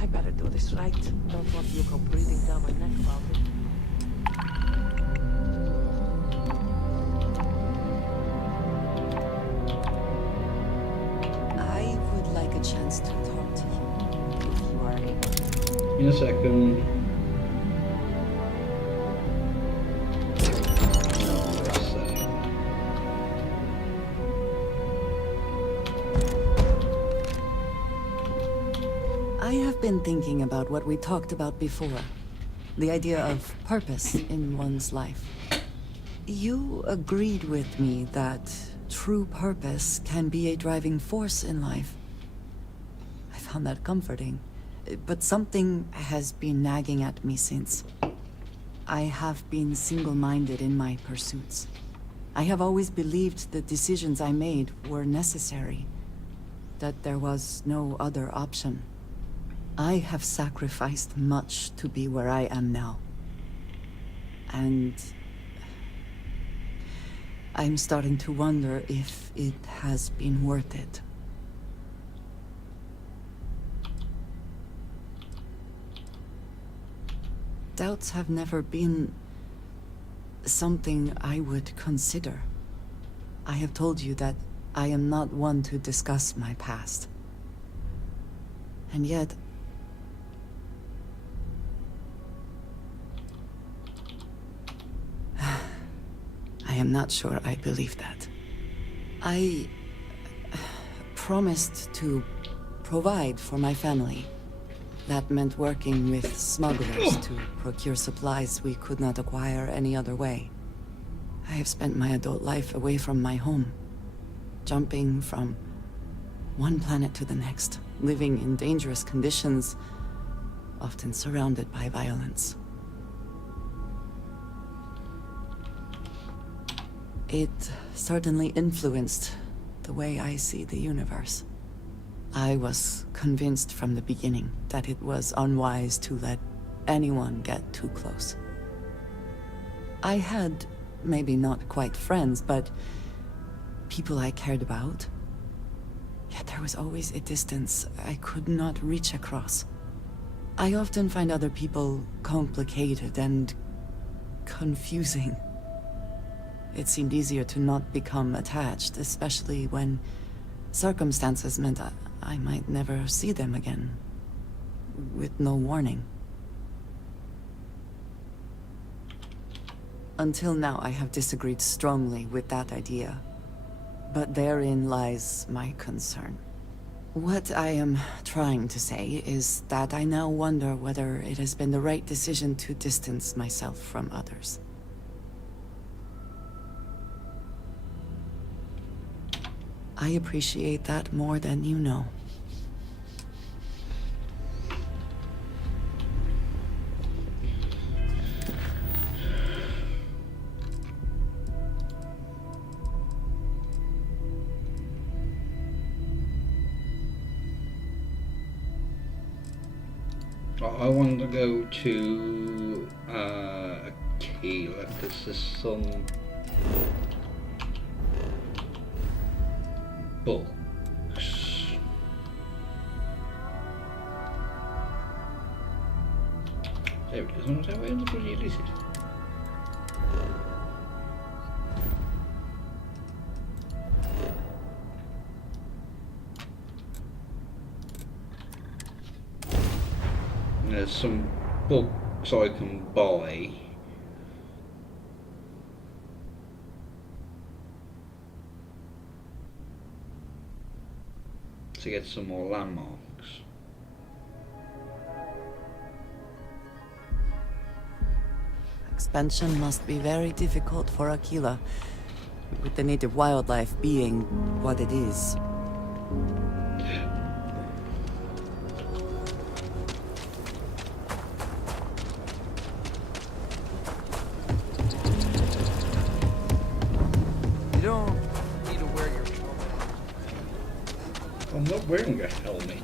I better do this right. Don't want you go breathing down my neck about it. I would like a chance to talk to you, if you are able. In a second. I have been thinking about what we talked about before. The idea of purpose in one's life. You agreed with me that true purpose can be a driving force in life. I found that comforting. But something has been nagging at me since. I have been single-minded in my pursuits. I have always believed the decisions I made were necessary, that there was no other option. I have sacrificed much to be where I am now. And I'm starting to wonder if it has been worth it. Doubts have never been something I would consider. I have told you that I am not one to discuss my past. And yet, I am not sure I believe that. I promised to provide for my family. That meant working with smugglers to procure supplies we could not acquire any other way. I have spent my adult life away from my home, jumping from one planet to the next, living in dangerous conditions, often surrounded by violence. It certainly influenced the way I see the universe. I was convinced from the beginning that it was unwise to let anyone get too close. I had, maybe not quite friends, but people I cared about. Yet there was always a distance I could not reach across. I often find other people complicated and confusing. It seemed easier to not become attached, especially when circumstances meant I might never see them again, with no warning. Until now, I have disagreed strongly with that idea, but therein lies my concern. What I am trying to say is that I now wonder whether it has been the right decision to distance myself from others. I appreciate that more than you know. I want to go to Akila, because there's some books. There it is. Where the bloody hell is it? There's some books I can buy. To get some more landmarks. Expansion must be very difficult for Akila, with the native wildlife being what it is. You don't need to wear your helmet. I'm not wearing a helmet.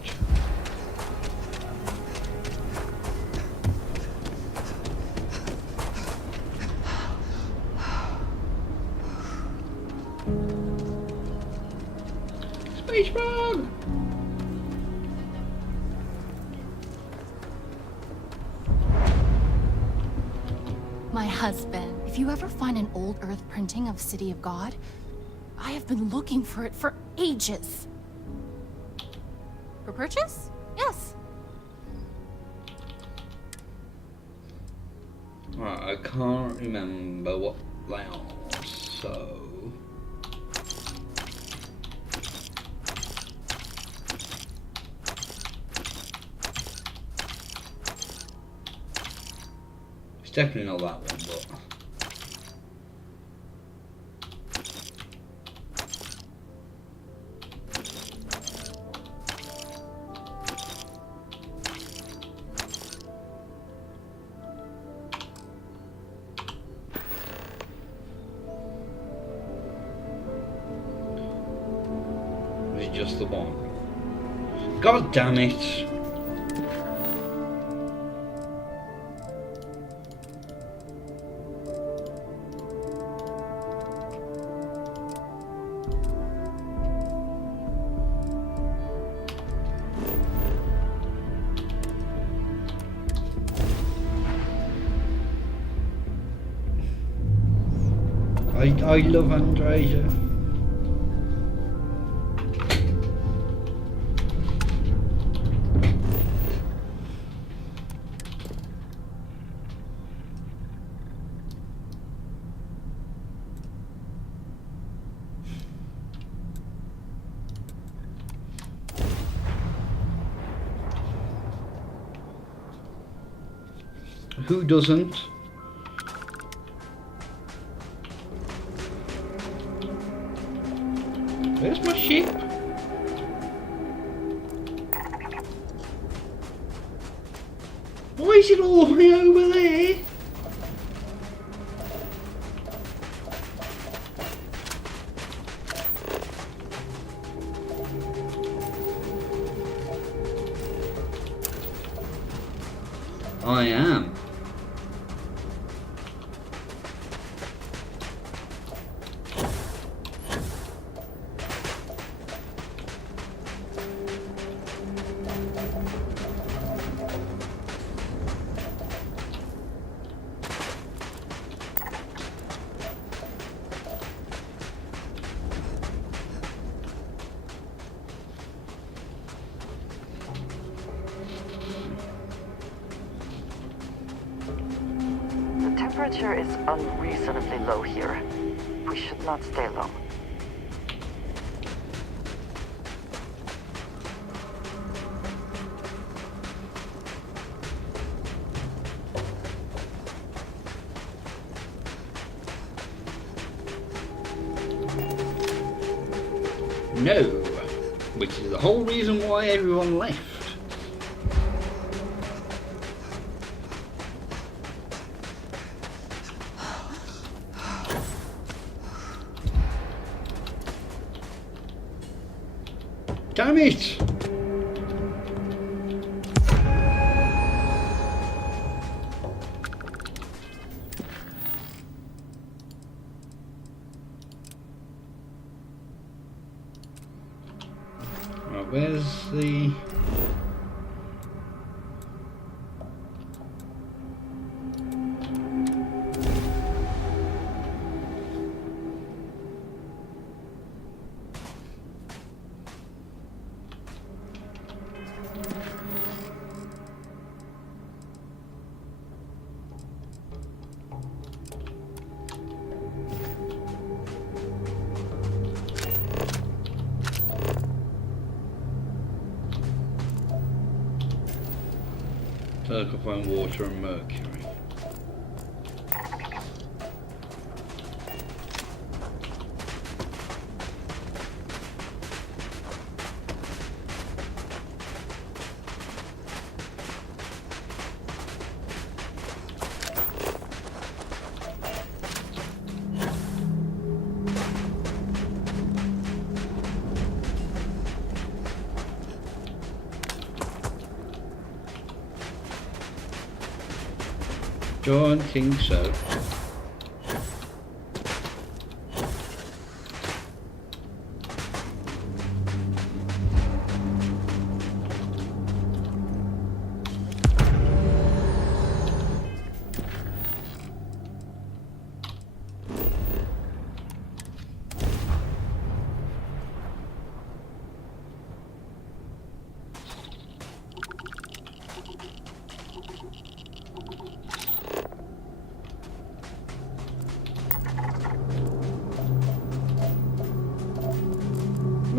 Space bug! My husband, if you ever find an old Earth printing of City of God, I have been looking for it for ages. For purchase? Yes. Right, I can't remember what they are, so... It's definitely not that one, but... Just the one. God damn it! I love Andreja. Who doesn't? Where's my ship? Why is it all the way over there? I am. The temperature is unreasonably low here. We should not stay long. No, which is the whole reason why everyone left. Damn it! Right, where's the... So I can find water and mercury. Don't think so.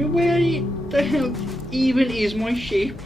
Where the hell even is my ship?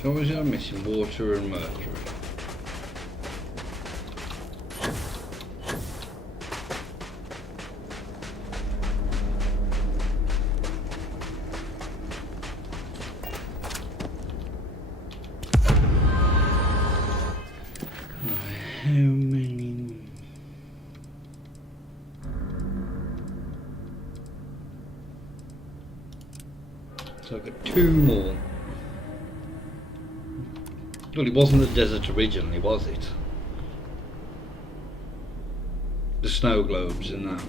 So what was I missing? Water and mercury. How many? So I've got 2 more. Well, it wasn't the desert originally, was it? The snow globes and that.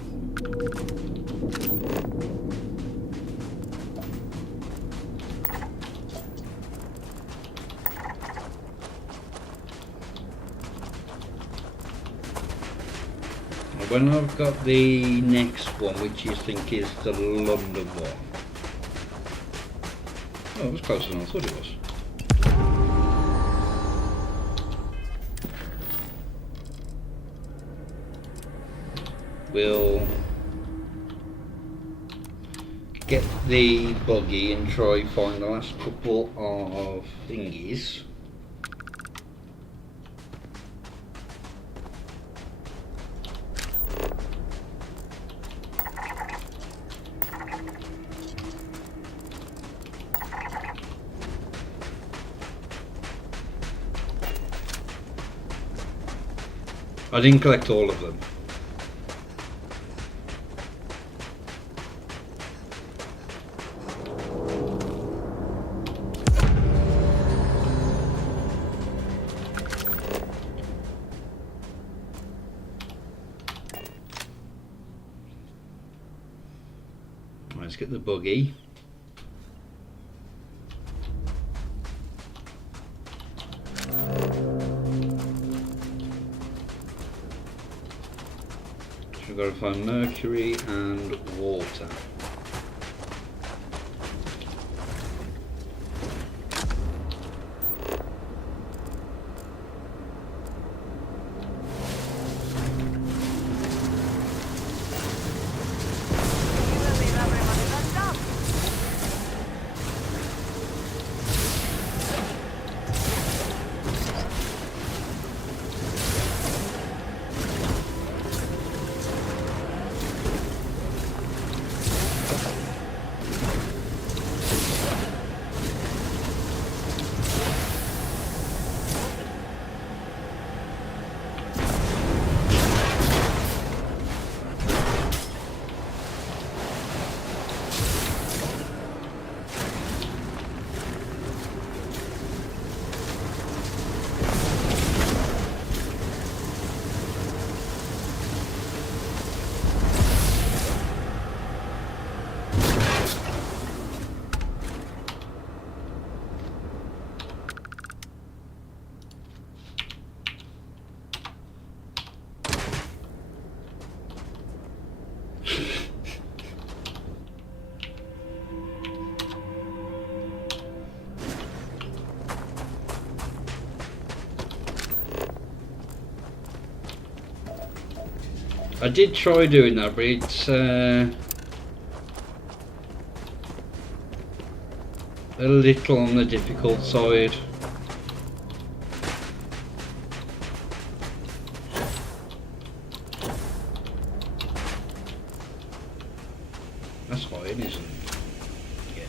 When I've got the next one, which you think is the London one. Oh, it was closer than I thought it was. We'll get the buggy and try find the last couple of thingies. I didn't collect all of them. get the buggy. So we've got to find mercury and water. I did try doing that, but it's a little on the difficult side. That's fine, isn't it? Yeah.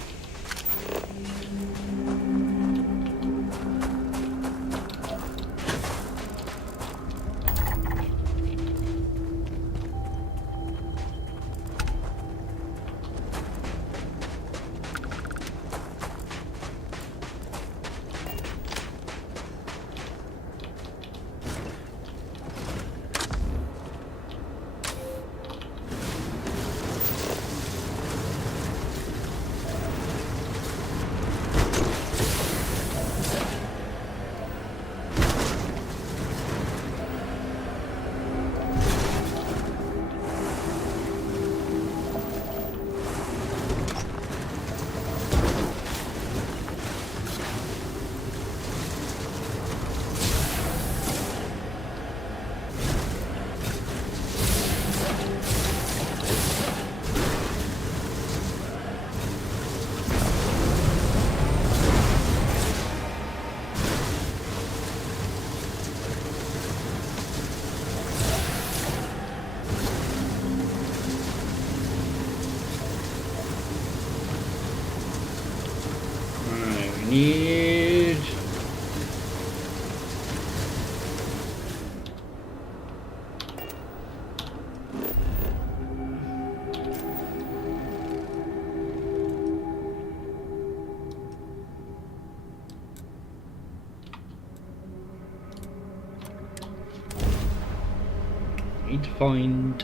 Need to find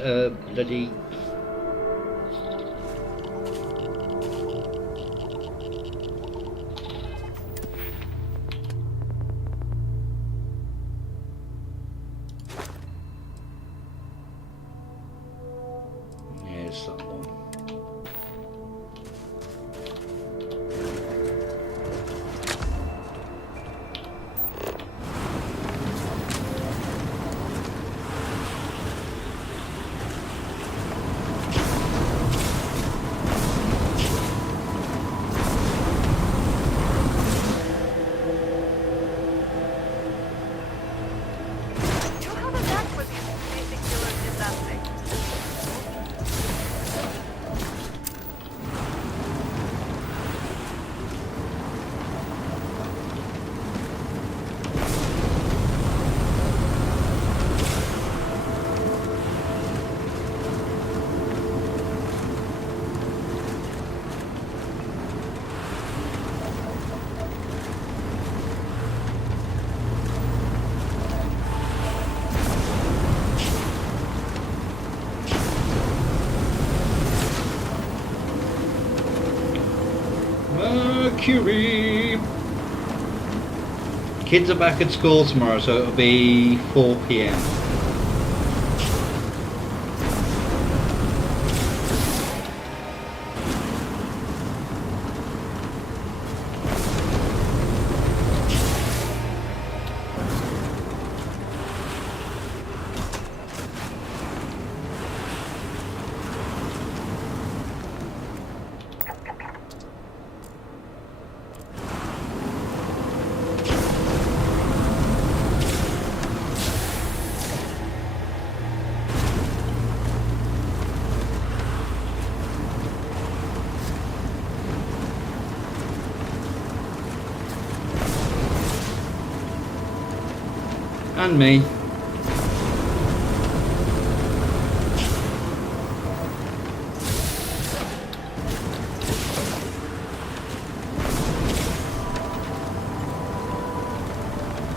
bloody Mercury! Kids are back at school tomorrow, so it'll be 4 PM. And me.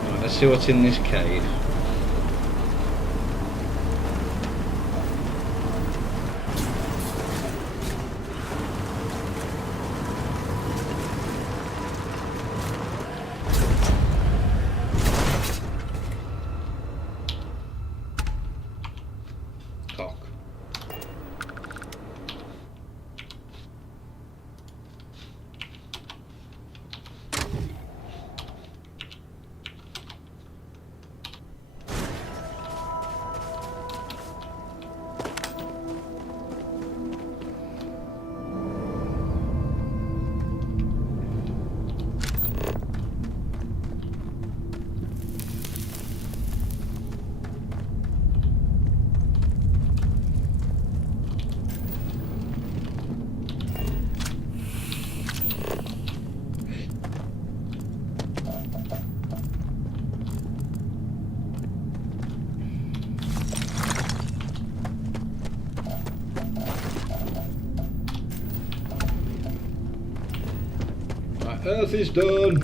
Right, let's see what's in this cave. Earth is done.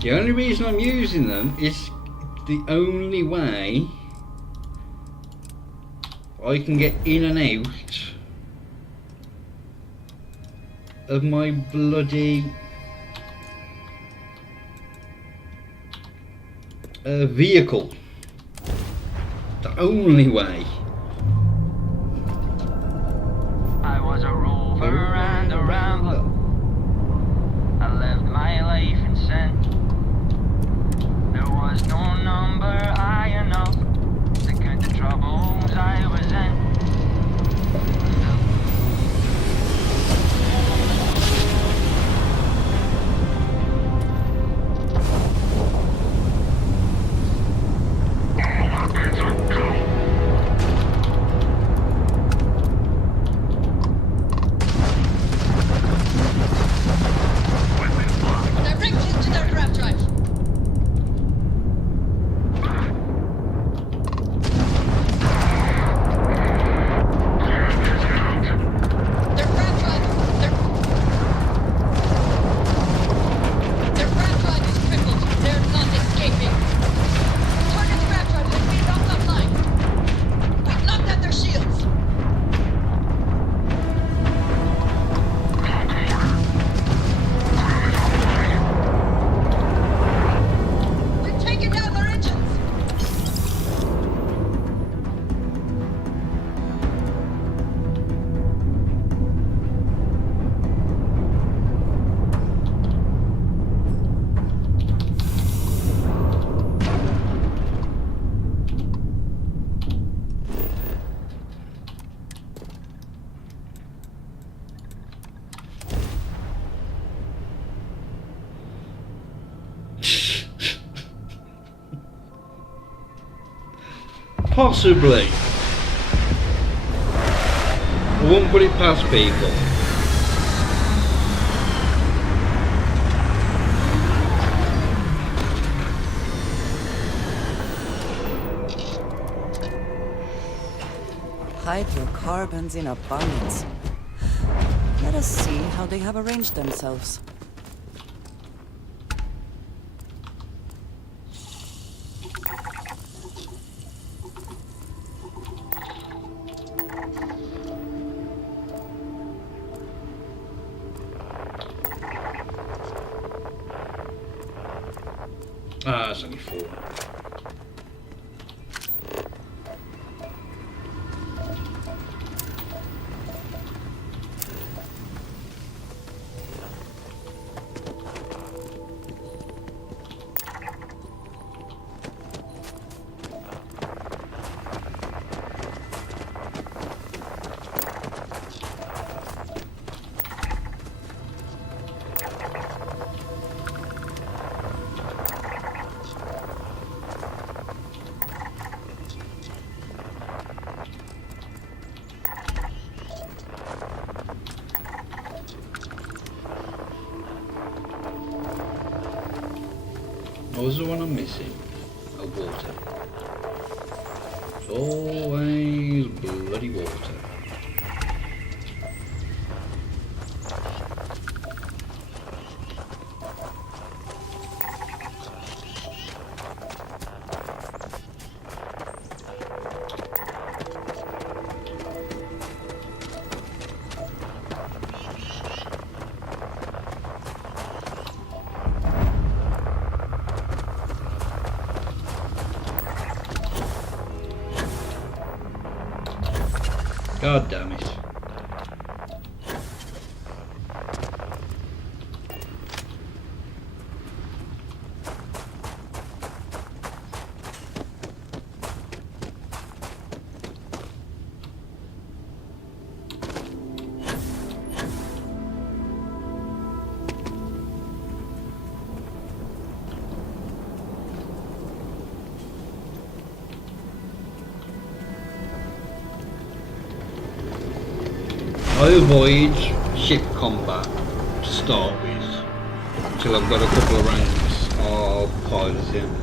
The only reason I'm using them is the only way I can get in and out of my bloody vehicle. The only way. I was a rover and a rambler. I left my life in sin. There was no number high enough to cut the troubles I was in. Possibly. I won't put it past people. Hydrocarbons in abundance. Let us see how they have arranged themselves. Ah, it's only 4. What was the one I'm missing? Oh, water. It's always bloody water. God damn it. I avoid ship combat to start with, till I've got a couple of ranks of piloting.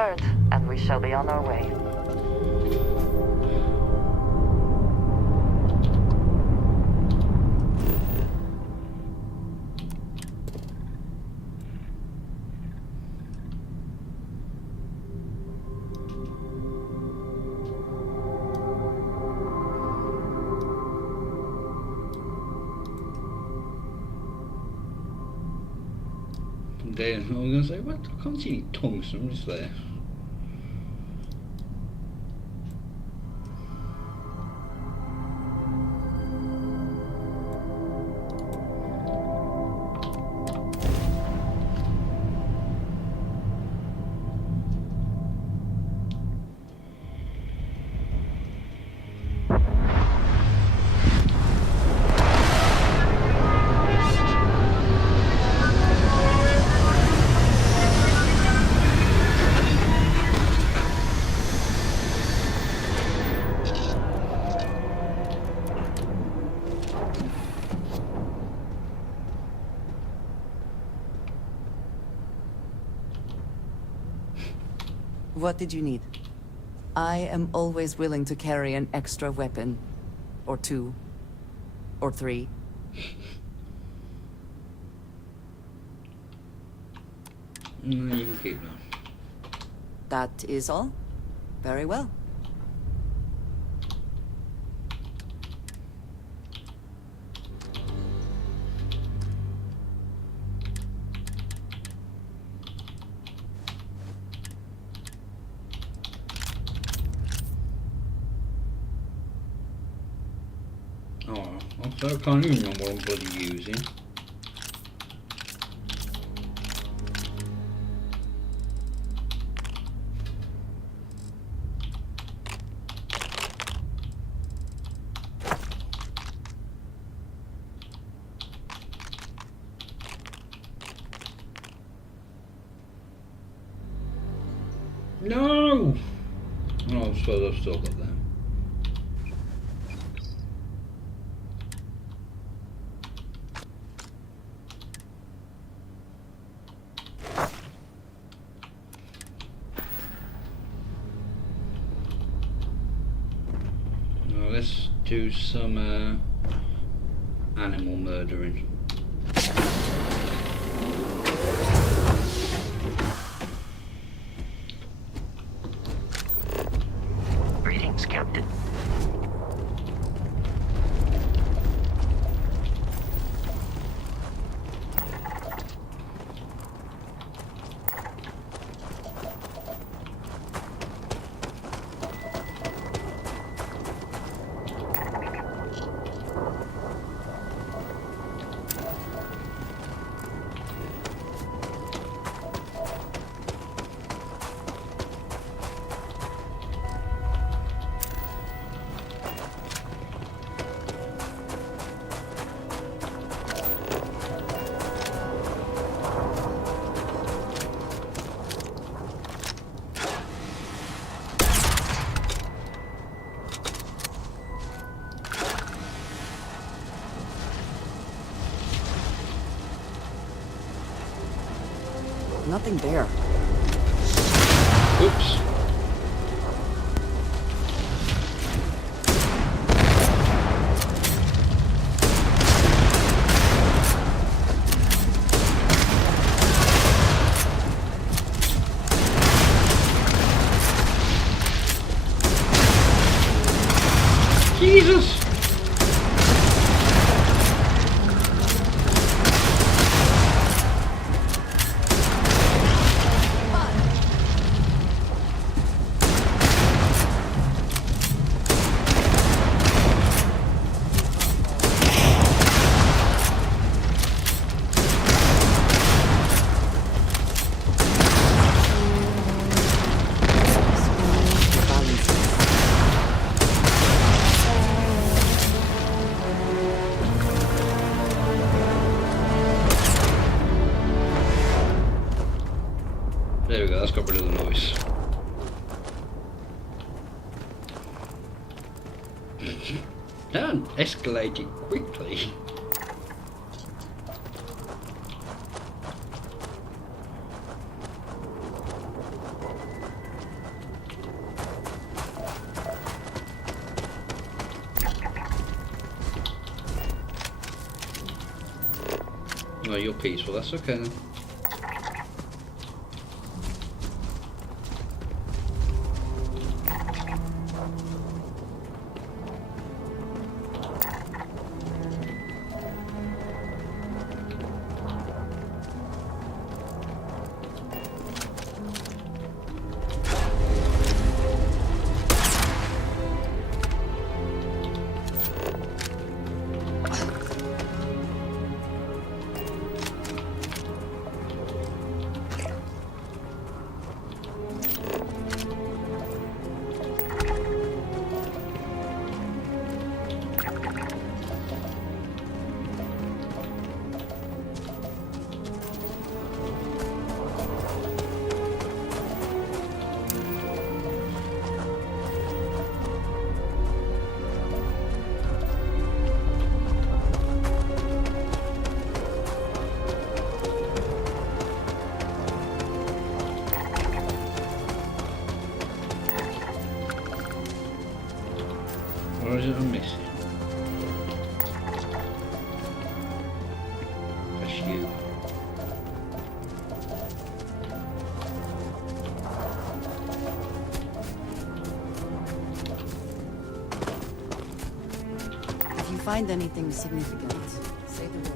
Earth, and we shall be on our way. Then I was going to say, what? I can't see any tungsten just there. What did you need? I am always willing to carry an extra weapon. Or 2. Or 3. No, you can keep that. That is all? Very well. Oh, I can't even remember what I'm bloody using. No! Oh, I suppose I've still got them. Now let's do some animal murdering. Greetings, Captain. Nothing there. Oops. Jesus! There we go, that's got rid of the noise. That escalated quickly. Oh, you're peaceful, that's okay then. Or is it I'm missing? That's you. If you find anything significant, say the word.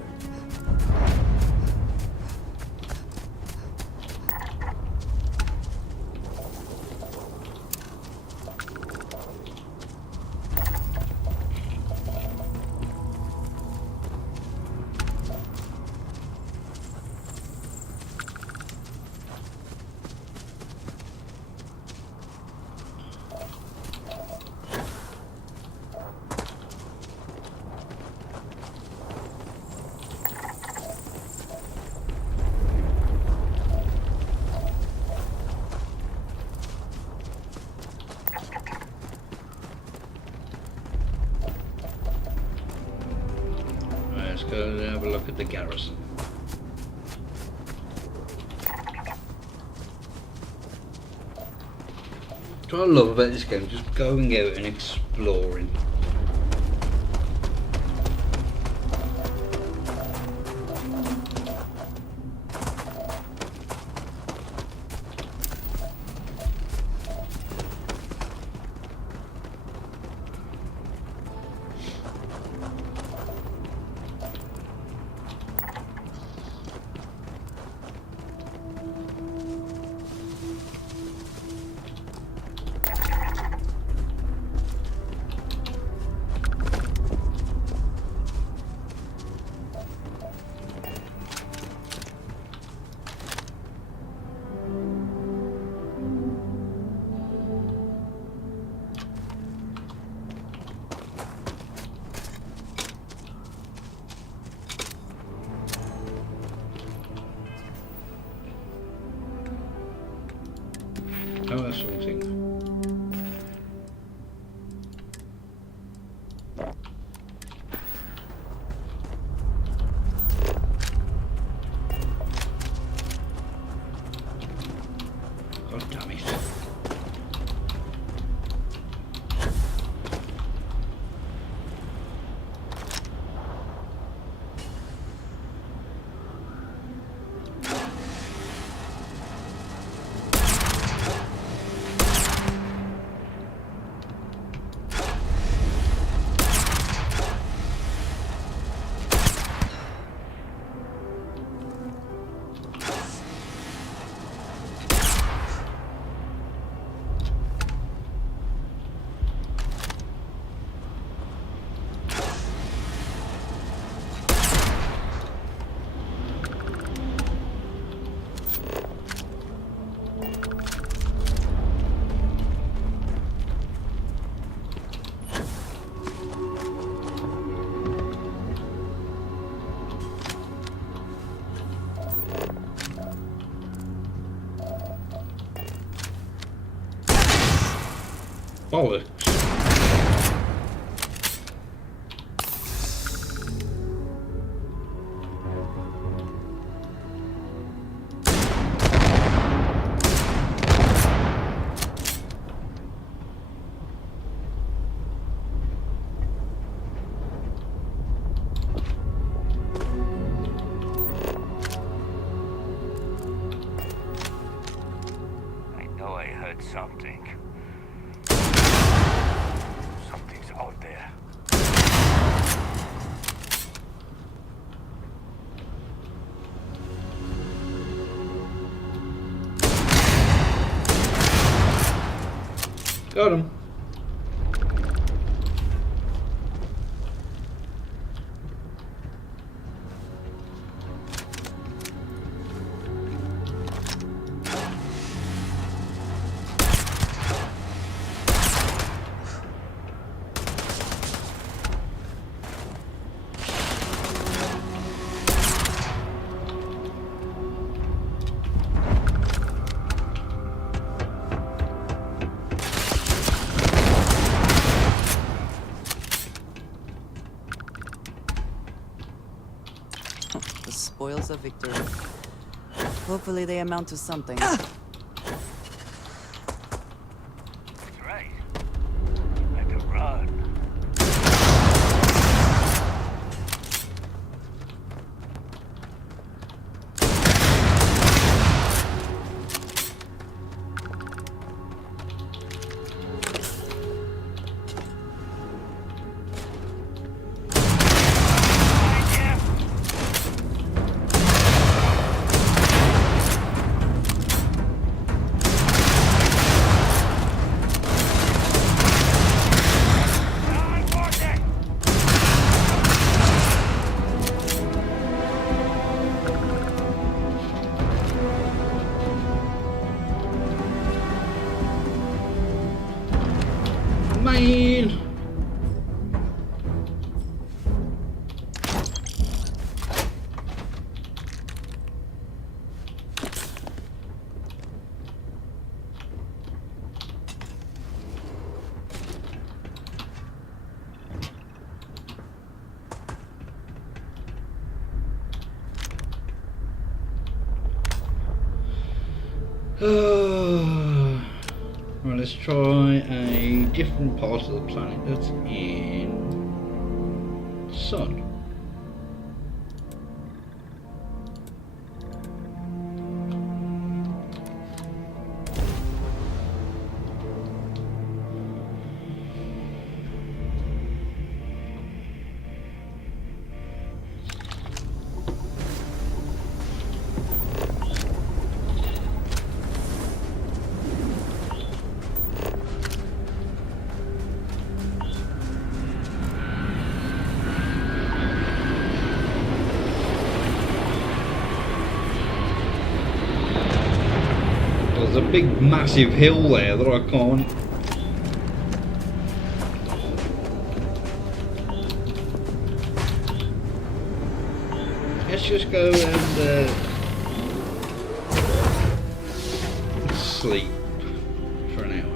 Let's go and have a look at the garrison. What I love about this game, just going out and exploring. Oh, that's something. God damn it. Bollocks. I know I heard something. Something's out there. Got him. The spoils of victory. Hopefully they amount to something. That's right. I had to run. Man! Right, let's try a different part of the planet that's in Sun. There's a big massive hill there that I can't. Let's just go and sleep for an hour.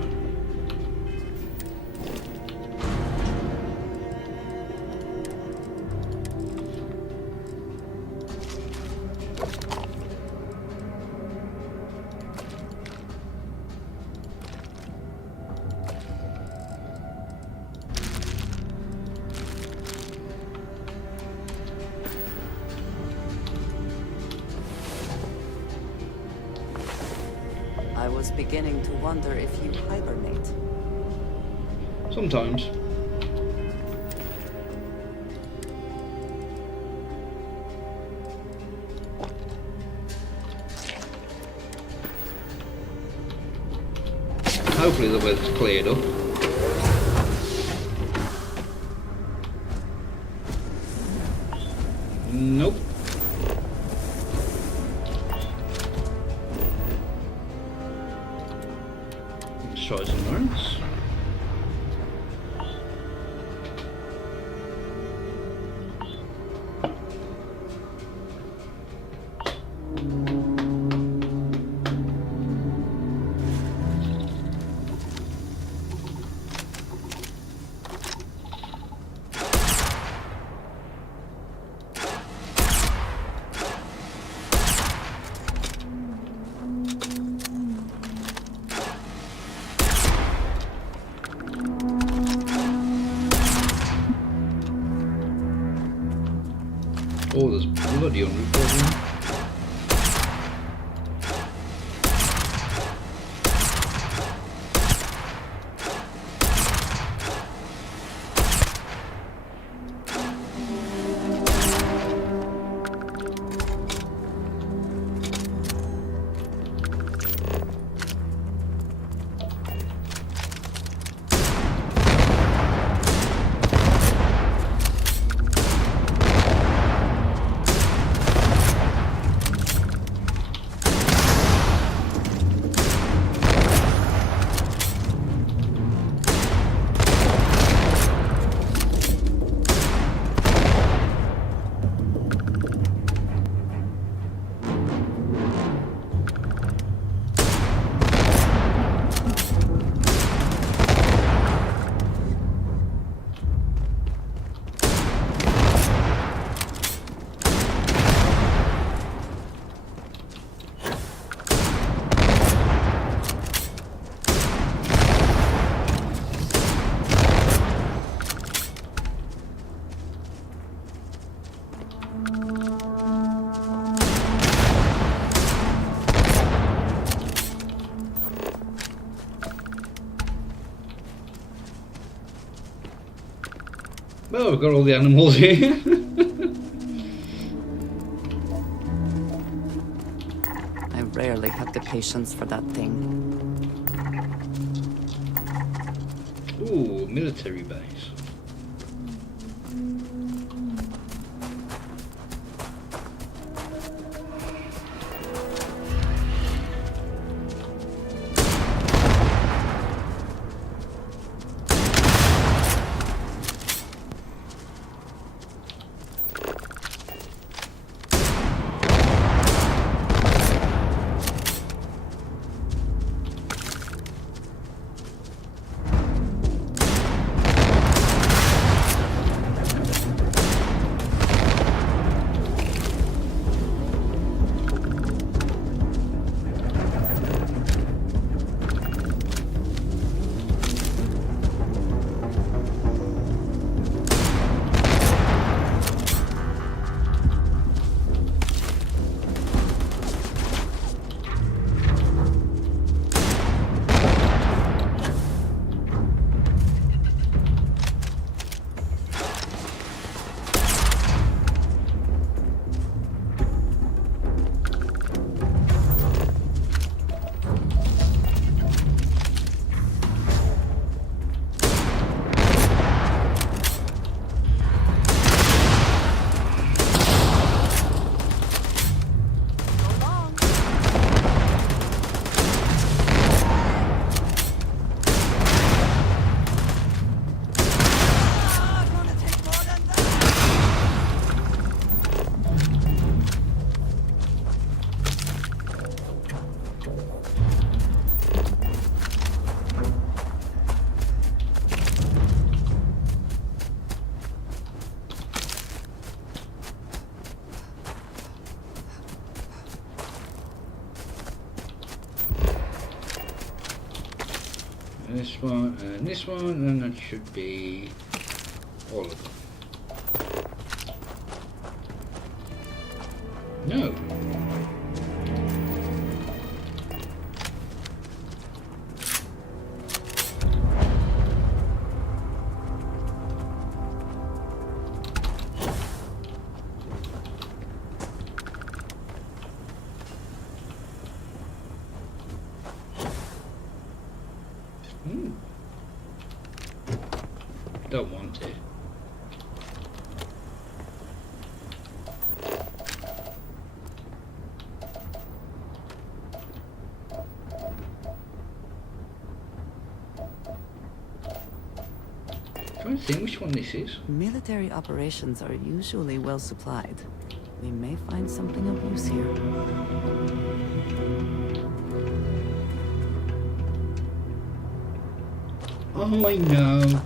I was beginning to wonder if you hibernate. Sometimes. Hopefully the weather's cleared up. Nope. Let's try some lines. Oh, there's bloody unrecovered. Well, we've got all the animals here. I rarely have the patience for that thing. Ooh, military base. and this one, and that should be all of them. No. Don't want it. Trying to think which one this is. Military operations are usually well supplied. We may find something of use here. Oh, I know.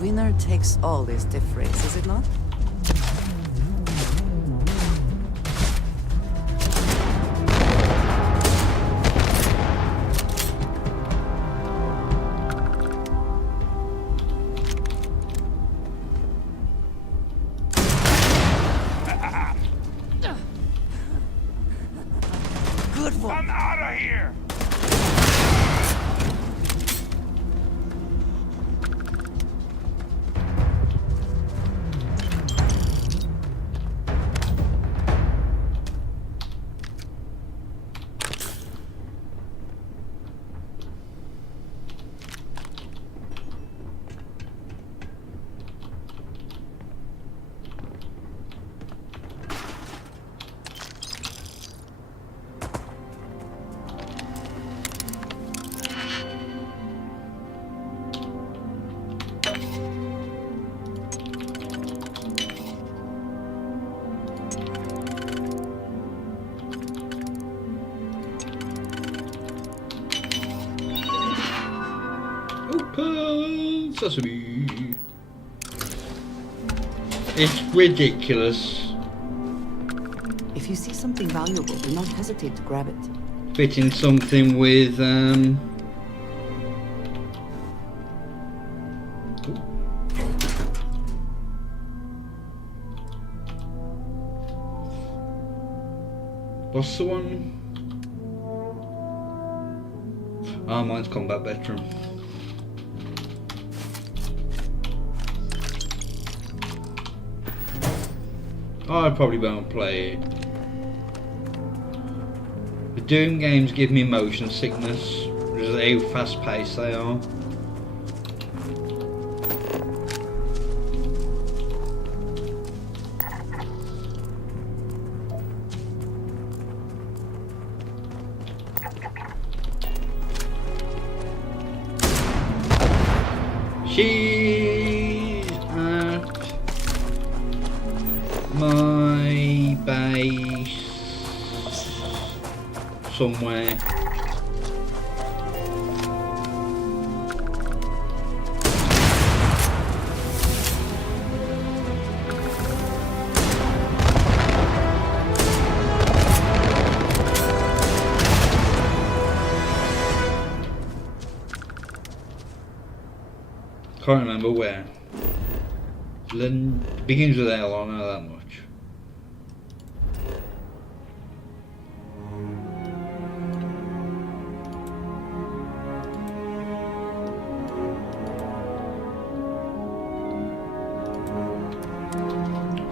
Winner takes all is the phrase, is it not? Good one. I'm out of here. Open sesame. It's ridiculous. If you see something valuable, do not hesitate to grab it. Fitting something with what's the one? Ah, mine's combat veteran. I probably won't play it. The Doom games give me motion sickness because of how fast paced they are. She's at my base somewhere. Can't remember where. Begins with L, I know that much.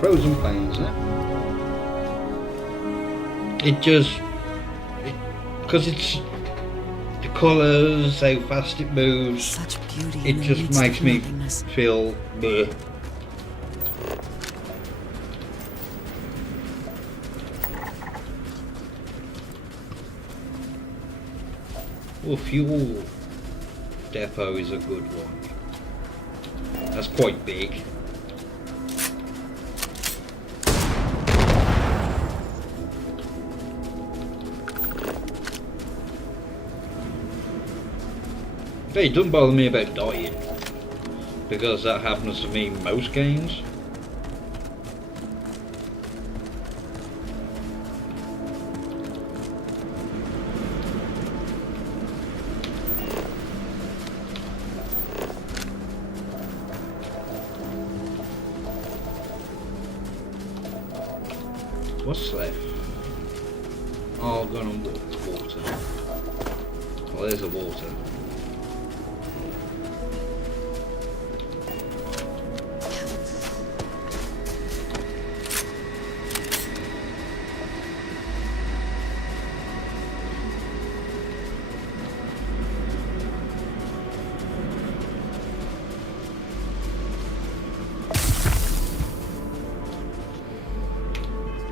Frozen Plains, eh? It just... because it's... the colours, how fast it moves, such beauty it just makes me feel bleh. Well, fuel depot is a good one. That's quite big. Hey, it doesn't bother me about dying, because that happens to me in most games. What's left? Oh, I've gone on water. Well, there's the water.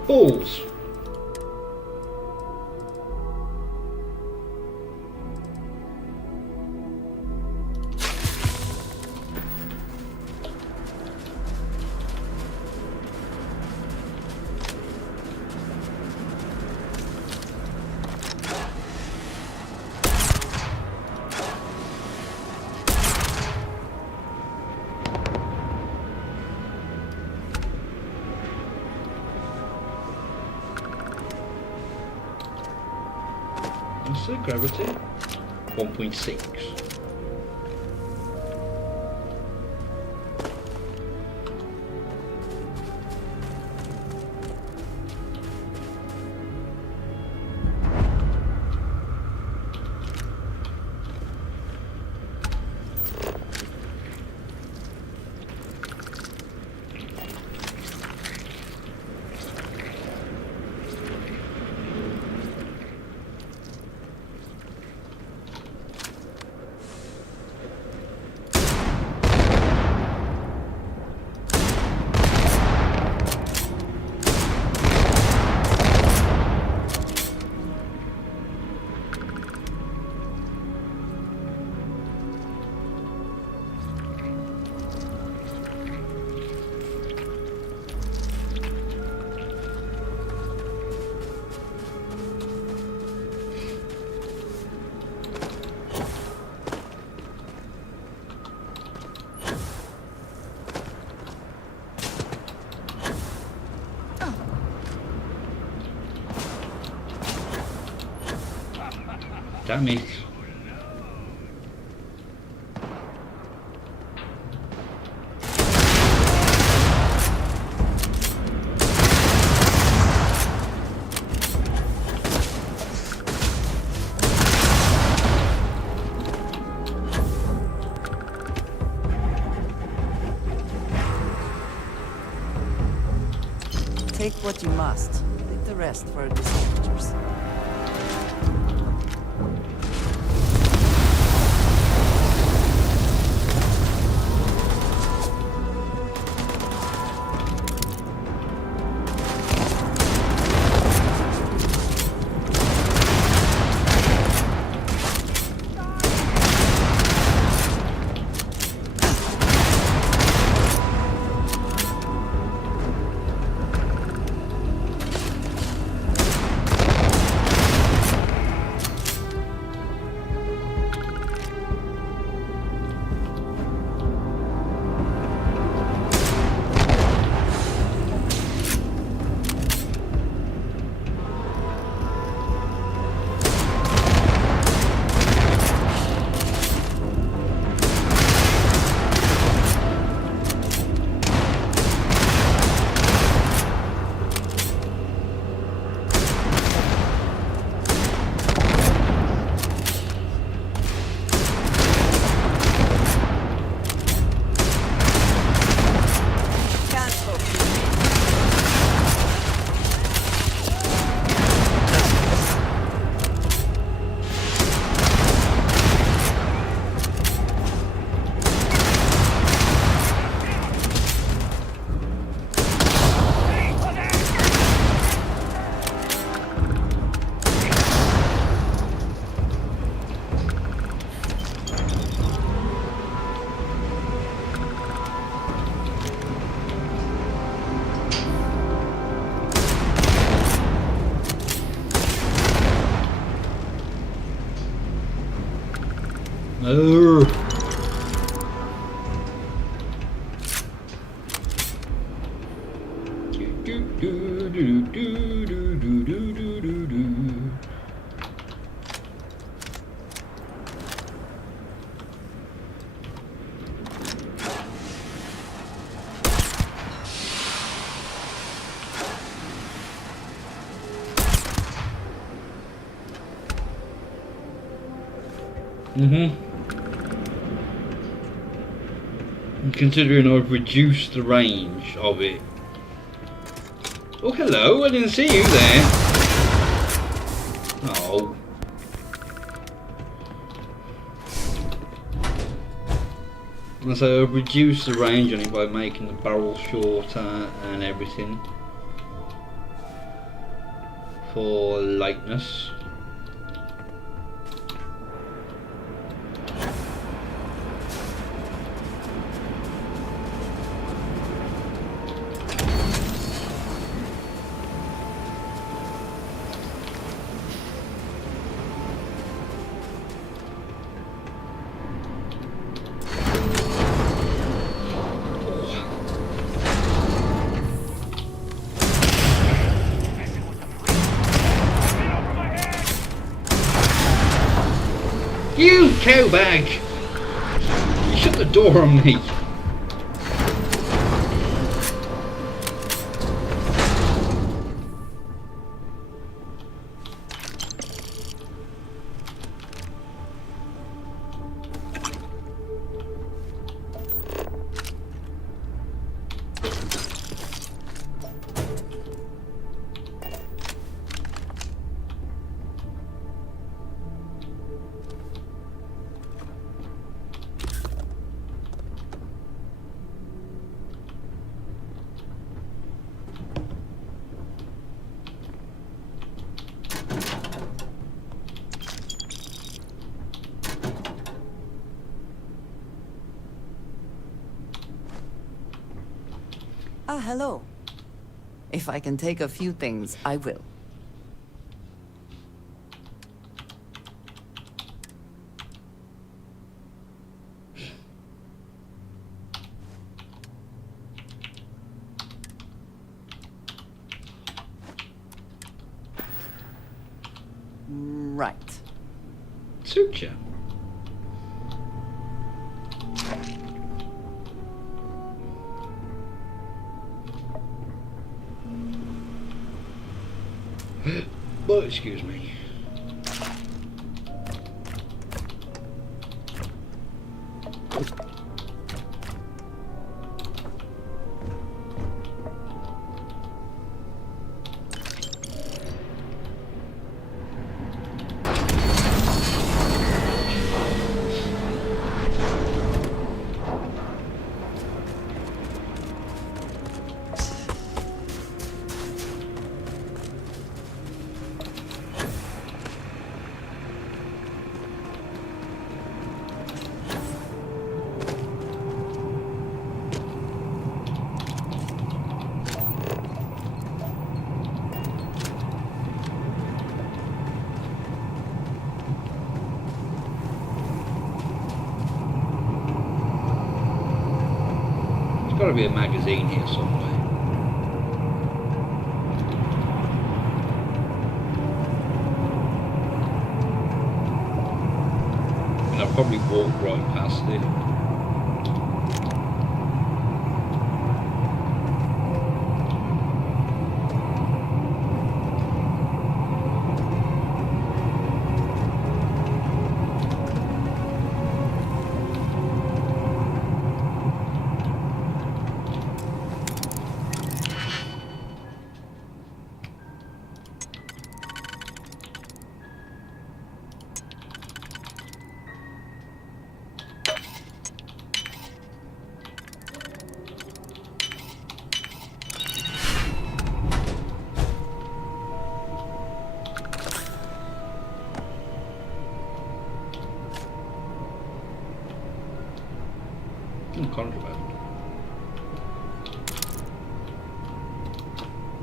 Balls. What's the gravity? 1.6. Damn it. Take what you must. Leave the rest for the strangers. Considering I've reduced the range of it. Oh, hello, I didn't see you there. Oh. And so I've reduced the range on it by making the barrel shorter and everything. For lightness. You cowbag! You shut the door on me! Ah, hello. If I can take a few things, I will. Right. Suture. But excuse me. There's got to be a magazine here somewhere. And I'll probably walk right past it. Contraband.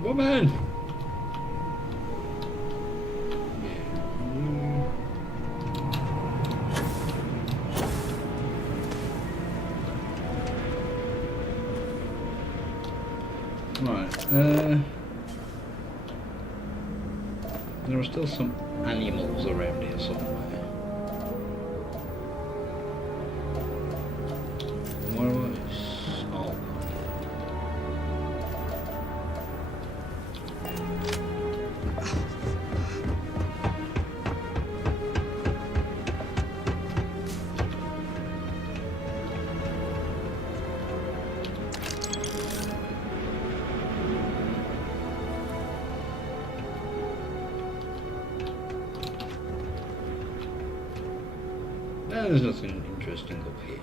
Woman! There are still some animals around here somewhere. Where was? Oh. There's nothing interesting up here.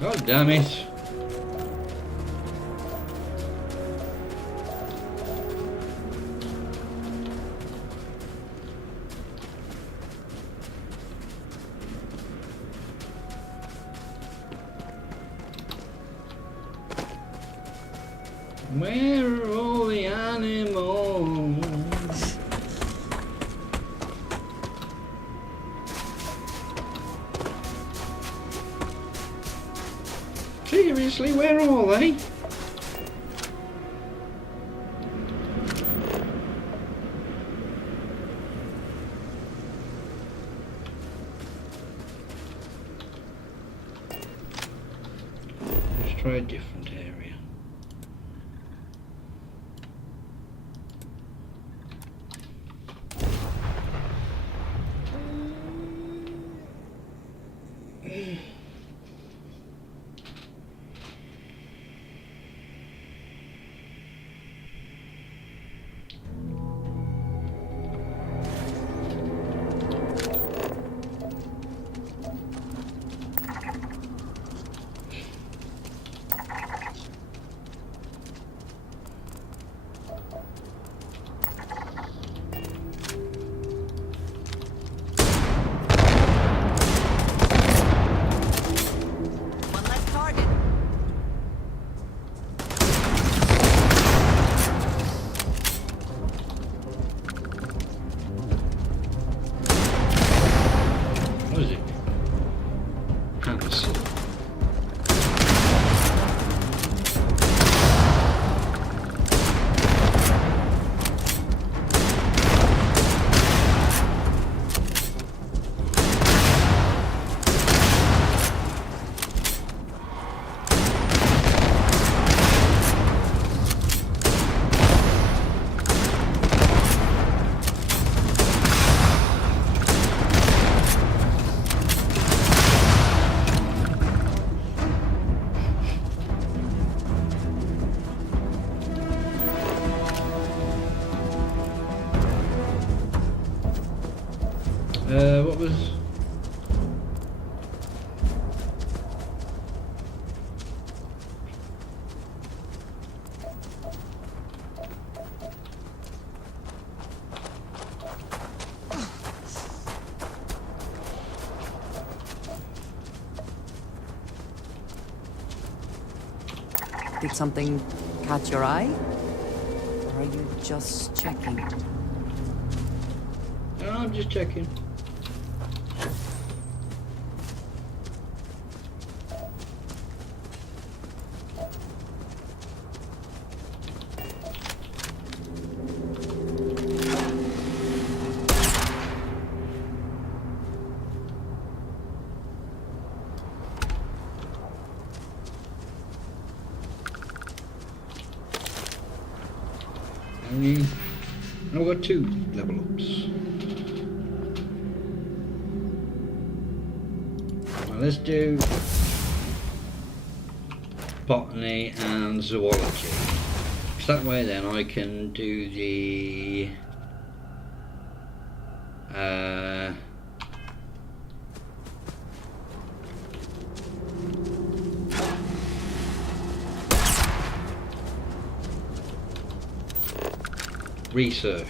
God damn it! Where are all the animals? Seriously, where are they? Let's try a different area. What was... Did something catch your eye? Or are you just checking? No, I'm just checking. I've got 2 level ups. Well, let's do botany and zoology. So that way then I can do the research.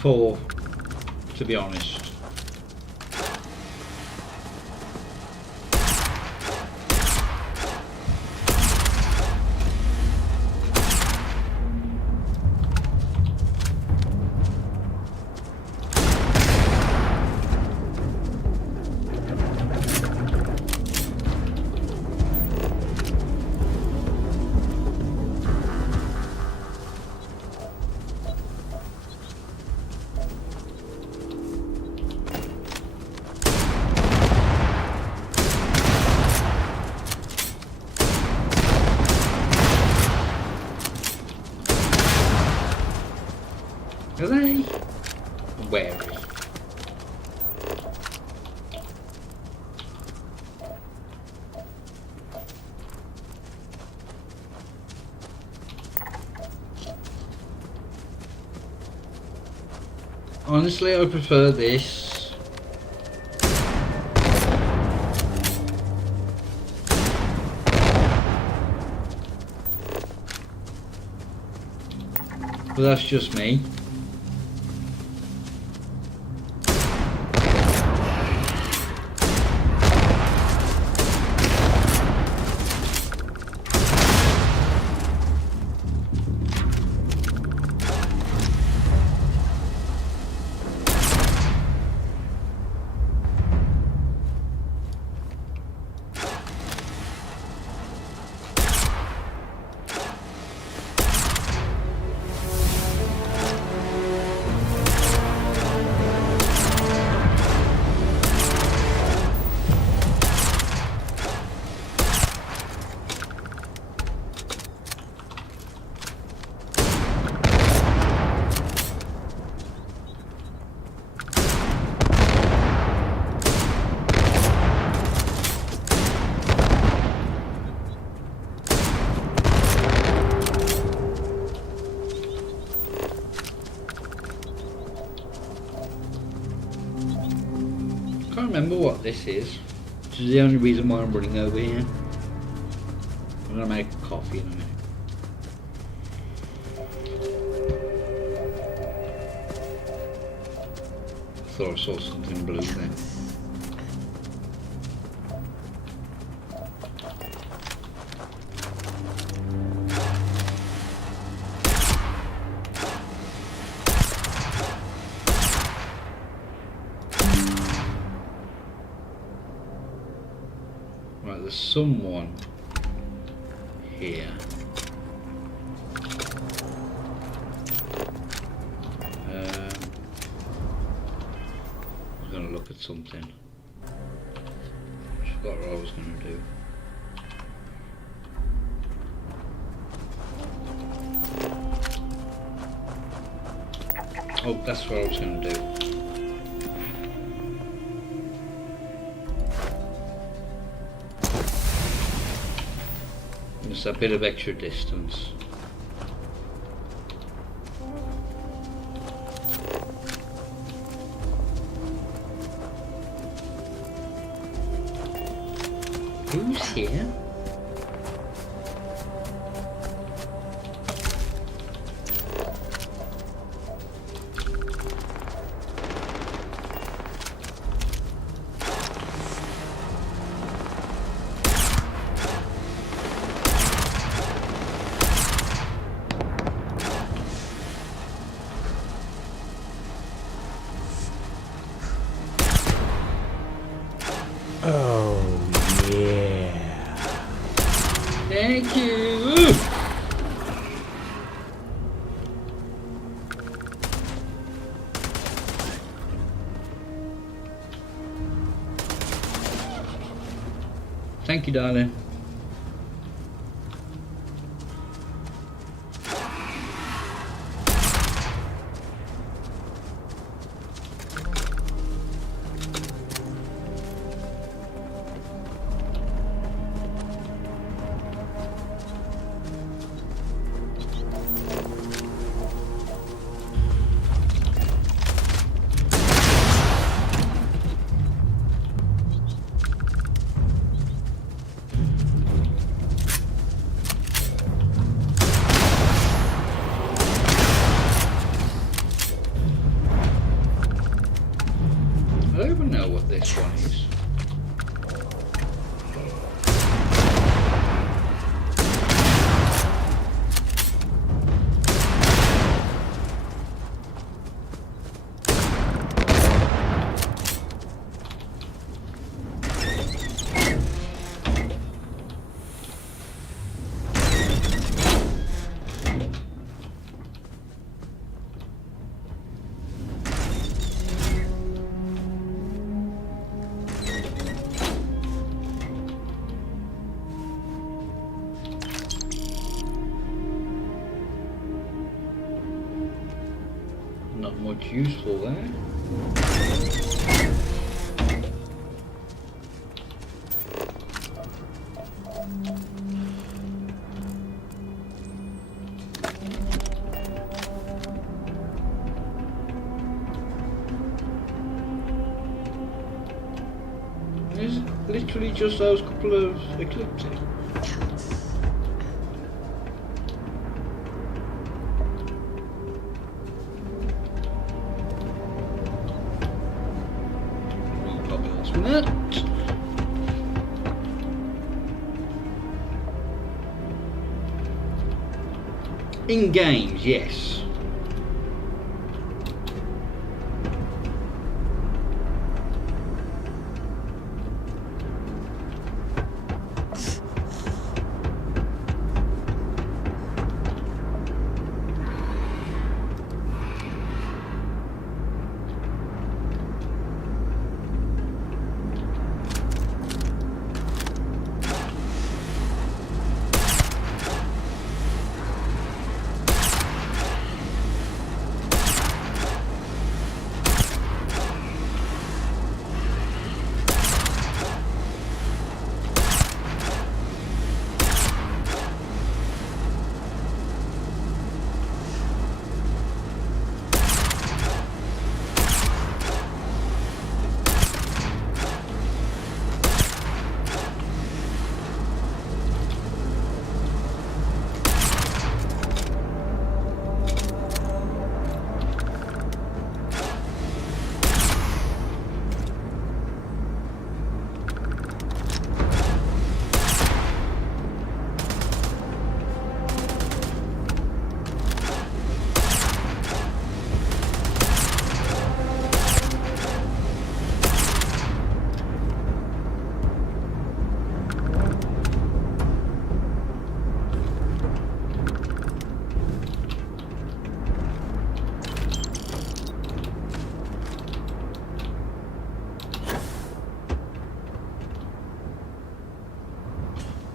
4, to be honest. Are they wary? Honestly, I prefer this. But that's just me. Can't remember what this is. This is the only reason why I'm running over here. I'm gonna make coffee in a minute. Thought I saw something blue there. Right, there's someone here. I'm gonna look at something. I forgot what I was gonna do. Oh, that's what I was gonna do. Just a bit of extra distance. Who's here? Thank you. Thank you, darling. much useful there. There's literally just those couple of eclipses. In games, yes.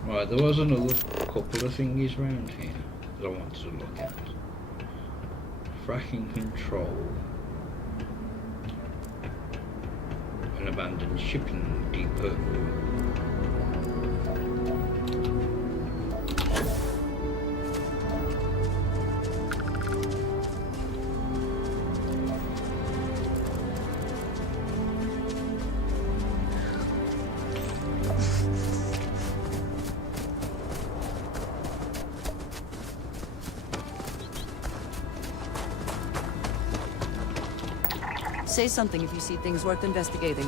Right, there was another couple of thingies around here that I wanted to look at. Fracking control. An abandoned shipping depot. Say something if you see things worth investigating.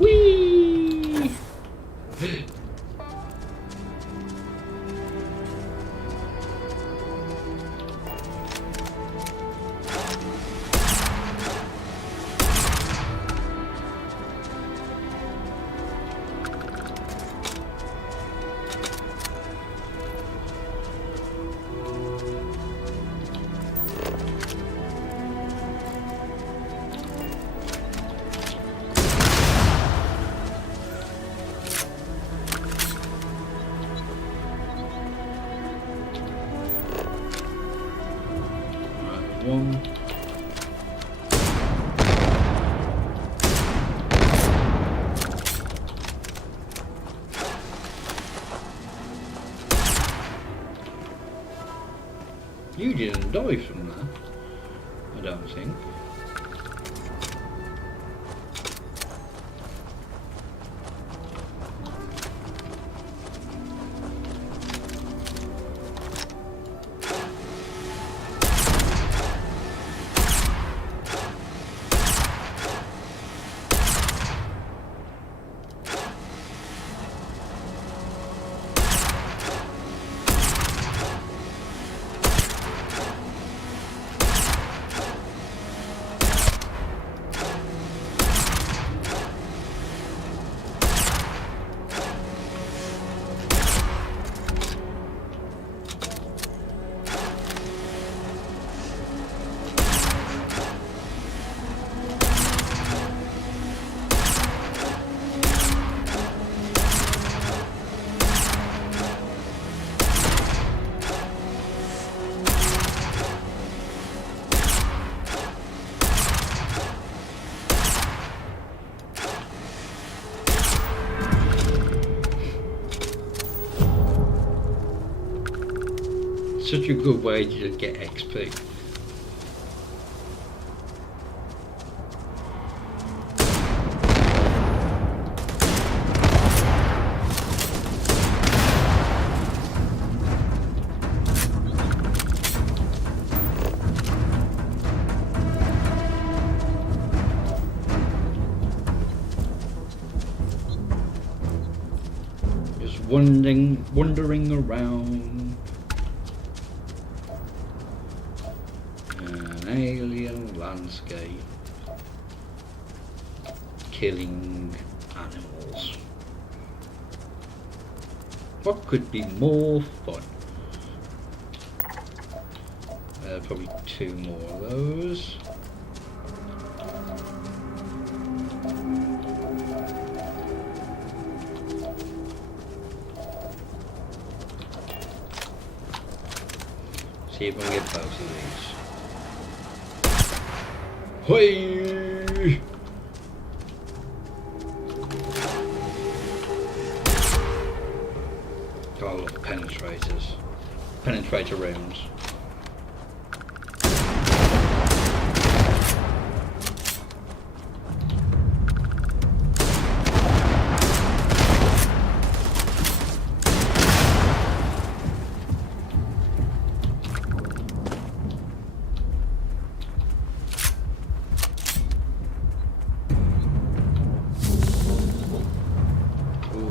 Whee! One. You didn't die from that, I don't think. such a good way to just get XP. Wandering around an alien landscape, killing animals. What could be more fun? Probably 2 more of those. See if we can get both of these. Whee! God, I love penetrators. Penetrator rounds.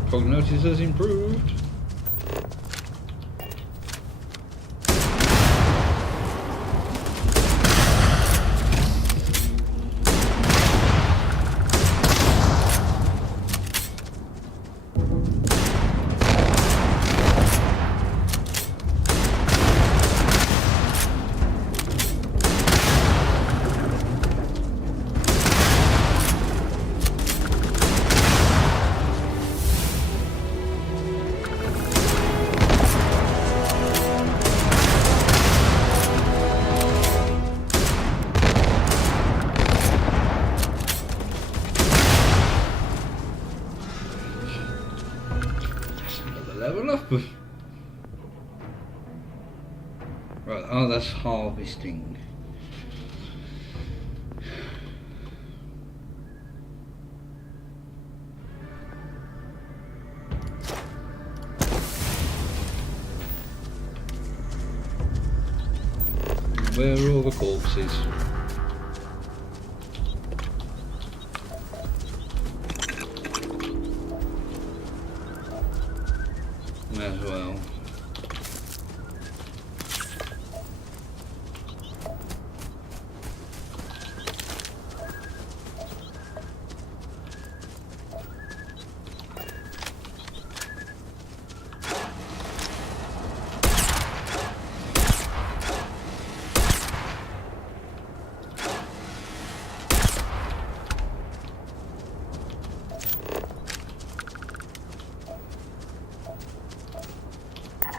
Prognosis has improved. Right, oh, that's harvesting. Where are all the corpses? May as well.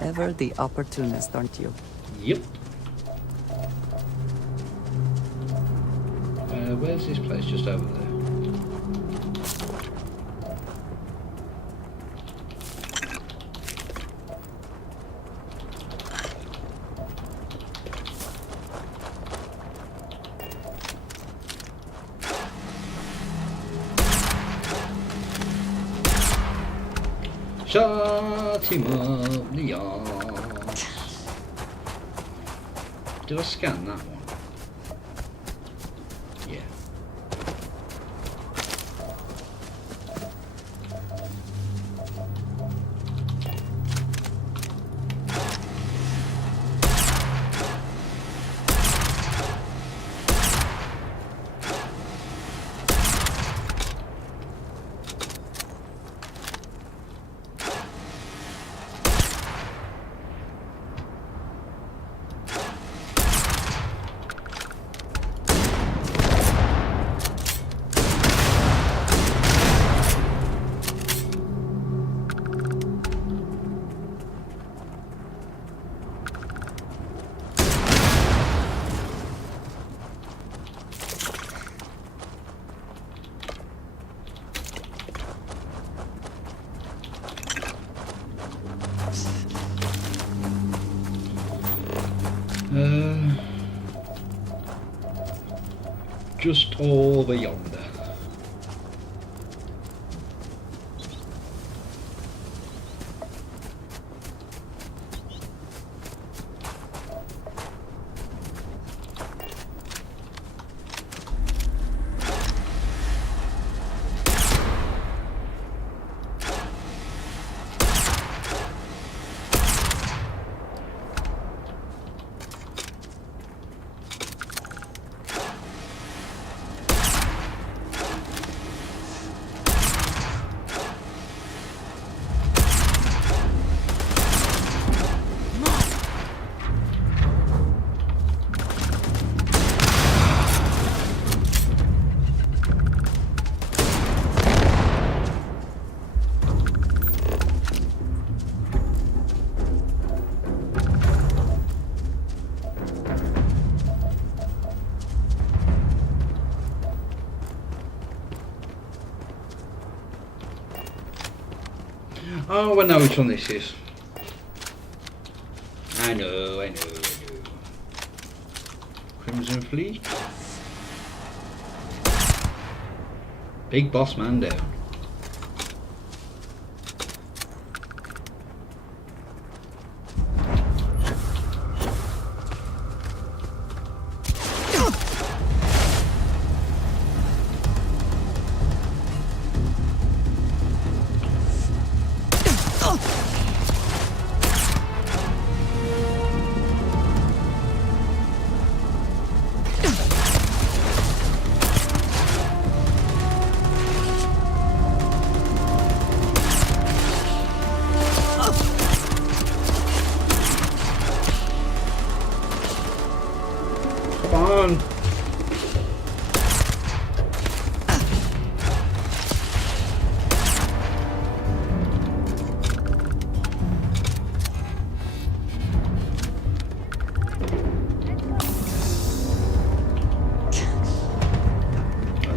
Ever the opportunist, aren't you? Yep. Where's this place? Just over there. Shut him up, Leon. Did I scan that one? Yeah. Just over yonder. Oh, I know which one this is. I know. Crimson Fleet. Big boss man down.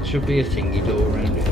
Should be a thingy door around here.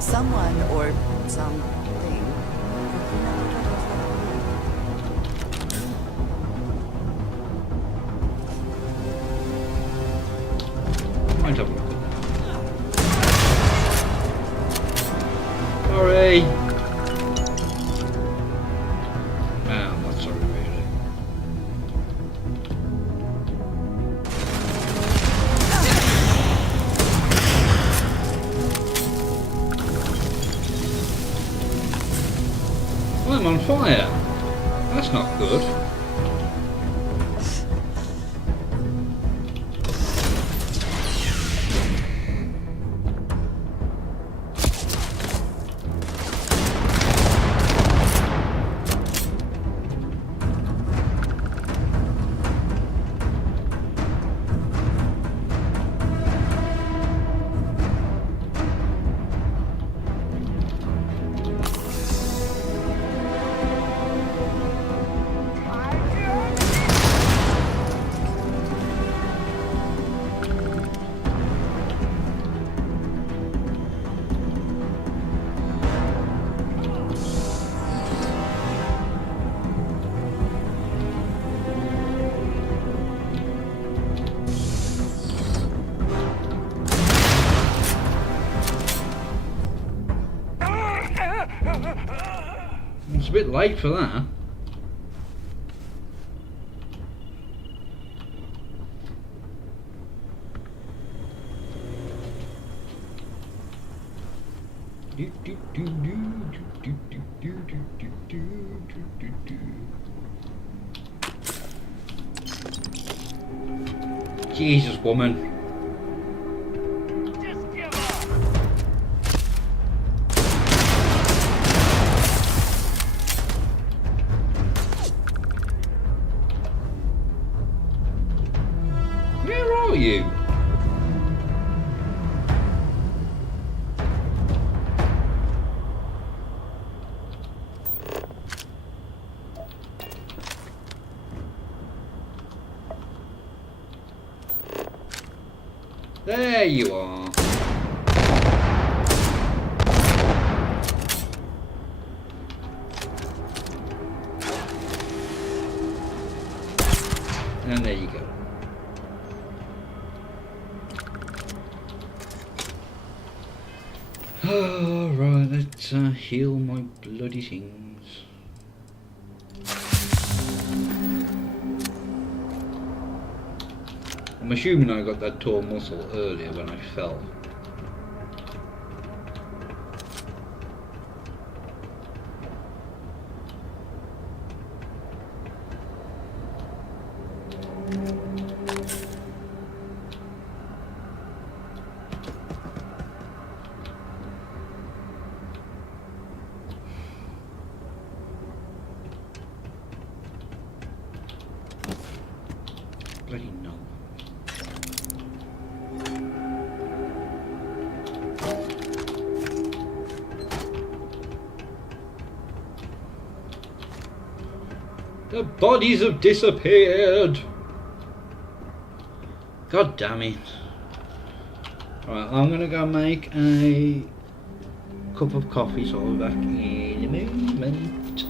Someone or something. Might have a look at that. Sorry. I'm not sorry really. I'm on fire. That's not good. It's a bit late for that. Jesus, woman. Where are you? There you are. And there you go. Alright, let's heal my bloody things. I'm assuming I got that torn muscle earlier when I fell. Bloody no. The bodies have disappeared. God damn it. Alright, I'm gonna go make a cup of coffee, so I'll be back in a moment.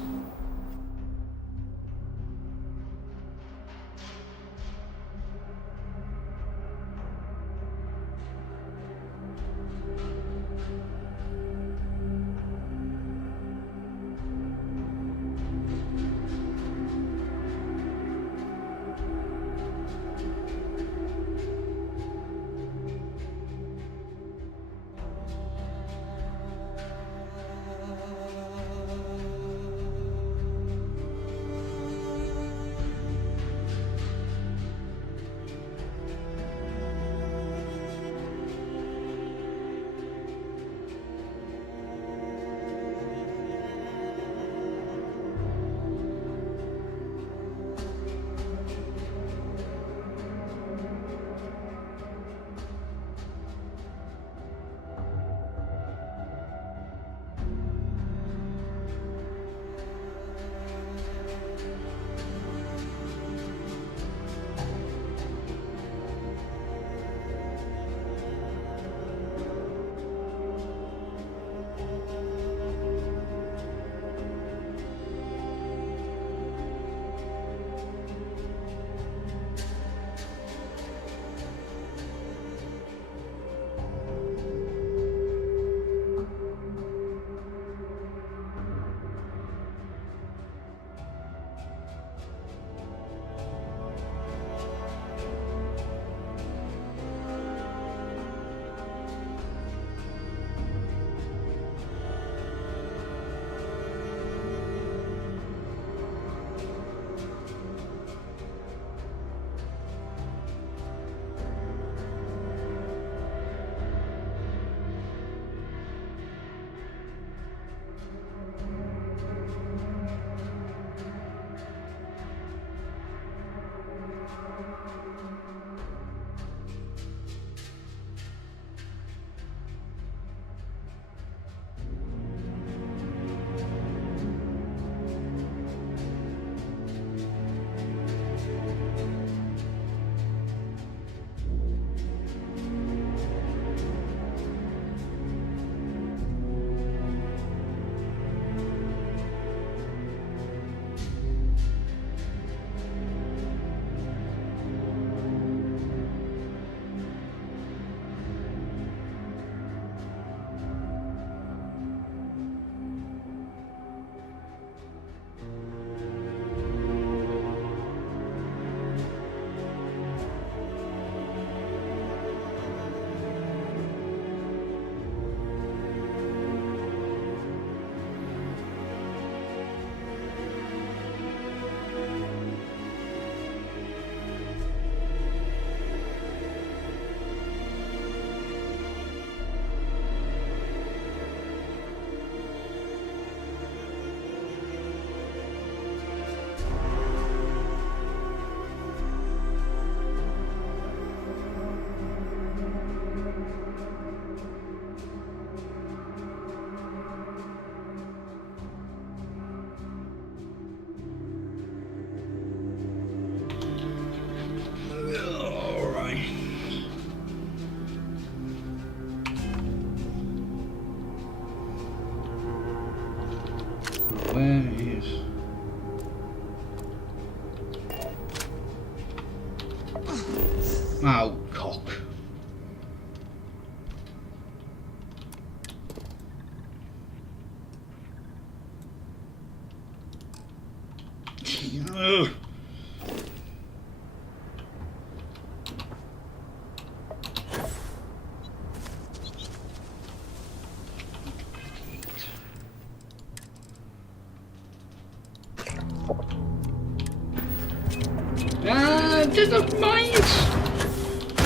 just a mines!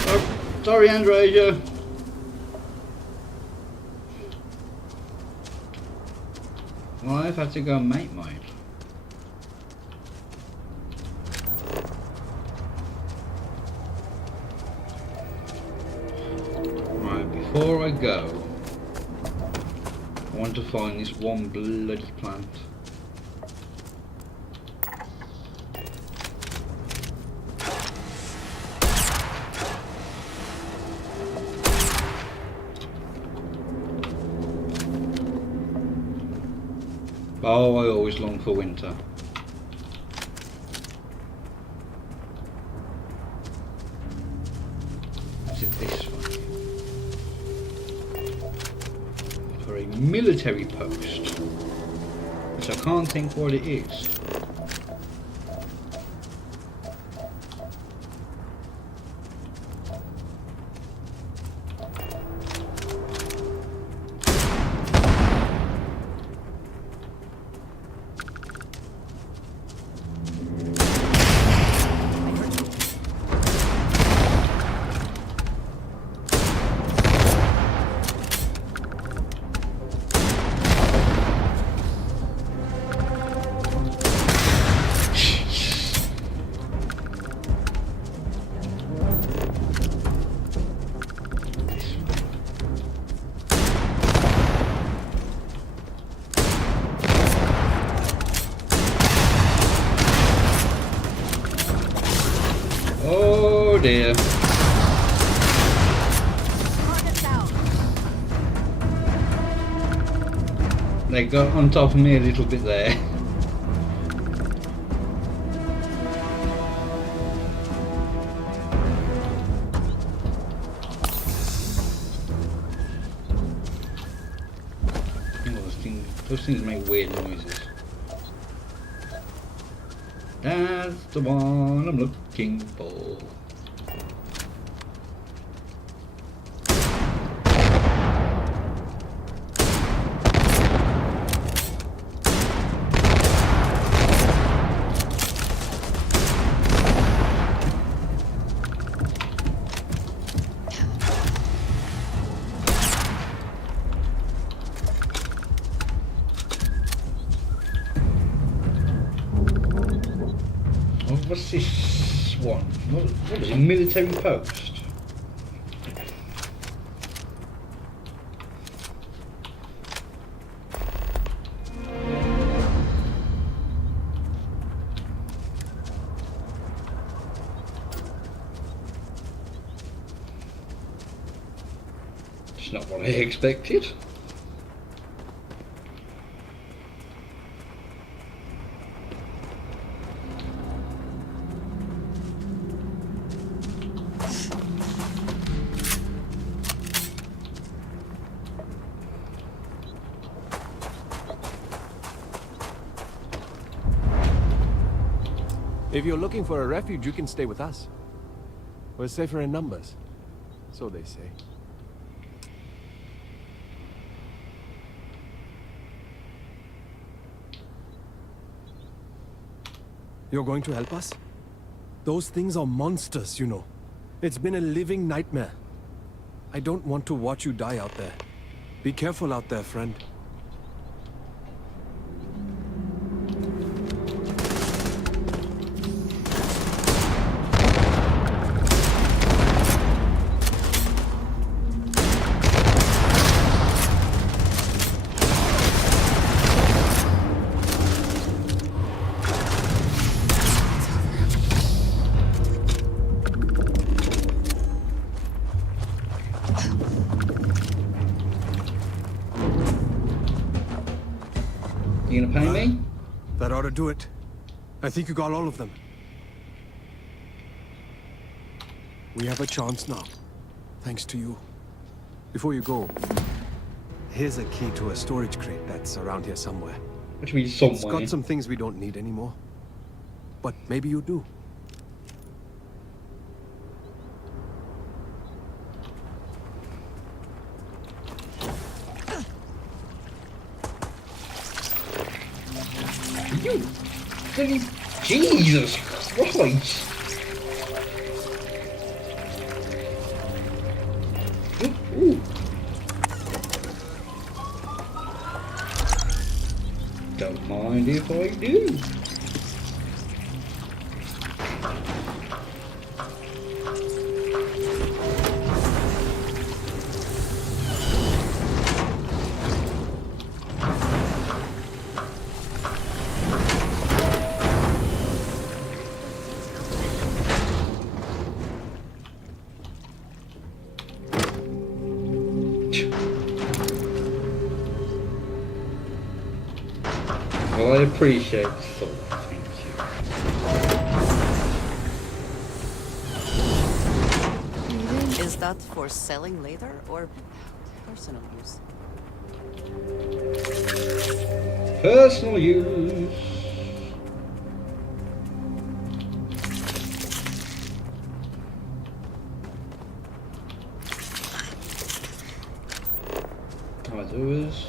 Oh, sorry, Andreja. Well, I've had to go and make mine. Right, before I go, I want to find this one bloody plant. Oh, I always long for winter. Is it this one? For a military post, which I can't think what it is. Oh dear. They got on top of me a little bit there. Those things make weird noises. That's the one I'm looking for. What's this one? What is it? Military post? It's not what I expected. If you're looking for a refuge, you can stay with us. We're safer in numbers. So they say. You're going to help us? Those things are monsters, you know. It's been a living nightmare. I don't want to watch you die out there. Be careful out there, friend. You gonna pay me? That ought to do it. I think you got all of them. We have a chance now. Thanks to you. Before you go, here's a key to a storage crate that's around here somewhere. Which means somewhere. It's got some things we don't need anymore. But maybe you do. Jesus Christ! don't mind if I do. Well, I appreciate the thought, thank you. Is that for selling later or personal use? Personal use. Others.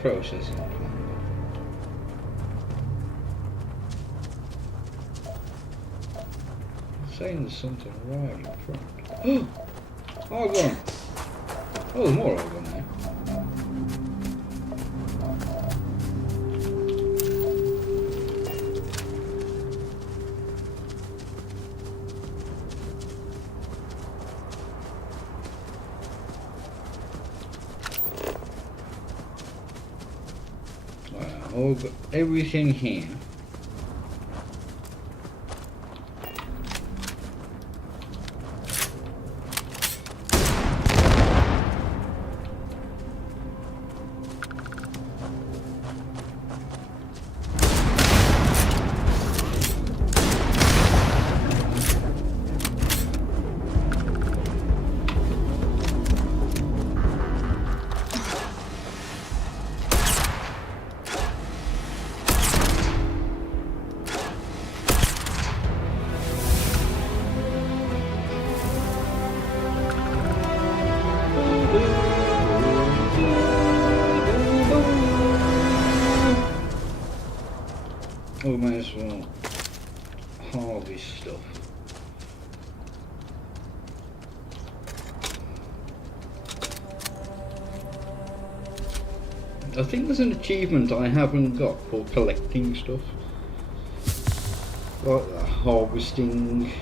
Processing plant. Saying there's something right in front. Argon! Oh, more argon there. Wow, got everything here. We may as well harvest stuff. I think there's an achievement I haven't got for collecting stuff. Like the harvesting.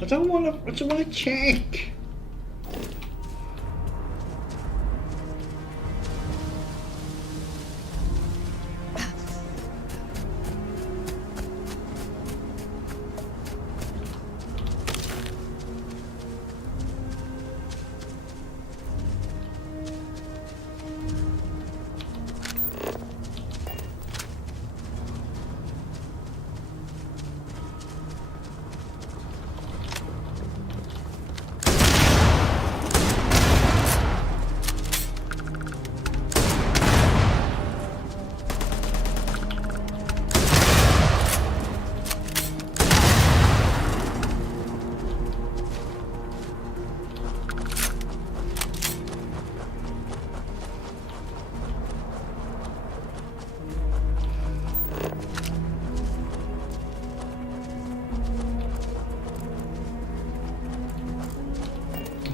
I don't want to check.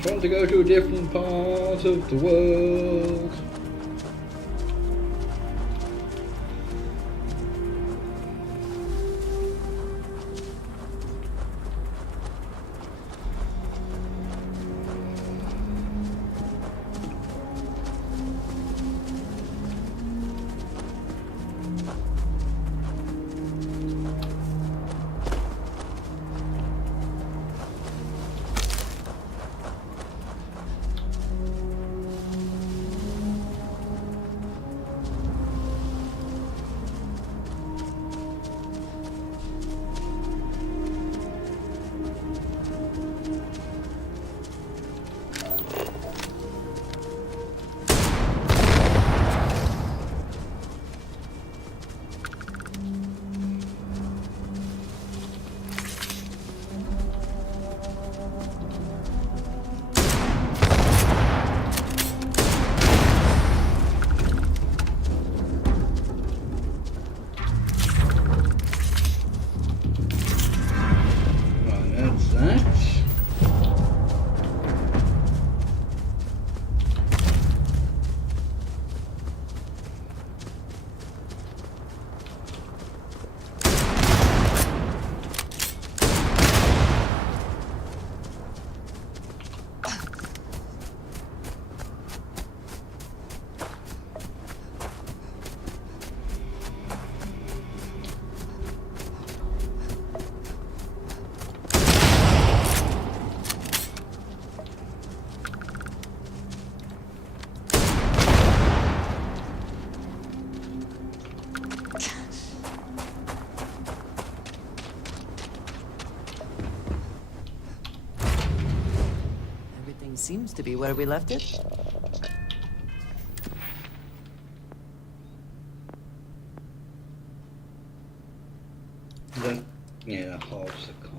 I want to go to a different part of the world. seems to be where we left it. Yeah, halves the cost.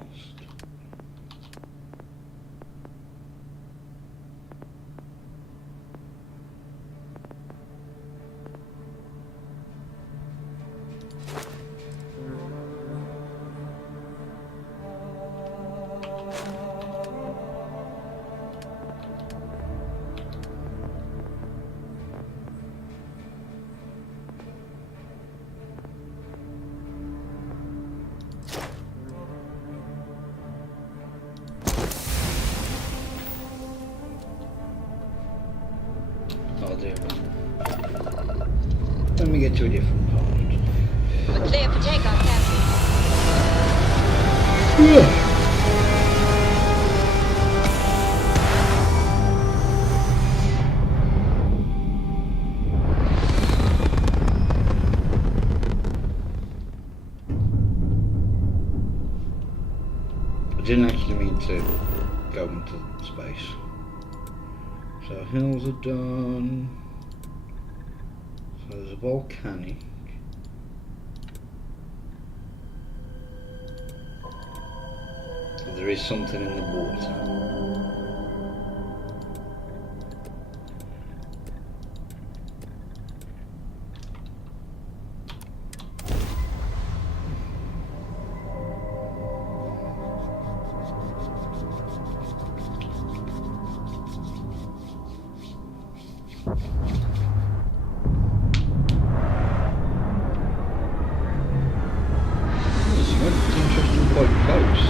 I'll do it. Let me get to a different part. We're clear for takeoff, Captain. I didn't actually mean to go into space. So hills are done. So there's a volcanic. There is something in the water. It's interesting, quite close.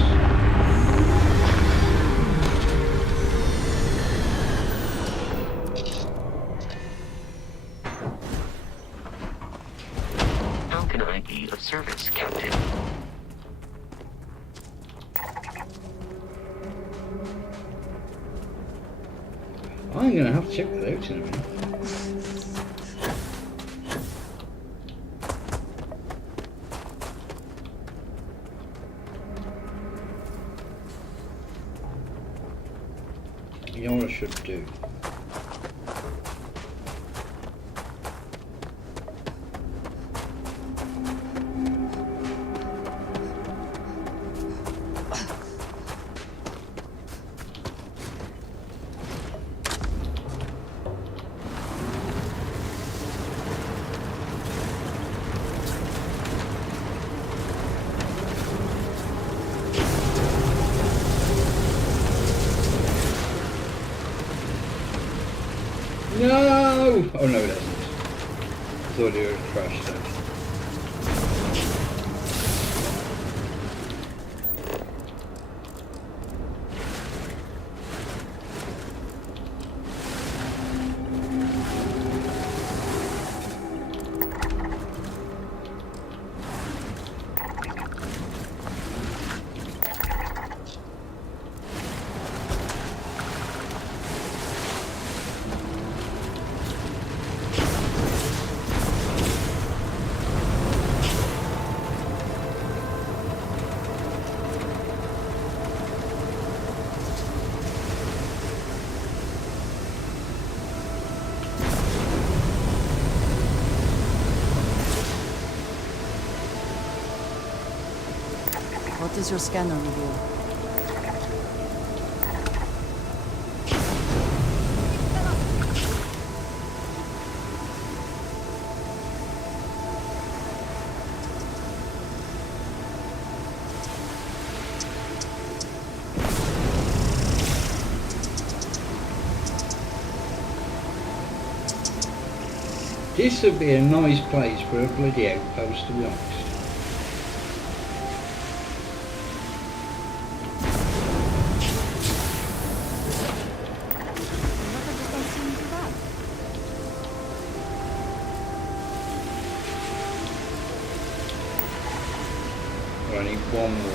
Of service, Captain. I'm gonna have to check that out in a minute. You know what I should do? No! Oh no, it hasn't. I thought it would crash there. What does your scanner reveal? This would be a nice place for a bloody outpost, to be honest. I need one more.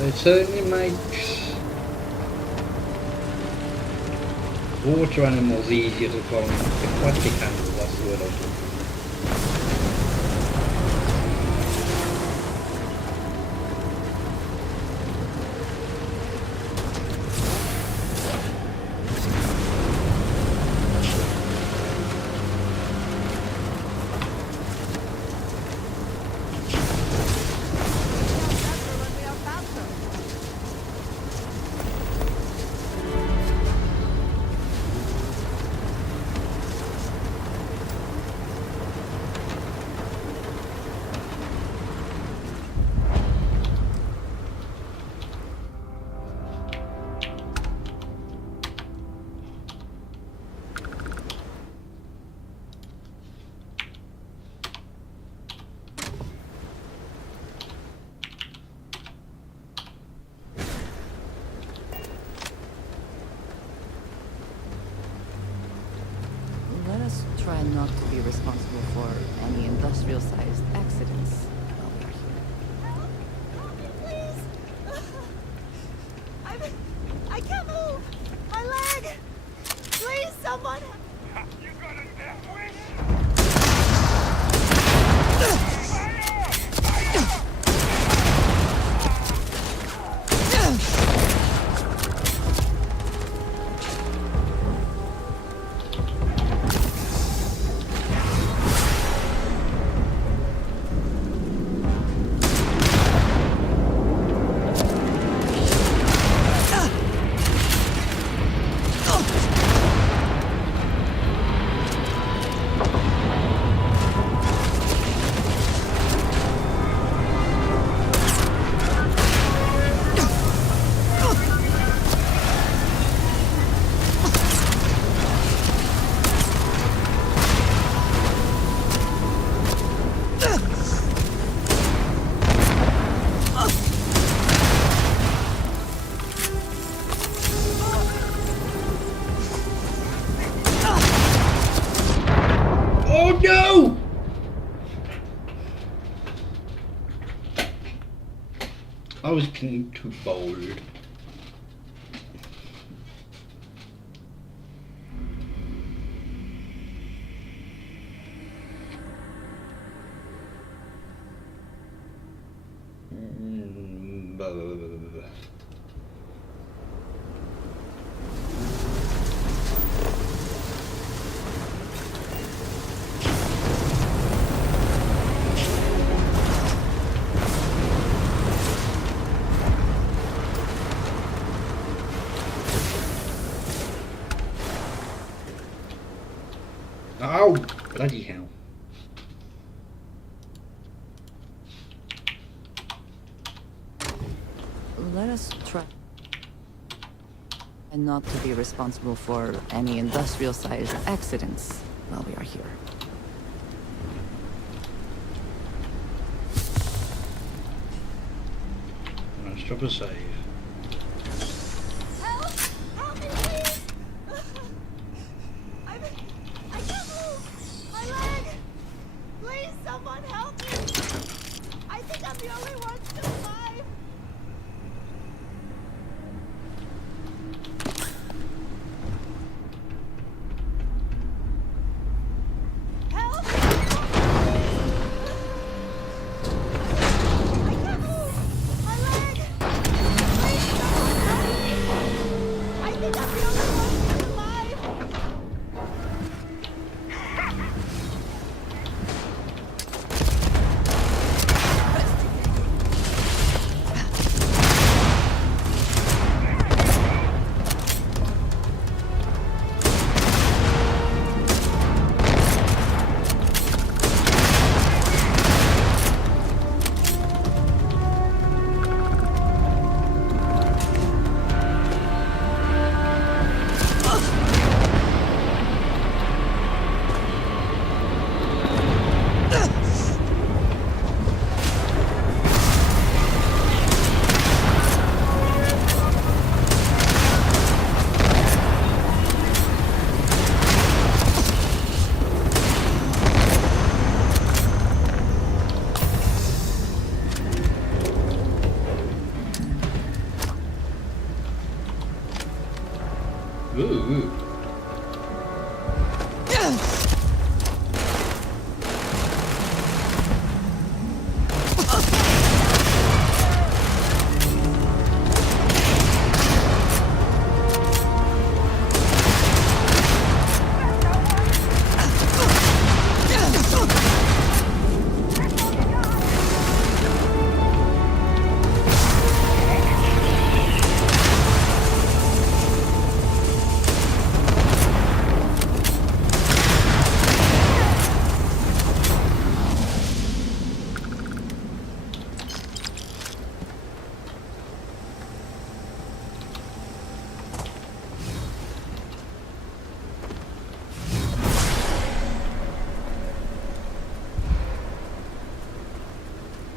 It certainly makes water animals easier to find. Aquatic animals, that's the word I was looking for. Let us try not to be responsible for any industrial-sized accidents while we are here. I can't move! My leg! Please, someone! You got a death wish? Oh no! I was getting too bold. Oh, bloody hell. Let us try and not to be responsible for any industrial-sized accidents while we are here. Let's drop a save. Help! Help me, please! I can't move! My leg! Please, someone help me! I think I'm the only one still alive! Help! I can't move! My leg! Ooh.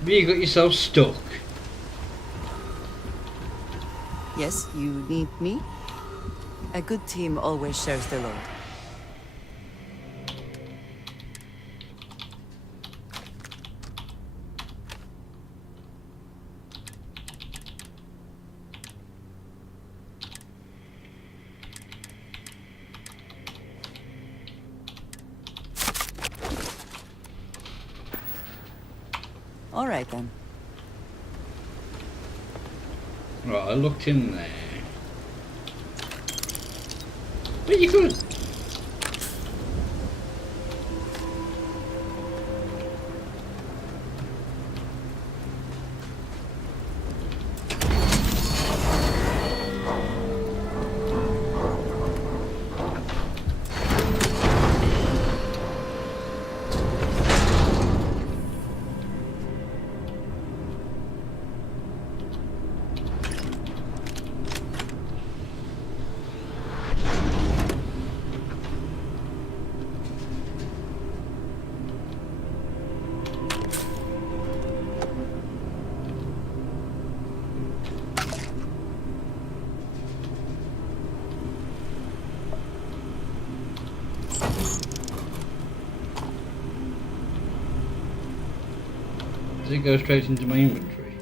You got yourself stuck. Yes, you need me? A good team always shares the load. All right then. Right, I looked in there. Where you going? Does it go straight into my inventory?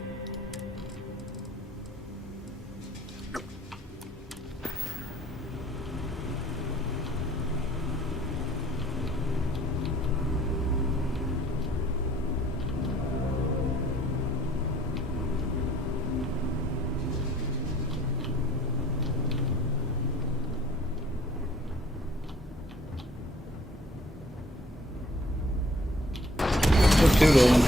Took too long.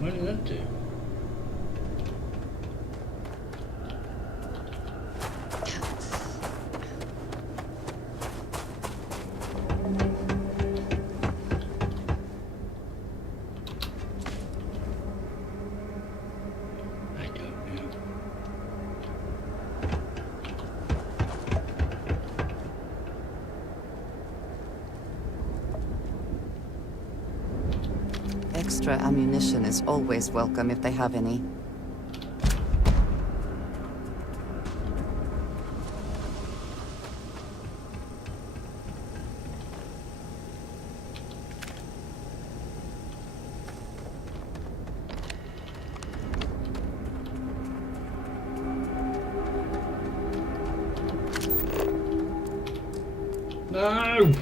What did that do? I don't know. Extra ammunition is always welcome if they have any. No!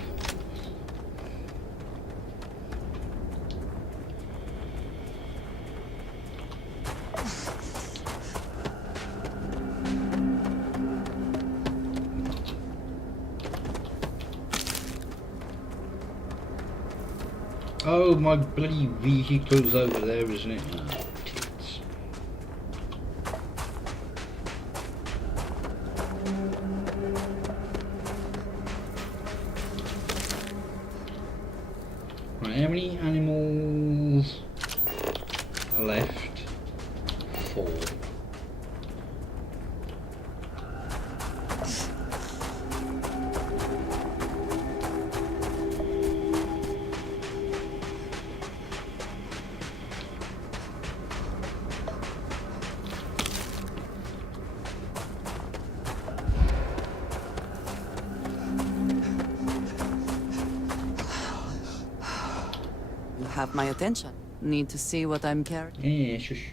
Oh, my bloody vehicle's over there, isn't it? Oh, tits. Right, how many animals are left? 4. have my attention. Need to see what I'm carrying? Yeah, shush.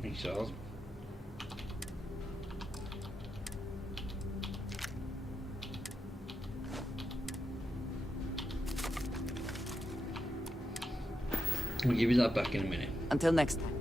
Thanks, Charles. I'll give you that back in a minute. Until next time.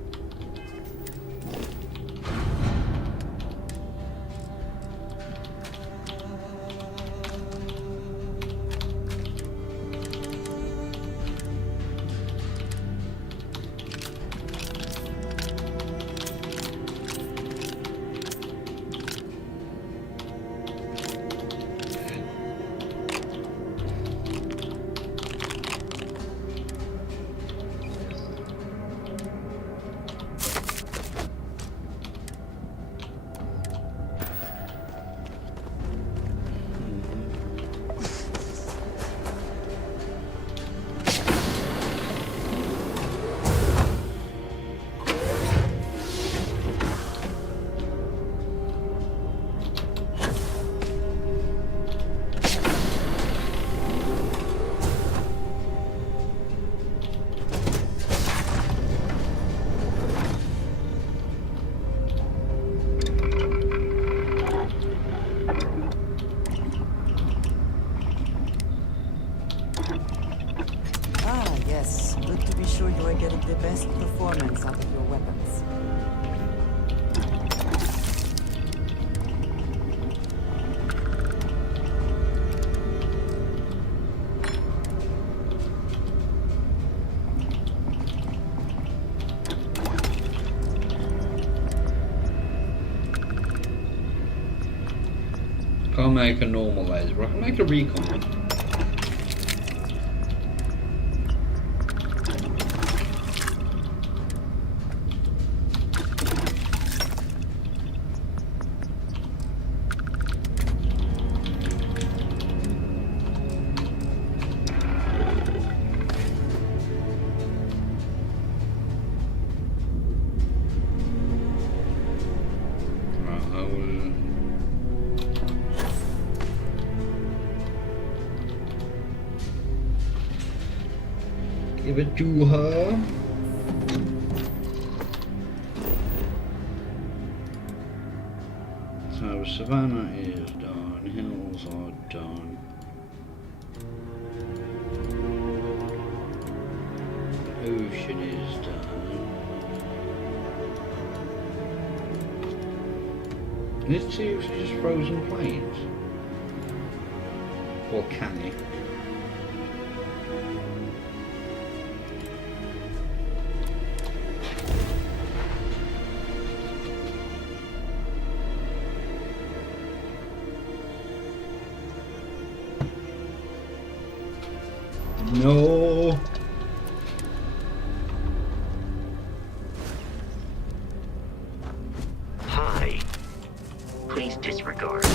Sure you are getting the best performance out of your weapons. Can't make a normal laser, but I can make a recon one. Give it to her. So Savannah is done, hills are done. Ocean is done. This seriously just frozen plains. Volcanic. No. Hi. Please disregard.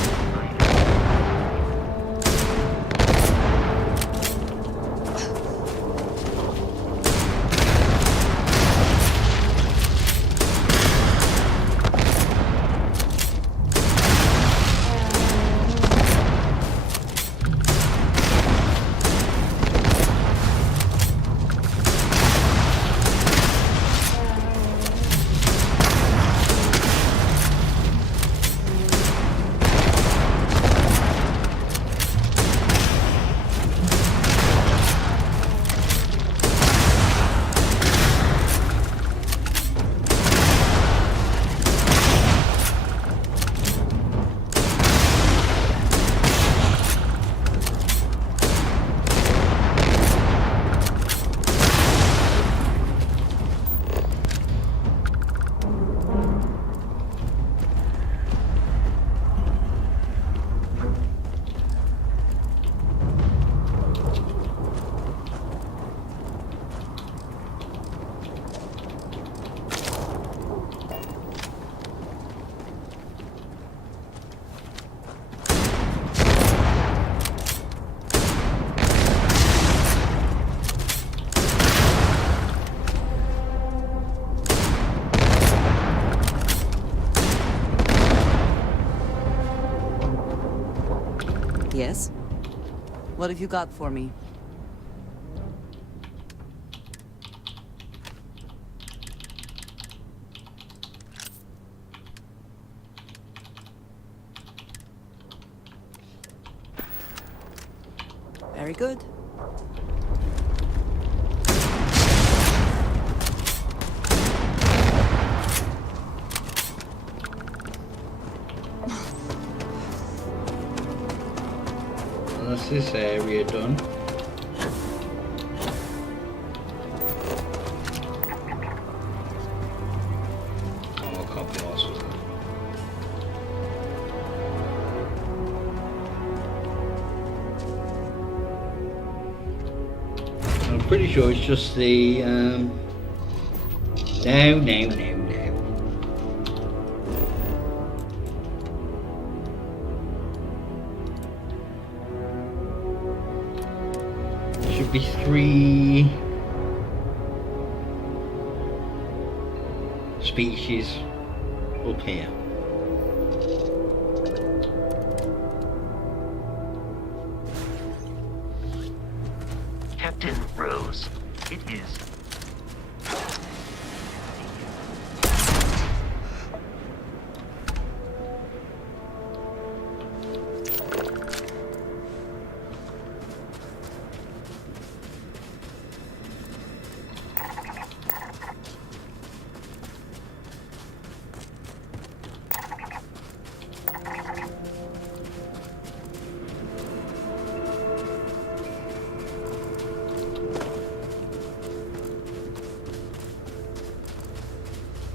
Yes? What have you got for me? Very good. That's this area done. Oh, I can't be arsed with that. I'm pretty sure it's just the no. Should be 3 species up here. Captain Rose, it is.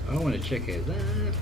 I want to check out that.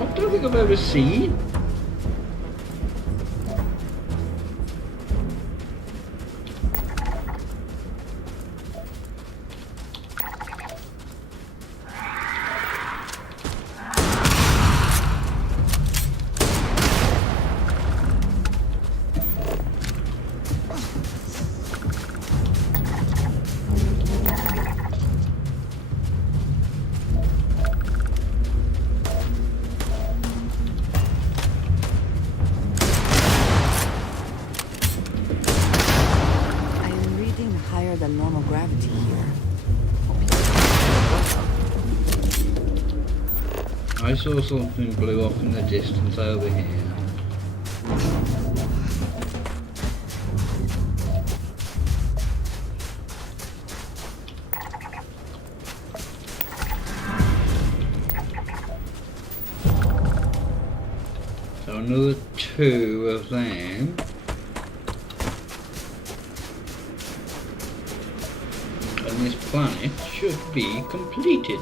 I don't think I've ever seen. Normal gravity here. I saw something blew off in the distance over here. So another 2 of them. This planet should be completed.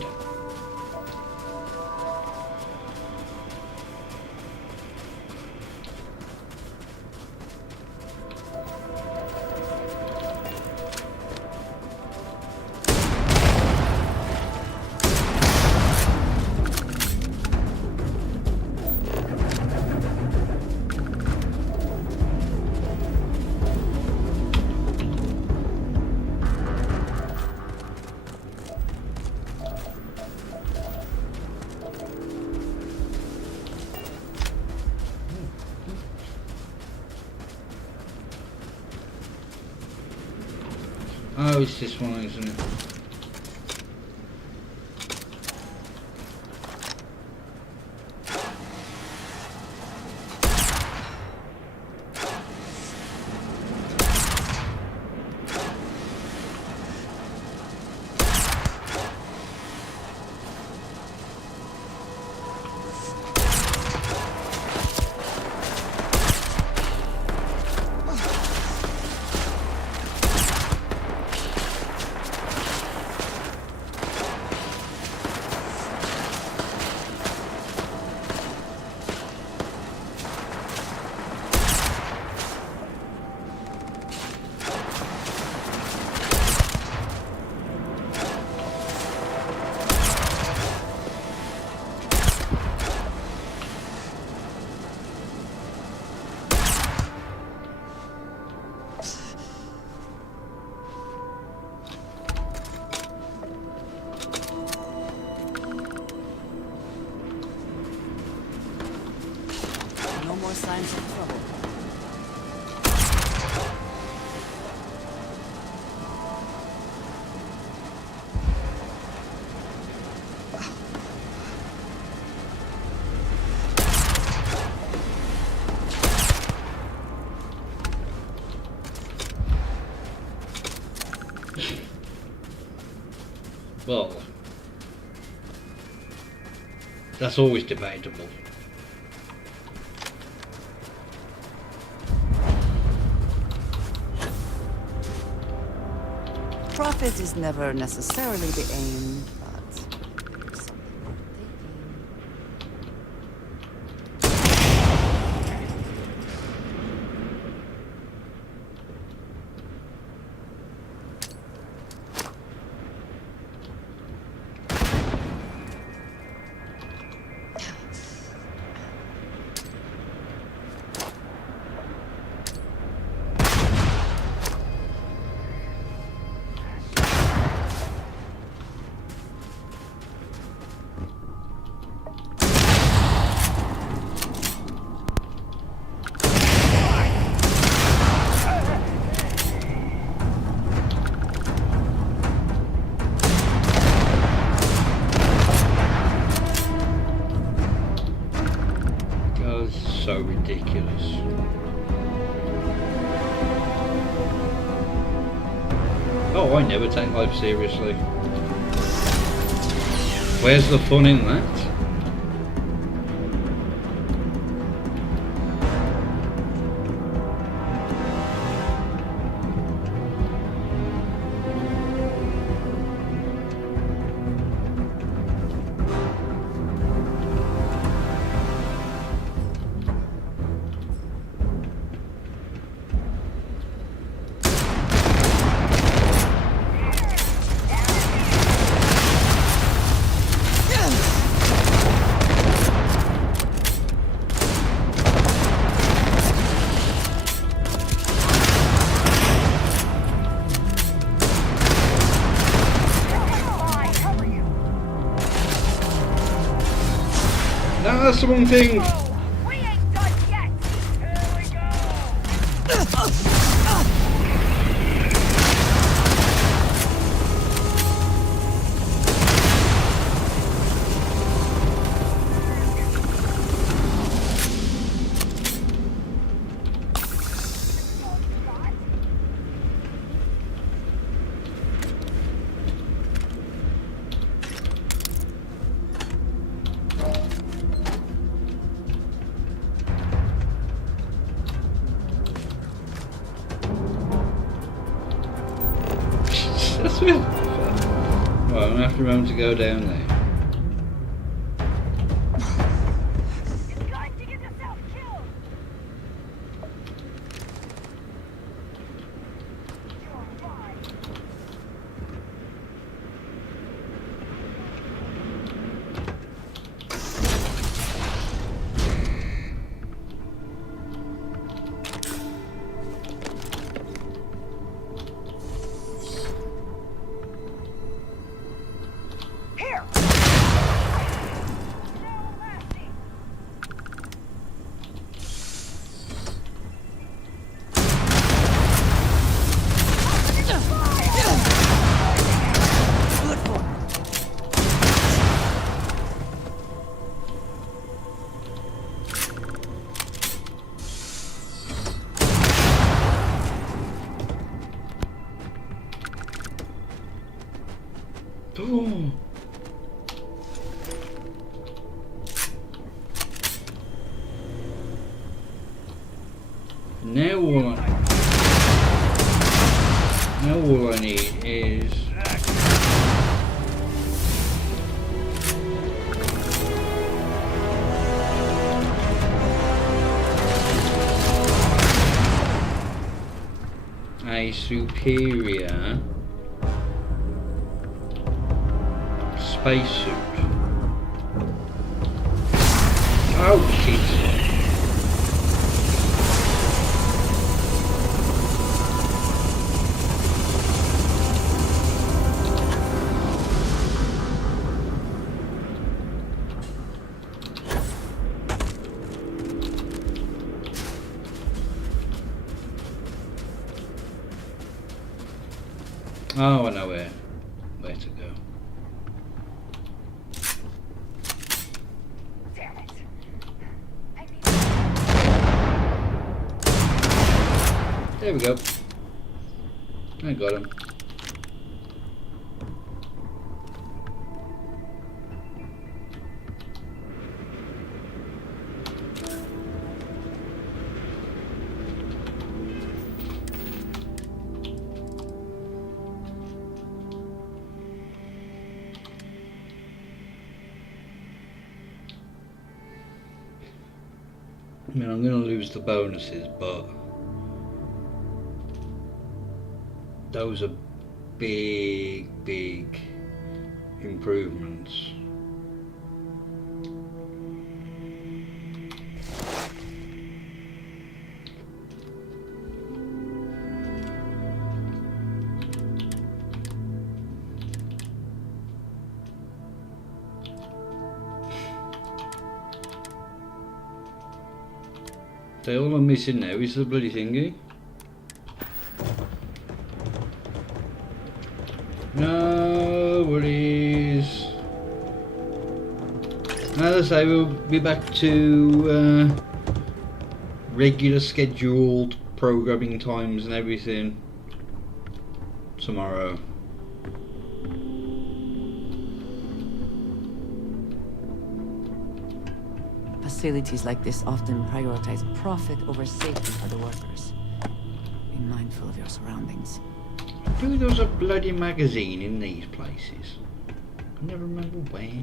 Oh, it's this one, isn't it? signs of trouble. Well, that's always debatable. Profit is never necessarily the aim, but So ridiculous. Oh, I never take life seriously. Where's the fun in that? No, that's the wrong thing. We ain't done yet. Here we go. That's it. Right, I'm gonna have to remember to go down there. Oh. Now all I need is a superior spacesuit. Oh shit. Oh, I know where to go. Damn it. There we go. I got him. I mean, I'm going to lose the bonuses, but those are big improvements. So all I'm missing now is the bloody thingy. No worries. As I say, we'll be back to regular scheduled programming times and everything tomorrow. Facilities like this often prioritize profit over safety for the workers. Be mindful of your surroundings. Dude, there was a bloody magazine in these places. I never remember where.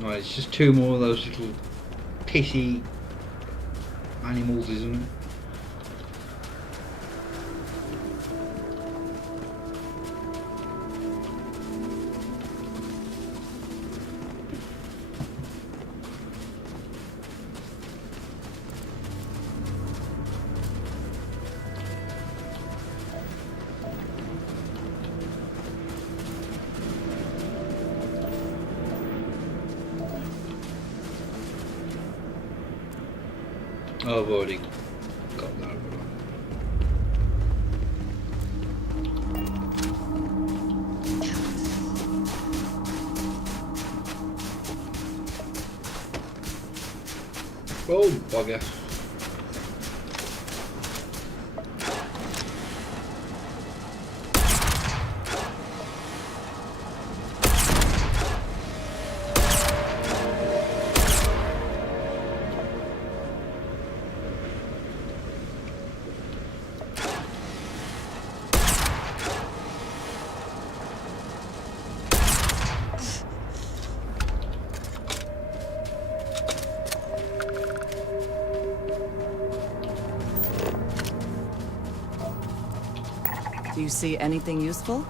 Right, it's just two more of those little pissy animals, isn't it? Oh, I've already got that one. Oh, bugger. Do you see anything useful?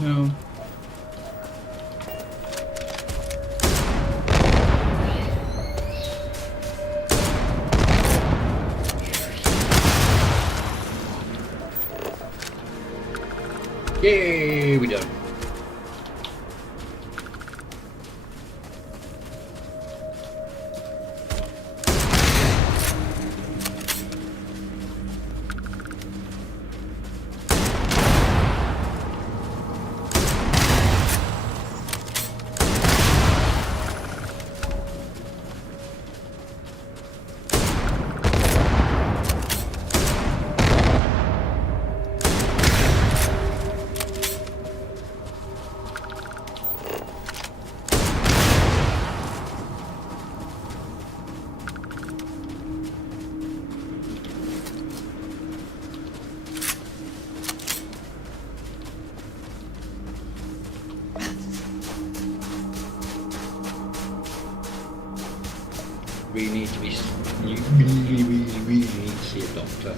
No. Yay, we done. We need to be. You really need to see a doctor.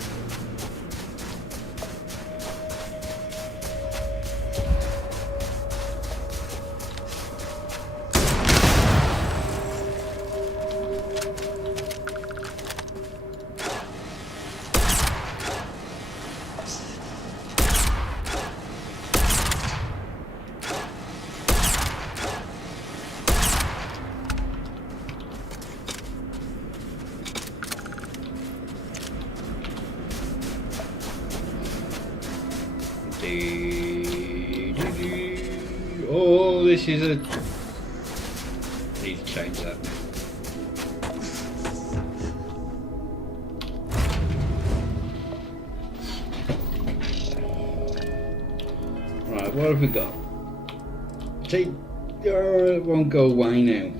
Oh, this is a... I need to change that. Right, what have we got? See, it won't go away now.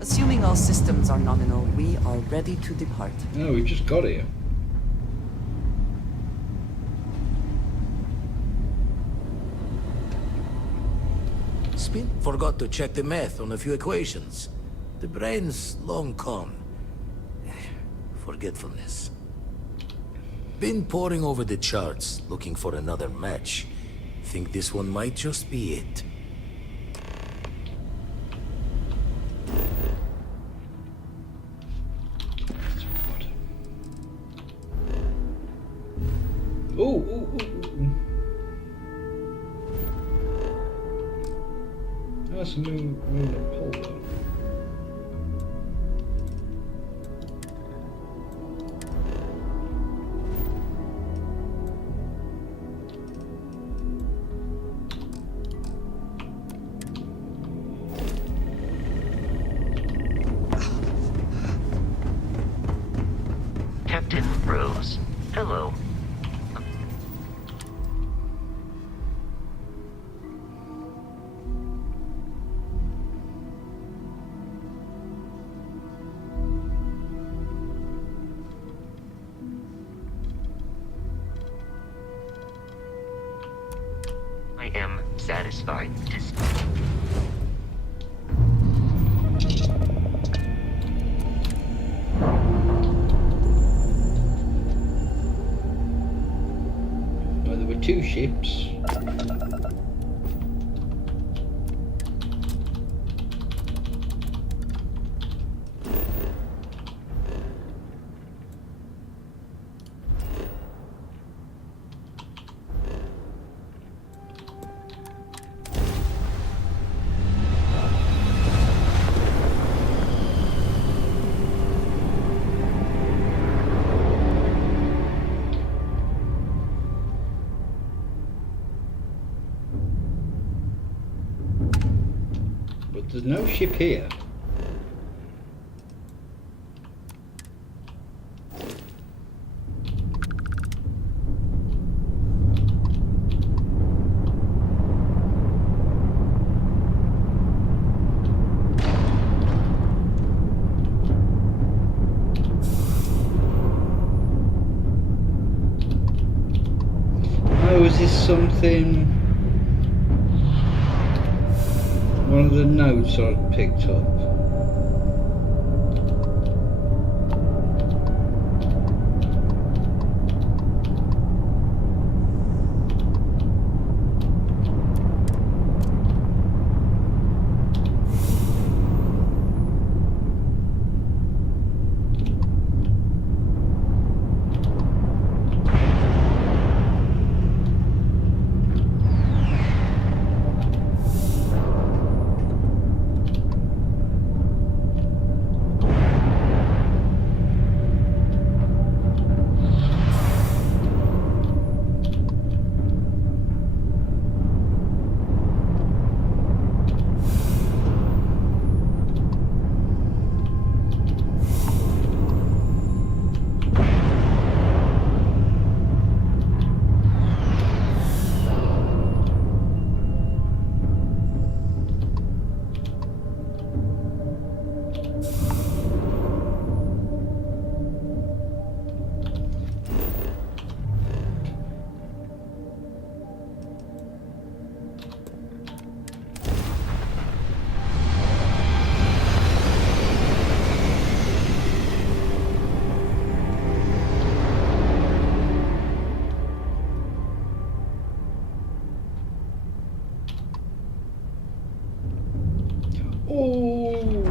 Assuming all systems are nominal, we are ready to depart. No, we just got here. Spin forgot to check the math on a few equations. The brain's long gone. Forgetfulness. Been poring over the charts, looking for another match. Think this one might just be it. That's a new pole though. Captain Rose, hello. I am satisfied to... Well, there were two ships. There's no ship here. Oh, is this something... one of the notes I picked up. Oh.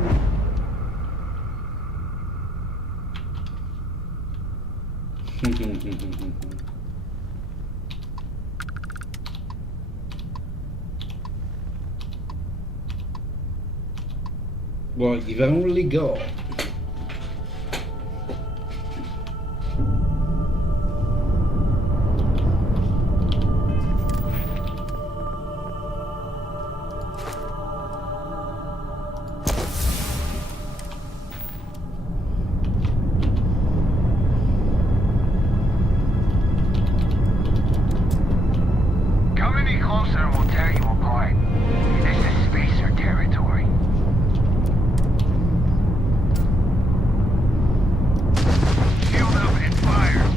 Right, you've only got Come any closer and we'll tear you apart. This is spacer territory. Shield up and fire.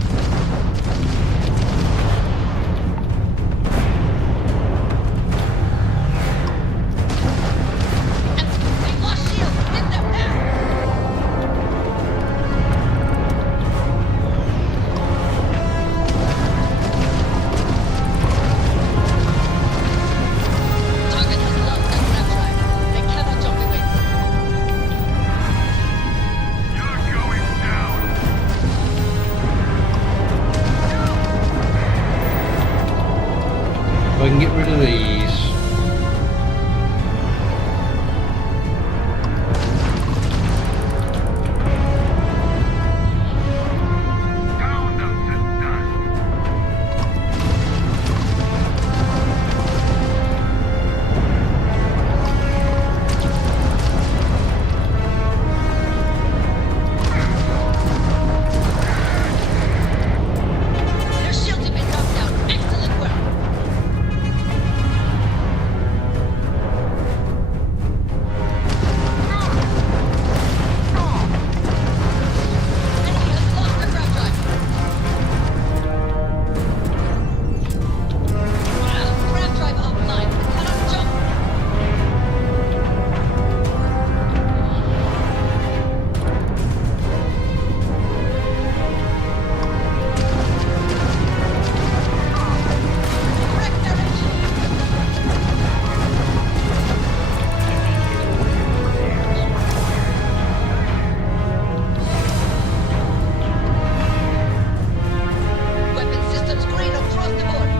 They lost shield! Hit them now! Target has lost that grab drive. They cannot jump away. You're going down. if I can get rid of these. Down them to dust. Their shields have been knocked out. Excellent work. Enemy has lost their grab drive. Grab drive offline. Cannot jump. Correct direction. Weapon systems green across the board.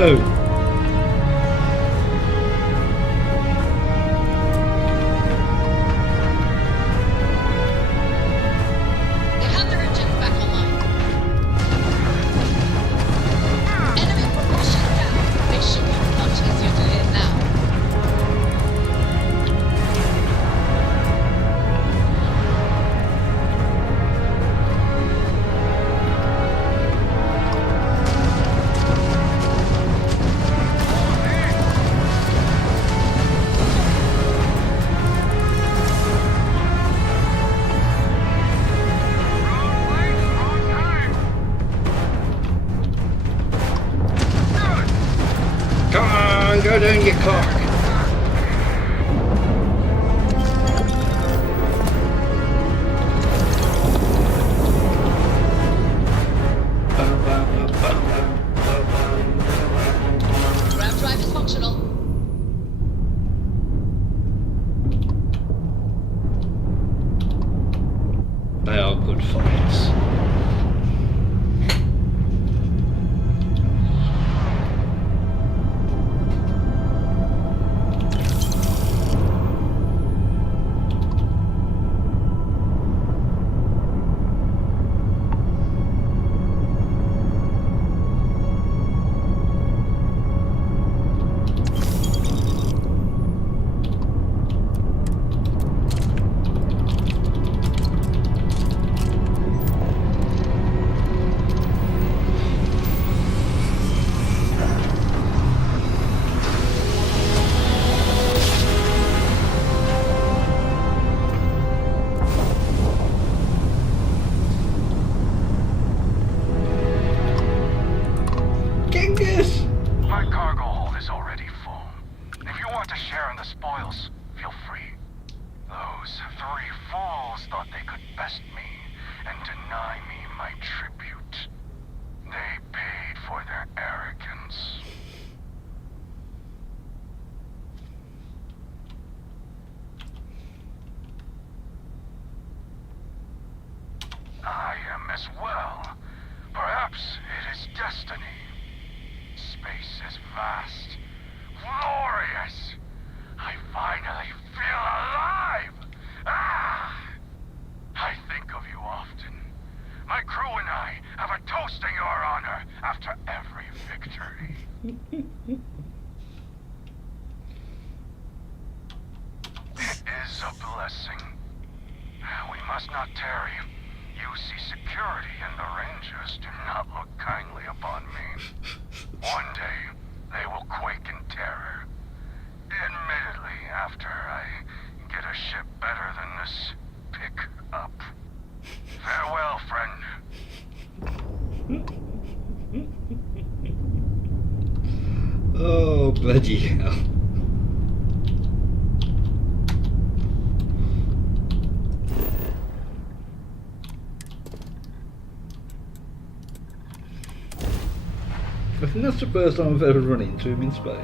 Oh. They have their engines back online. Enemy propulsion down. They should be much easier to hit now. Wrong place, wrong time. Come on, go down your cock. Grab drive is functional. They are good fights. rebels thought they could best me and deny me my tribute. They paid for their arrogance. I am as well. Perhaps it is destiny. Space is vast, glorious. I finally feel alive! Ah! I think of you often. My crew and I have a toast in your honor after every victory. It is a blessing. We must not tarry. You see security and the Rangers do not look kindly upon me. One day, they will quake in terror. Admittedly, after I get a ship better than this, pick up. Farewell, friend. Oh, bloody hell. I think that's the first time I've ever run into him in space.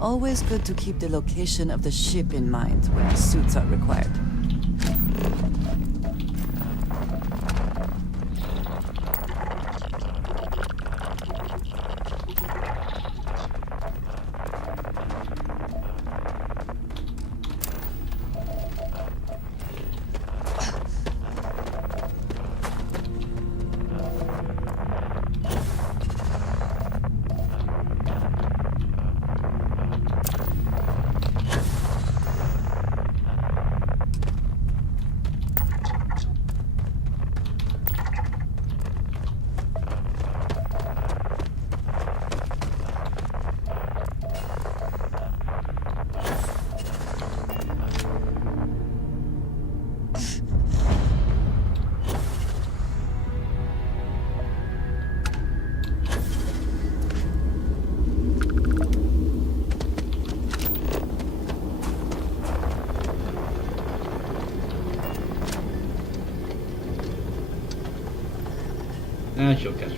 Always good to keep the location of the ship in mind when suits are required. She'll catch me.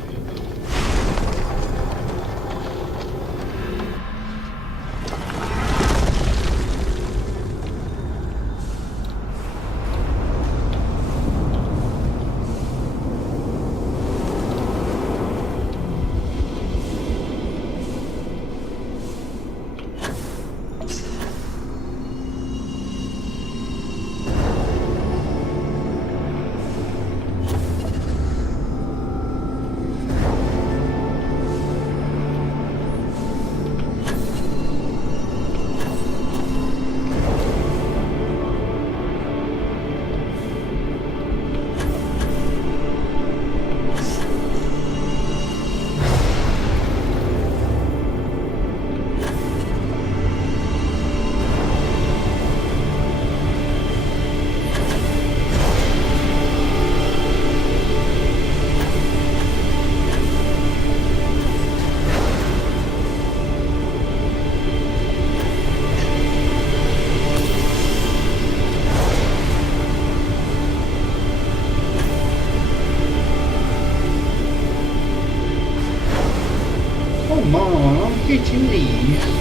Come on, I'm getting these.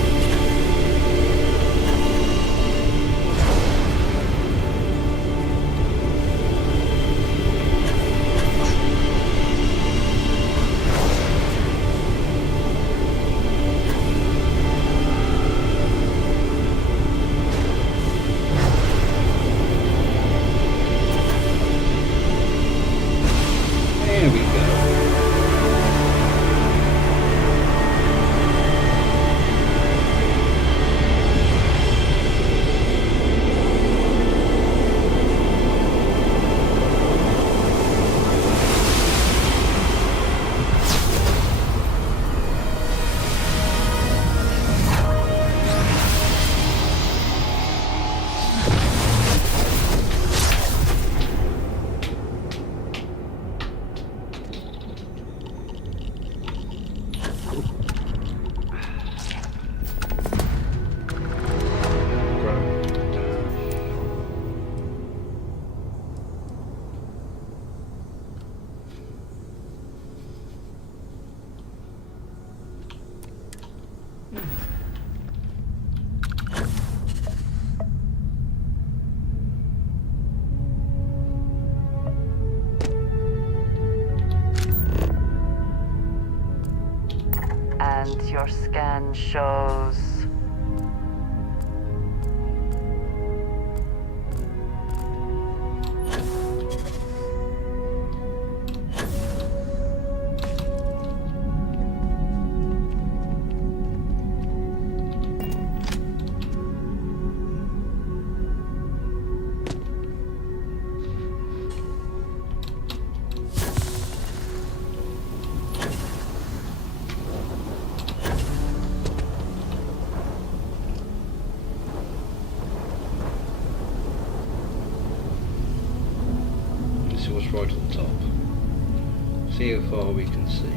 There we go. And your scan shows... Right on top. See how far we can see.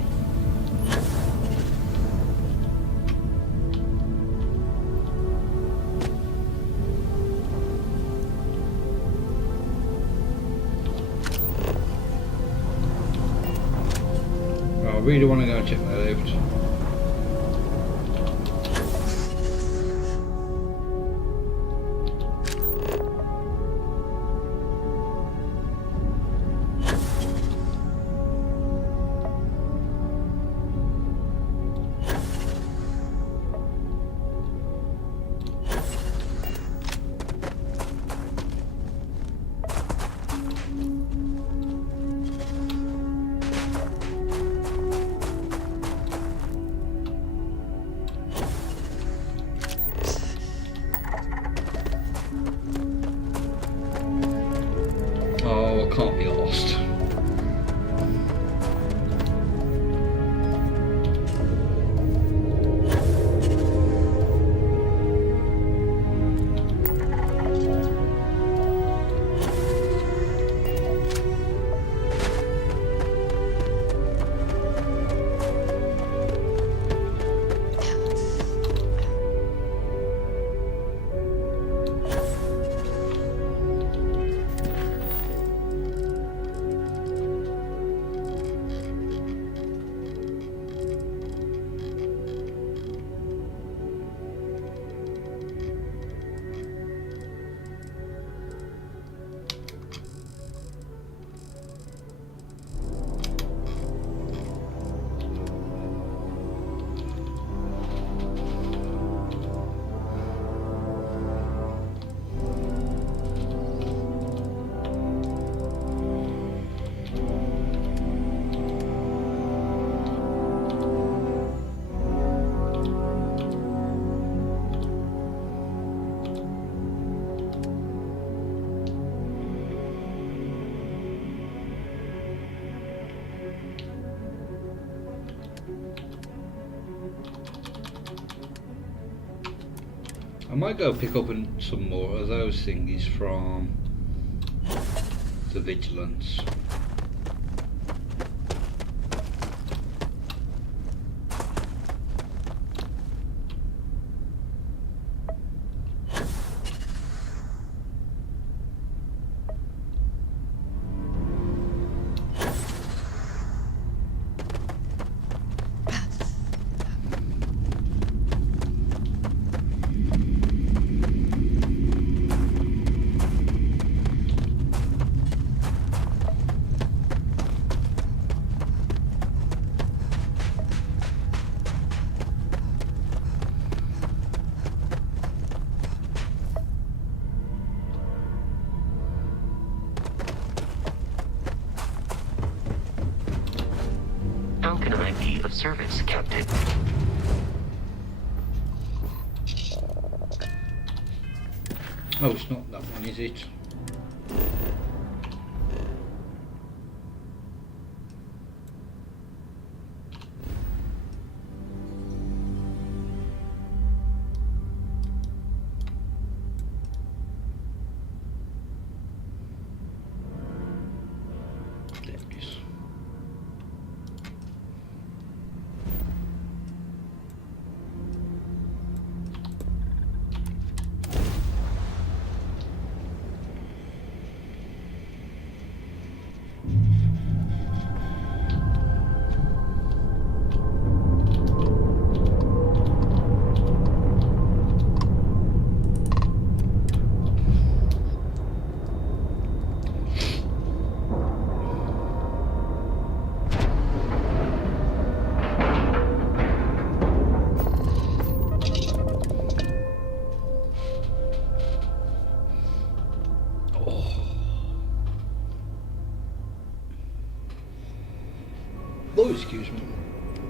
I really want to go and check that out. Oh, I can't be lost. I might go pick up some more of those thingies from the Vigilance. How can I be of service, Captain? Oh, it's not that one, is it? There it is.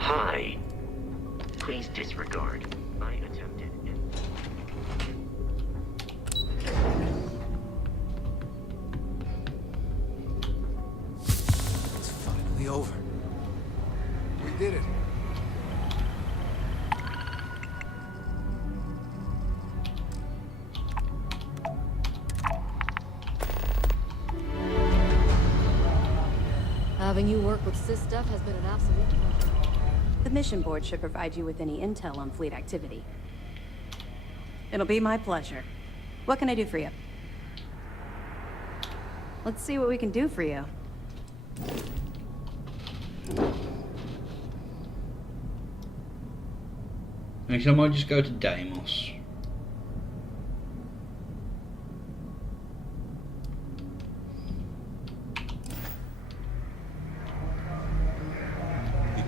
Hi. Please disregard. I attempted. It's finally over. We did it. Having you work with Sys stuff has been an absolute pleasure. The mission board should provide you with any intel on fleet activity. It'll be my pleasure. What can I do for you? Let's see what we can do for you. Actually, I might just go to Deimos.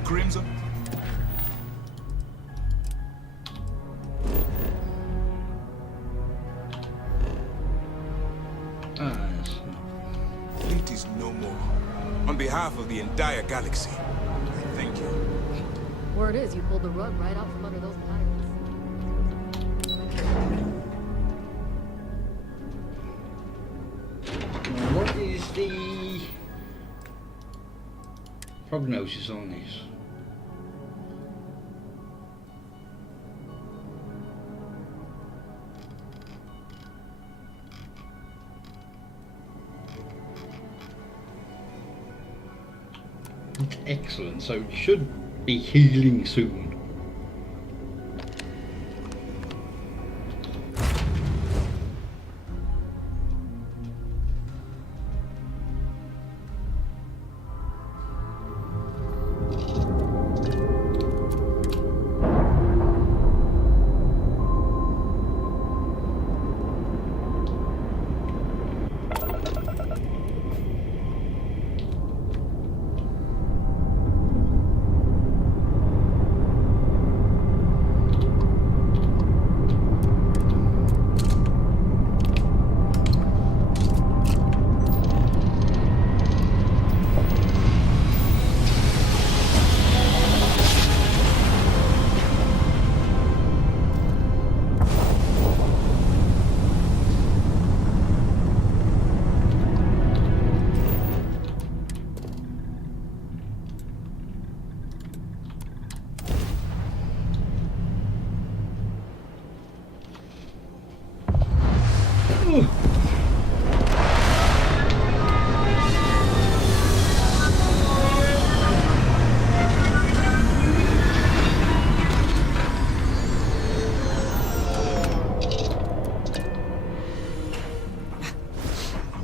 Crimson? Fleet is no more. On behalf of the entire galaxy, I thank you. Word is you pulled the rug right out from under those pirates. What is the prognosis on this? It's excellent, so it should be healing soon.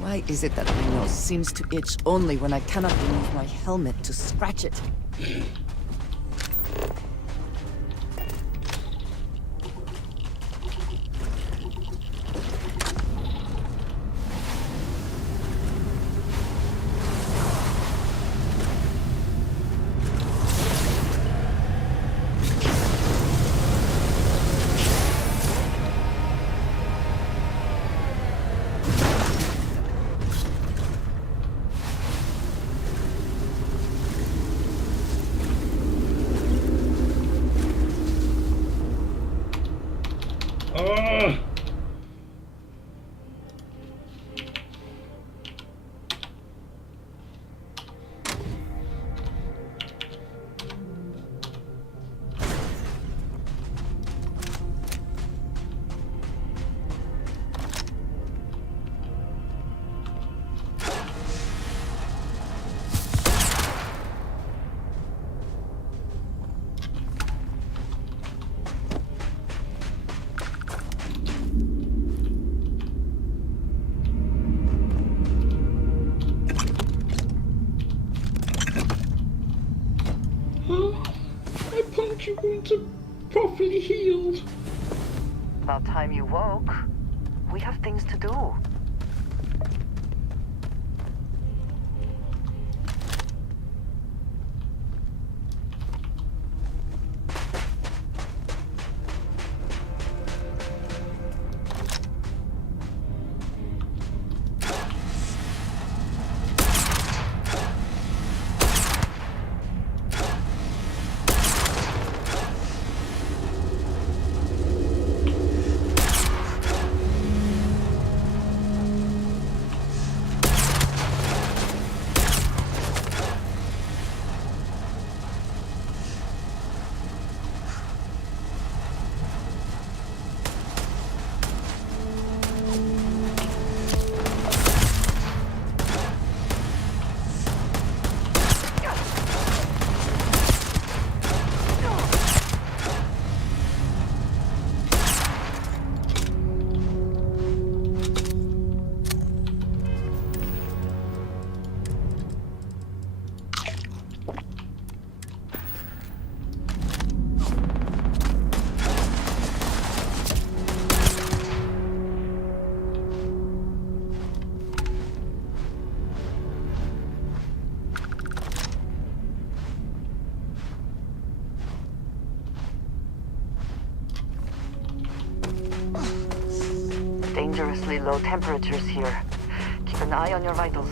Why is it that my nose seems to itch only when I cannot remove my helmet to scratch it? I pumped you into properly healed. About time you woke. We have things to do. dangerously low temperatures here. Keep an eye on your vitals.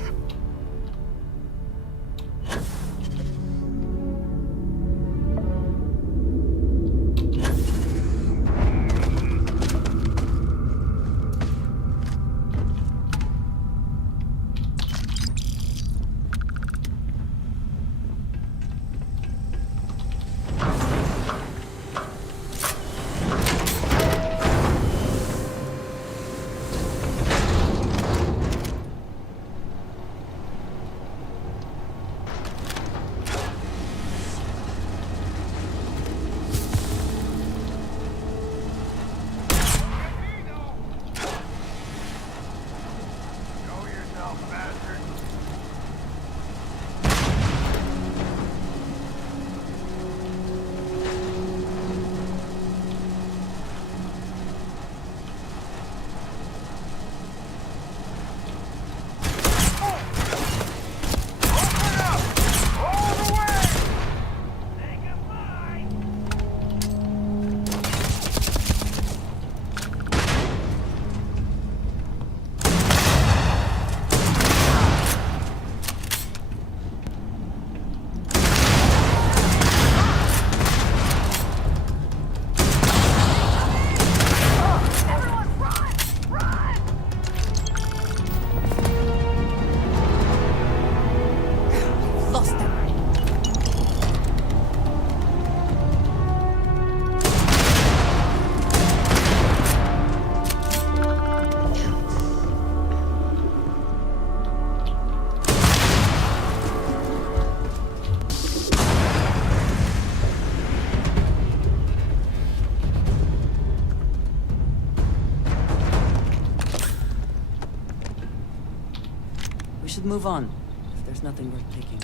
Move on, if there's nothing worth taking.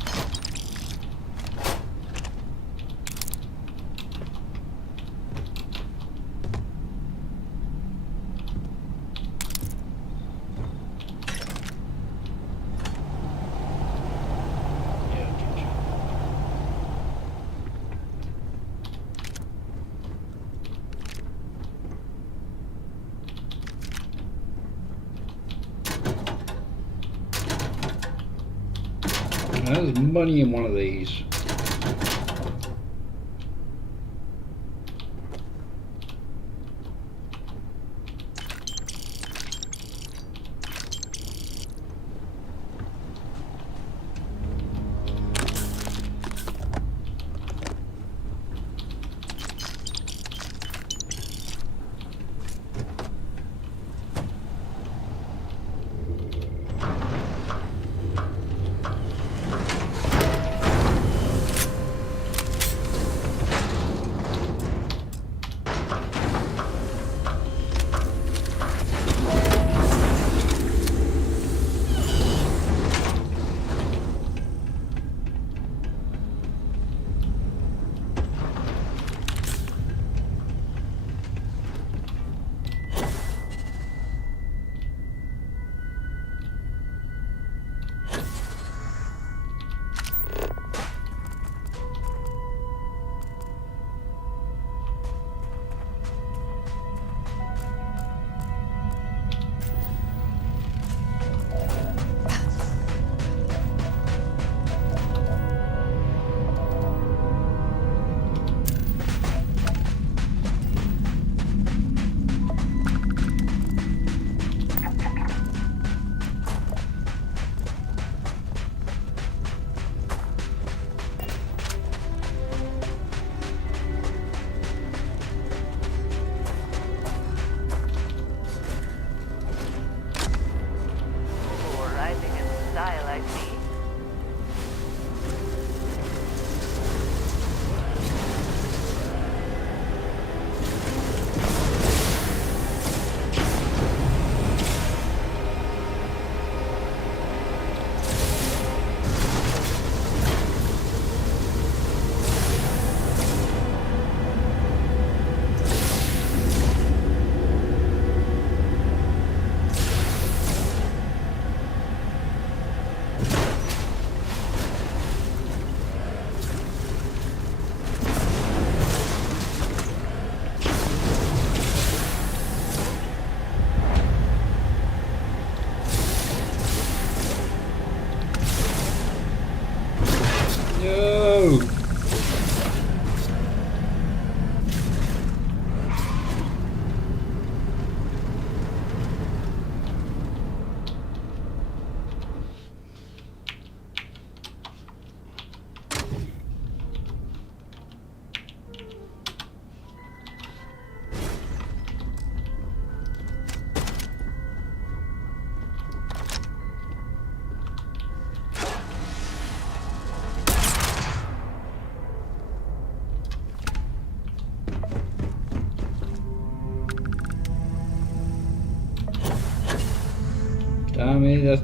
There's money in one of these. I mean, that's...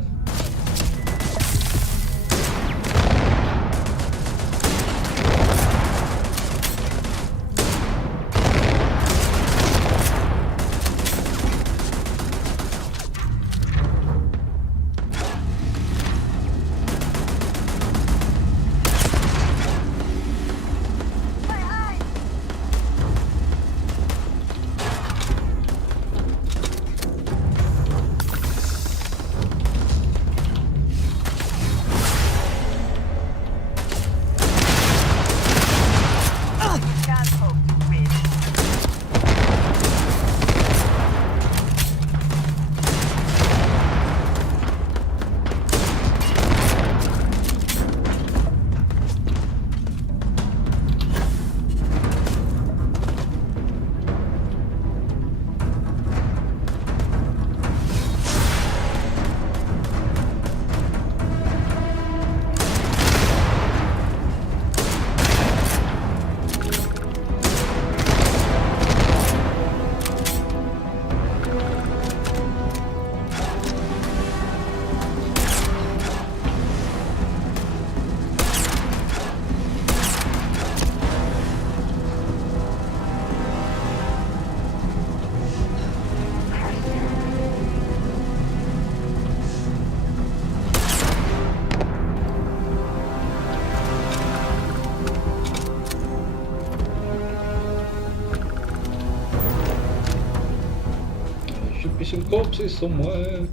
Should be some corpses somewhere.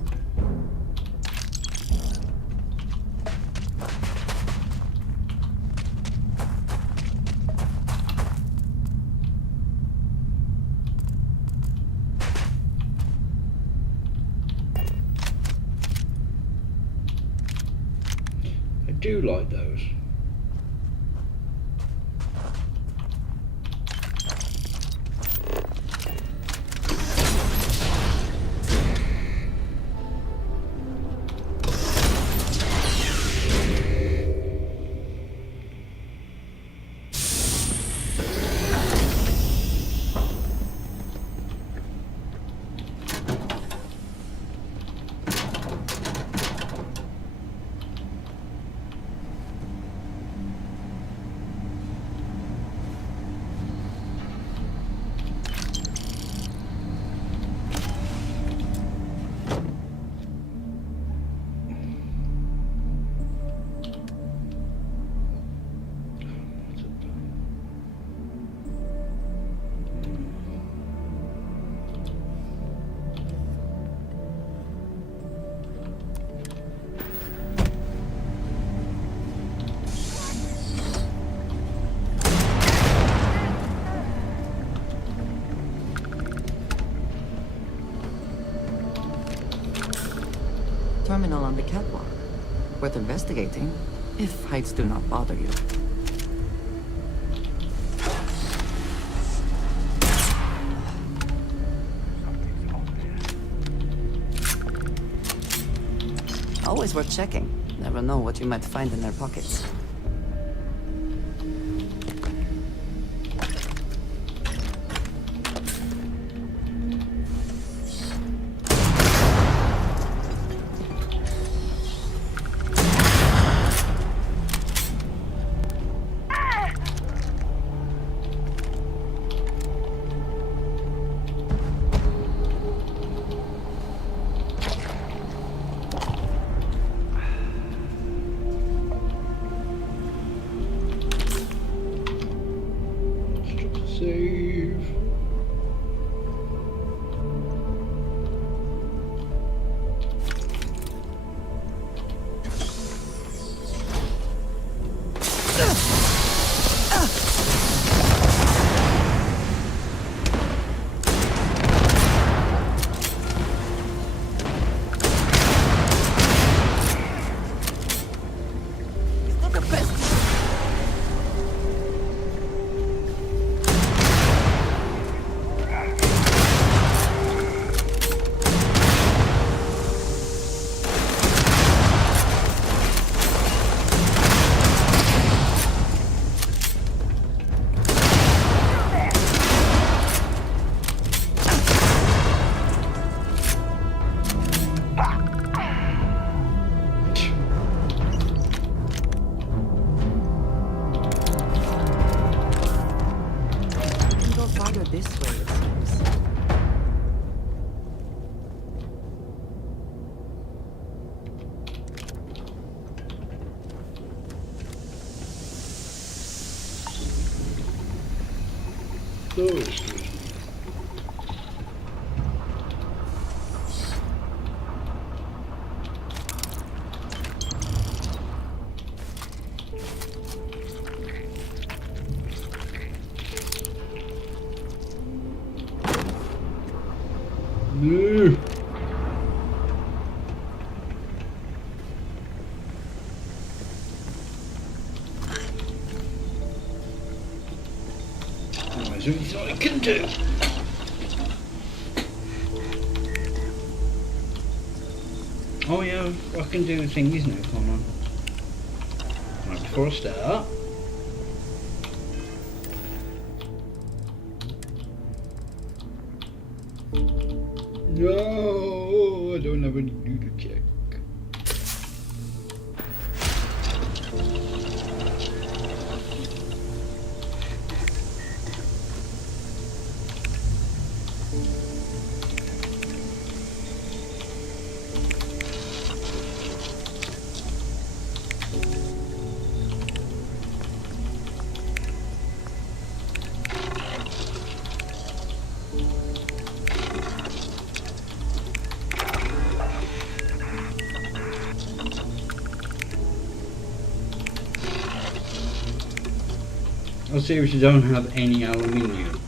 I do like those. Terminal on the catwalk. Worth investigating, if heights do not bother you. Always worth checking. Never know what you might find in their pockets. Save. farther this way, it seems. Oh, excuse me. No. There's only something I can do. Oh yeah, I can do things now, come on. Right, before I start. No, I don't have any to check. I seriously don't have any aluminium.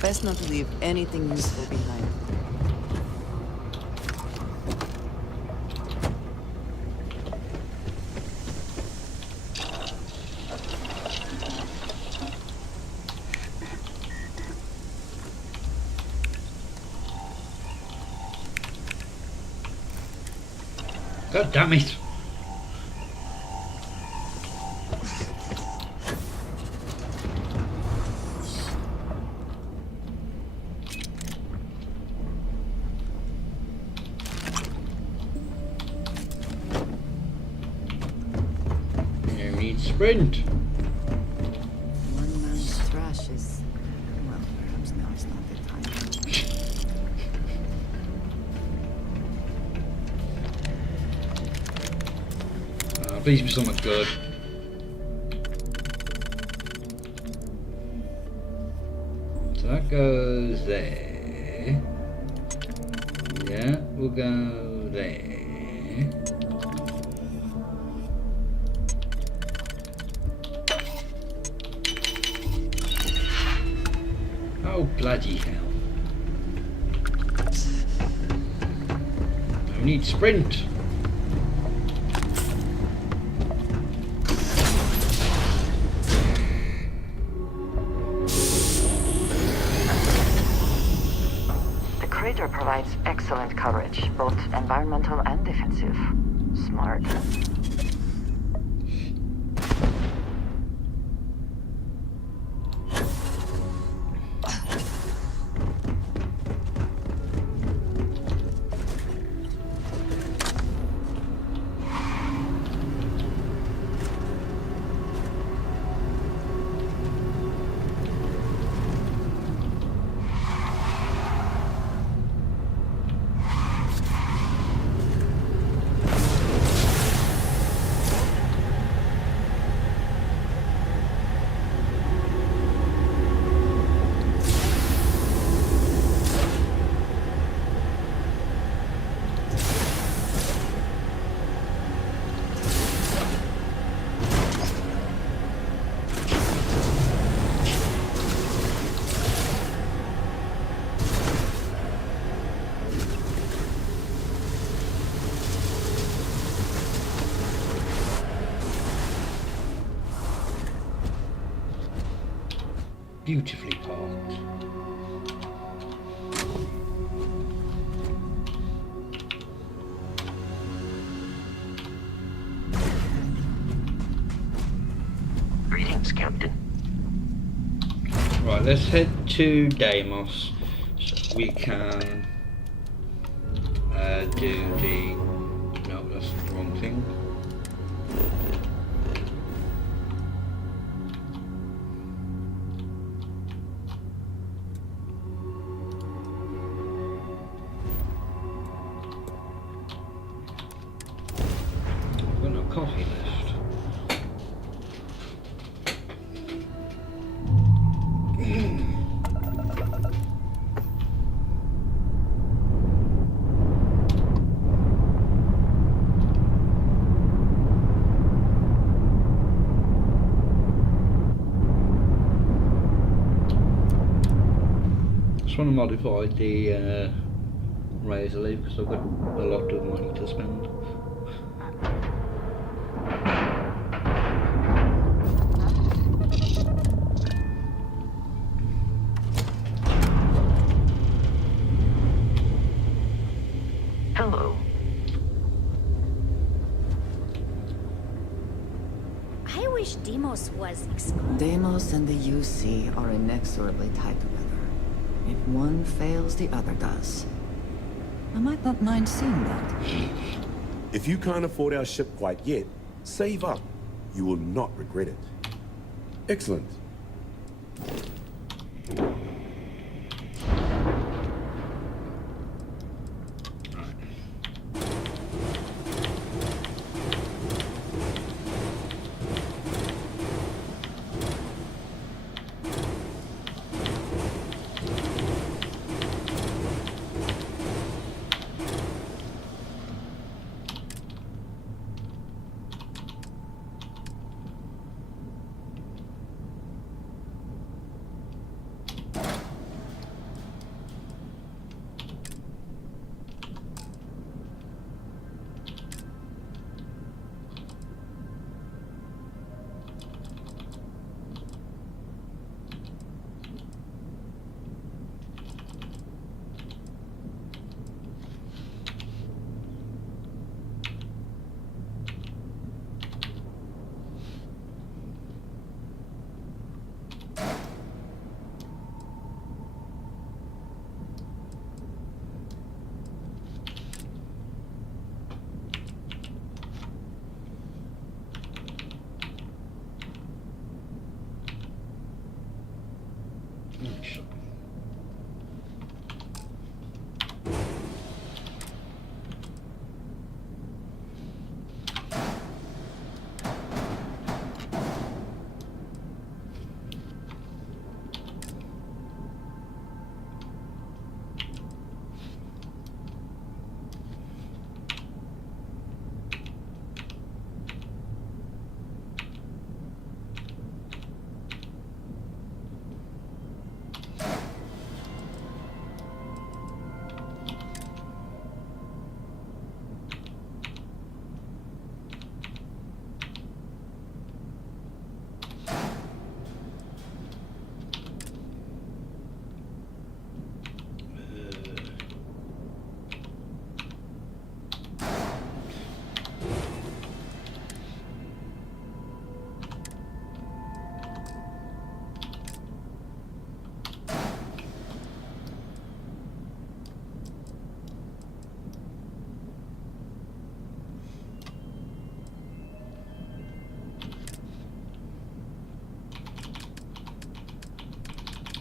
Best not to leave anything useful behind. God damn it. Sprint. One man's trash is... well, perhaps now is not the time. Please be so much good. So that goes there. Yeah, we'll go there. Oh, bloody hell. I need sprint. excellent coverage, both environmental and defensive. Smart. Beautifully parked. Greetings, Captain. Right, let's head to Deimos so we can do the... No, that's the wrong thing. I've got no coffee left. Just want to modify the razor leaf because I've got a lot of money to spend. Hello. I wish Deimos was Deimos and the UC are inexorably tied together. If one fails, the other does. I might not mind seeing that. If you can't afford our ship quite yet, save up. You will not regret it. Excellent.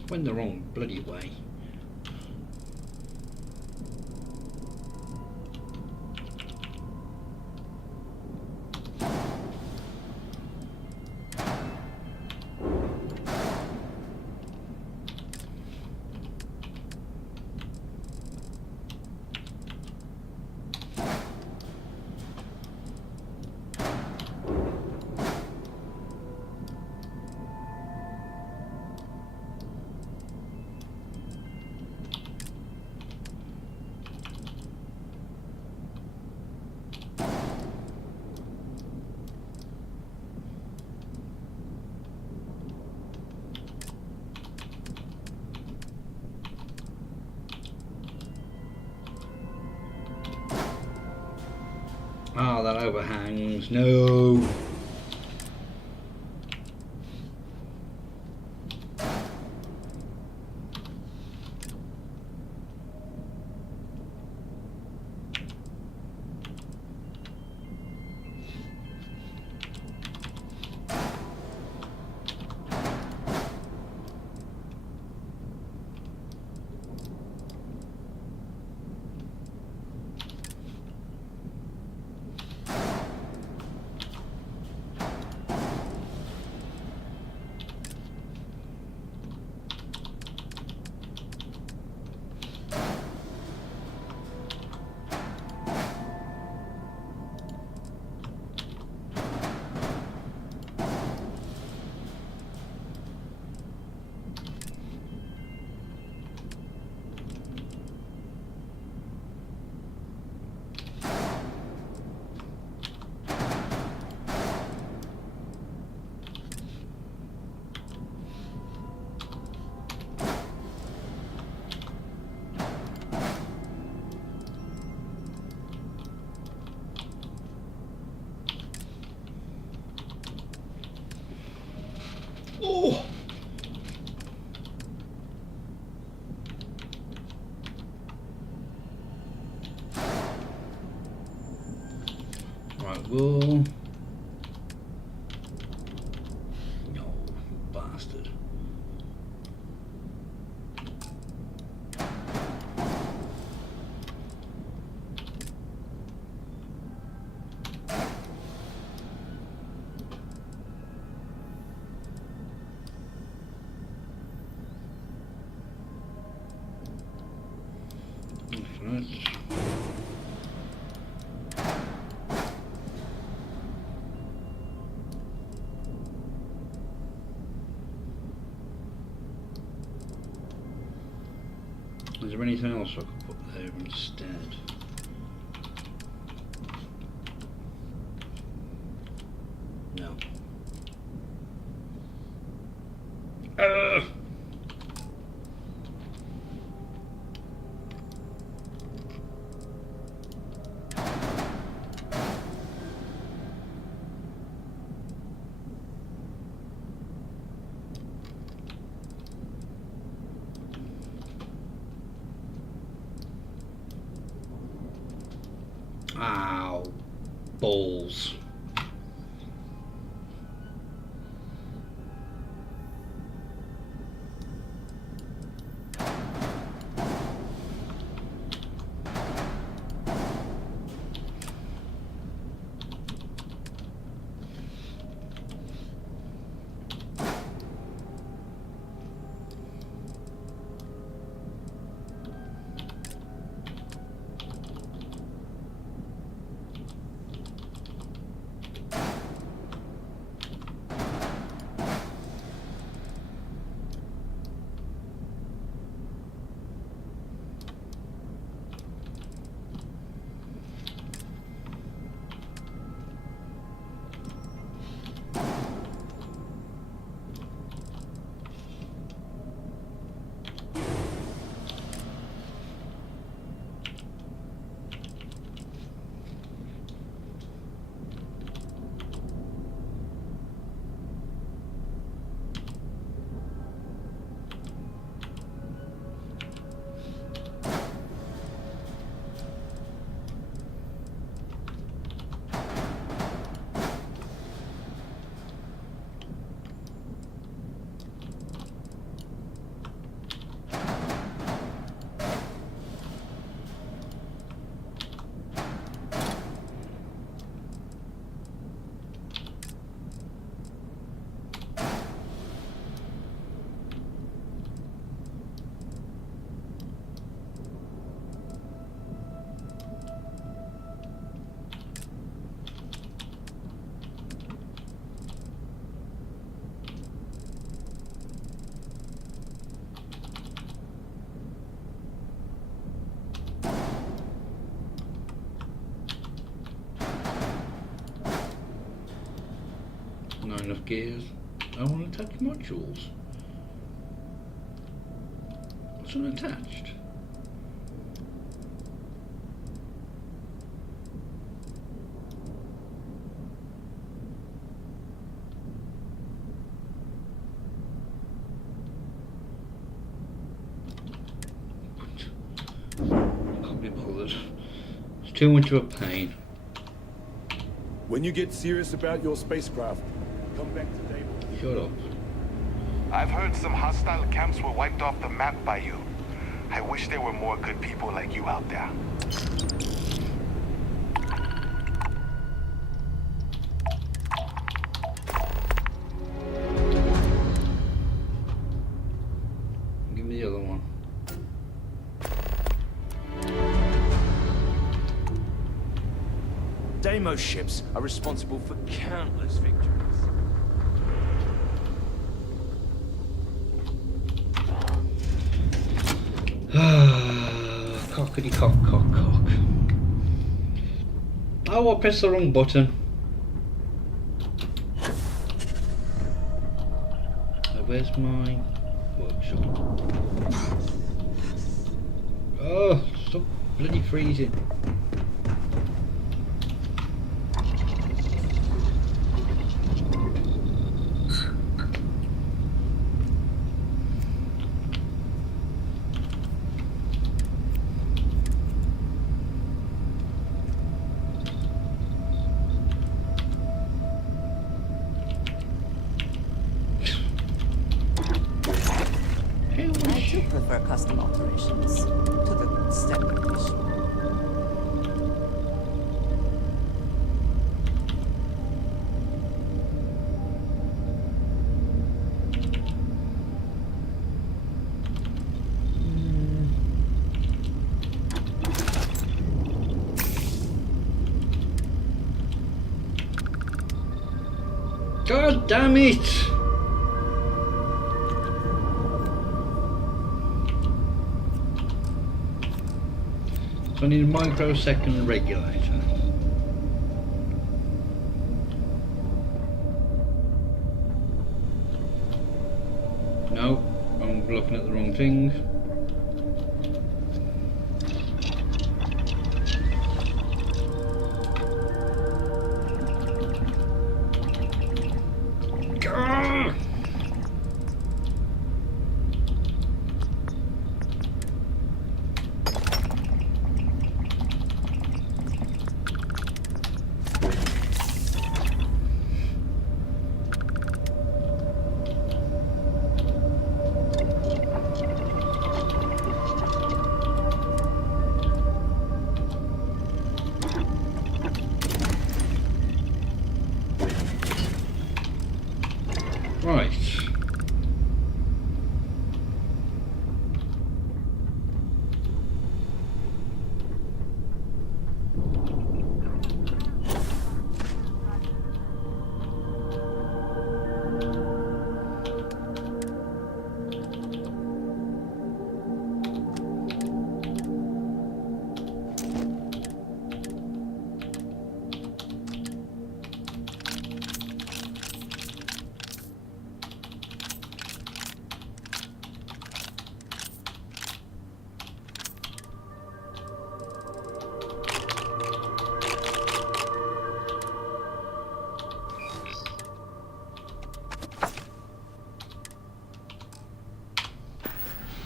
Went the wrong bloody way. Ah, that overhangs. No. Oh. Right, well. No, bastard. Is there anything else I could put there instead? No. Ow. Balls. gears. I want to attach modules. What's unattached? Can't be bothered. It's too much of a pain. When you get serious about your spacecraft, come back to Dave. Shut up. I've heard some hostile camps were wiped off the map by you. I wish there were more good people like you out there. Give me the other one. Deimos ships are responsible for countless victories. Cockity cock cock cock. Oh, I pressed the wrong button. Where's my workshop? Oh, stop bloody freezing. I do prefer custom alterations to the standard issue. God damn it! So I need a microsecond regulator. No, I'm looking at the wrong thing. Gah! Right.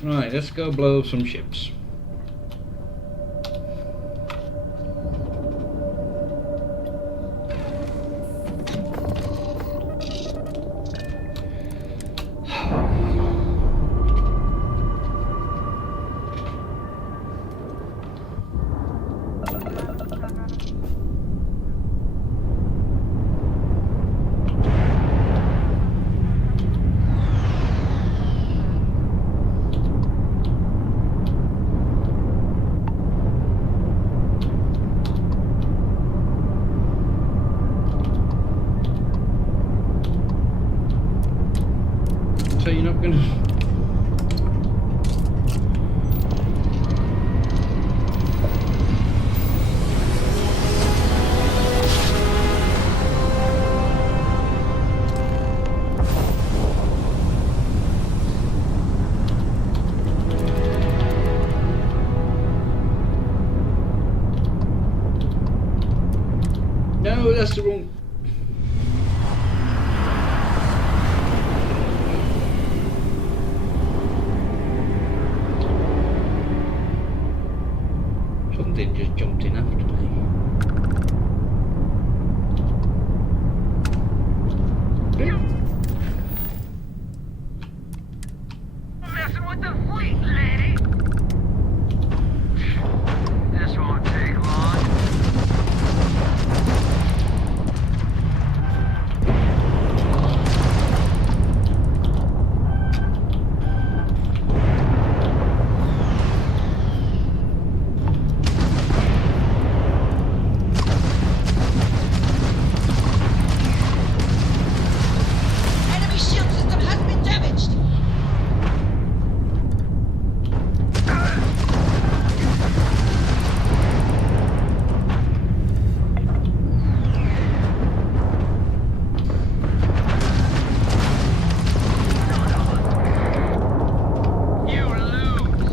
Right, let's go blow up some ships. So you're not gonna... that's the wrong. Something just jumped in after me. Messing with the fleet, lady. This won't take long. Enemy shield system has been damaged. You lose.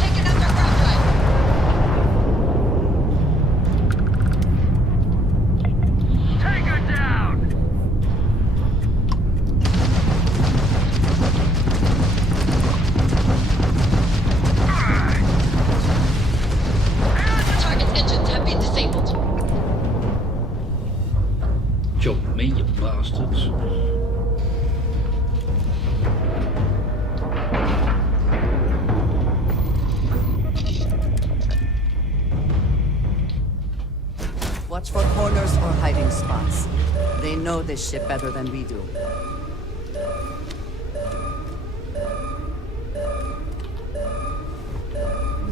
Taken out their ground drive. Take her down. Target engines have been disabled. Jump me, you bastards. Watch for corners or hiding spots. They know this ship better than we do.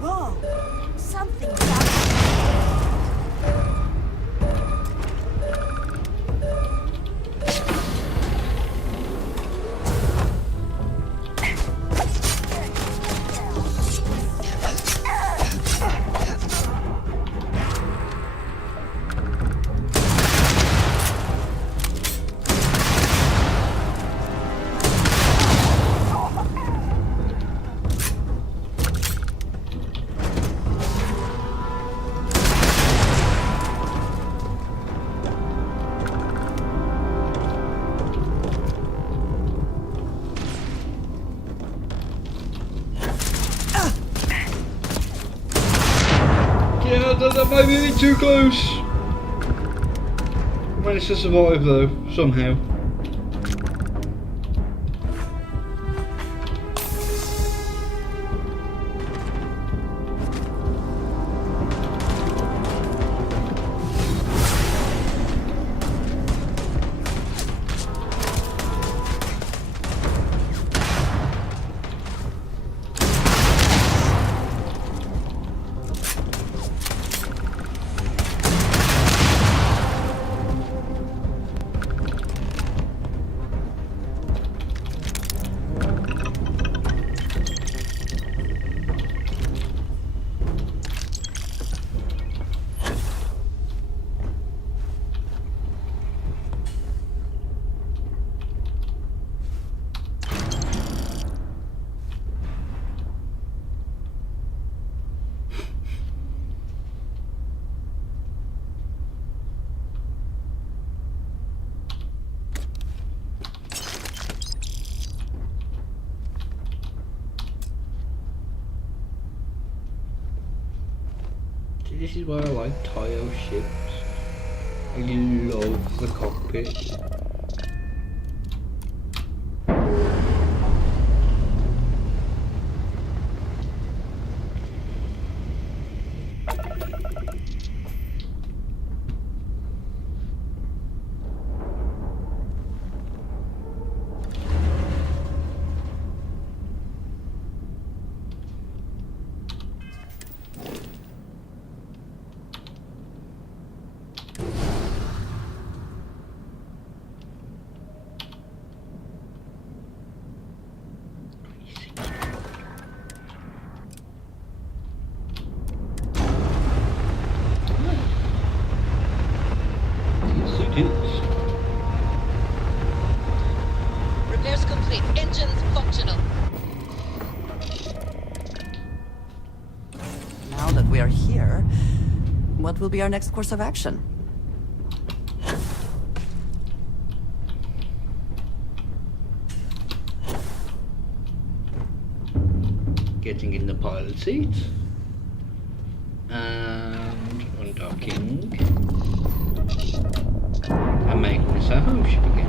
Whoa! Something's out. Yeah, that might be a bit too close. I managed to survive though, somehow. This is why I like tile ships. I love the cockpit. we are here, what will be our next course of action? Getting in the pilot seat and undocking and making this our home ship again.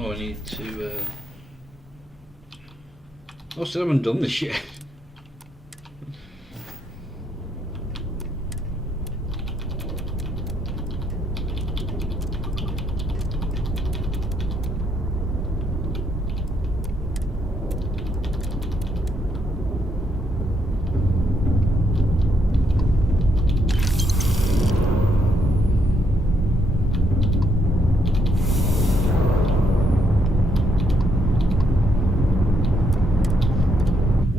Oh, I need to, I still haven't done this yet.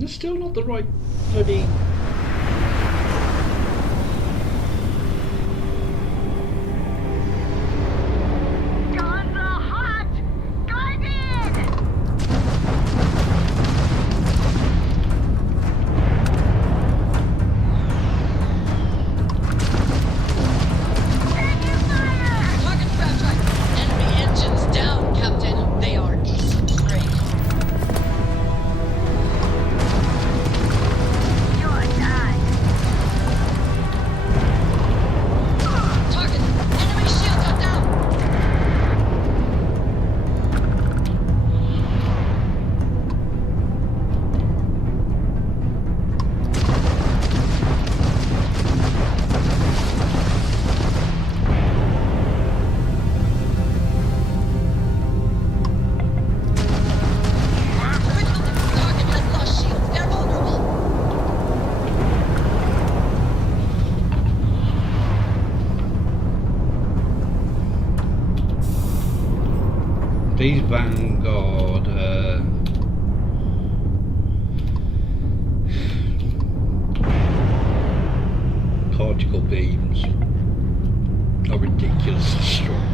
Still not the right bloody... These Vanguard particle beams are ridiculously strong.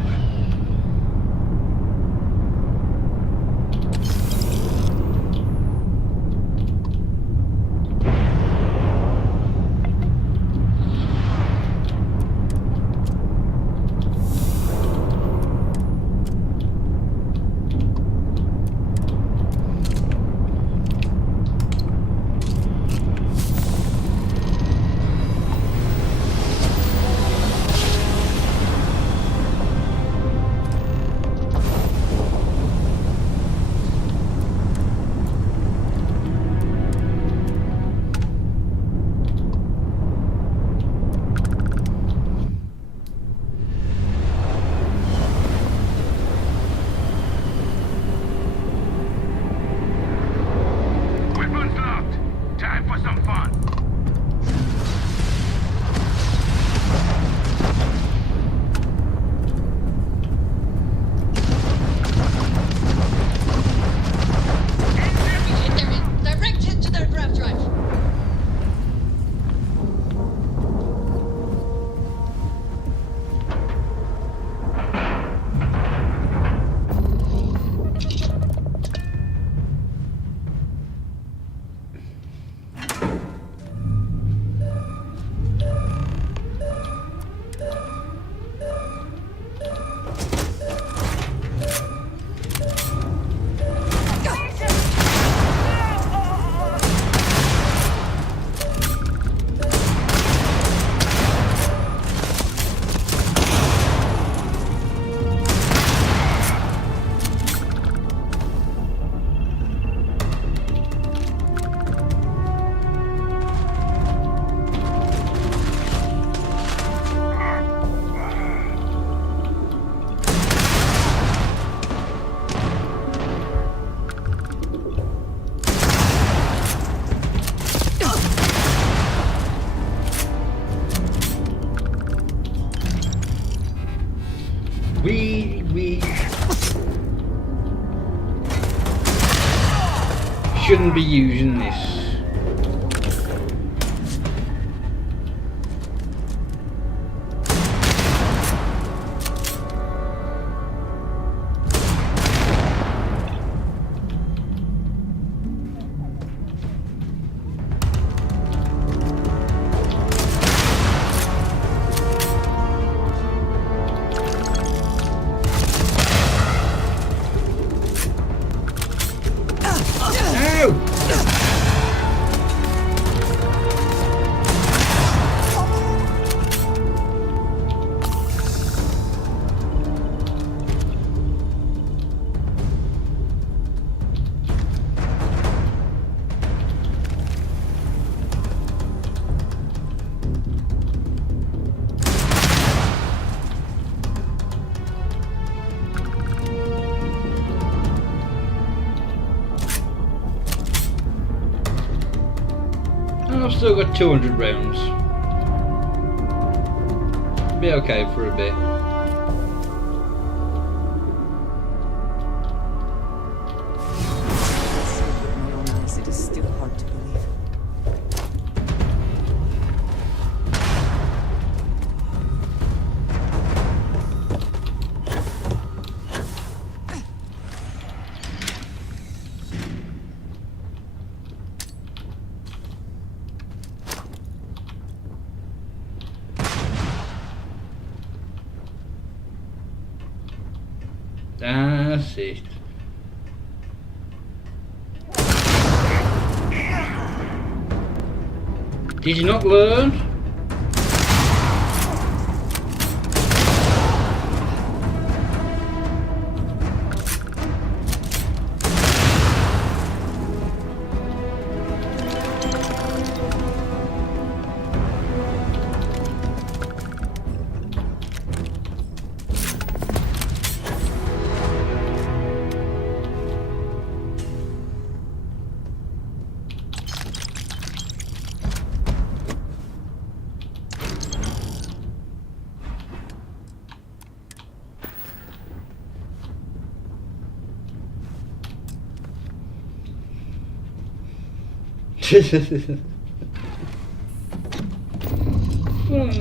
shouldn't be using this. I've still got 200 rounds. Be okay for a bit. It is still hard to believe. That's it. Did you not learn? Well,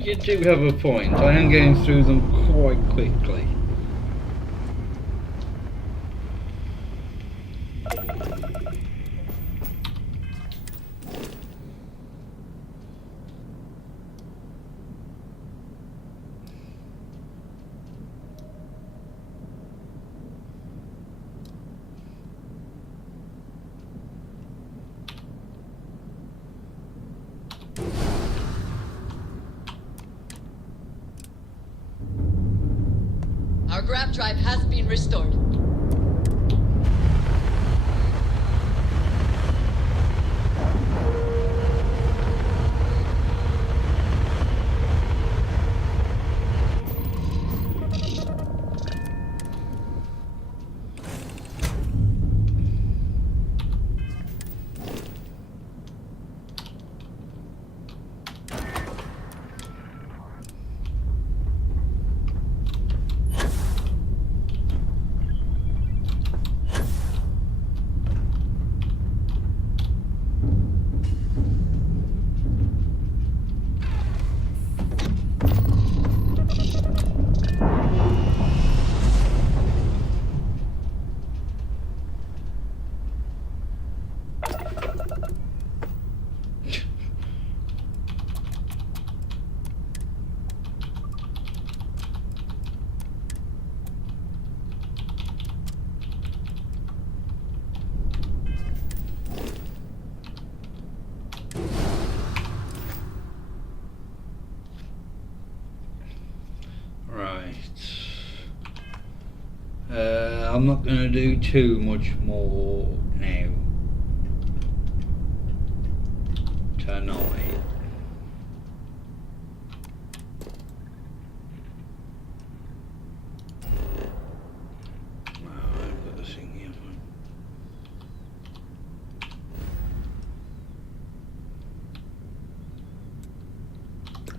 you do have a point. I am getting through them quite quickly. Our grab drive has been restored. I'm not going to do too much more now tonight. I've got this thing here.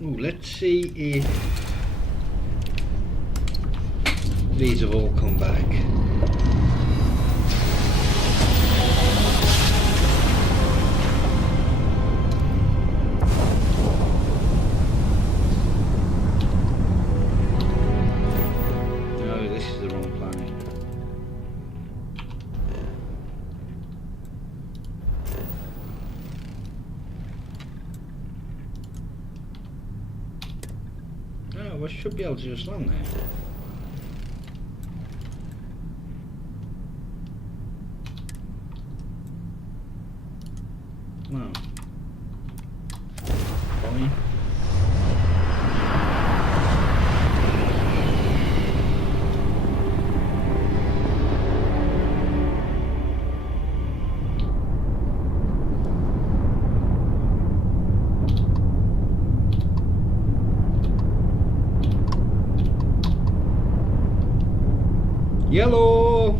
Ooh, let's see if these have all come back. I should be able to just land there. No. Fine. Yellow.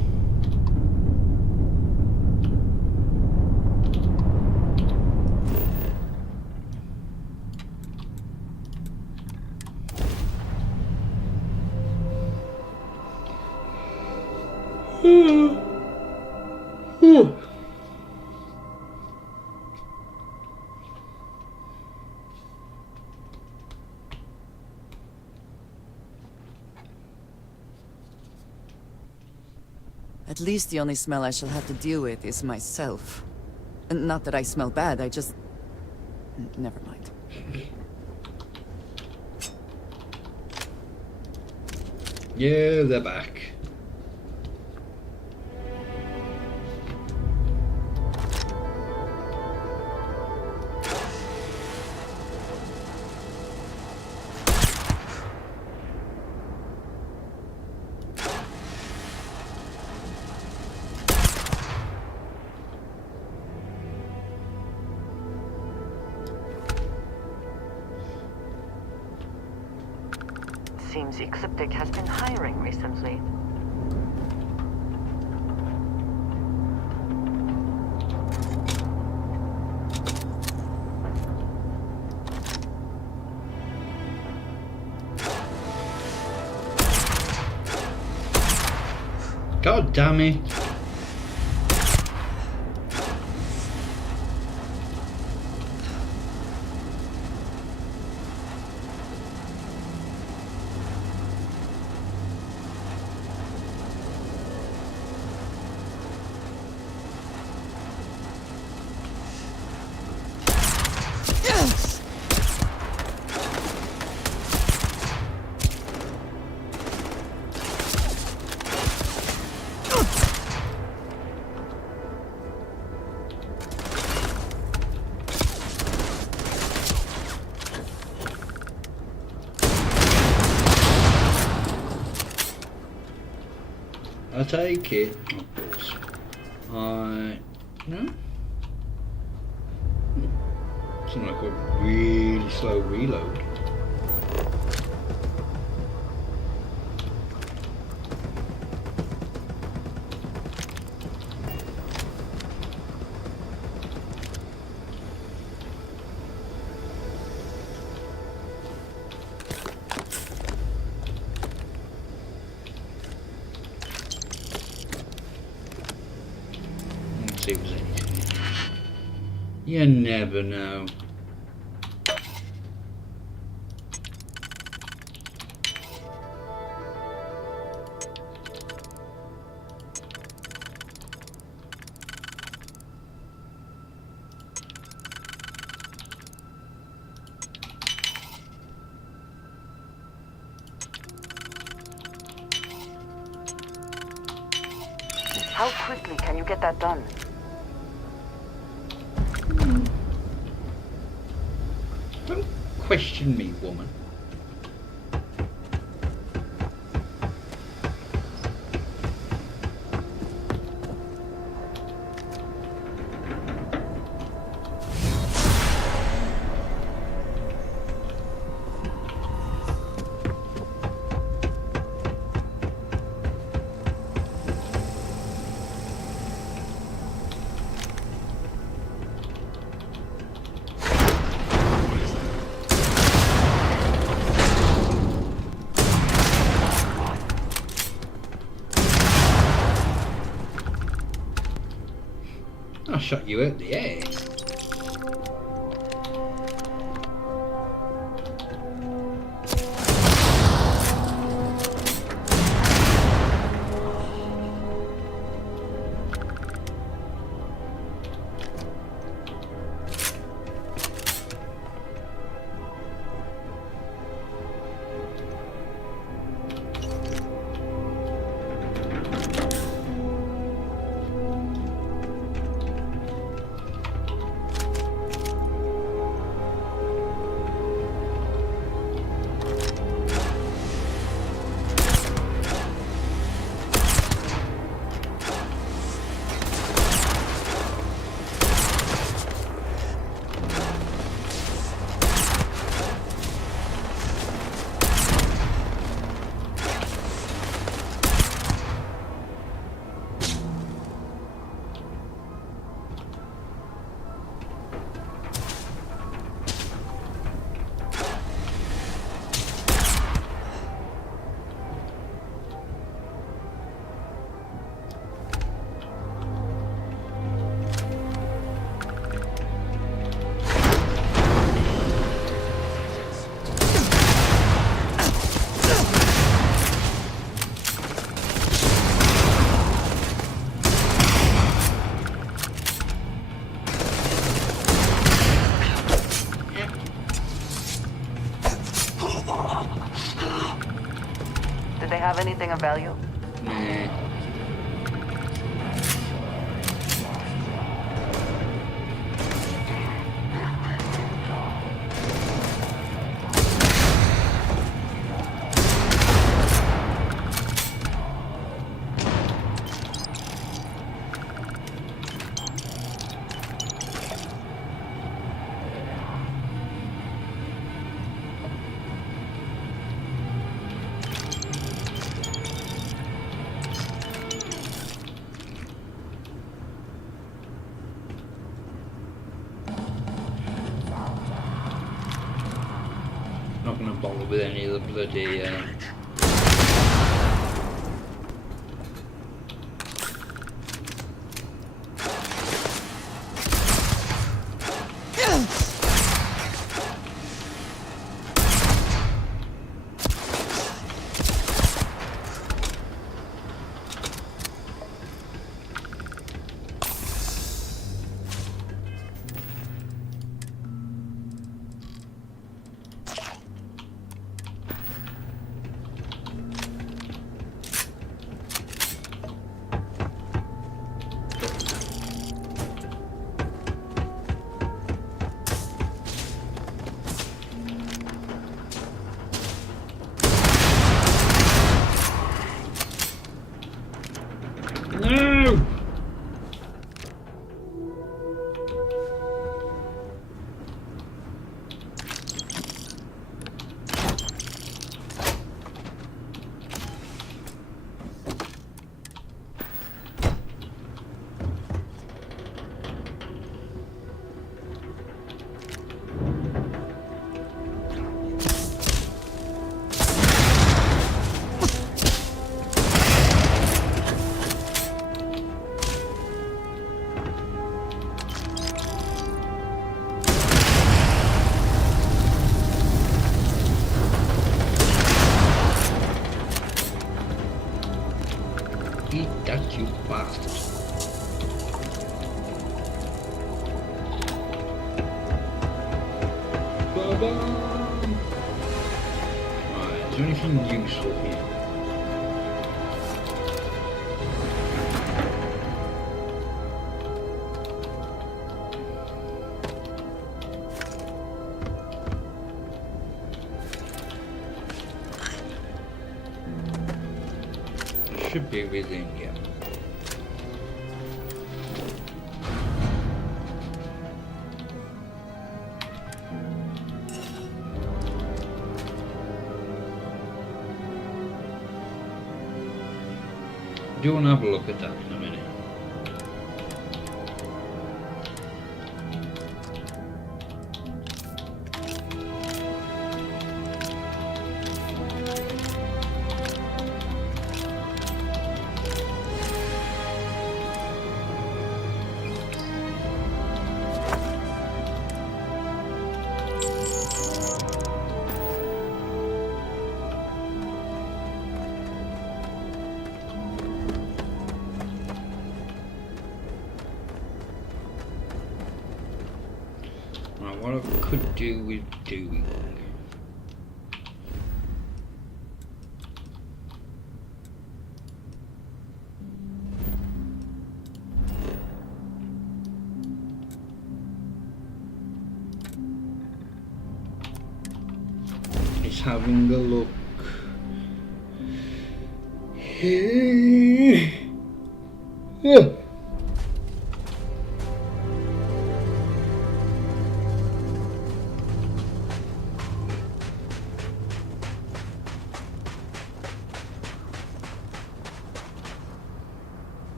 At least the only smell I shall have to deal with is myself. Not that I smell bad, I just... Never mind. Yeah, they're back. Seems Ecliptic has been hiring recently. God damn it. I take it, of course. No? It's not like a really slow reload. See if there's anything. You never know. How quickly can you get that done? Don't question me, woman. I'll shot you out the air. Anything of value? Nah. Not gonna bother with any of the bloody No! Eat that, you bastard. Ba-ba! Right, is there anything useful here? Should be within, yeah. Do you want to have a look at that in a minute? What I could do with doing. Is having a look. Yeah.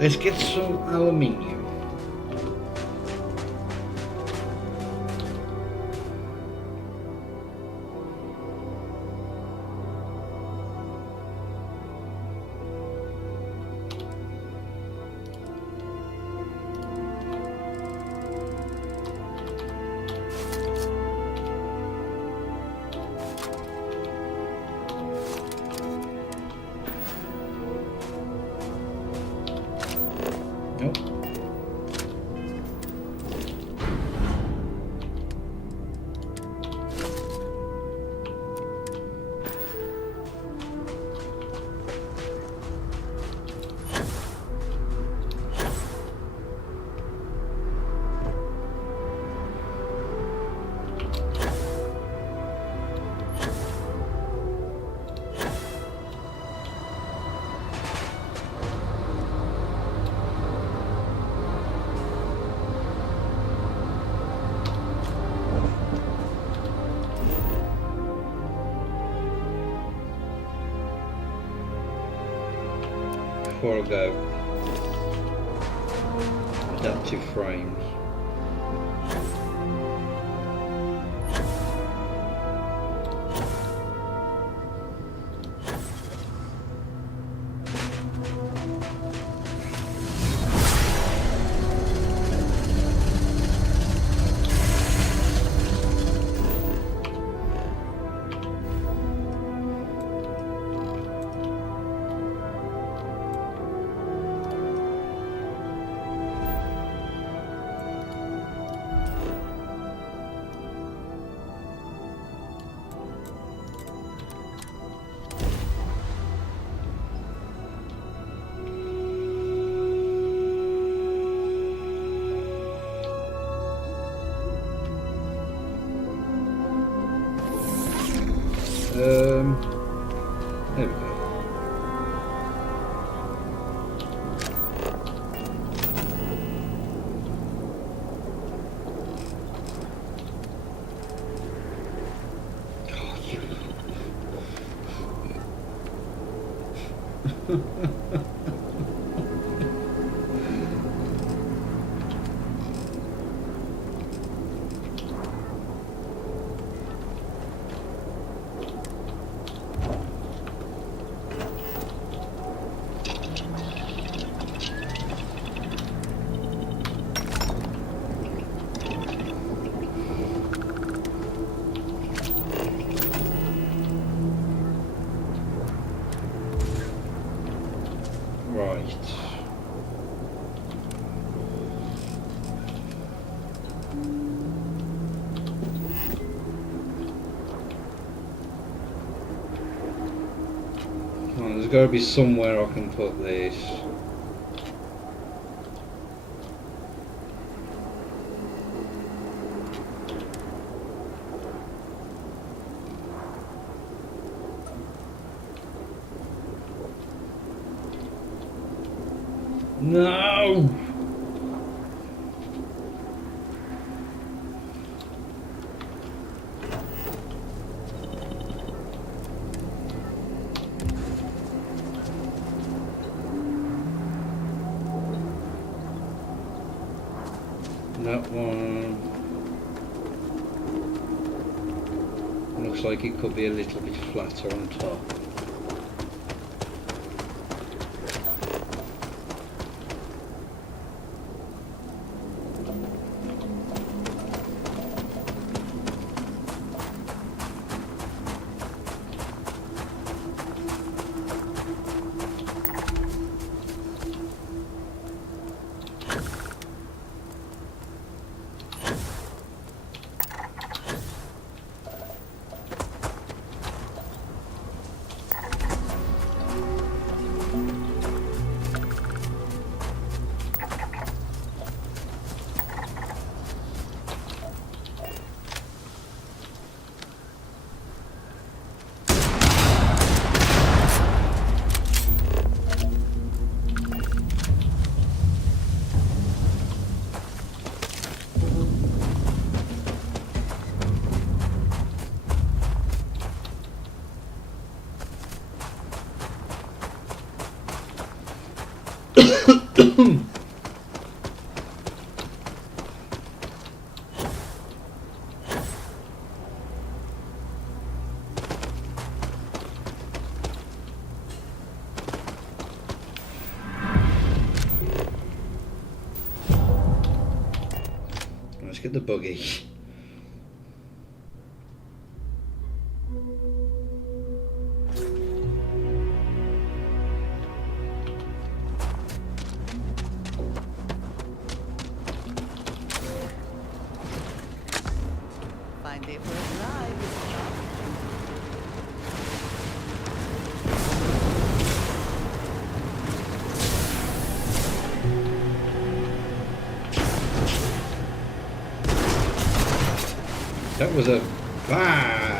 Let's get some aluminium. Nope. Before I go, adaptive frames. There we go. Right. Well, there's got to be somewhere I can put this. No! That one looks like it could be a little bit flatter on top. let's get the buggy. Find it for a drive. That was a bad.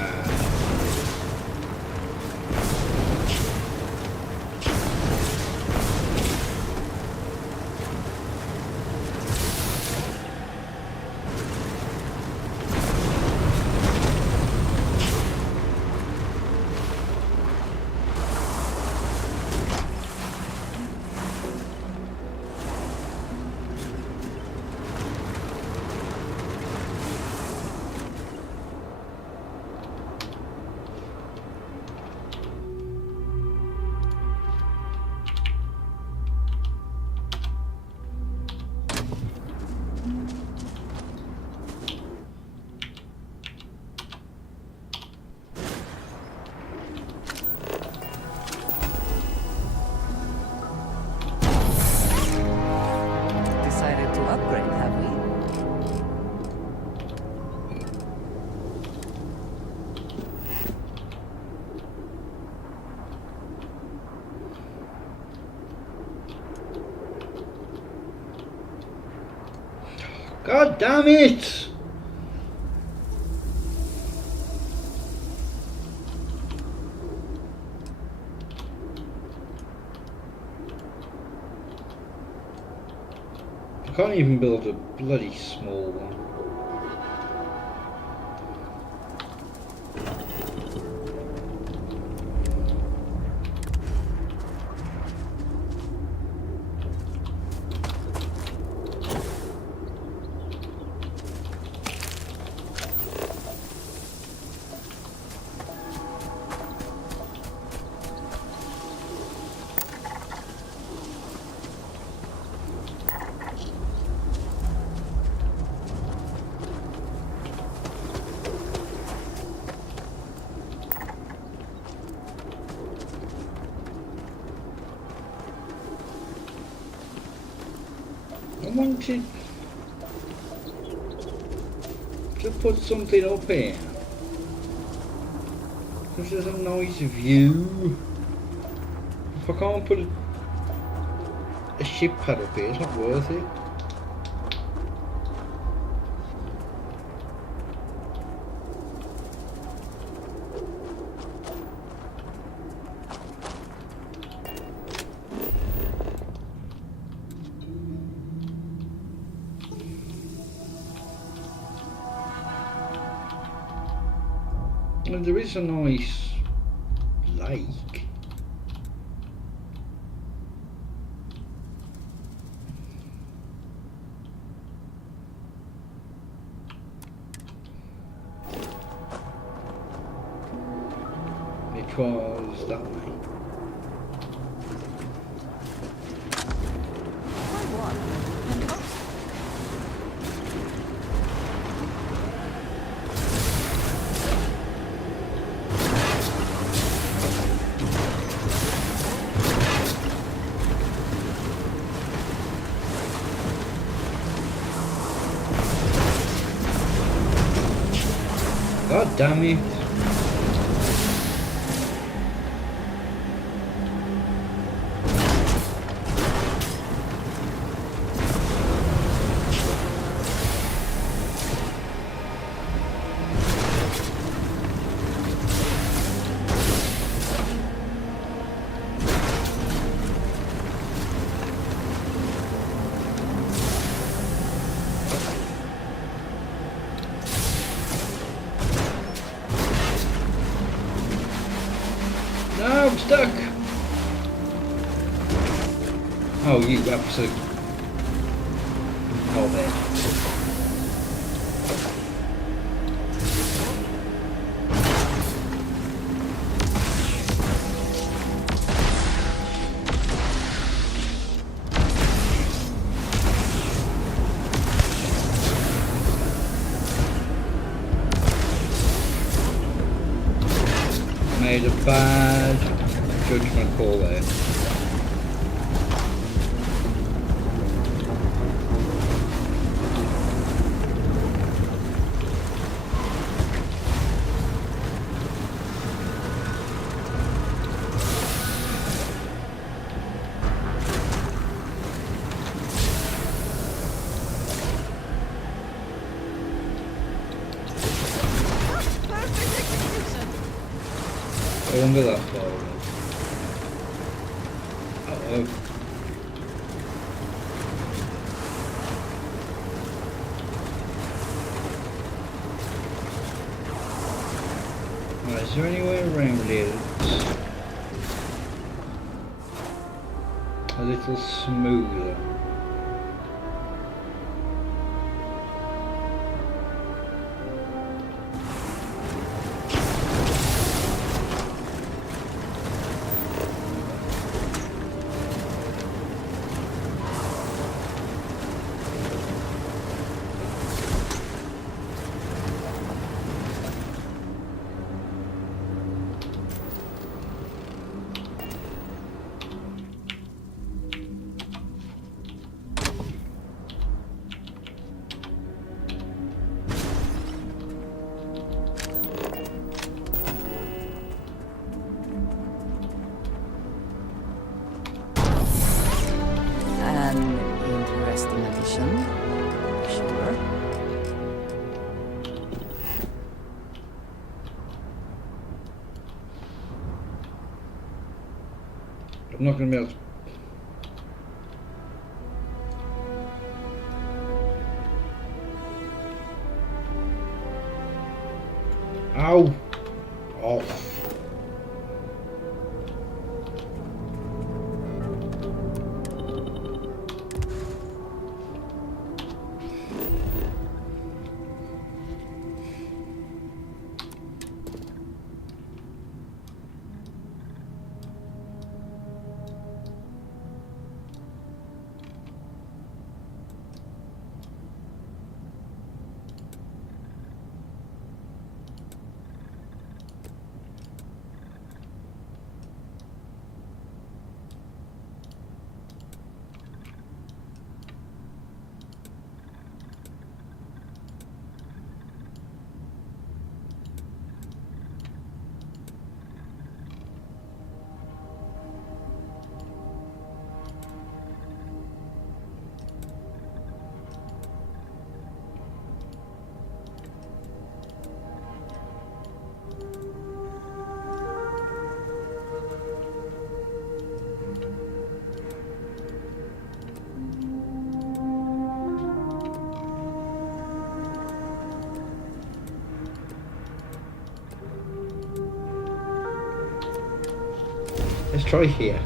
Decided to upgrade, have we? God damn it! I can't even build a bloody small one. I wanted to put something up here because there's a nice view. If I can't put a ship pad up here, it's not worth it. And there is a nice lake. Which was that way. God damn it. No, I'm stuck. Oh, you absolute. Oh, there. made a bad judgment call there. I won't go that far. Uh-oh. Right, is there anywhere around here that's a little smoother? I'm not going to be able to... Ow! Off. Let's try here.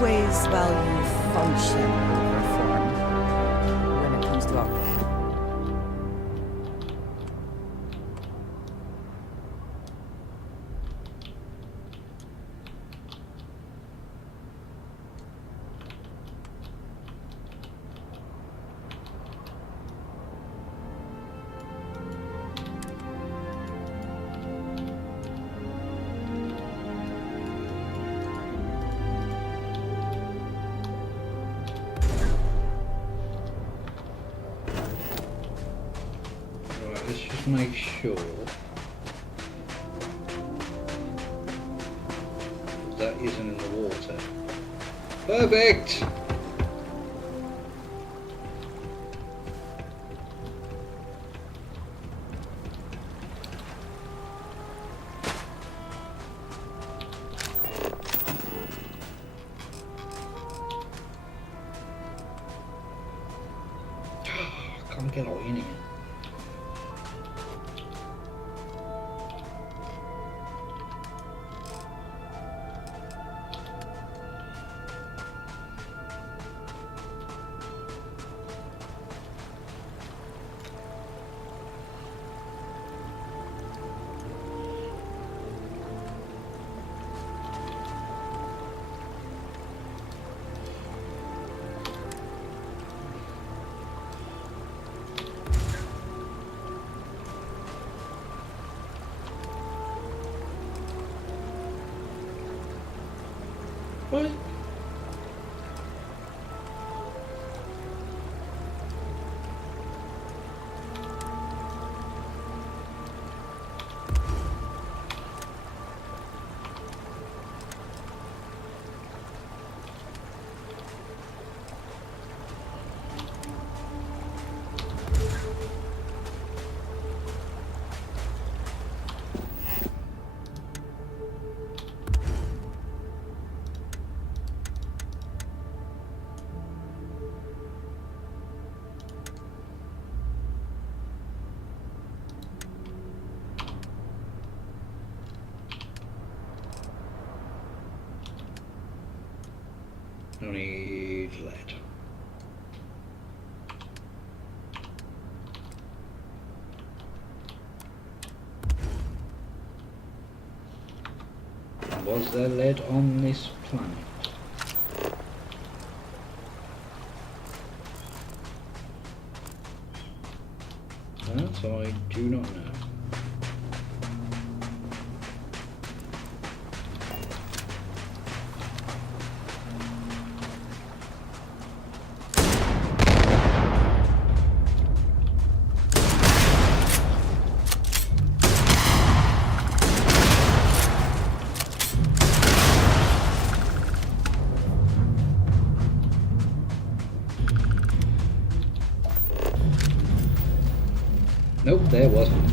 always value function over form when it comes to output. Let's just make sure that isn't in the water. Perfect! Can't get all in here. What? No need lead. Was there lead on this planet? That I do not know. Nope, there wasn't.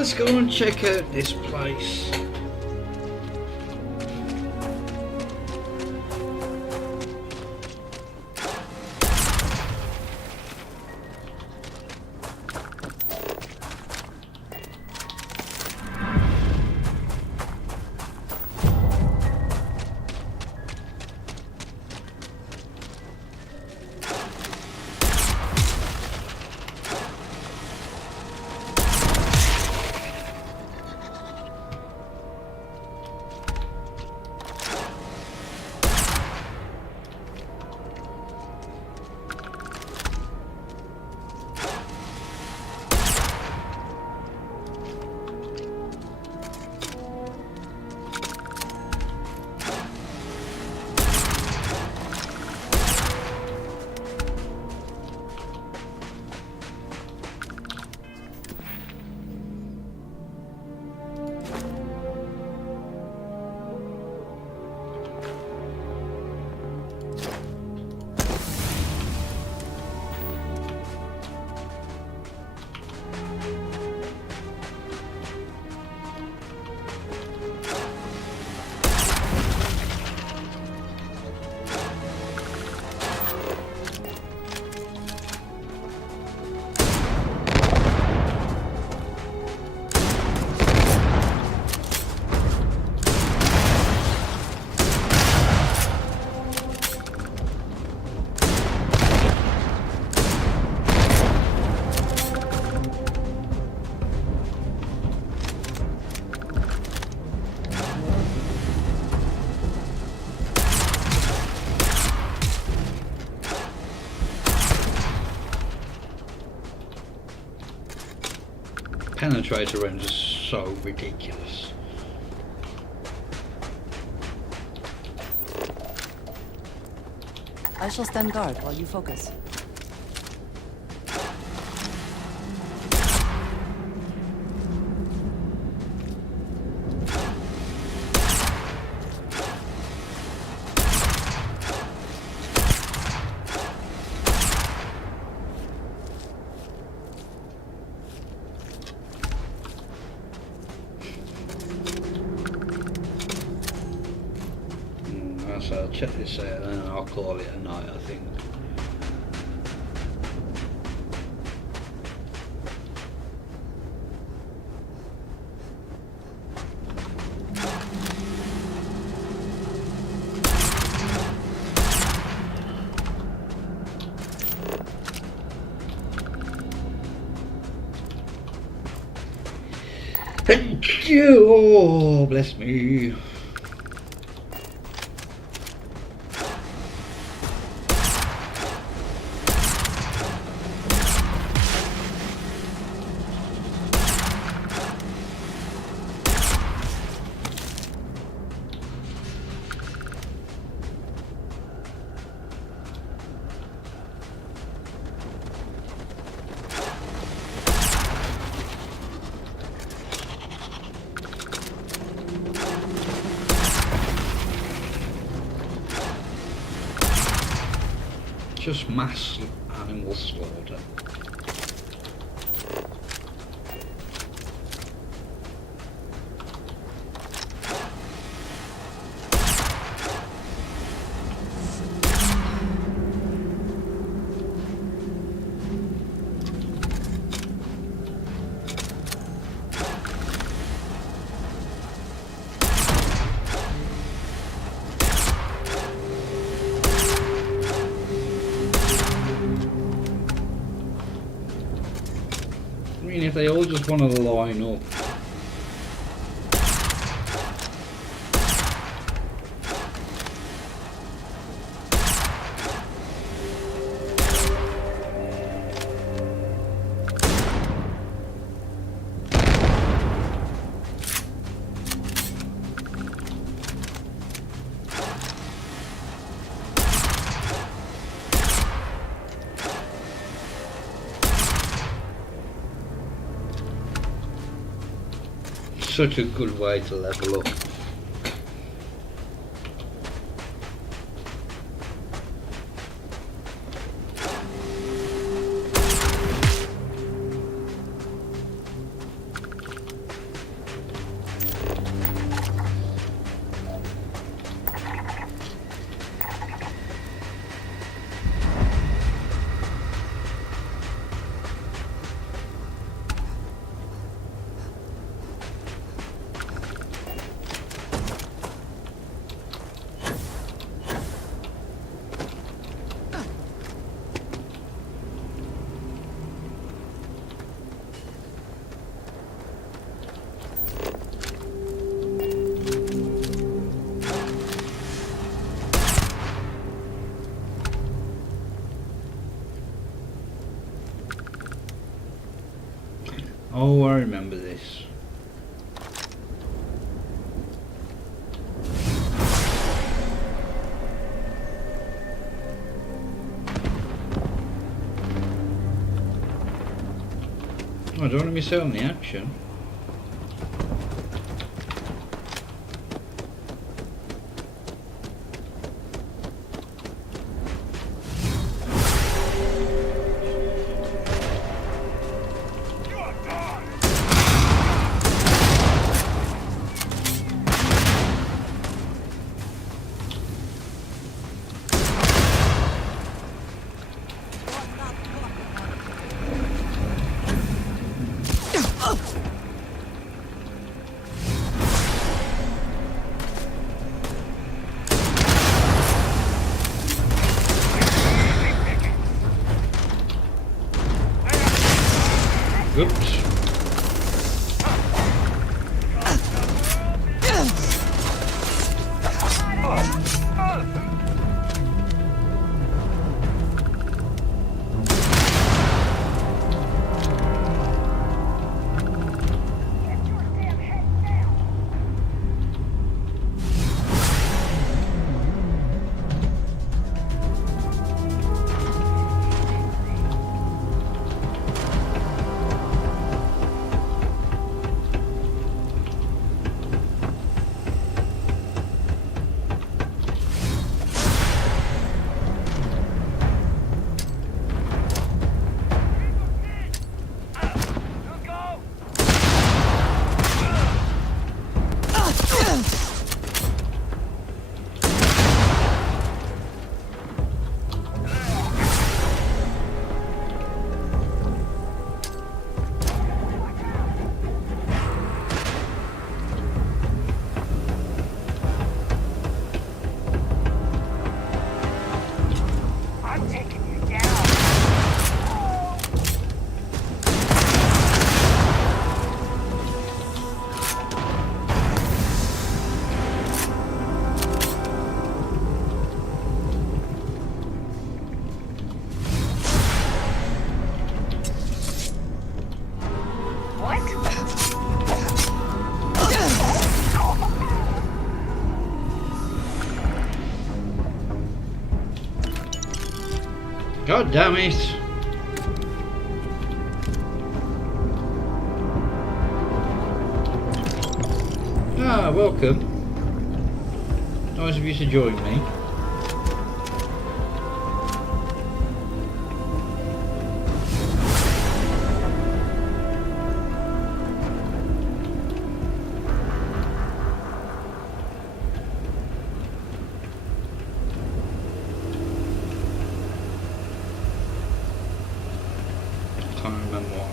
Let's go and check out this place. penetrator range is so ridiculous. I shall stand guard while you focus. So I'll check this out and then I'll call it a night, I think. Thank you! Oh, bless me. Just mass animal slaughter. I mean, if they all just want to line up. Such a good way to level up. Oh, I remember this. Oh, I don't want to miss out on the action. God damn it! Ah, welcome. Nice of you to join me.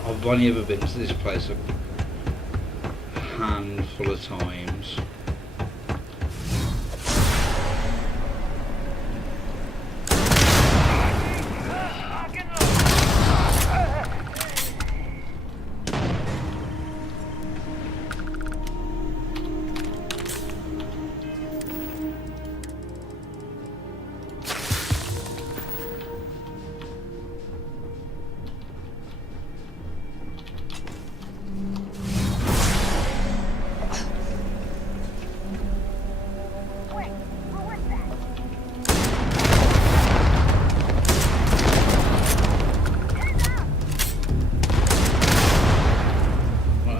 I've only ever been to this place a handful of times.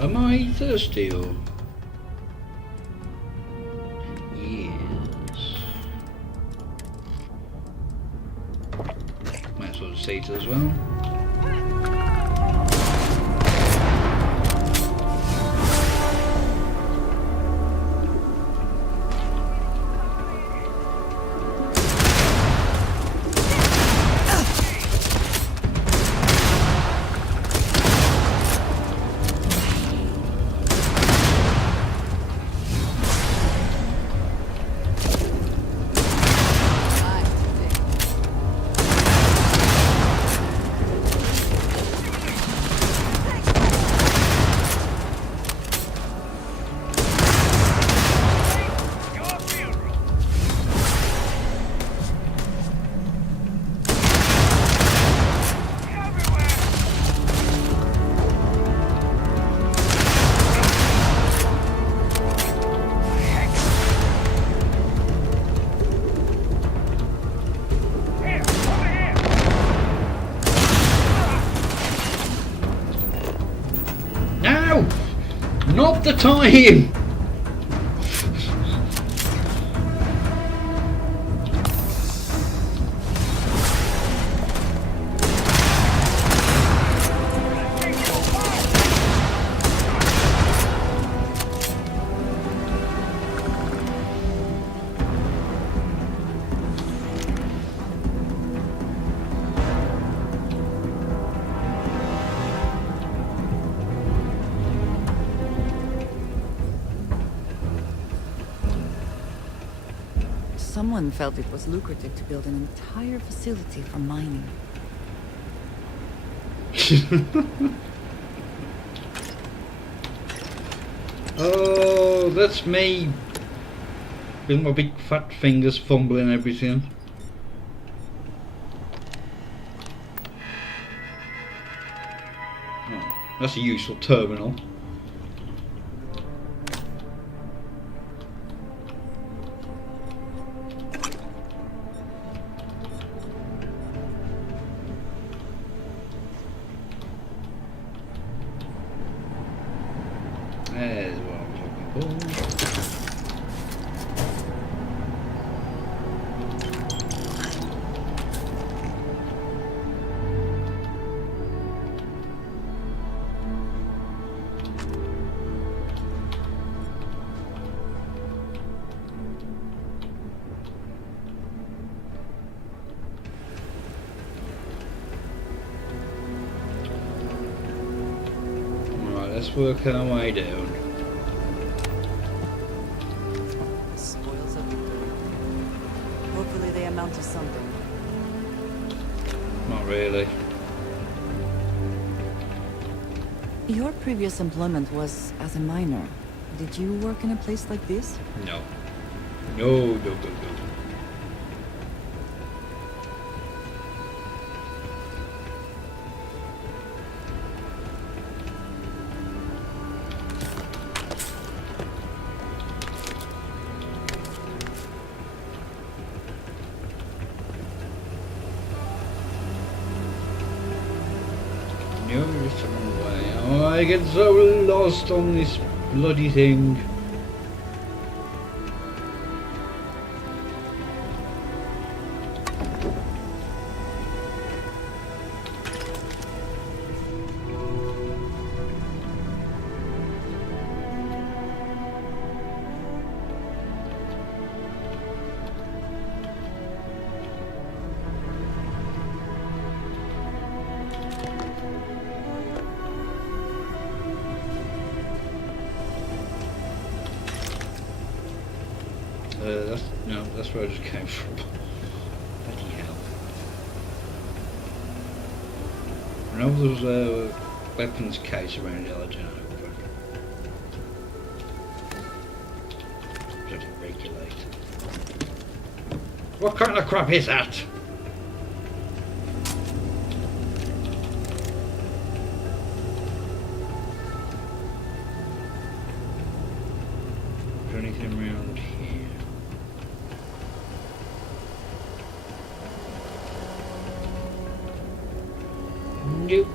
Am I thirsty or? Yes. Might as well just eat it as well. Not the time! Someone felt it was lucrative to build an entire facility for mining. Oh, that's me with my big fat fingers fumbling everything. Oh, that's a useful terminal. There's what I'm looking for. Right, let's work our way down. Spoils of victory. Hopefully they amount to something. Not really. Your previous employment was as a miner. Did you work in a place like this? No. No. get so lost on this bloody thing. That's where I just came from. Bloody hell. I know there's a weapons case around it, I don't know. Bloody regulate. What kind of crap is that? Is there anything around here? Nope.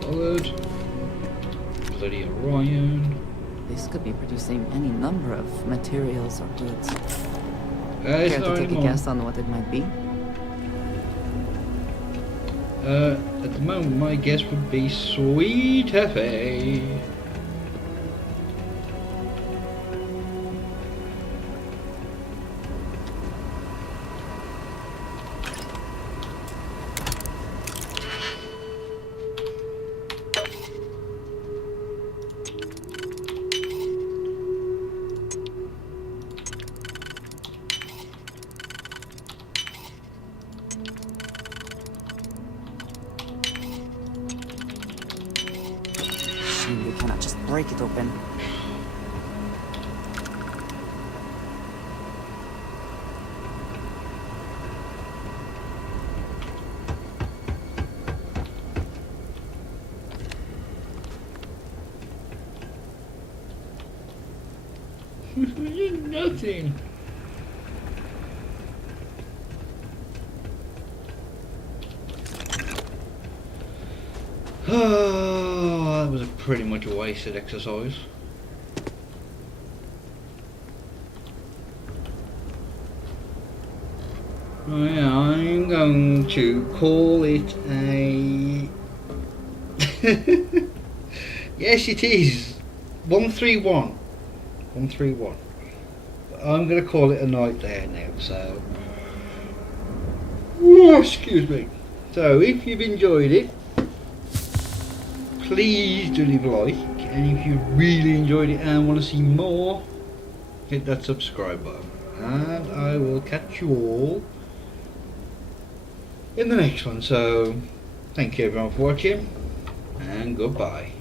Bothered. Bloody Orion. This could be producing any number of materials or goods. Care to take a guess on what it might be? At the moment my guess would be sweet Hefe. We cannot just break it open. Nothing. Oh, that was a pretty much a wasted exercise. I'm going to call it a... Yes, it is. 131. 131. I'm going to call it a night there now, so... Oh, excuse me. So, if you've enjoyed it, please do leave a like, and if you really enjoyed it and want to see more, hit that subscribe button, and I will catch you all in the next one. So thank you everyone for watching, and goodbye.